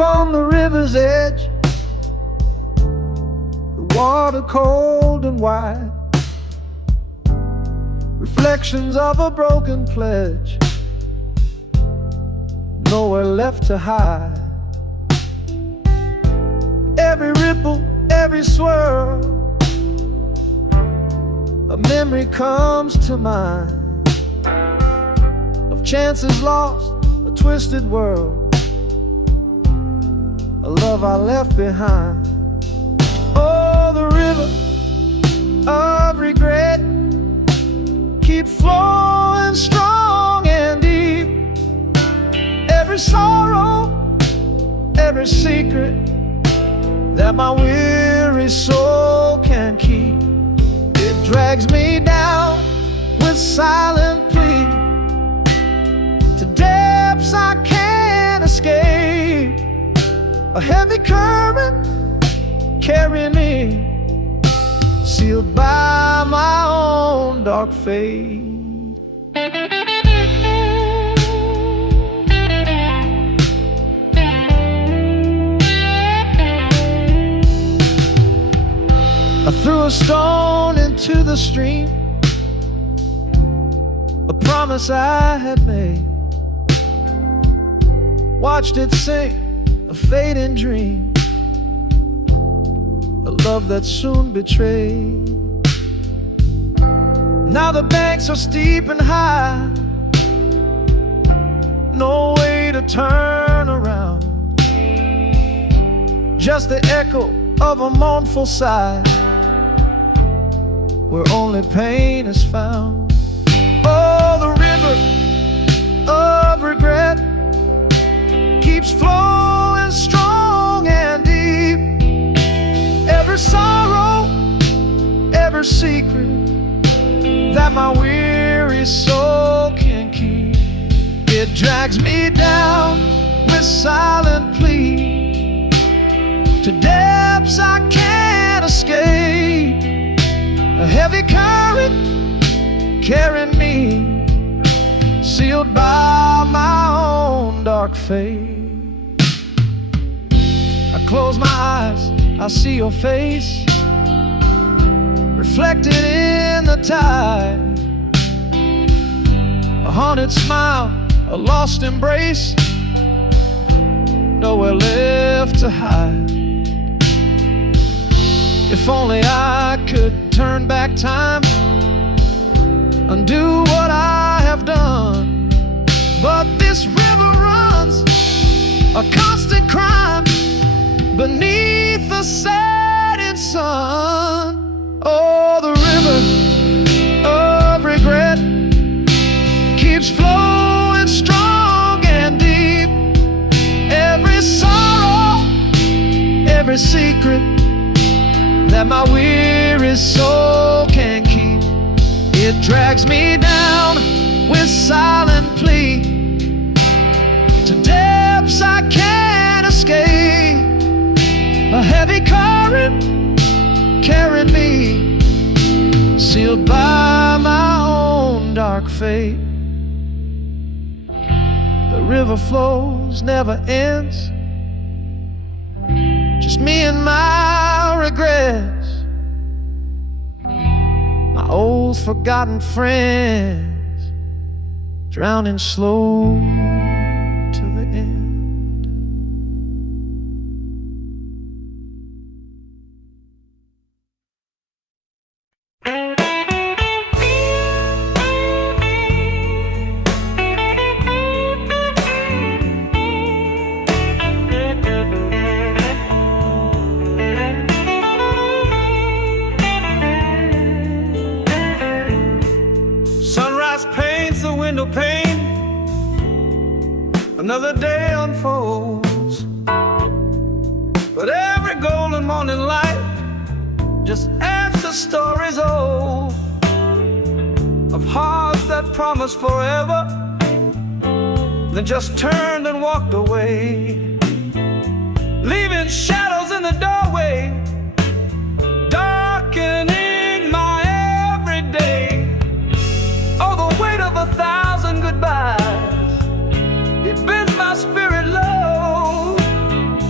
on the river's edge, the water cold and wide, reflections of a broken pledge, nowhere left to hide. Every ripple, every swirl, a memory comes to mind of chances lost, a twisted world, a love I left behind. Oh, the river of regret keeps flowing strong and deep. Every sorrow, every secret that my weary soul can keep, it drags me down with silent plea to depths I can't escape. A heavy current carrying me, sealed by my own dark fate. I threw a stone into the stream, a promise I had made, watched it sink, a fading dream, a love that soon betrayed. Now the banks are steep and high, no way to turn around, just the echo of a mournful sigh, where only pain is found. Oh, the river of regret keeps flowing strong and deep. Every sorrow, every secret that my weary soul can keep, it drags me down with silent plea to depths I can't escape. A heavy current carrying me, sealed by my own dark fate. I close my eyes, I see your face reflected in the tide, a haunted smile, a lost embrace, nowhere left to hide. If only I could turn back time, undo what I have done, but this river runs a constant crime beneath the setting sun. Oh, the river of regret keeps flowing strong and deep. Every sorrow, every secret that my weary soul can keep, it drags me down with silent plea to depths I can't escape. A heavy current carrying me, sealed by my own dark fate. The river flows, never ends, just me and my regrets, my old forgotten friends, drowning slow to the end. Pain, another day unfolds, but every golden morning light just adds to stories old of hearts that promised forever, then just turned and walked away, leaving shadows in the doorway, darkening my everyday. Oh, the weight of 1,000 goodbyes, it bends my spirit low.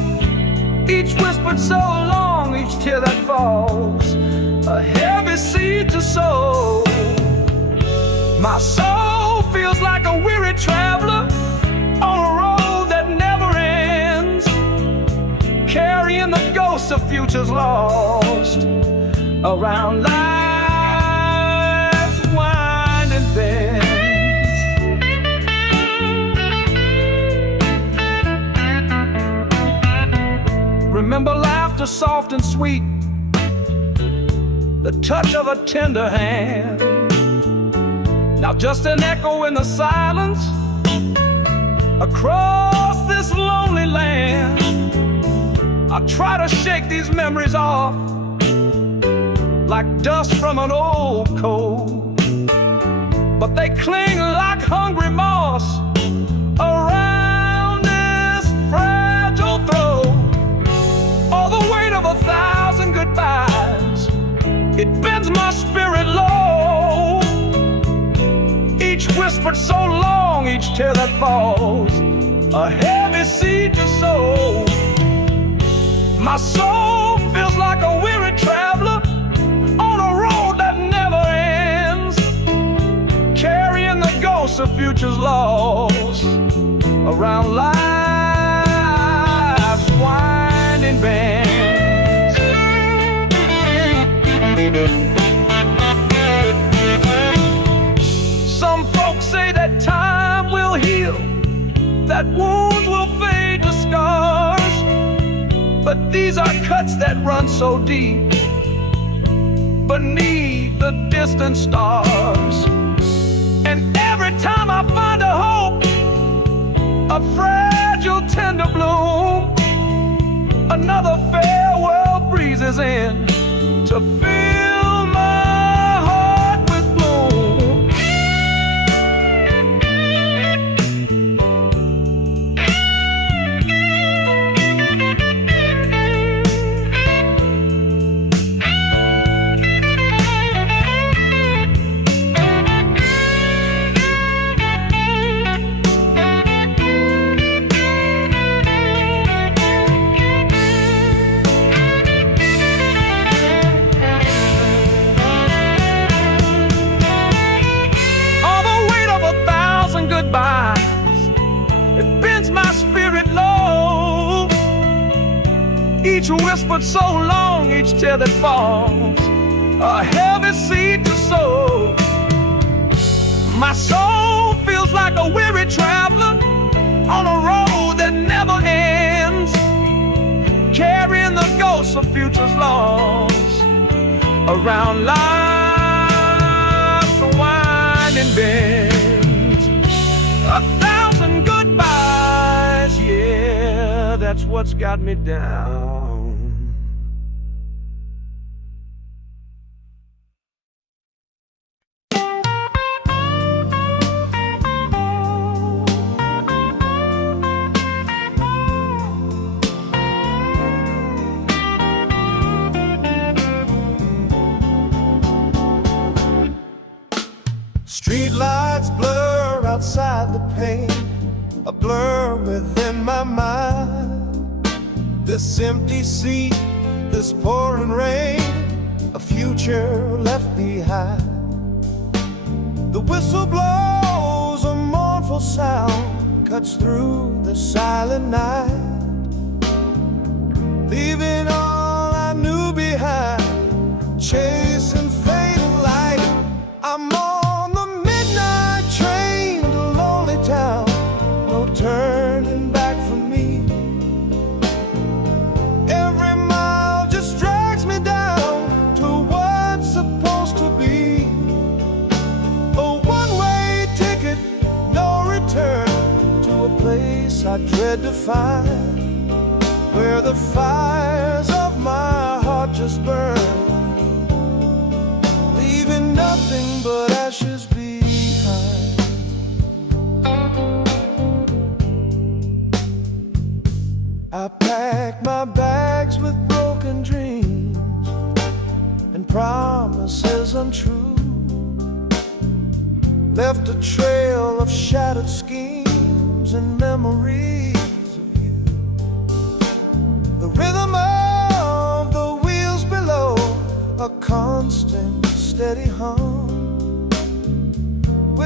My soul feels like a weary traveler on a road that never ends, carrying the ghosts of futures lost around life's winding bends. Remember laughter soft and sweet, the touch of a tender hand. Now just an echo in the silence across this lonely land. I try to shake these memories off like dust from an old coat, but they cling like hungry moss around this fragile throat. All the weight of 1,000 goodbyes, it bends my spirit low. Each whispered so long, each tear that falls, a heavy seed to sow. My soul feels like a weary traveler on a road that never ends, carrying the ghosts of futures lost around life's winding bends. Some folks say that time will heal, that wounds will fade to scars, but these are cuts that run so deep beneath the distant stars. And every time I find a hope, a fragile tender bloom, another farewell breezes in to fill my heart with gloom. It bends my spirit low. Each whispered so long, each tear that falls, a heavy seed to sow. My soul feels like a weary traveler on a road that never ends, carrying the ghosts of futures lost around life's winding bends. 1,000 goodbyes, yeah, that's what's got me down. Street lights blur outside the pane, a blur within my mind. This empty seat, this pouring rain, a future left behind. The whistle blows, a mournful sound cuts through the silent night, leaving all I knew behind, chasing fading light. I'm on the midnight train to lonely town, no turning back for me. Every mile just drags me down to what's supposed to be a one-way ticket, no return, to a place I dread to find, where the fires of my heart just burn, leaving nothing but ashes behind. I packed my bags with broken dreams and promises untrue, left a trail of shattered schemes and memories of you. The rhythm of the wheels below, a constant steady hum,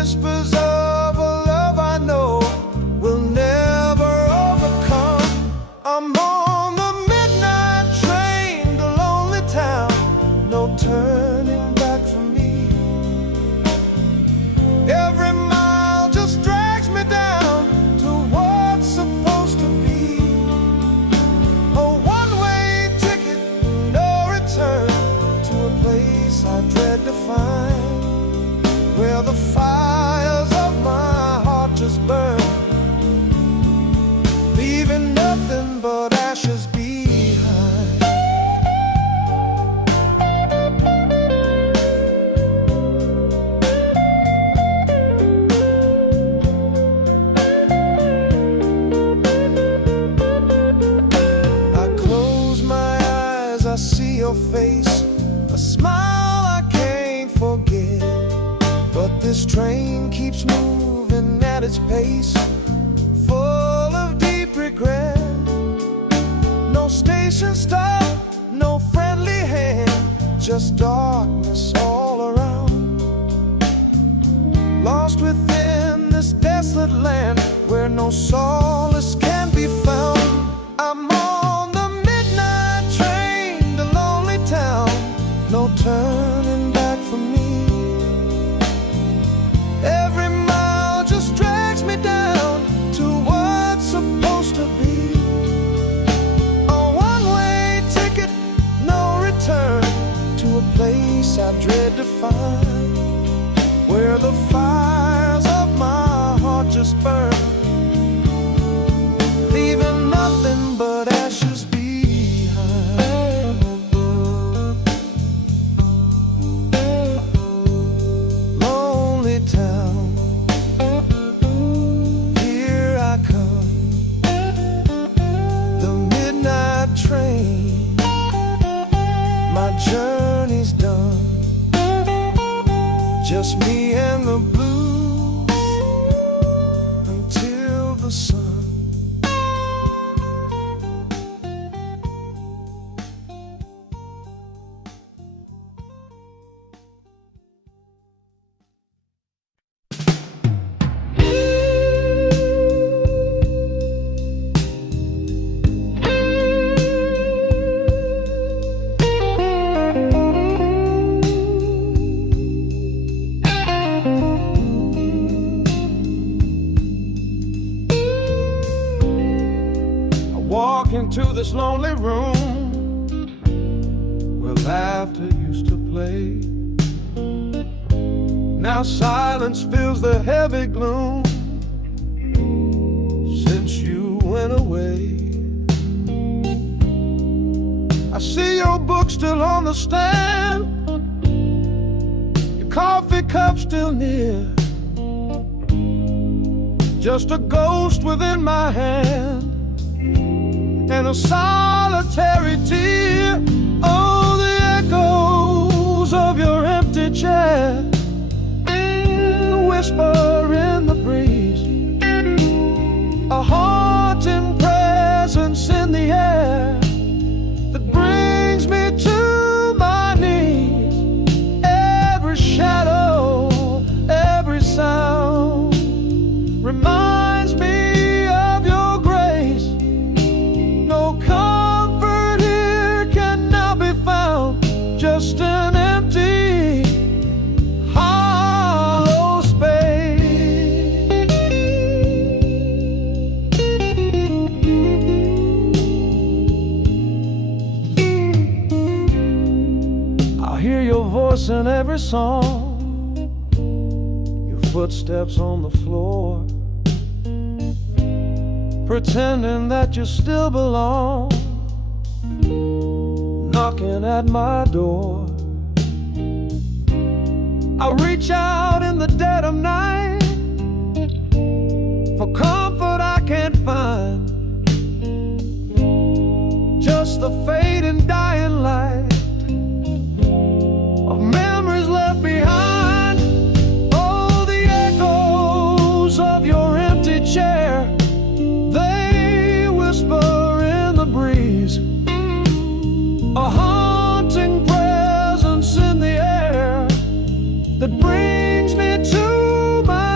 whispers of a love I know will never overcome. I'm on the midnight train to lonely town, no turning back for me. Every mile just drags me down to what's supposed to be. A one-way ticket, no return, to a place I dread to find, where the fires of my heart just burn, leaving nothing but ashes behind. I close my eyes, I see your face, a smile I can't forget. But this train keeps moving at its pace, full of deep regret. No station stop, no friendly hand, just darkness all around. Lost within this desolate land where no solace can be found. I'm on the midnight train to lonely town, no turning back for me. Every mile just drags me down to what's supposed to be. A one-way ticket, no return, to a place I dread to find, where the fires of my heart just burn, leaving nothing but ashes behind. Lonely town, here I come, the midnight train, my journey's done, just me and the blues until the sun. Walk into this lonely room where laughter used to play. Now silence fills the heavy gloom since you went away. I see your book still on the stand, your coffee cup still near, just a ghost within my hand and a solitary tear. Oh, the echoes of your empty chair, the whisper in the breeze, a haunting presence in the air that brings me to my knees. Every shadow, every sound reminds me of your grace. No comfort here can now be found, just an empty, hollow space. I hear your voice in every song, your footsteps on the floor, pretending that you still belong, knocking at my door. I reach out in the dead of night for comfort I can't find, just the fading dying light of memories left behind. Oh, the echoes of your empty chair, they whisper in the breeze, a haunting presence in the air that brings me to my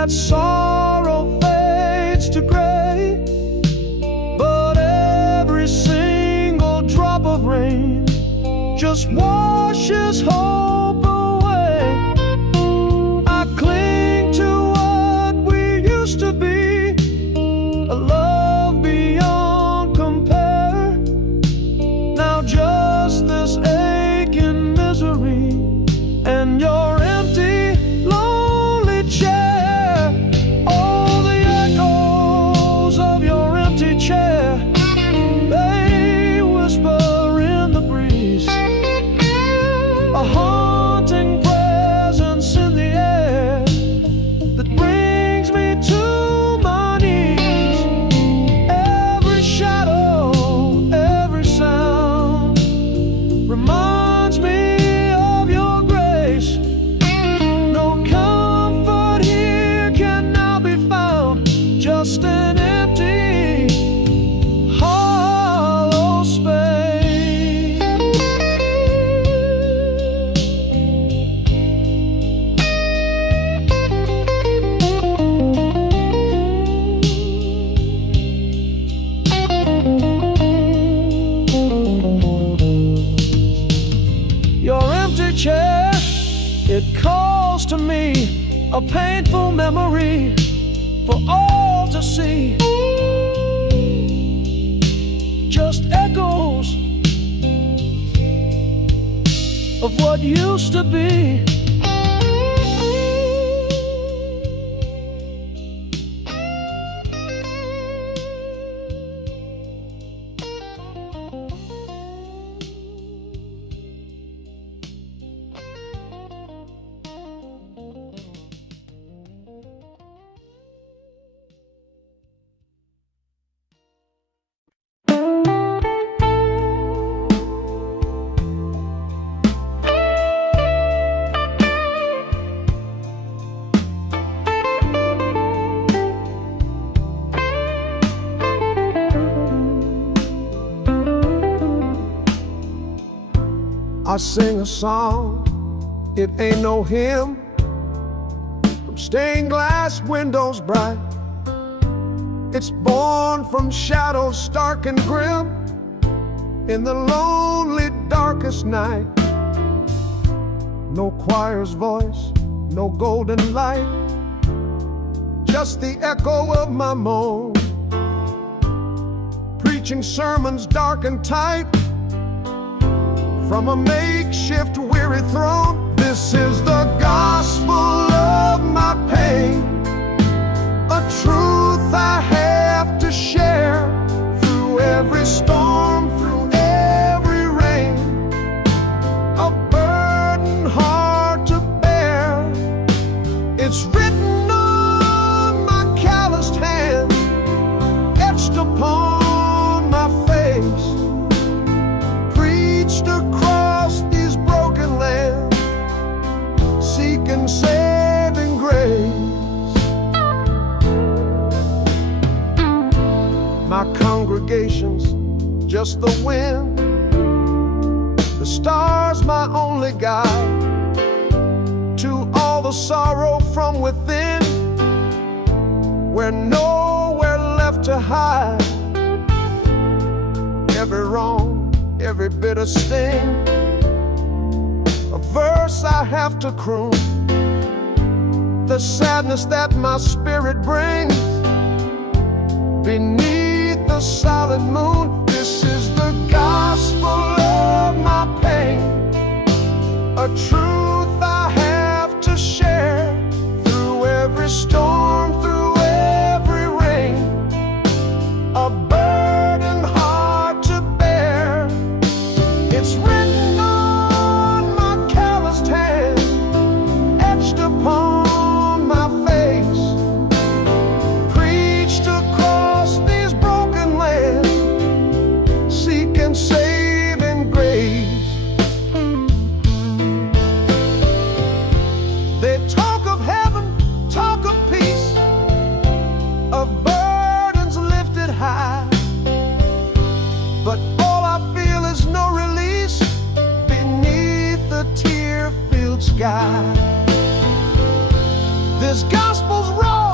that sorrow fades to gray, but every single drop of rain just washes hope away. I cling to what we used to be, a love beyond compare. Now just this aching misery and your empty, lonely chair. All the echoes of your empty chair, they whisper in the breeze, a haunting presence in the air that brings me to my knees. Every shadow, every sound reminds me of your grace. No comfort here can now be found, just an empty, hollow space. Your empty chair, it calls to me, a painful memory for all to see. Just echoes of what used to be. I sing a song, it ain't no hymn, from stained glass windows bright. It's born from shadows stark and grim, in the lonely darkest night. No choir's voice, no golden light, just the echo of my moan, preaching sermons dark and tight from a makeshift weary throne. This is the gospel of my pain, a truth I have to share through every storm, through every rain, a burden hard to bear. It's written on my calloused hand, etched upon my face, preached across these broken lands, seeking saving grace. My congregation's just the wind, the stars my only guide to all the sorrow from within, where nowhere left to hide. Every wrong, every bitter sting, a verse I have to croon, the sadness that my spirit brings beneath the solid moon. This is the gospel of my pain, a truth I have to share through every storm, through every rain, a burden hard to bear. It's written on my calloused hand, etched upon my face, preached across these broken lands, seeking saving grace. They talk of heaven, talk of peace, of burdens lifted high, but all I feel is no release beneath the tear-filled sky. This gospel's raw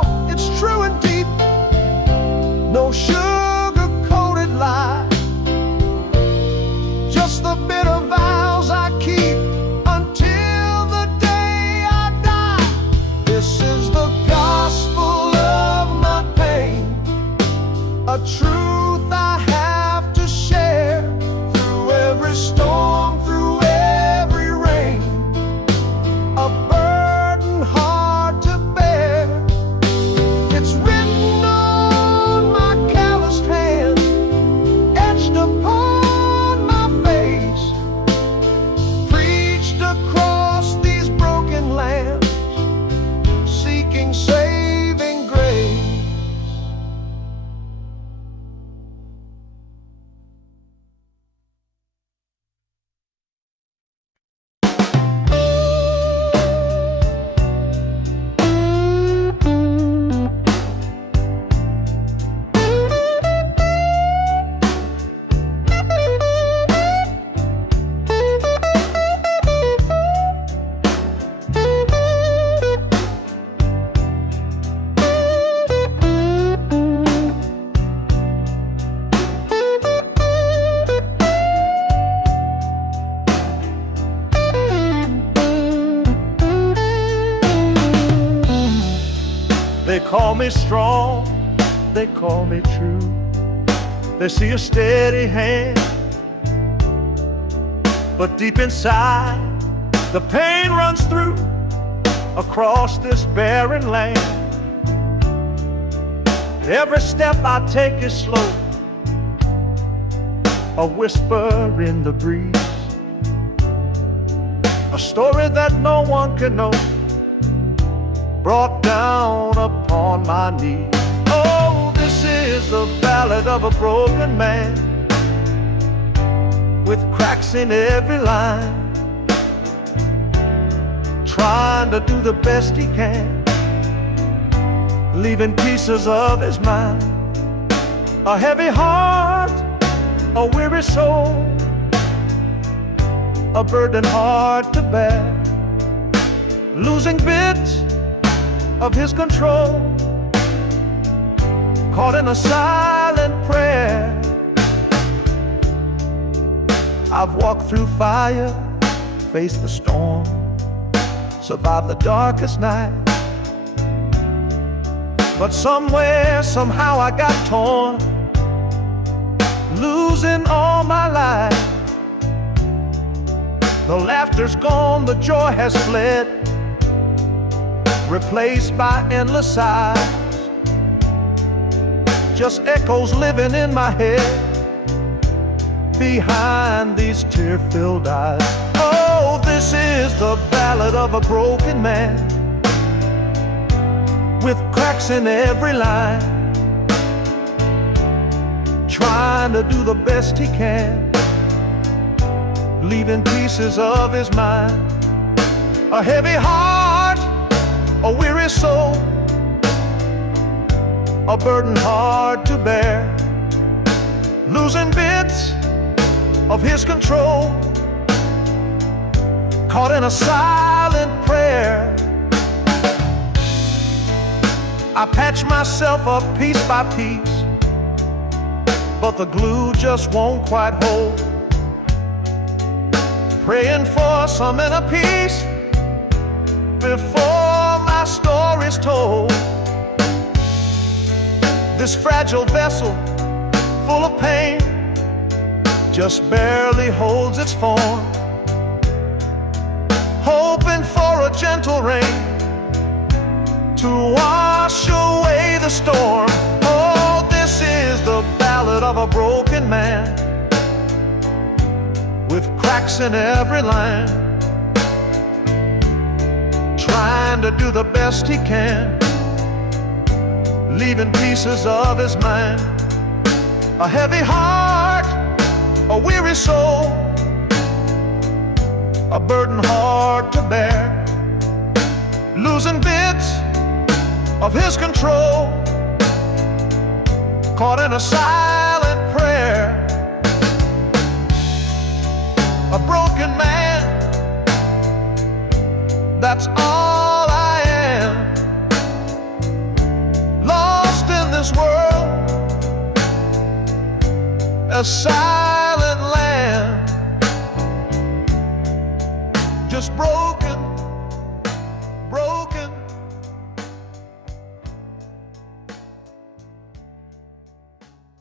a truth I have to share. Through every storm, through every rain, a burden hard to bear. It's written on my calloused hand, etched upon my face, preached across these broken lands, seeking saving grace. They call me strong, they call me true. They see a steady hand, but deep inside the pain runs through across this barren land. Every step I take is slow, a whisper in the breeze, a story that no one can know, brought down upon my knees. Oh, this is the ballad of a broken man, with cracks in every line, trying to do the best he can, leaving pieces of his mind. A heavy heart, a weary soul, a burden hard to bear, losing bits of his control, caught in a silent prayer. I've walked through fire, faced the storm, survived the darkest night, but somewhere, somehow I got torn, losing all my life. The laughter's gone, the joy has fled, replaced by endless sighs, just echoes living in my head behind these tear-filled eyes. Oh, this is the ballad of a broken man, with cracks in every line, trying to do the best he can, leaving pieces of his mind. A heavy heart, a weary soul, a burden hard to bear, losing bits of his control, caught in a silent prayer. I patch myself up piece by piece, but the glue just won't quite hold, praying for some inner peace before my story's told. This fragile vessel, full of pain, just barely holds its form, hoping for a gentle rain to wash away the storm. Oh, this is the ballad of a broken man, with cracks in every line, trying to do the best he can, leaving pieces of his mind. A heavy heart, a weary soul, a burden hard to bear, losing bits of his control, caught in a silent prayer. A broken man, that's all I am, lost in this world, a silent land, just broken, broken.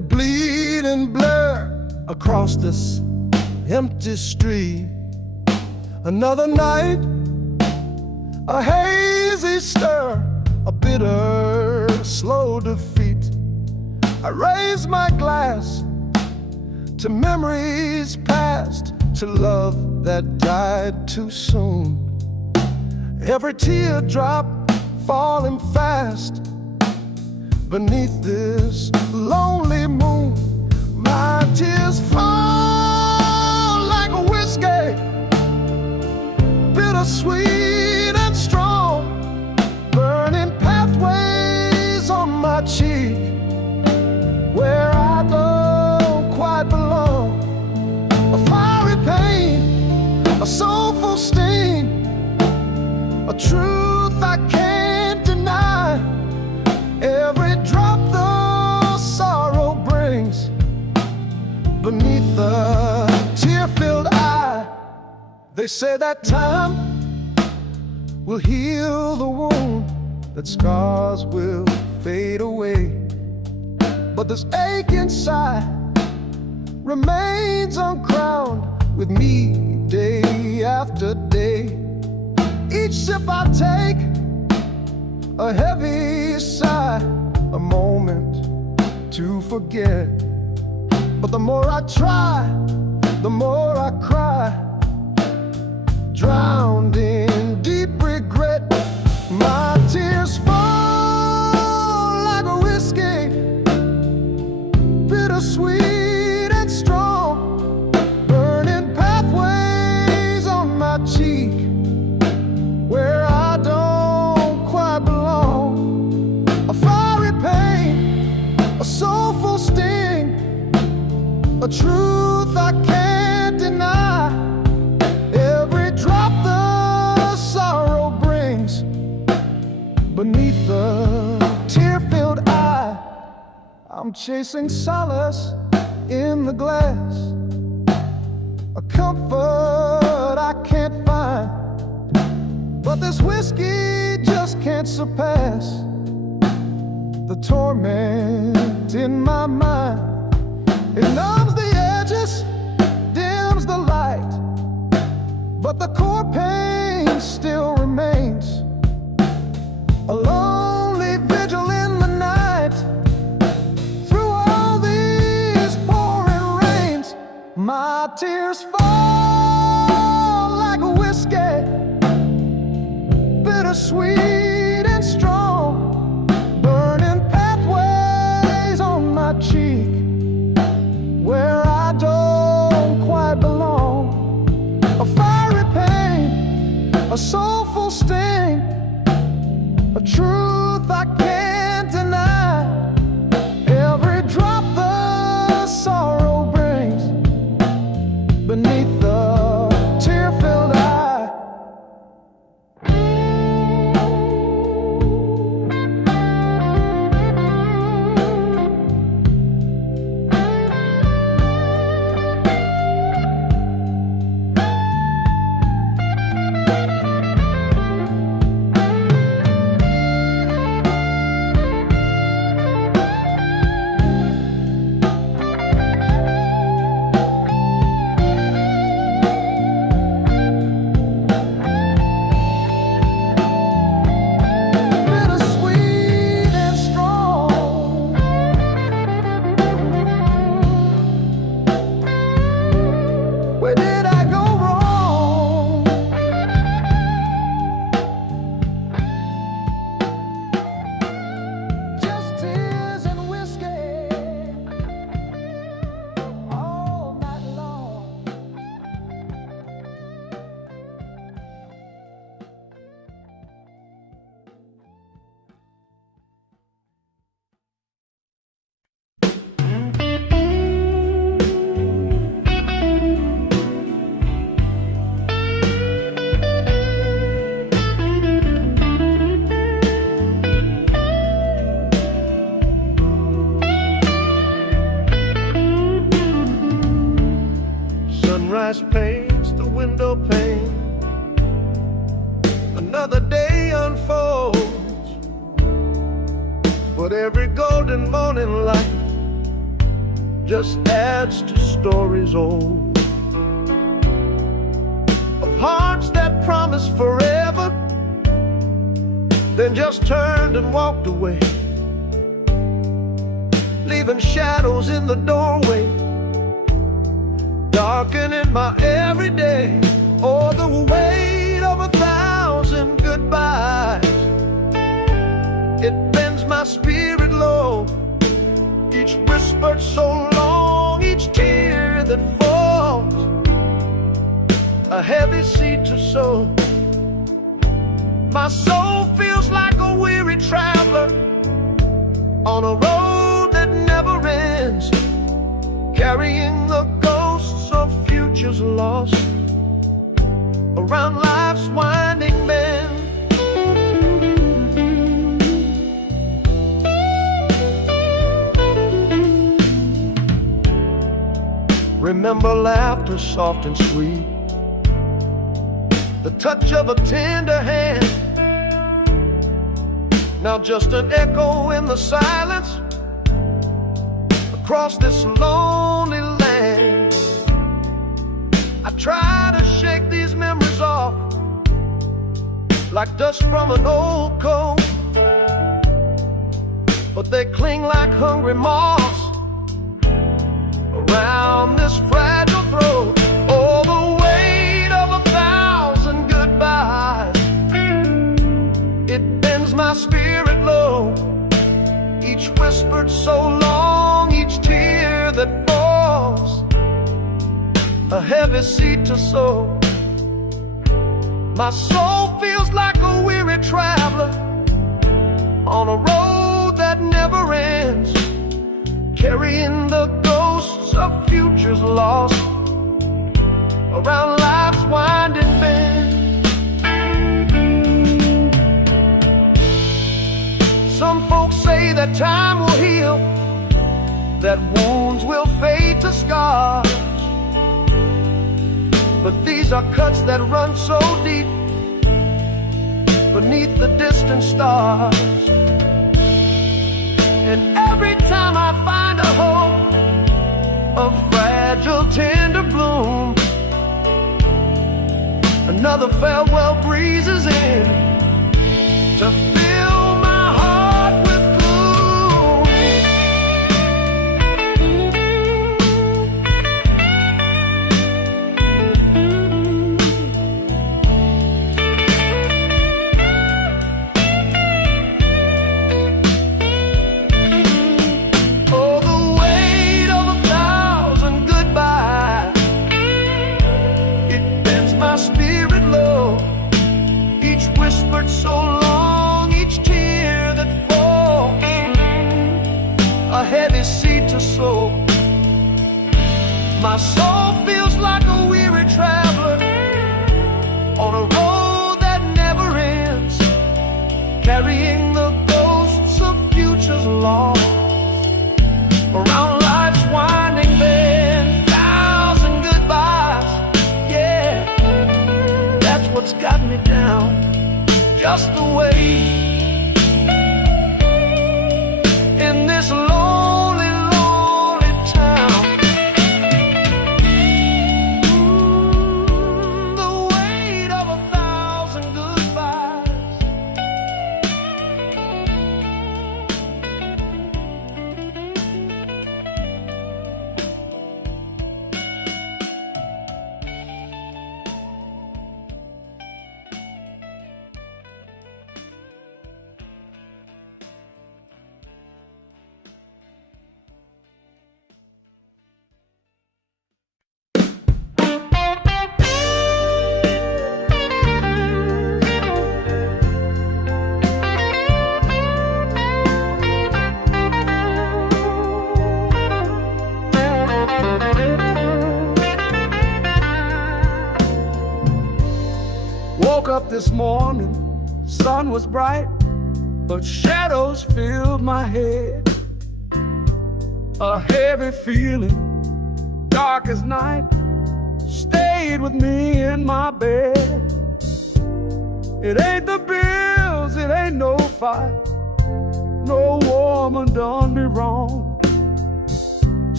bleed and blur across this empty street. Another night, a hazy stir, a bitter, slow defeat. I raise my glass to memories past, to love that died too soon. Every teardrop falling fast beneath this lonely moon. My tears fall like a whiskey, bittersweet and strong, burning pathways on my cheek where I don't quite belong. A fiery pain, a soulful sting, a truth I can't deny. Every drop the sorrow brings beneath the tear-filled eye. They say that time will heal the wound, that scars will fade away, but this ache inside remains uncrowned with me day after day. Each sip I take, a heavy sigh, a moment to forget. But the more I try, the more I cry, drowned in deep regret. My tears fall like a whiskey, bittersweet and strong, burning pathways on my cheek where I don't quite belong. A fiery pain, a soulful sting, a truth I can't deny. Every drop the sorrow brings beneath the tear-filled eye. I'm chasing solace in the glass, a comfort I can't find, but this whiskey just can't surpass the torment in my mind. It numbs the edges, dims the light, but the core pain still remains. A lonely vigil in the night, through all these pouring rains. My tears fall like a whiskey, bittersweet and strong, burning pathways on my cheek where I don't quite belong. A fiery pain, a soulful sting, a truth I can't deny. Every drop the sorrow brings beneath the tear-filled eye. Sunrise paints the window pane, another day unfolds, but every golden morning light just adds to stories old, of hearts that promised forever, then just turned and walked away, leaving shadows in the doorway, darkening my everyday. Oh, the weight of 1,000 goodbyes, it bends my spirit low. Each whispered so long, each tear that falls, a heavy seed to sow. My soul feels like a weary traveler on a road that never ends, carrying the ghosts of futures lost around life's winding bend. Remember laughter soft and sweet, the touch of a tender hand, now just an echo in the silence across this lonely land. I try to shake these memories off like dust from an old coat, but they cling like hungry moths around this fragile throat. Oh, the weight of 1,000 goodbyes, it bends my spirit low. Each whispered so long, each tear that falls, a heavy seed to sow. My soul feels like a weary traveler on a road that never ends, carrying the ghosts of futures lost around life's winding bend. Some folks say that time will heal, that wounds will fade to scars, but these are cuts that run so deep beneath the distant stars. And every time I find a hope, a fragile tender bloom, another farewell breezes in to fill my heart with so long, each tear that falls, a heavy seed to sow. My soul feels like a weary traveler on a road that never ends, carrying the ghosts of futures lost around life's winding bend. 1,000 goodbyes, yeah, that's what's got me down. Just the way in this lonely, lonely town. The weight of 1,000 goodbyes. Woke up this morning, sun was bright, but shadows filled my head. A heavy feeling, dark as night, stayed with me in my bed. It ain't the bills, it ain't no fight, no woman done me wrong.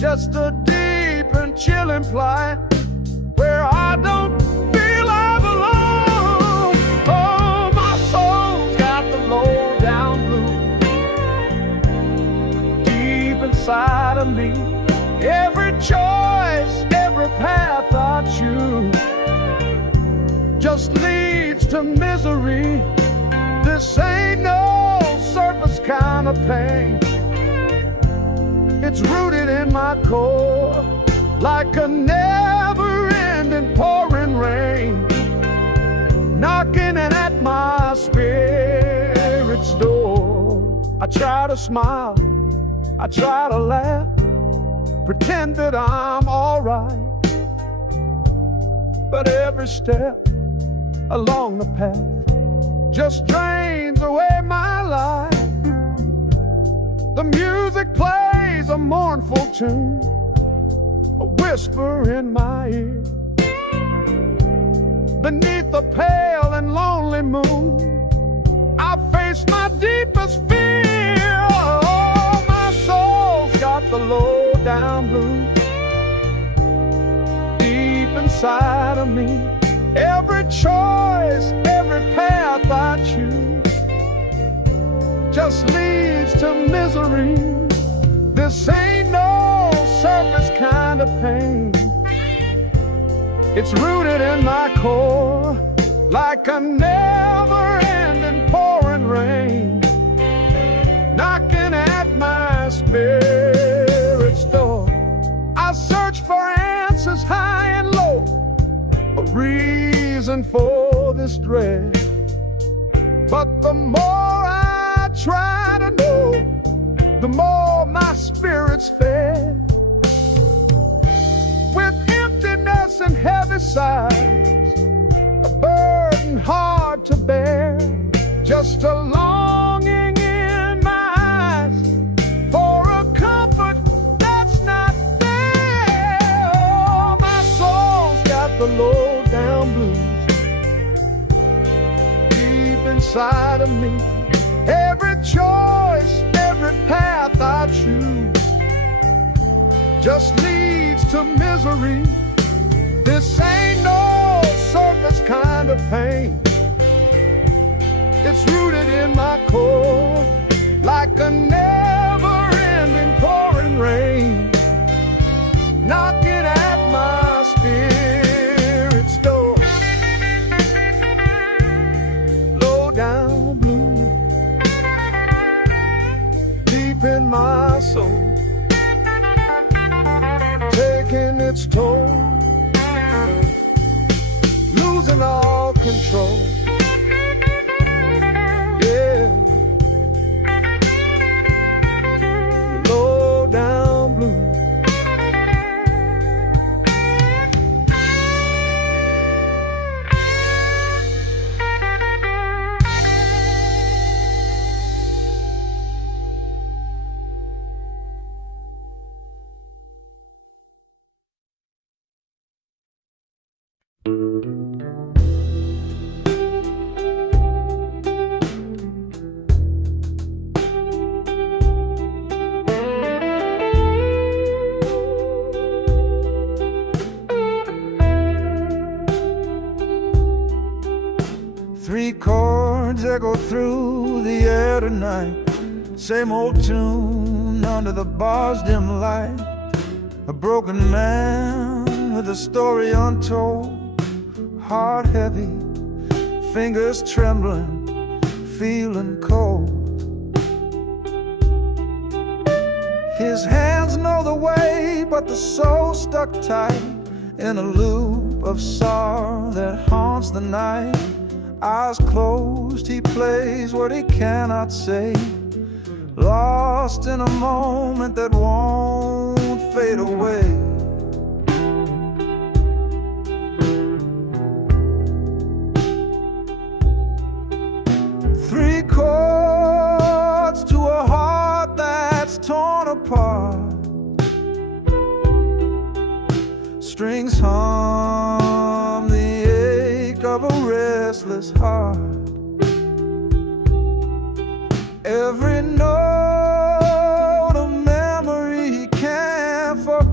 just a deep and chilling plight where I don't feel I belong. Oh, my soul's got the low down blues deep inside of me. Every choice, every path I choose just leads to misery. This ain't no surface kind of pain. It's rooted in my core like a never-ending pouring rain, knocking at my spirit's door. I try to smile, I try to laugh, pretend that I'm alright, but every step along the path just drains away my life. The music plays a mournful tune, a whisper in my ear. Beneath the pale and lonely moon, I face my deepest fear. Oh, my soul's got the low down blues deep inside of me. Every choice, every path I choose just leads to misery. This ain't no surface kind of pain. It's rooted in my core like a never-ending pouring rain, knocking at my spirit's door. I search for answers high and low, a reason for this dread, but the more I try to know, the more my spirit's fed. With emptiness and heavy sighs, a burden hard to bear, just a longing in my eyes for a comfort that's not there. Oh, my soul's got the low down blues deep inside of me. Every choice, every path I choose just leads to misery. This ain't no surface kind of pain. It's rooted in my core like a never-ending pouring rain, knocking at my spirit's door. Low down blue deep in my soul, taking its toll, losing all control. Yeah, low down blue. Three chords echo through the air tonight, same old tune under the bar's dim light. A broken man with a story untold, heart heavy, fingers trembling, feeling cold. His hands know the way, but the soul stuck tight in a loop of sorrow that haunts the night. Eyes closed, he plays what he cannot say, lost in a moment that won't fade away. Three chords to a heart that's torn apart, strings hum the ache of a restless heart. Every note a memory he can't forget.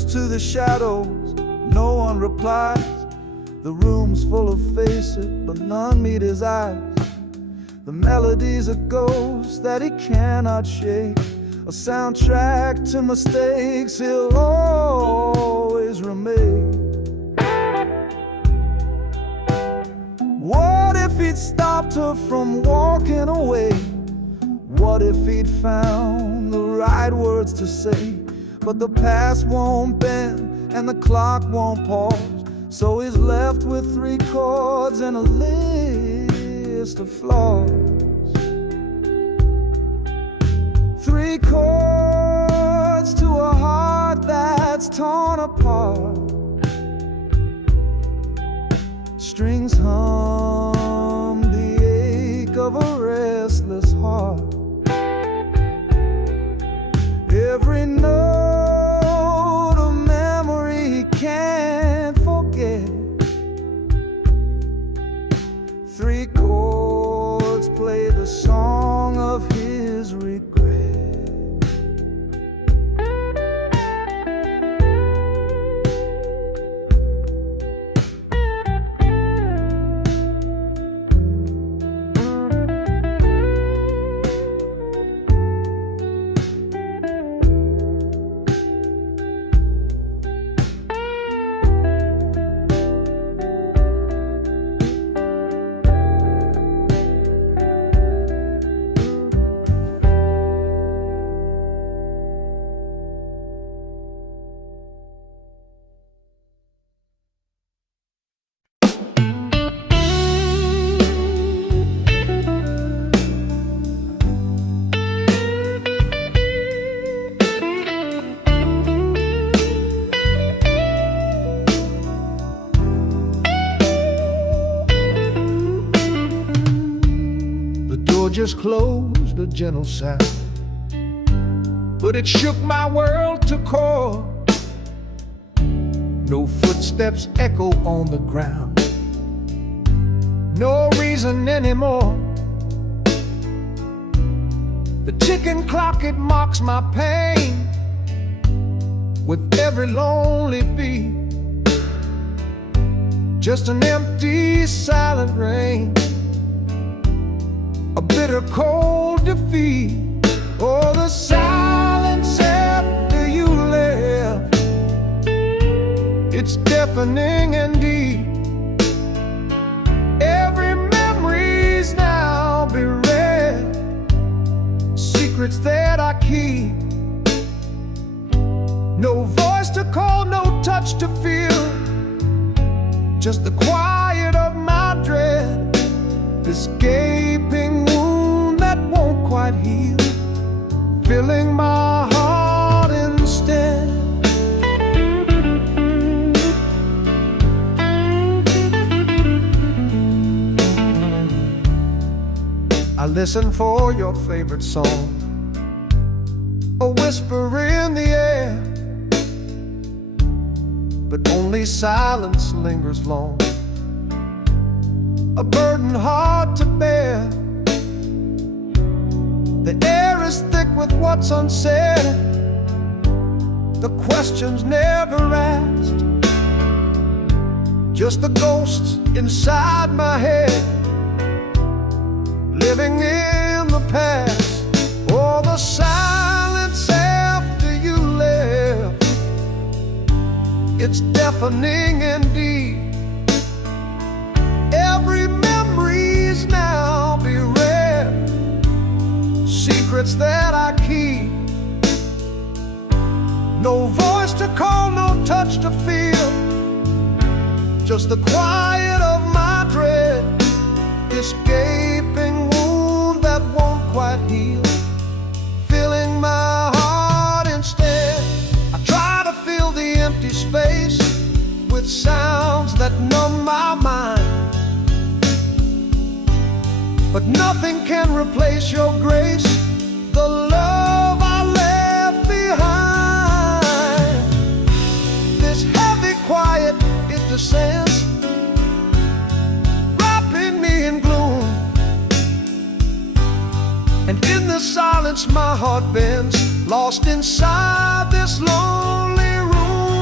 whispers to the shadows, no one replies. The room's full of faces, but none meet his eyes. The melody's a ghost that he cannot shake, a soundtrack to mistakes he'll always remake. What if he'd stopped her from walking away? What if he'd found the right words to say? But the past won't bend and the clock won't pause, so he's left with 3 chords and a list of flaws. 3 chords to a heart that's torn apart. Strings hum the ache of a restless heart. Every note of memory he can't forget. 3 chords play the song of his regret. Just closed, a gentle sound, but it shook my world to core. No footsteps echo on the ground, no reason anymore. The ticking clock, it mocks my pain with every lonely beat. Just an empty, silent rain, a bitter cold defeat. Oh, the silence after you left, it's deafening and deep. Every memory's now bereft, secrets that I keep. No voice to call, no touch to feel, just the quiet of my dread. This gaping wound that won't quite heal, filling my heart instead. I listen for your favorite song, a whisper in the air, but only silence lingers long, a burden hard to bear. The air is thick with what's unsaid, the questions never asked, just the ghosts inside my head, living in the past. Oh, the silence after you left, it's deafening indeed. Every memory's now bereft, secrets that I keep. No voice to call, no touch to feel, just the quiet of my dread. This gaping wound that won't quite heal, filling my heart instead. I try to fill the empty space with sounds that numb my mind, but nothing can replace your grace, the love I left behind. This heavy quiet, it descends, wrapping me in gloom, and in the silence my heart bends, lost inside this lonely room.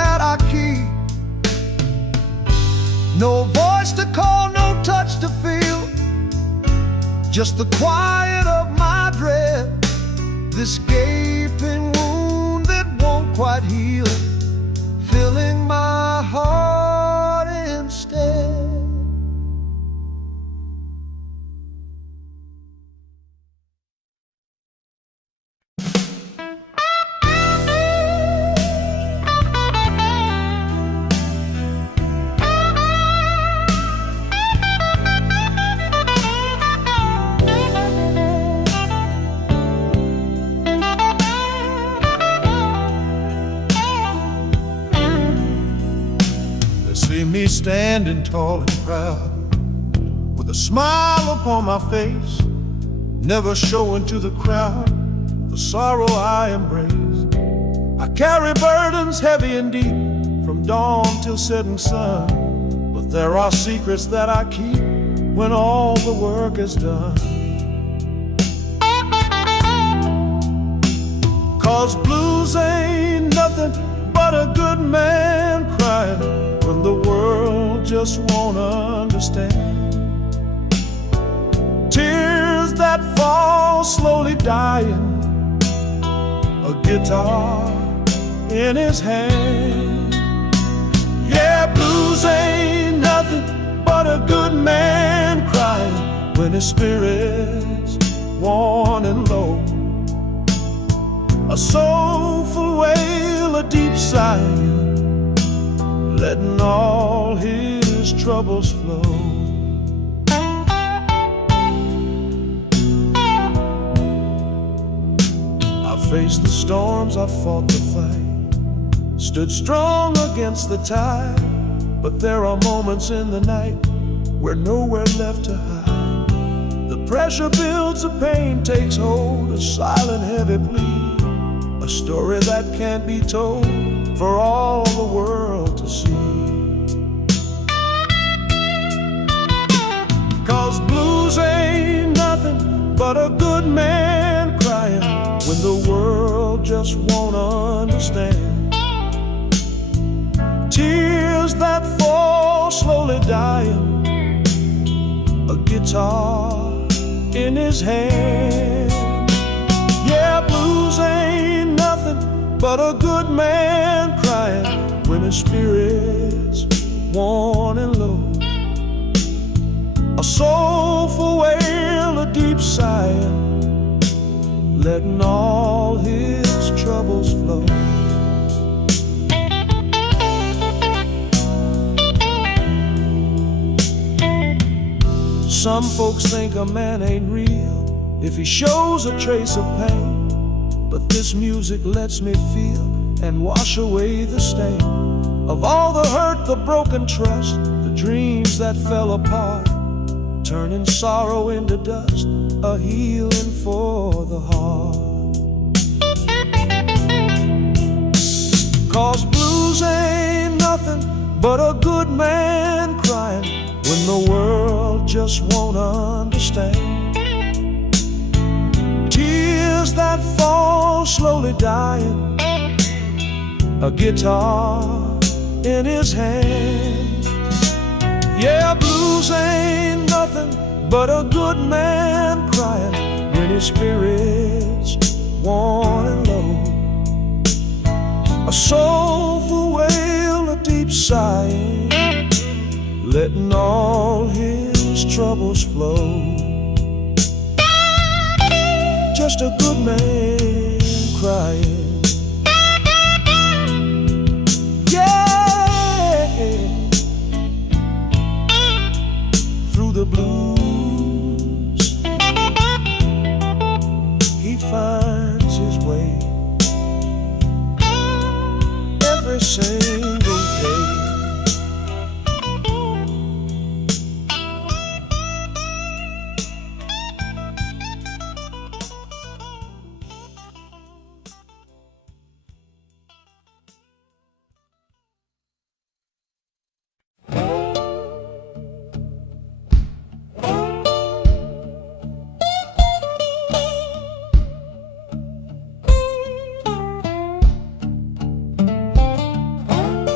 that I keep. No voice to call, no touch to feel, just the quiet of my breath. This gaping wound that won't quite heal, filling my heart instead. See me standing tall and proud, with a smile upon my face, never showing to the crowd the sorrow I embrace. I carry burdens heavy and deep, from dawn till setting sun, but there are secrets that I keep when all the work is done. 'Cause blues ain't nothing but a good man crying when the world just won't understand. Tears that fall slowly dying, a guitar in his hand. Yeah, blues ain't nothing but a good man crying when his spirit's worn and low. A soulful wail, a deep sigh, letting all his troubles flow. I faced the storms, I fought the fight, stood strong against the tide, but there are moments in the night where nowhere left to hide. The pressure builds, the pain takes hold, a silent heavy plea, a story that can't be told for all the world to see. 'Cause blues ain't nothing but a good man crying when the world just won't understand. Tears that fall slowly dying, a guitar in his hand. Yeah, blues ain't nothing but a good man crying when his spirit's worn and low. A soulful wail, a deep sigh, letting all his troubles flow. Some folks think a man ain't real if he shows a trace of pain, but this music lets me feel and wash away the stain of all the hurt, the broken trust, the dreams that fell apart, turning sorrow into dust, a healing for the heart. 'Cause blues ain't nothing but a good man crying when the world just won't understand. Tears that fall slowly dying, a guitar in his hand. Yeah, blues ain't nothing but a good man crying when his spirit's worn and low. A soulful wail, a deep sigh, letting all his troubles flow. Just a good man crying. Yeah, through the blues he finds his way every single day.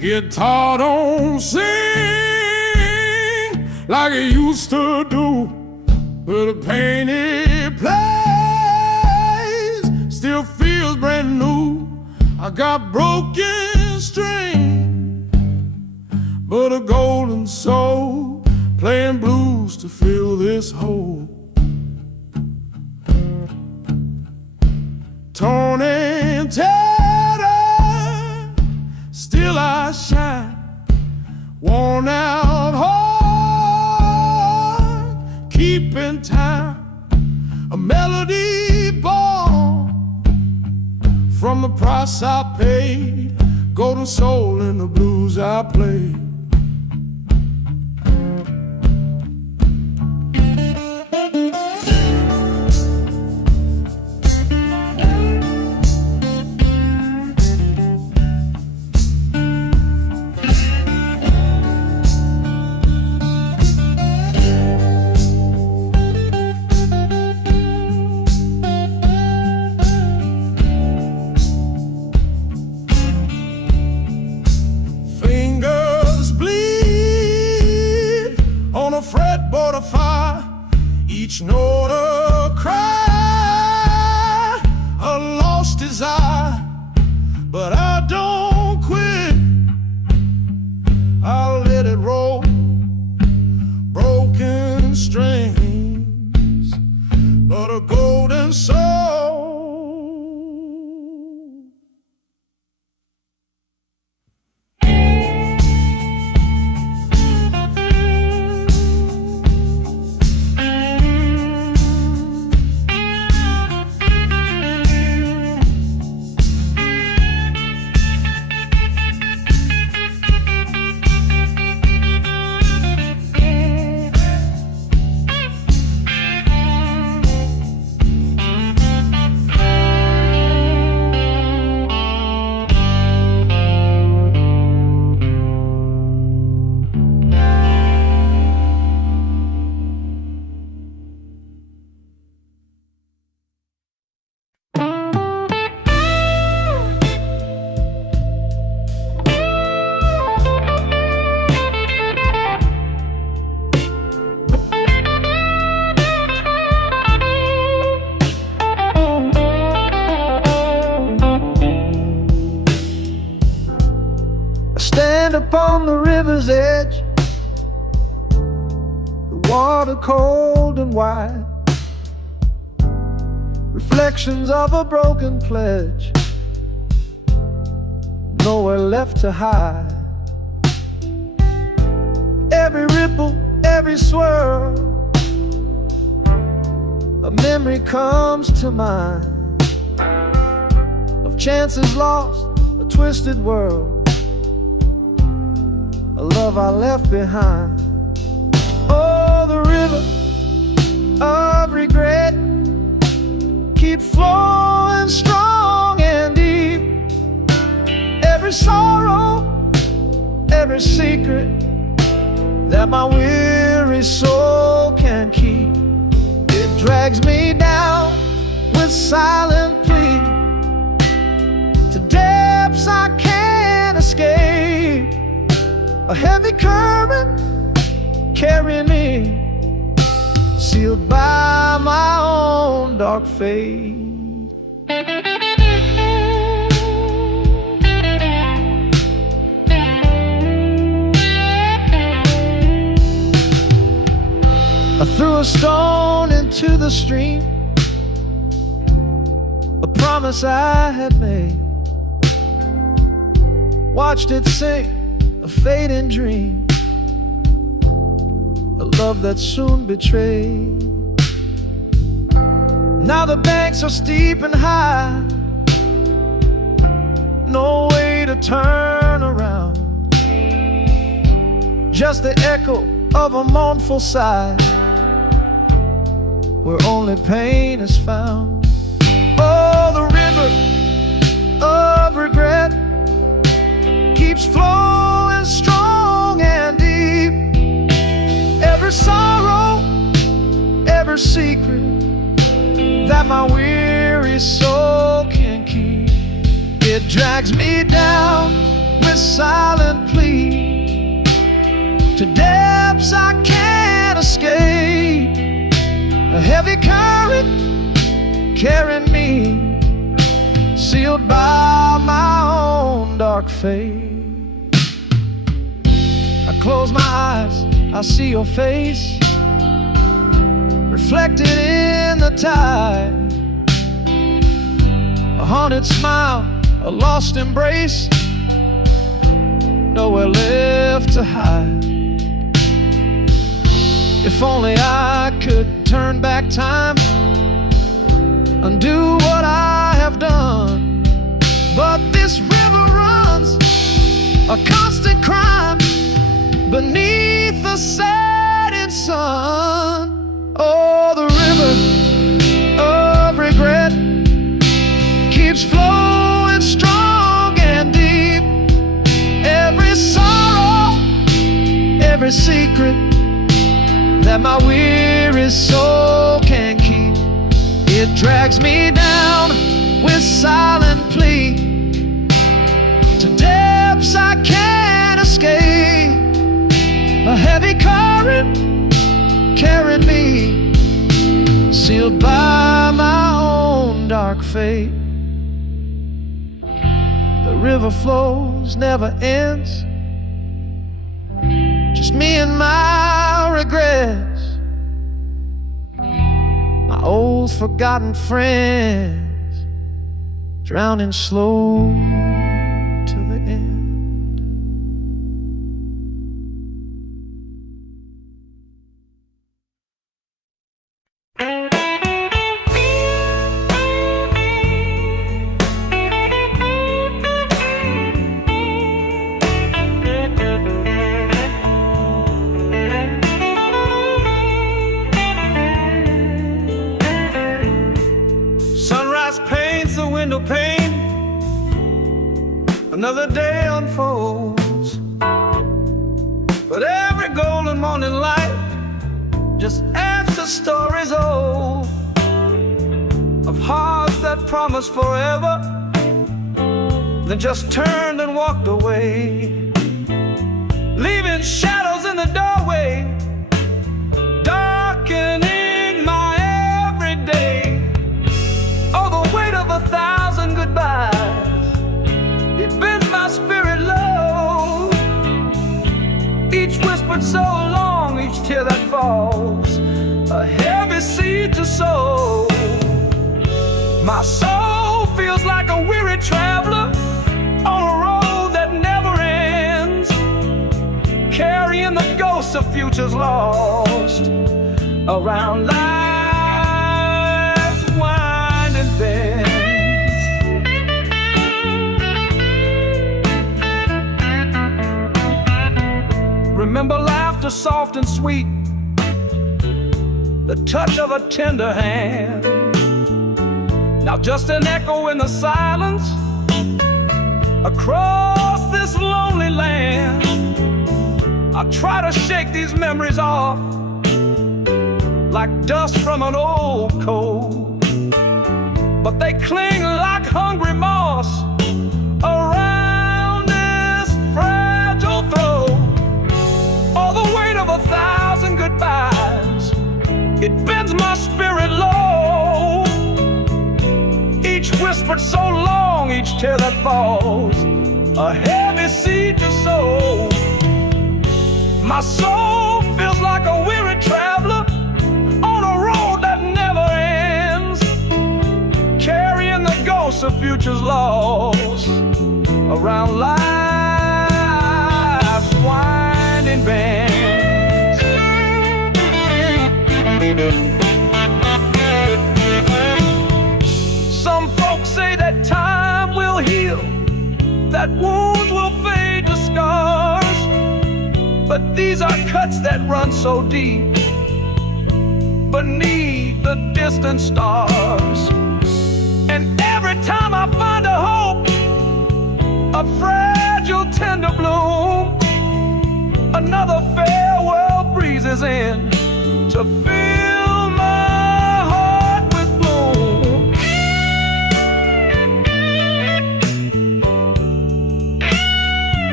guitar don't sing like it used to do, but the pain it plays still feels brand new. I got broken strings, but a golden soul playing blues to fill this hole. Torn and tattered, still I shine. Worn out heart, keeping time. A melody born from the price I paid. Golden soul in the blues I played. Fretboard of fire, each note a cry, a lost desire. But I don't quit, I'll let it roll. Broken strings, but a golden soul. Stand upon the river's edge, the water cold and wide, reflections of a broken pledge, nowhere left to hide. Every ripple, every swirl, a memory comes to mind of chances lost, a twisted world, a love I left behind. Oh, the river of regret keeps flowing strong and deep. Every sorrow, every secret that my weary soul can keep, it drags me down with silent plea to depths I can't escape. A heavy current carrying me, sealed by my own dark fate. I threw a stone into the stream, a promise I had made, watched it sink, a fading dream, a love that soon betrayed. Now the banks are steep and high, no way to turn around, just the echo of a mournful sigh, where only pain is found. Oh, the river of regret keeps flowing strong and deep. Every sorrow, every secret that my weary soul can keep, it drags me down with silent plea to depths I can't escape. A heavy current carrying me, sealed by my own dark fate. I close my eyes, I see your face reflected in the tide. A haunted smile, a lost embrace, nowhere left to hide. If only I could turn back time, undo what I have done. But this river runs a constant crime beneath the setting sun. Oh, the river of regret keeps flowing strong and deep. Every sorrow, every secret that my weary soul can keep, it drags me down with silent plea to depths I can't escape. A heavy current carrying me, sealed by my own dark fate. The river flows, never ends, just me and my regrets, my old forgotten friends, drowning slow to the end. Window pane, another day unfolds, but every golden morning light just adds to stories old of hearts that promised forever, then just turned and walked away, leaving shadows in the doorway, darkening my everyday. Oh, the weight of 1,000 goodbyes, it bends my spirit low. Each whispered so long, each tear that falls, a heavy seed to sow. My soul feels like a weary traveler on a road that never ends, carrying the ghosts of futures lost around life's winding bends. Remember laughter soft and sweet, the touch of a tender hand. Now just an echo in the silence across this lonely land. I try to shake these memories off like dust from an old coat, but they cling like hungry moss around this fragile throat. Oh, the weight of 1,000 goodbyes, it bends my spirit low. Each whispered so long, each tear that falls, a heavy seed to sow. My soul feels like a weary traveler on a road that never ends, carrying the ghosts of futures lost around life's winding bends. Some folks say that time will heal, that wounds will fade to scars, but these are cuts that run so deep beneath the distant stars. And every time I find a hope, a fragile tender bloom, another farewell breezes in to fill my heart with gloom.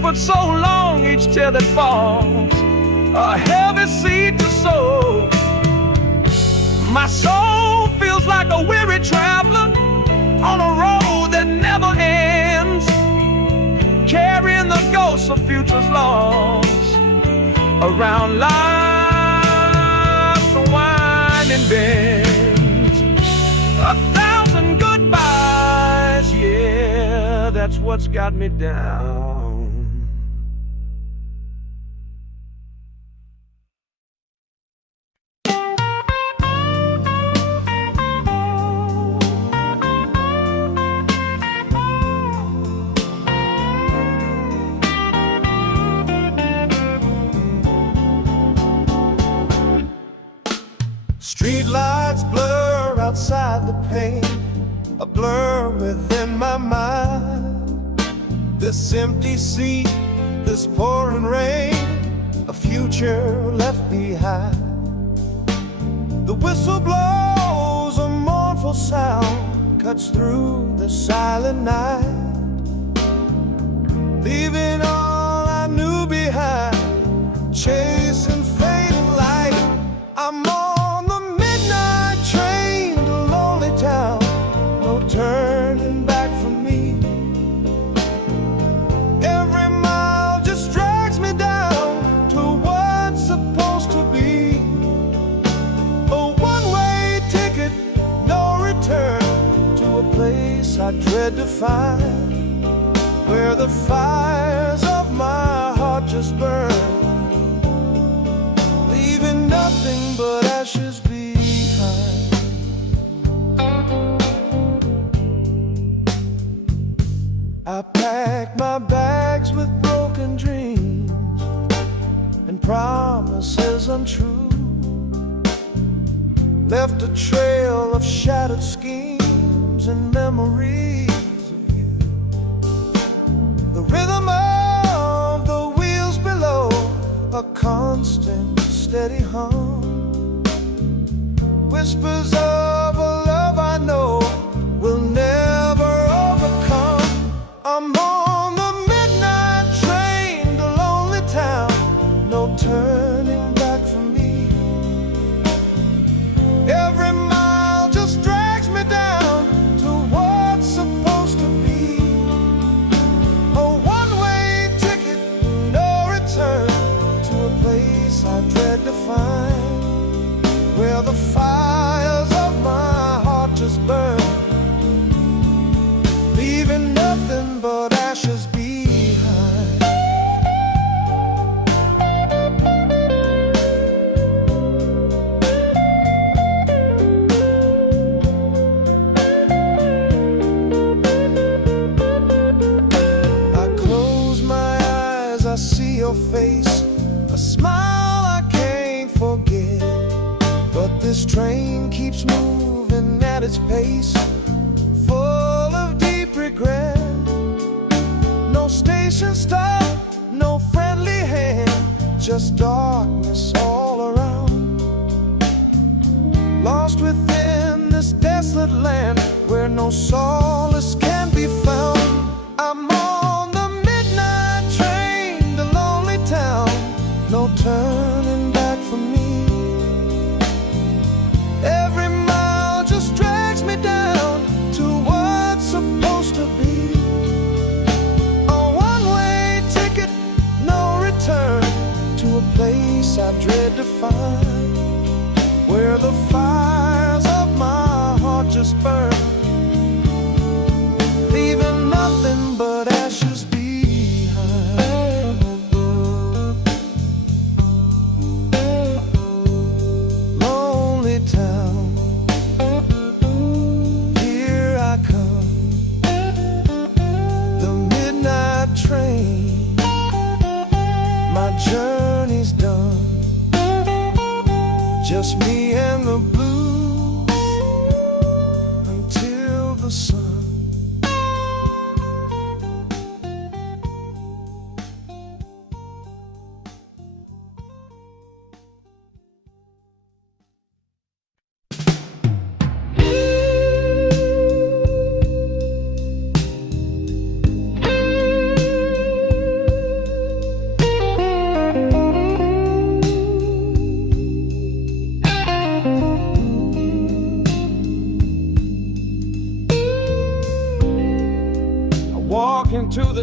whispered so long, each tear that falls a heavy seed to sow. My soul feels like a weary traveler on a road that never ends, carrying the ghosts of futures lost around life's winding bends. 1,000 goodbyes, yeah, that's what's got me down. Street lights blur outside the pane, a blur within my mind. This empty seat, this pouring rain, a future left behind. The whistle blows, a mournful sound cuts through the silent night, leaving all I knew behind, chasing fading light. I'm on the midnight train to lonely town, no turning back for me. Every mile just drags me down to what's supposed to be. A one-way ticket, no return, to a place I dread to find, where the fires of my heart just burn, leaving nothing but ashes behind. I packed my bags with broken dreams and promises untrue, left a trail of shattered schemes and memories of you. The rhythm of the wheels below, a constant steady hum, whispers of a love I know will never overcome. I'm on the midnight train to lonely town, no turning back for me. Every mile just drags me down to what's supposed to be. A one-way ticket, no return, to a place I dread to find, where the fires of my heart just burn, leaving nothing but ashes behind. I close my eyes, I see your face, a smile I can't forget. But this train keeps moving at its pace, full of deep regret. No station stop, no friendly hand, just darkness all around. Lost within this desolate land, where no solace can be found. I'm on the midnight train to lonely town, no turning back for me. Every mile just drags me down to what's supposed to be. A one-way ticket, no return, to a place I dread to find, where the fires of my heart just burn, leaving nothing but ashes behind. Lonely town, here I come, the midnight train, my journey's done, just me and the blues until the sun.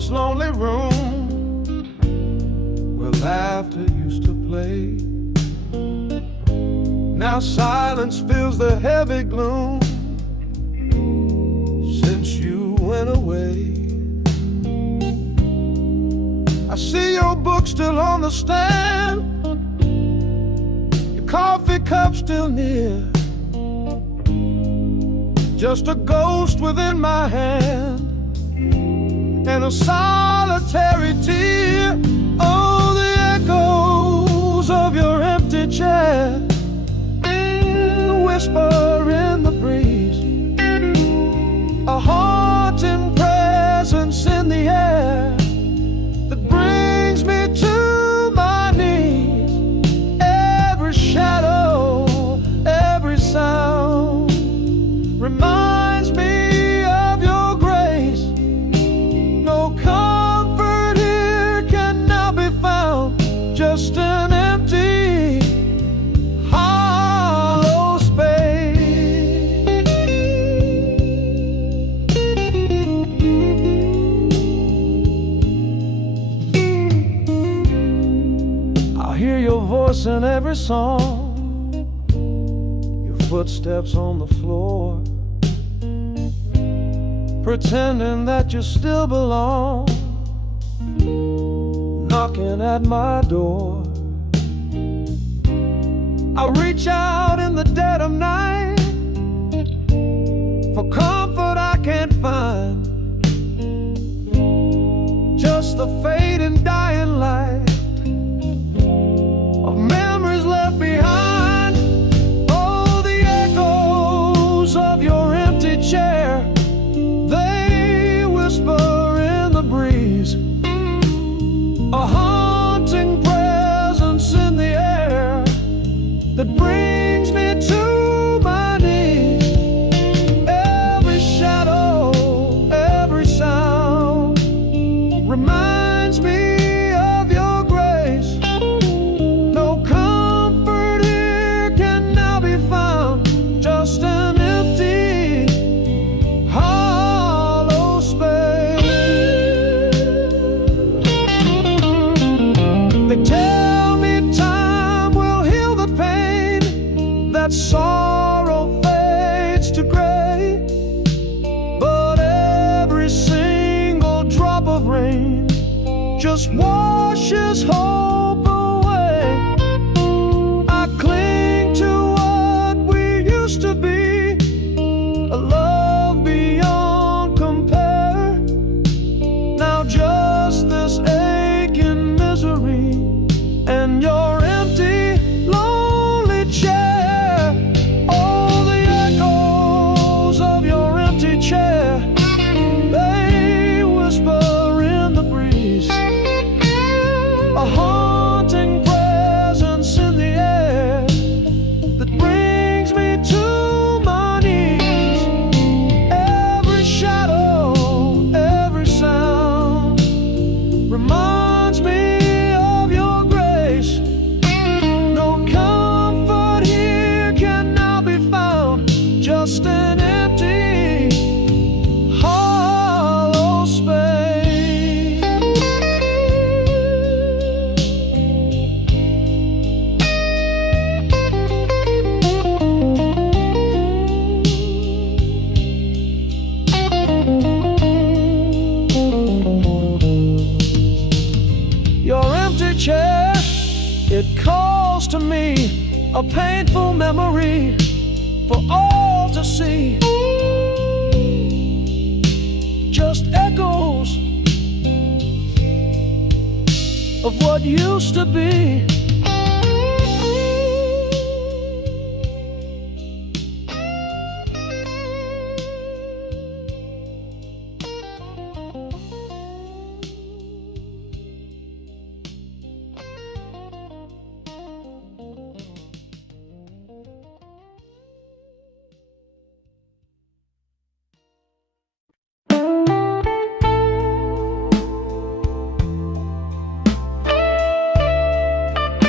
this lonely room where laughter used to play. Now silence fills the heavy gloom since you went away. I see your book still on the stand, your coffee cup still near, just a ghost within my hand and a solitary tear. Oh, the echoes of your empty chair, the whisper in the breeze, a haunting presence in the air that brings me to my knees. Every shadow, every sound reminds me of your grace. No comfort here can now be found, just an empty, hollow space. I hear your voice in every song, your footsteps on the floor, pretending that you still belong, knocking at my door. I reach out in the dead of night for comfort I can't find, just the fading dying light of memories left behind. Oh, the echoes of your empty chair, they whisper in the breeze, a haunting presence in the air that brings me to my knees. Every shadow, every sound reminds me of your grace. No comfort here can now be found, just an empty, hollow space. They tell me time will heal the pain, that sorrow fades to gray, but every single drop of rain just washes hope away. I cling to what we used to be, a love beyond compare. Now just this aching misery and your empty, lonely chair. Oh, the echoes of your empty chair, they whisper in the breeze, a haunting presence in the air that brings me to my knees. Every shadow, every sound reminds me of your grace. No comfort here can now be found, just an empty, hollow space. Your empty chair, it calls to me, a painful memory for all to see. Just echoes of what used to be.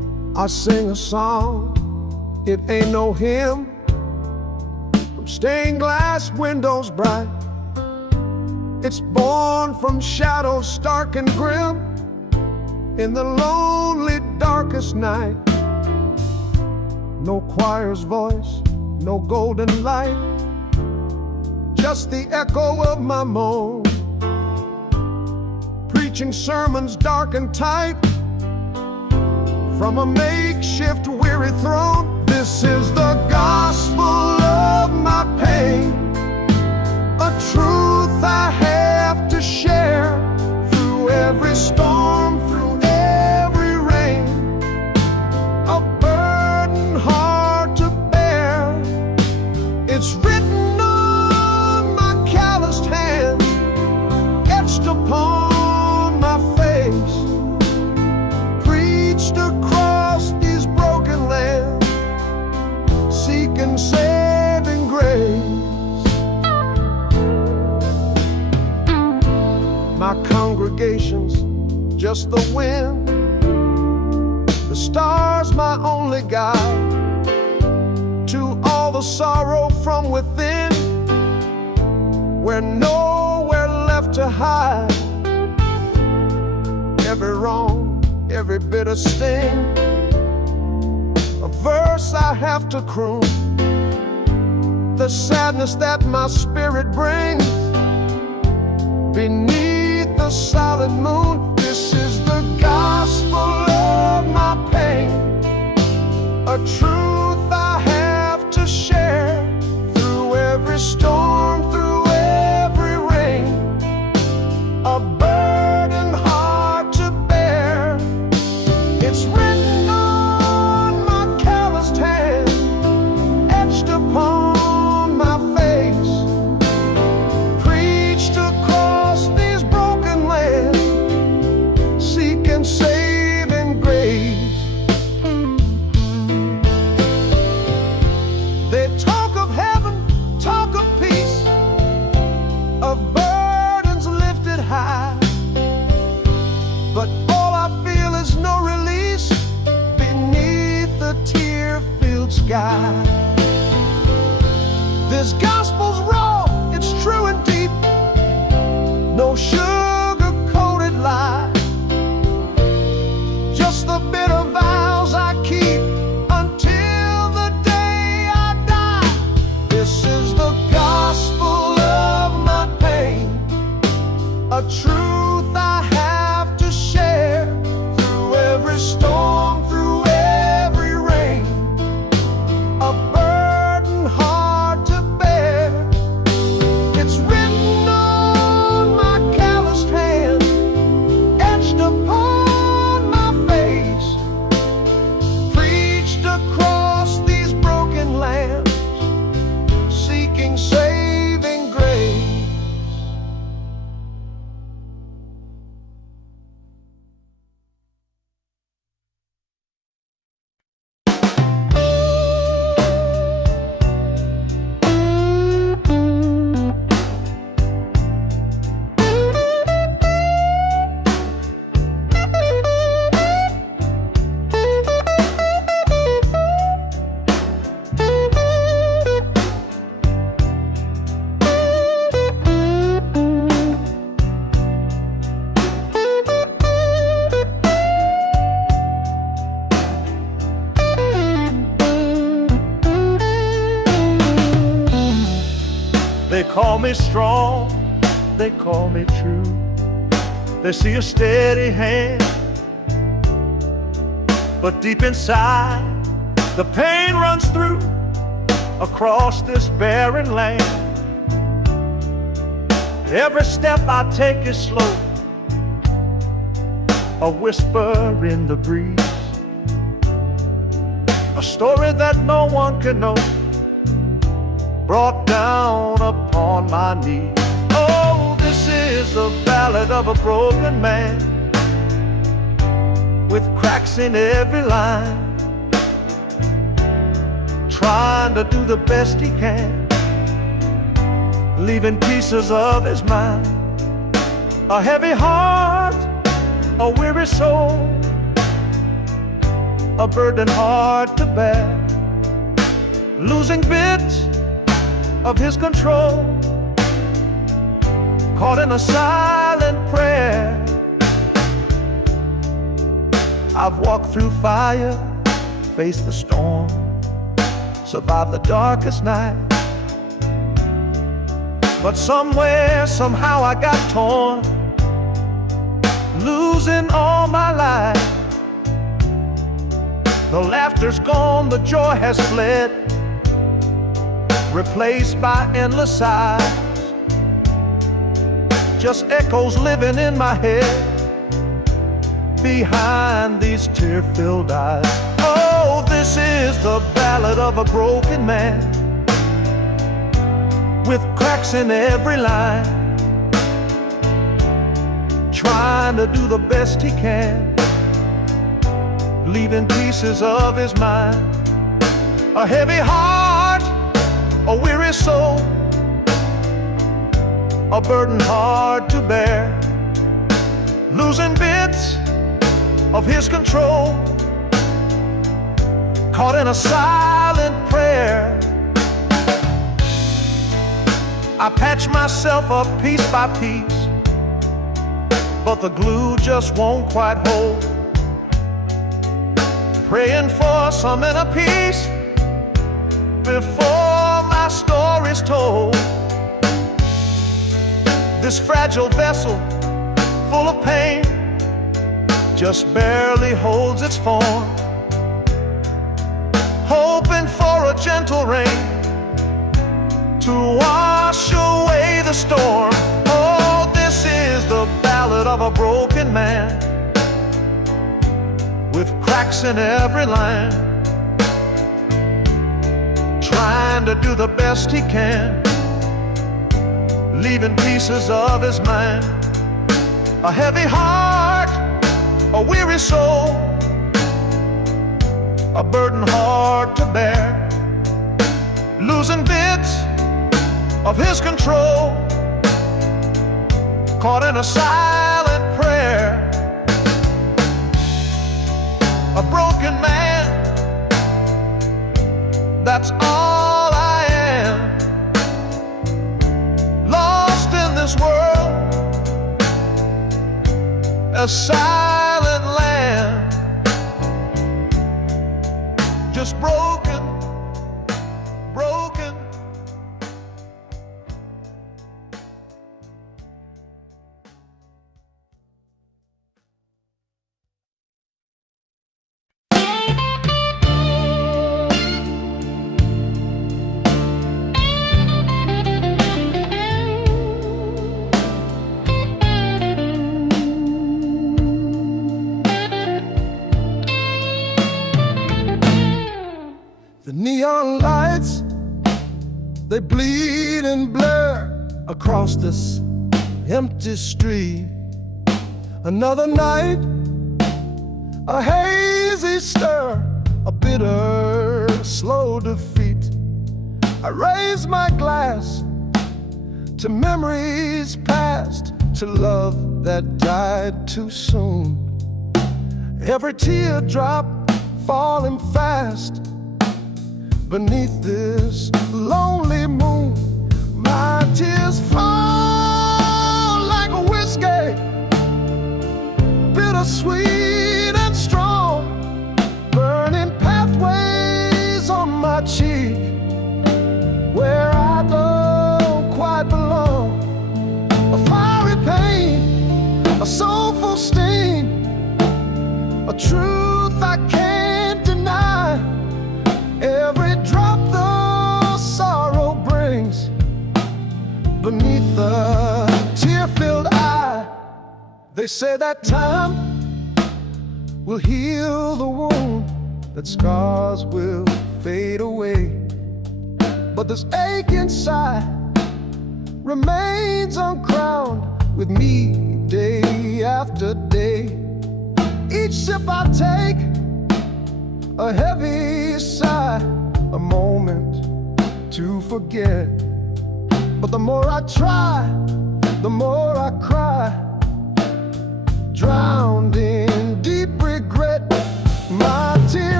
I sing a song, it ain't no hymn, from stained glass windows bright. It's born from shadows stark and grim, in the lonely darkest night. No choir's voice, no golden light, just the echo of my moan, preaching sermons dark and tight from a makeshift weary throne. This is the gospel of my pain, a truth I have to share through every storm, through every rain, a burden hard to bear. It's written on my calloused hands, etched upon my face, preached across these broken lands, seeking saving grace. My congregation's just the wind, the stars my only guide to all the sorrow from within, where nowhere left to hide. Every wrong, every bitter sting, a verse I have to croon, the sadness that my spirit brings beneath the solid moon. This is the gospel of my pain, a truth I have to share through every storm, through every rain, a burden hard to bear. It's written on my calloused hand, etched upon my face, preached across these broken lands, seeking saving grace. They talk of heaven, talk of peace, of burdens lifted high, but all I feel is no release beneath the tear-filled sky. This gospel's raw, it's true and deep, no sugar-coated lie, just the bitter vows I keep until the day I die. This is the gospel of my pain, a truth I have to share through every storm, through every rain, a burden hard to bear. It's written on my calloused hand, etched upon my face, preached across these broken lands, seeking saving grace. They call me strong, they call me true. They see a steady hand, but deep inside the pain runs through across this barren land. Every step I take is slow, a whisper in the breeze, a story that no one can know, brought down upon my knees. Oh, this is the ballad of a broken man, with cracks in every line, trying to do the best he can, leaving pieces of his mind, a heavy heart, a weary soul, a burden hard to bear, losing bits of his control, caught in a silent prayer. I've walked through fire, faced the storm, survived the darkest night. But somewhere, somehow I got torn, losing all my life. The laughter's gone, the joy has fled, replaced by endless sighs. Just echoes living in my head, behind these tear-filled eyes. Oh, this is the ballad of a broken man, with cracks in every line, trying to do the best he can, leaving pieces of his mind. A heavy heart, a weary soul, a burden hard to bear, losing bits of his control, caught in a silent prayer. I patch myself up piece by piece, but the glue just won't quite hold. Praying for some inner peace before my story's told. This fragile vessel, full of pain, just barely holds its form, hoping for a gentle rain to wash away the storm. Oh, this is the ballad of a broken man, with cracks in every line, trying to do the best he can, leaving pieces of his mind. A heavy heart, a weary soul, a burden hard to bear, losing bits of his control, caught in a silent prayer. A broken man, that's all I am, lost in this world, a silent land, just broken, broken. The neon lights, they bleed and blur across this empty street. Another night, a hazy stir, a bitter, slow defeat. I raise my glass to memories past, to love that died too soon. Every teardrop falling fast beneath this lonely moon. My tears fall like a whiskey, bittersweet and strong, burning pathways on my cheek where I don't quite belong. A fiery pain, a soulful sting, a truth I can't deny. Every drop the sorrow brings beneath the tear-filled eye. They say that time will heal the wound, that scars will fade away, but this ache inside remains uncrowned with me day after day. Each sip I take, a heavy sigh, a moment to forget. But the more I try, the more I cry, drowned in deep regret. My tears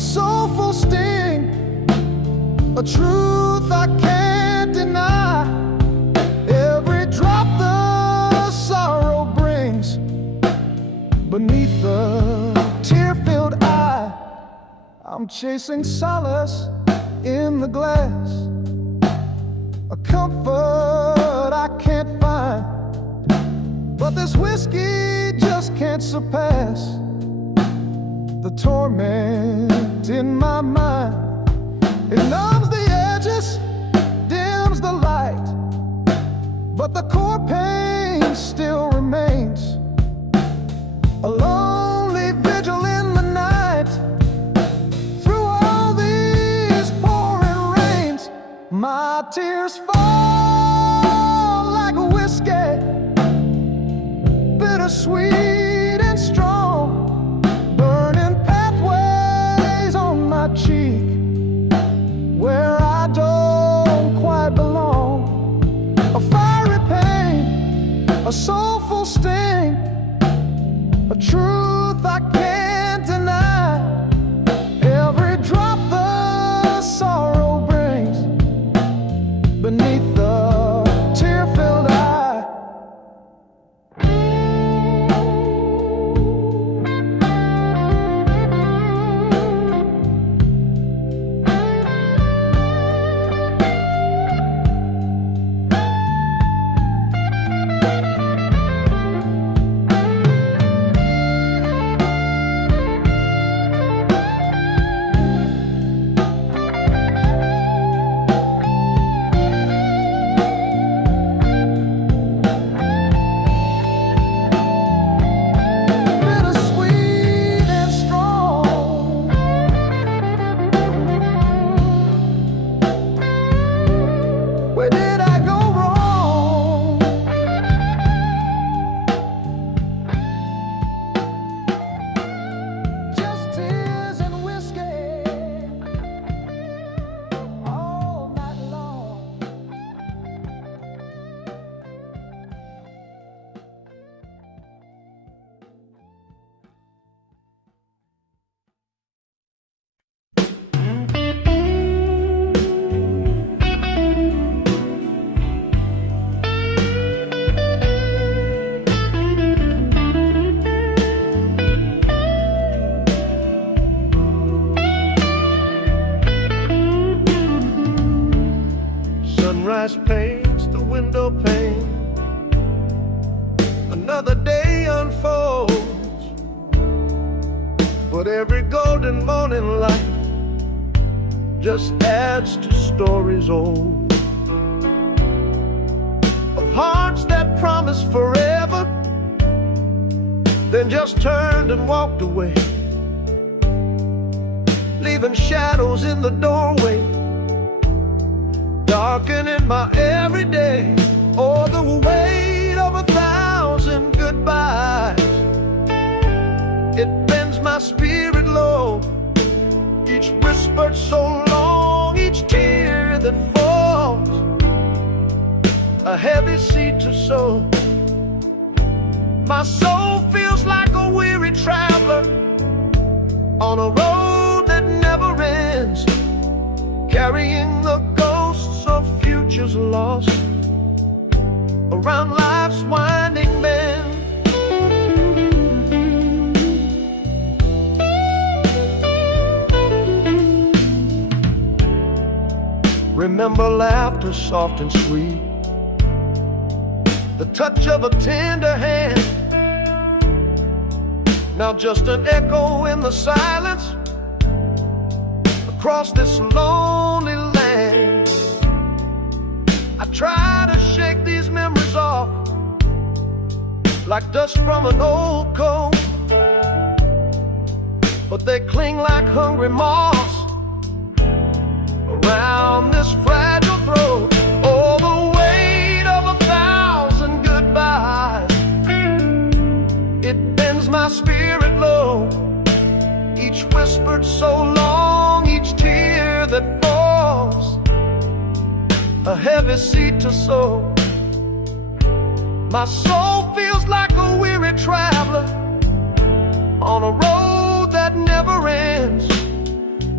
soulful sting, a truth I can't deny. Every drop the sorrow brings beneath the tear-filled eye. I'm chasing solace in the glass, a comfort I can't find, but this whiskey just can't surpass the torment in my mind. It numbs the edges, dims the light, but the core pain still remains. A lonely vigil in the night, through all these pouring rains. My tears fall like a whiskey, bittersweet and strong, burning pathways on my cheek where I don't quite belong. A fiery pain, a soulful sting, a truth I can't deny. Every drop the sorrow brings beneath the tear-filled eye. Where did I go wrong? Just tears and whiskey all night long. Sunrise paints the window pane, another day unfolds, but every golden morning light just adds to stories old, of hearts that promised forever, then just turned and walked away, leaving shadows in the doorway, darkening my everyday. Oh, the weight of 1,000 goodbyes, it bends my spirit low. Each whispered so long, each tear that falls, a heavy seed to sow. My soul feels like a weary traveler on a road that never ends, carrying the ghosts of futures lost around life's winding bend. Remember laughter soft and sweet, the touch of a tender hand, now just an echo in the silence across this lonely land. I try to shake these memories off like dust from an old coat, but they cling like hungry moths around this fragile throat. Oh, the weight of 1,000 goodbyes, it bends my spirit low. Each whispered so long, each tear that falls, a heavy seed to sow. My soul feels like a weary traveler on a road that never ends,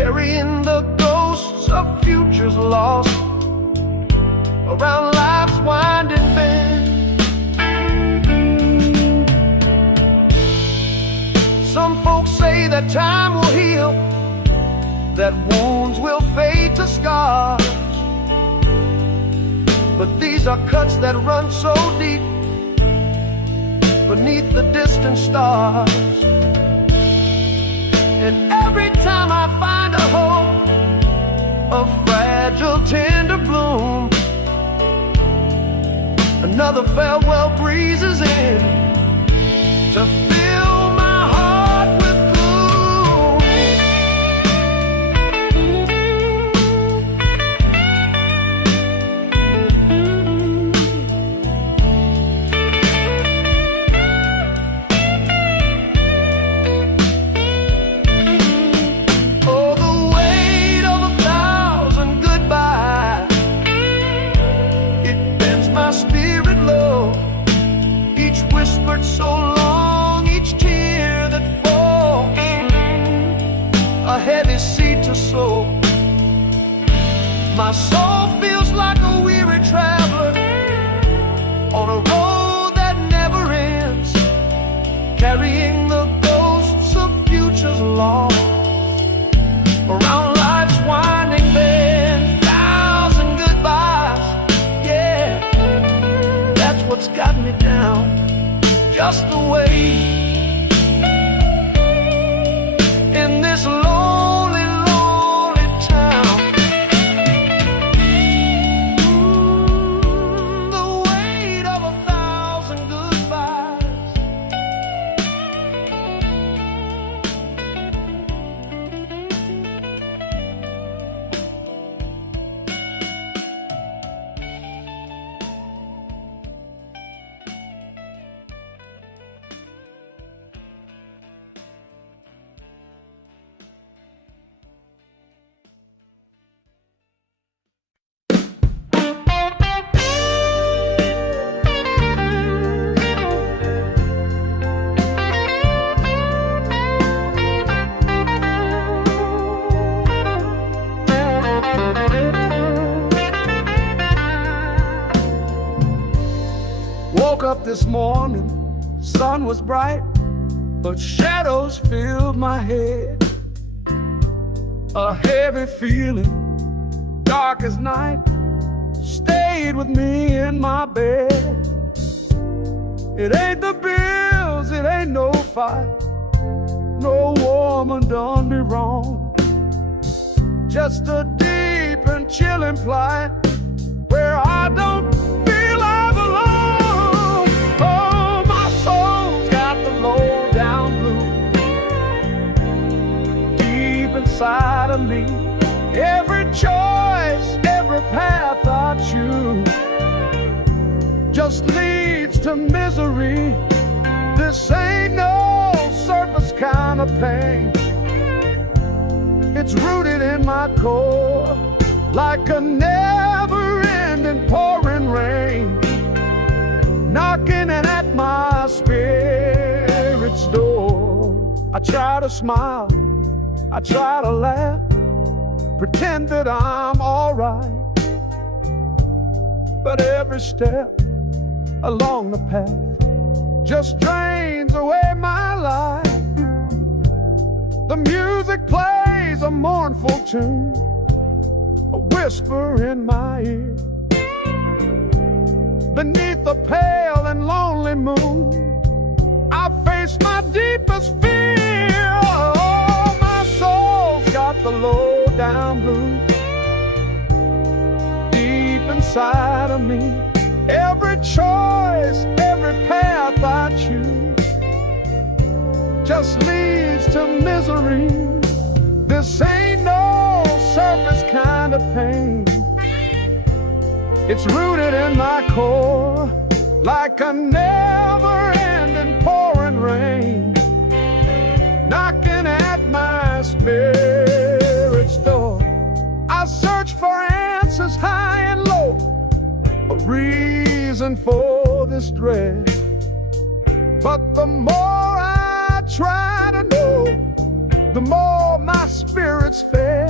carrying the ghosts of futures lost around life's winding bend. Some folks say that time will heal, that wounds will fade to scars, but these are cuts that run so deep beneath the distant stars. And every time I find a hope, a fragile tender bloom, another farewell breezes in to fill my heart with gloom. Oh, the weight of 1,000 goodbyes, it bends my spirit low. Each whispered so long, each tear that falls, a heavy seed to sow. My soul feels like a weary traveler on a road that never ends, carrying the ghosts of futures lost around life's winding bend. 1,000 goodbyes, yeah, that's what's got me down, just the way in this lonely, lonely town. The weight of 1,000 goodbyes. Woke up this morning, sun was bright, but shadows filled my head. A heavy feeling, dark as night, stayed with me in my bed. It ain't the bills, it ain't no fight, no woman done me wrong. Just a deep and chilling plight where I don't feel I belong. Oh, my soul's got the low down blues deep inside of me. Every choice, every path I choose just leads to misery. This ain't no surface kind of pain. It's rooted in my core like a never-ending pouring rain, knocking at my spirit's door. I try to smile, I try to laugh, pretend that I'm alright, but every step along the path just drains away my life. The music plays a mournful tune, a whisper in my ear. Beneath the pale and lonely moon, I face my deepest fear. Oh, my soul's got the low down blues deep inside of me. Every choice, every path I choose just leads to misery. This ain't no surface kind of pain. It's rooted in my core like a never-ending pouring rain, knocking at my spirit's door. I search for answers high and low, a reason for this dread. But the more I try to know, the more my spirit's fed.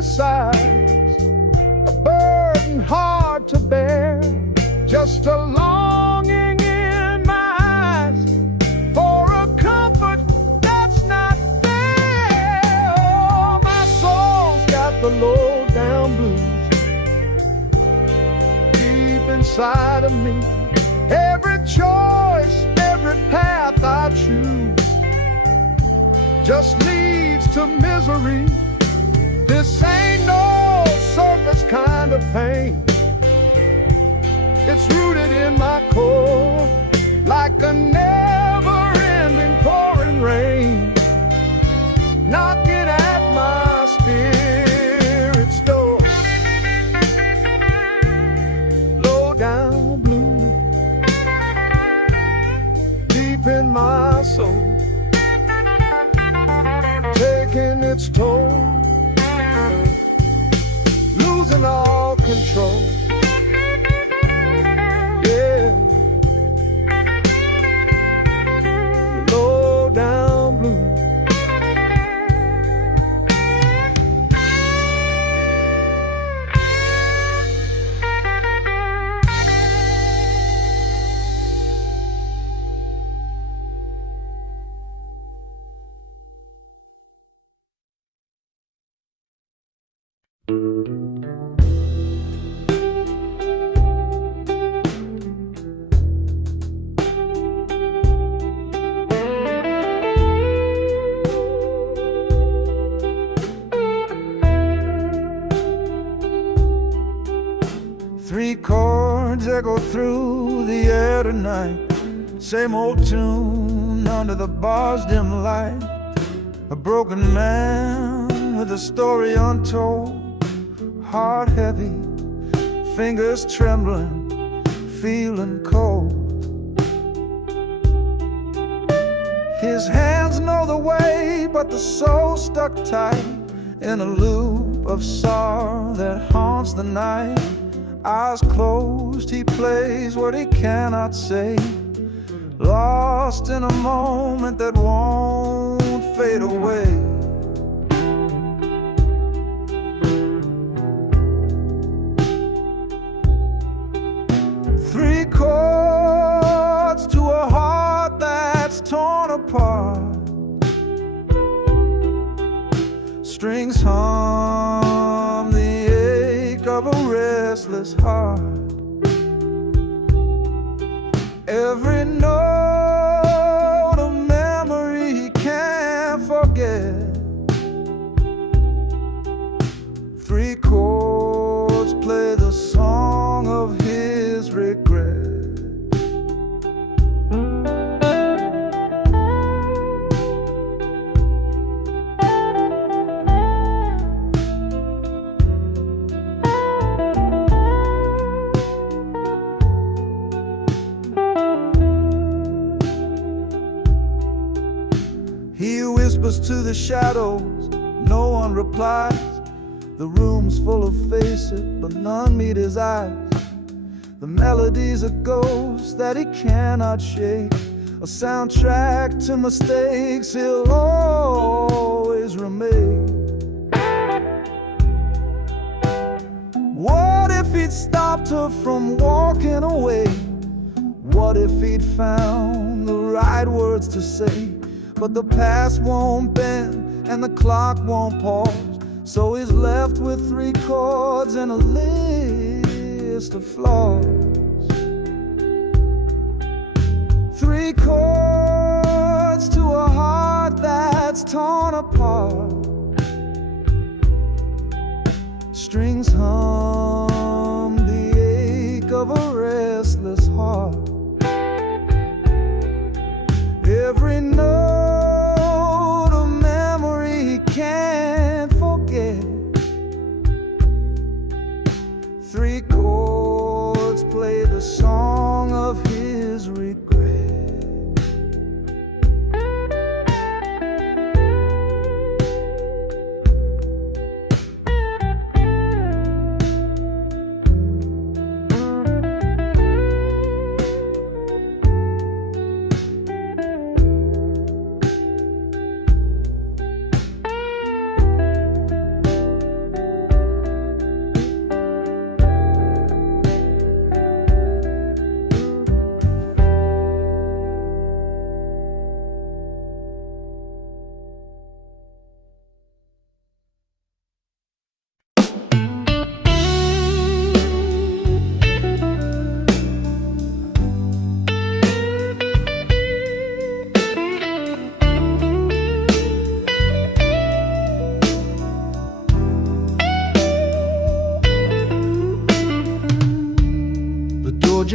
besides, a burden hard to bear, just a longing in my eyes for a comfort that's not there. Oh, my soul's got the low down blues deep inside of me. Every choice, every path I choose just leads to misery. This ain't no surface kind of pain. It's rooted in my core, like a never-ending pouring rain, knocking at my spirit's door. Low down blue, deep in my soul, taking its toll, losing all control. Yeah, low down blue. Three chords echo through the air tonight. Same old tune under the bar's dim light. A broken man with a story untold. Heart heavy, fingers trembling, feeling cold. His hands know the way, but the soul stuck tight in a loop of sorrow that haunts the night. Eyes closed, he plays what he cannot say, lost in a moment that won't fade away. Three chords to a heart that's torn apart. Strings hum the ache of a restless heart. Every note a memory he can't forget. Three chords play the song of his regret. He whispers to the shadows, no one replies. The room's full of faces, but none meet his eyes. The melody's a ghost that he cannot shake, a soundtrack to mistakes he'll always remake. What if he'd stopped her from walking away? What if he'd found the right words to say? But the past won't bend and the clock won't pause, so he's left with three chords and a list of flaws. Three chords to a heart that's torn apart. Strings hum the ache of a restless heart. Every note a memory he can't forget. Three chords play the song of his regret.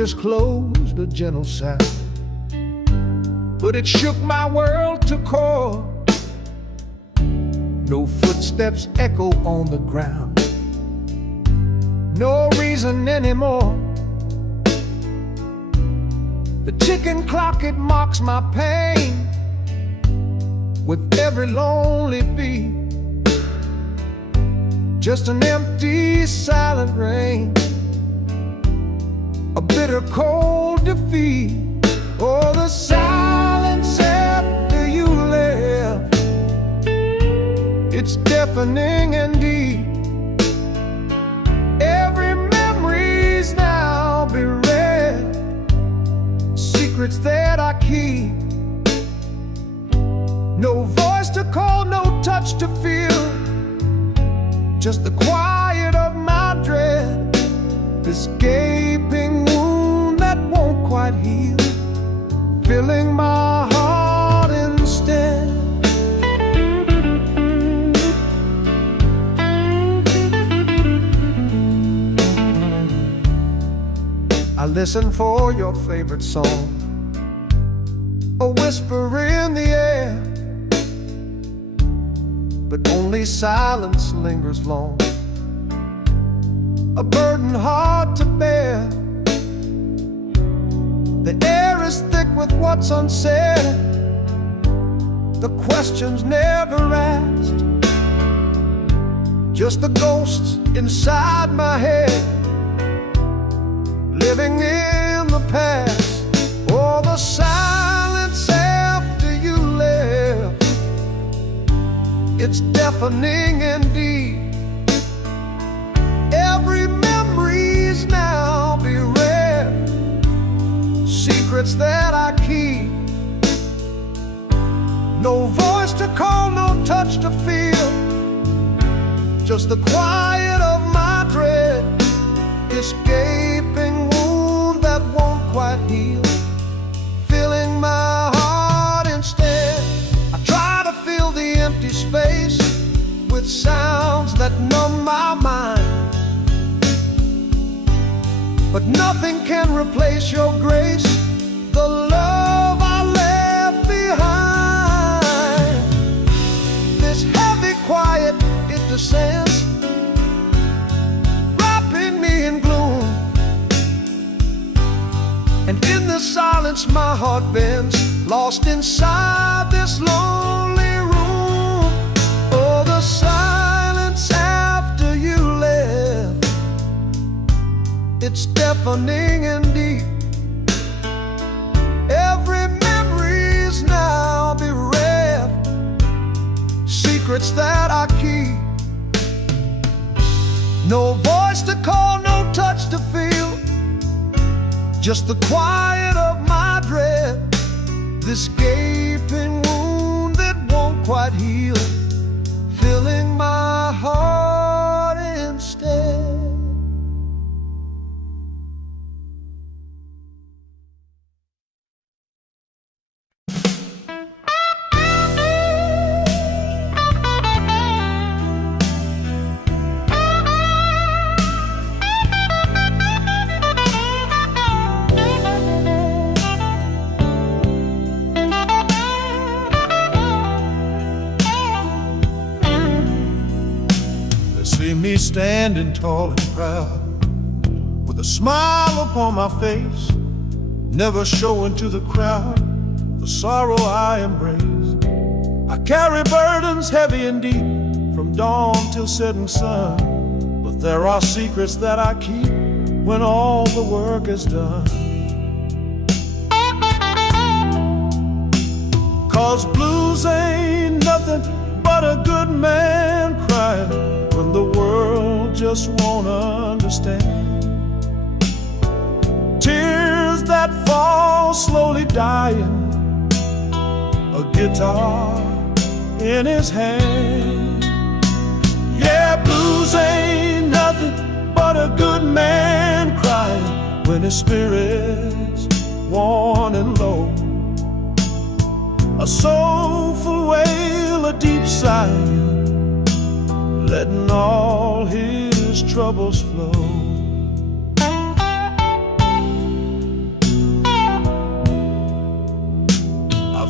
fingers closed, a gentle sound, but it shook my world to core. No footsteps echo on the ground, no reason anymore. The ticking clock, it mocks my pain with every lonely beat. Just an empty, silent rain, a bitter, cold defeat. Oh, the silence after you left, it's deafening and deep. Every memory's now bereft, secrets that I keep. No voice to call, no touch to feel, just the quiet of my dread, this gaping wound that won't quite heal, filling my heart instead. I listen for your favorite song, a whisper in the air, but only silence lingers long, a burden hard to bear. The air is thick with what's unsaid, the questions never asked, just the ghosts inside my head, living in the past. Oh, the silence after you left, it's deafening and deep. Every memory's now bereft, secrets that I keep. No voice to call, no touch to feel, just the quiet of my dread, this gaping wound that won't quite heal, filling my heart instead. I try to fill the empty space with sounds that numb my mind, but nothing can replace your grace, the love I left behind. This heavy quiet, it descends, wrapping me in gloom, and in the silence my heart bends, lost inside this lonely room. Oh, the silence after you left, it's deafening and deep. Every memory's now bereft, secrets that I keep. No voice to call, no touch to feel, just the quiet of my dread, this gaping wound that won't quite heal, filling my heart instead. See me standing tall and proud, with a smile upon my face, never showing to the crowd the sorrow I embrace. I carry burdens heavy and deep, from dawn till setting sun, but there are secrets that I keep when all the work is done. 'Cause blues ain't nothing but a good man crying when the world just won't understand. Tears that fall slowly dying, a guitar in his hand. Yeah, blues ain't nothing but a good man crying when his spirit's worn and low. A soulful wail, a deep sigh, letting all his troubles flow.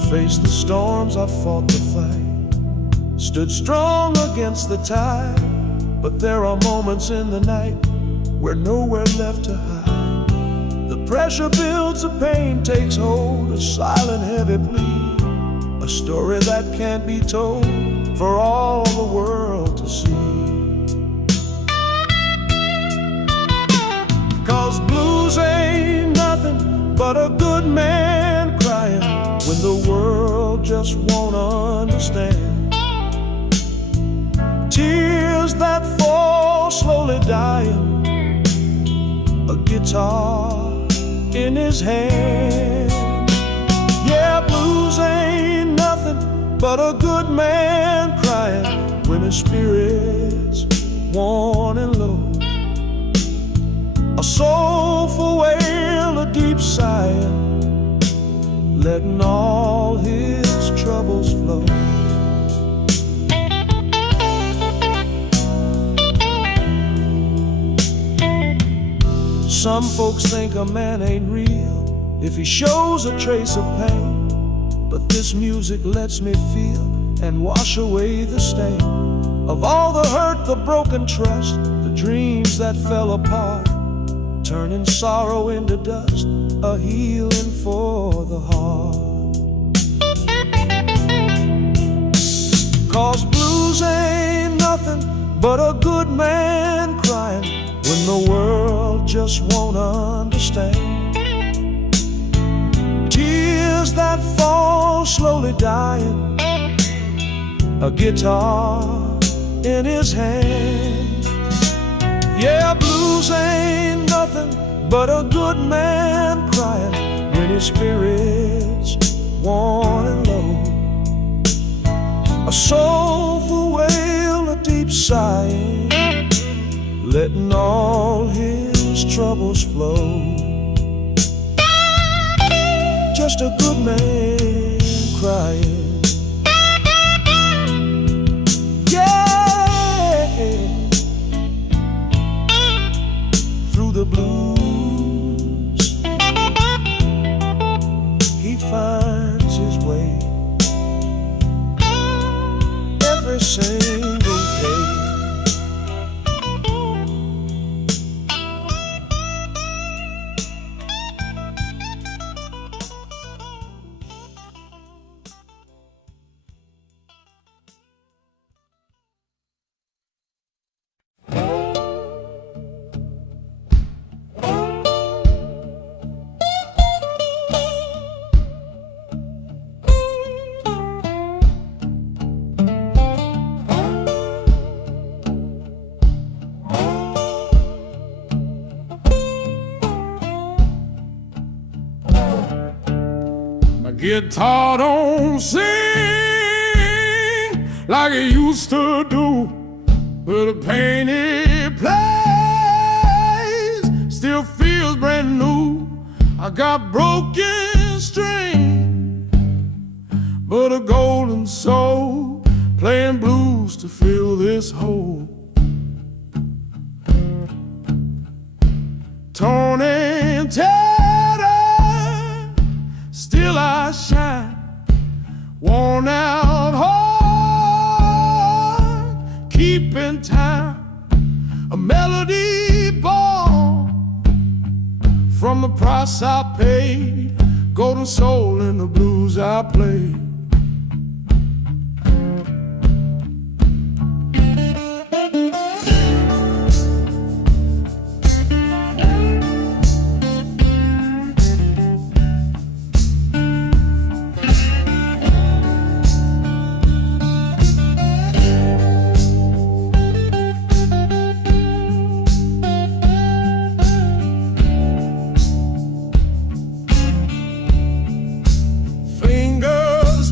Faced the storms, I fought the fight, stood strong against the tide. But there are moments in the night where nowhere left to hide. The pressure builds, the pain takes hold, a silent heavy plea, a story that can't be told for all the world to see. 'Cause blues ain't nothing but a good man crying when the world just won't understand. Tears that fall slowly dying, a guitar in his hand. Yeah, blues ain't nothing but a good man crying when his spirit's worn and low. A soulful wail, a deep sigh, letting all his troubles flow. Some folks think a man ain't real if he shows a trace of pain, but this music lets me feel and wash away the stain of all the hurt, the broken trust, the dreams that fell apart, turning sorrow into dust, a healing for the heart. 'Cause blues ain't nothing but a good man crying when the world just won't understand. Tears that fall slowly dying, a guitar in his hand. Yeah, blues ain't nothing but a good man crying when his spirit's worn and low. A soulful wail, a deep sigh, letting all his troubles flow. Just a good man crying. Yeah, through the blues he finds his way every single day. Guitar don't sing like it used to do, but the pain it plays still feels brand new. I got broken string, but a golden soul playing blues to fill this hole. Torn and tattered, still I shine, worn out heart, keeping time, a melody born from the price I paid, golden soul in the blues I played.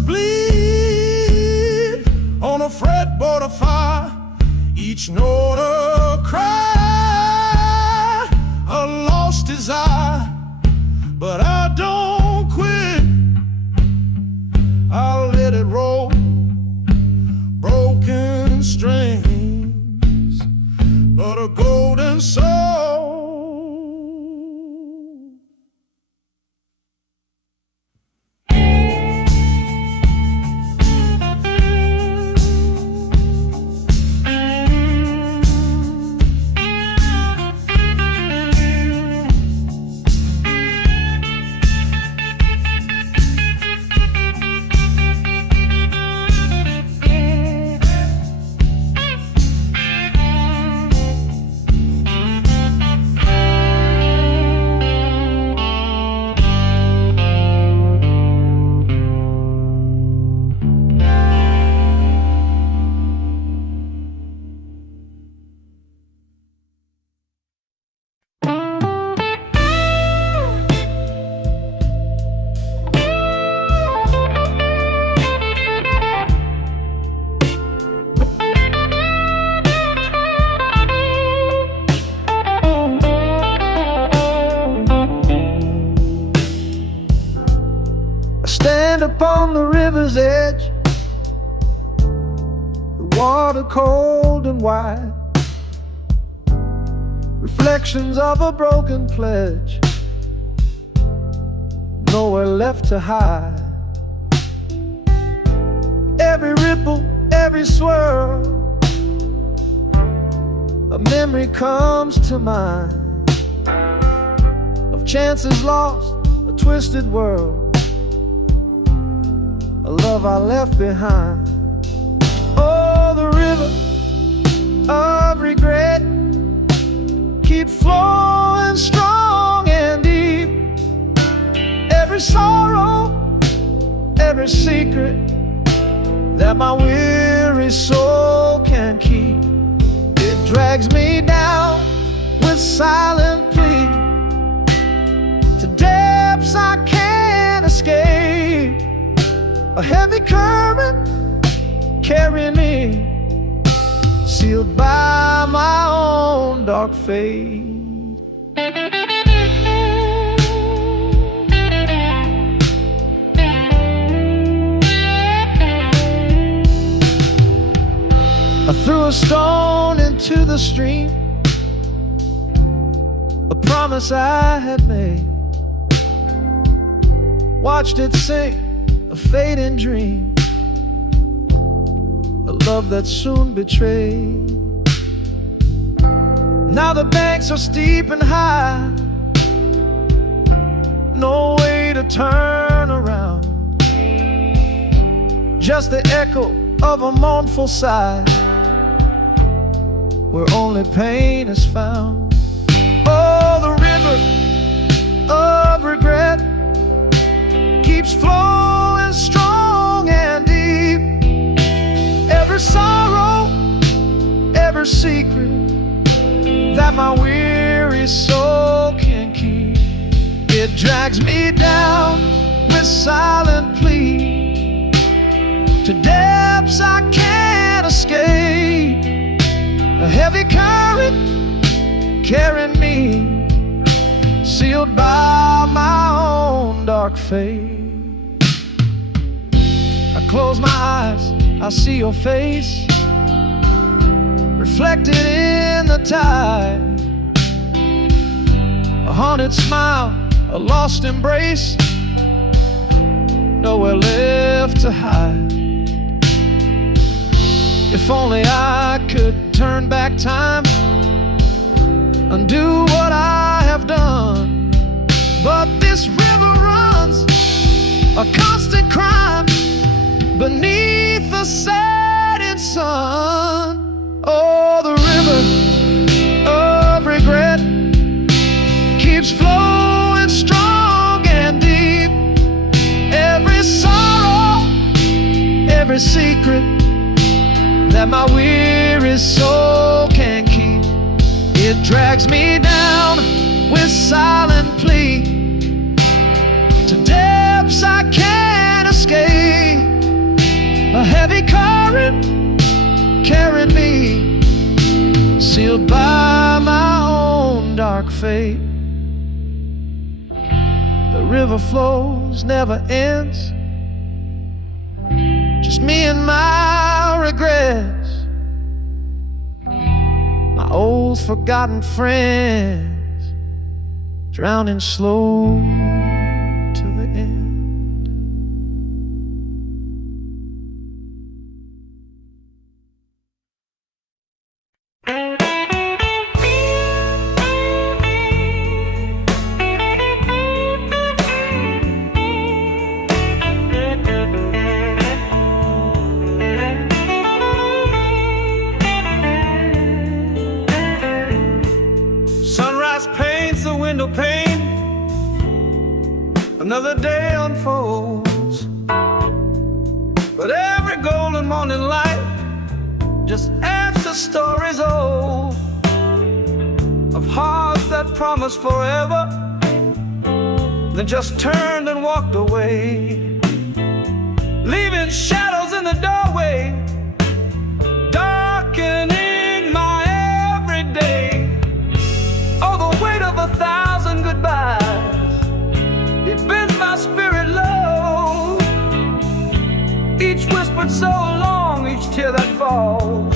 water cold and wide, reflections of a broken pledge, nowhere left to hide. Every ripple, every swirl, a memory comes to mind of chances lost, a twisted world, a love I left behind. Oh, the river of regret keeps flowing strong and deep. Every sorrow, every secret that my weary soul can keep, it drags me down with silent plea to depths I can't escape. A heavy current carrying me, sealed by my own dark fate. I threw a stone into the stream, a promise I had made, watched it sink, a fading dream, a love that soon betrayed. Now the banks are steep and high, no way to turn around, just the echo of a mournful sigh, where only pain is found. Oh, the river of regret keeps flowing strong and deep. Every sorrow, every secret that my weary soul can keep, it drags me down with silent plea to depths I can't escape. A heavy current carrying me, sealed by my own dark fate. I close my eyes, I see your face reflected in the tide, a haunted smile, a lost embrace, nowhere left to hide. If only I could turn back time, undo what I have done, but this river runs a constant crime beneath the setting sun. Oh, the river of regret keeps flowing strong and deep. Every sorrow, every secret that my weary soul can keep, it drags me down with silent plea to depths I can't escape. A heavy current carrying me, sealed by my own dark fate. The river flows, never ends, just me and my regrets, my old forgotten friends, drowning slow to the end. Window pane, another day unfolds, but every golden morning light just adds to stories old of hearts that promised forever, then just turned and walked away, leaving shadows in the doorway, darkening my everyday. Oh, the weight of 1,000 goodbyes, it bends my spirit low. Each whispered so long, each tear that falls,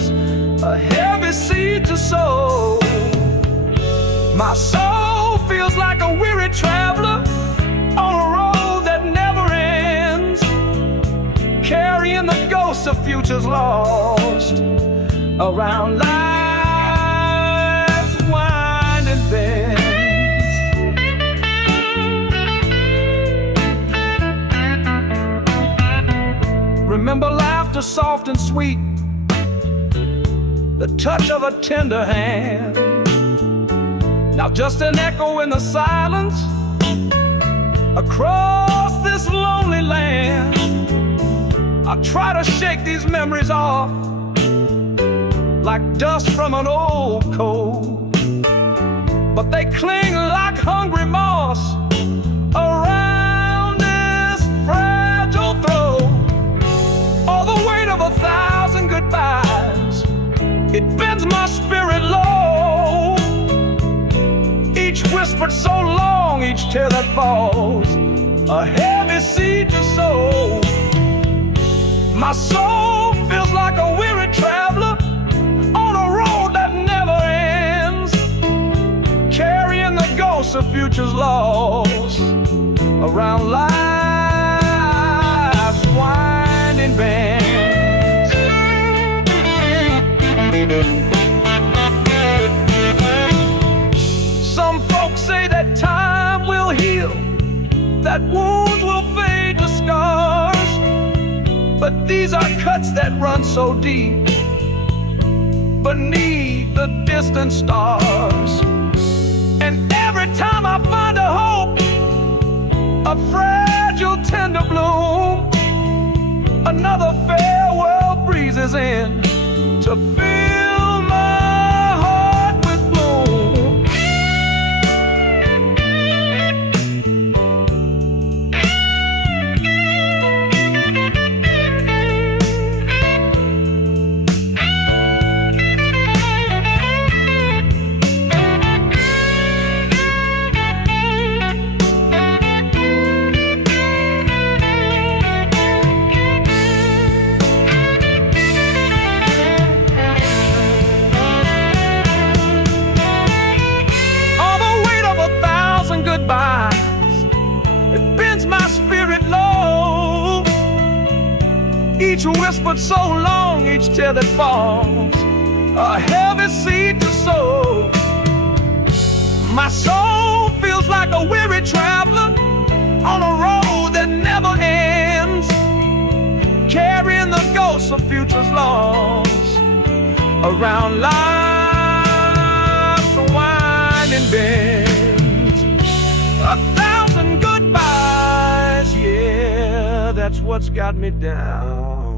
My soul feels like a weary traveler on a road that never ends, carrying the ghosts of futures lost around life's winding bends. Remember laughter soft and sweet, the touch of a tender hand. Now just an echo in the silence across this lonely land. I try to shake these memories off like dust from an old coat, but they cling like hungry moss around this fragile throat. All the weight of 1,000 goodbyes, it bends my spirit low. Each whispered so long, each tear that falls, a heavy seed to sow. My soul feels like a weary traveler on a road that never ends, carrying the ghosts of futures lost around life's winding bends. Some folks say that time will heal, that wounds will fade to scars, but these are cuts that run so deep beneath the distant stars. And every time I find a hope, a fragile tender bloom, another farewell breezes in to fill my heart with gloom. It bends my spirit low. Each whispered so long, each tear that falls, a heavy seed to sow. My soul feels like a weary traveler on a road that never ends, carrying the ghosts of futures lost around life's winding bend. 1,000 goodbyes, yeah, that's what's got me down.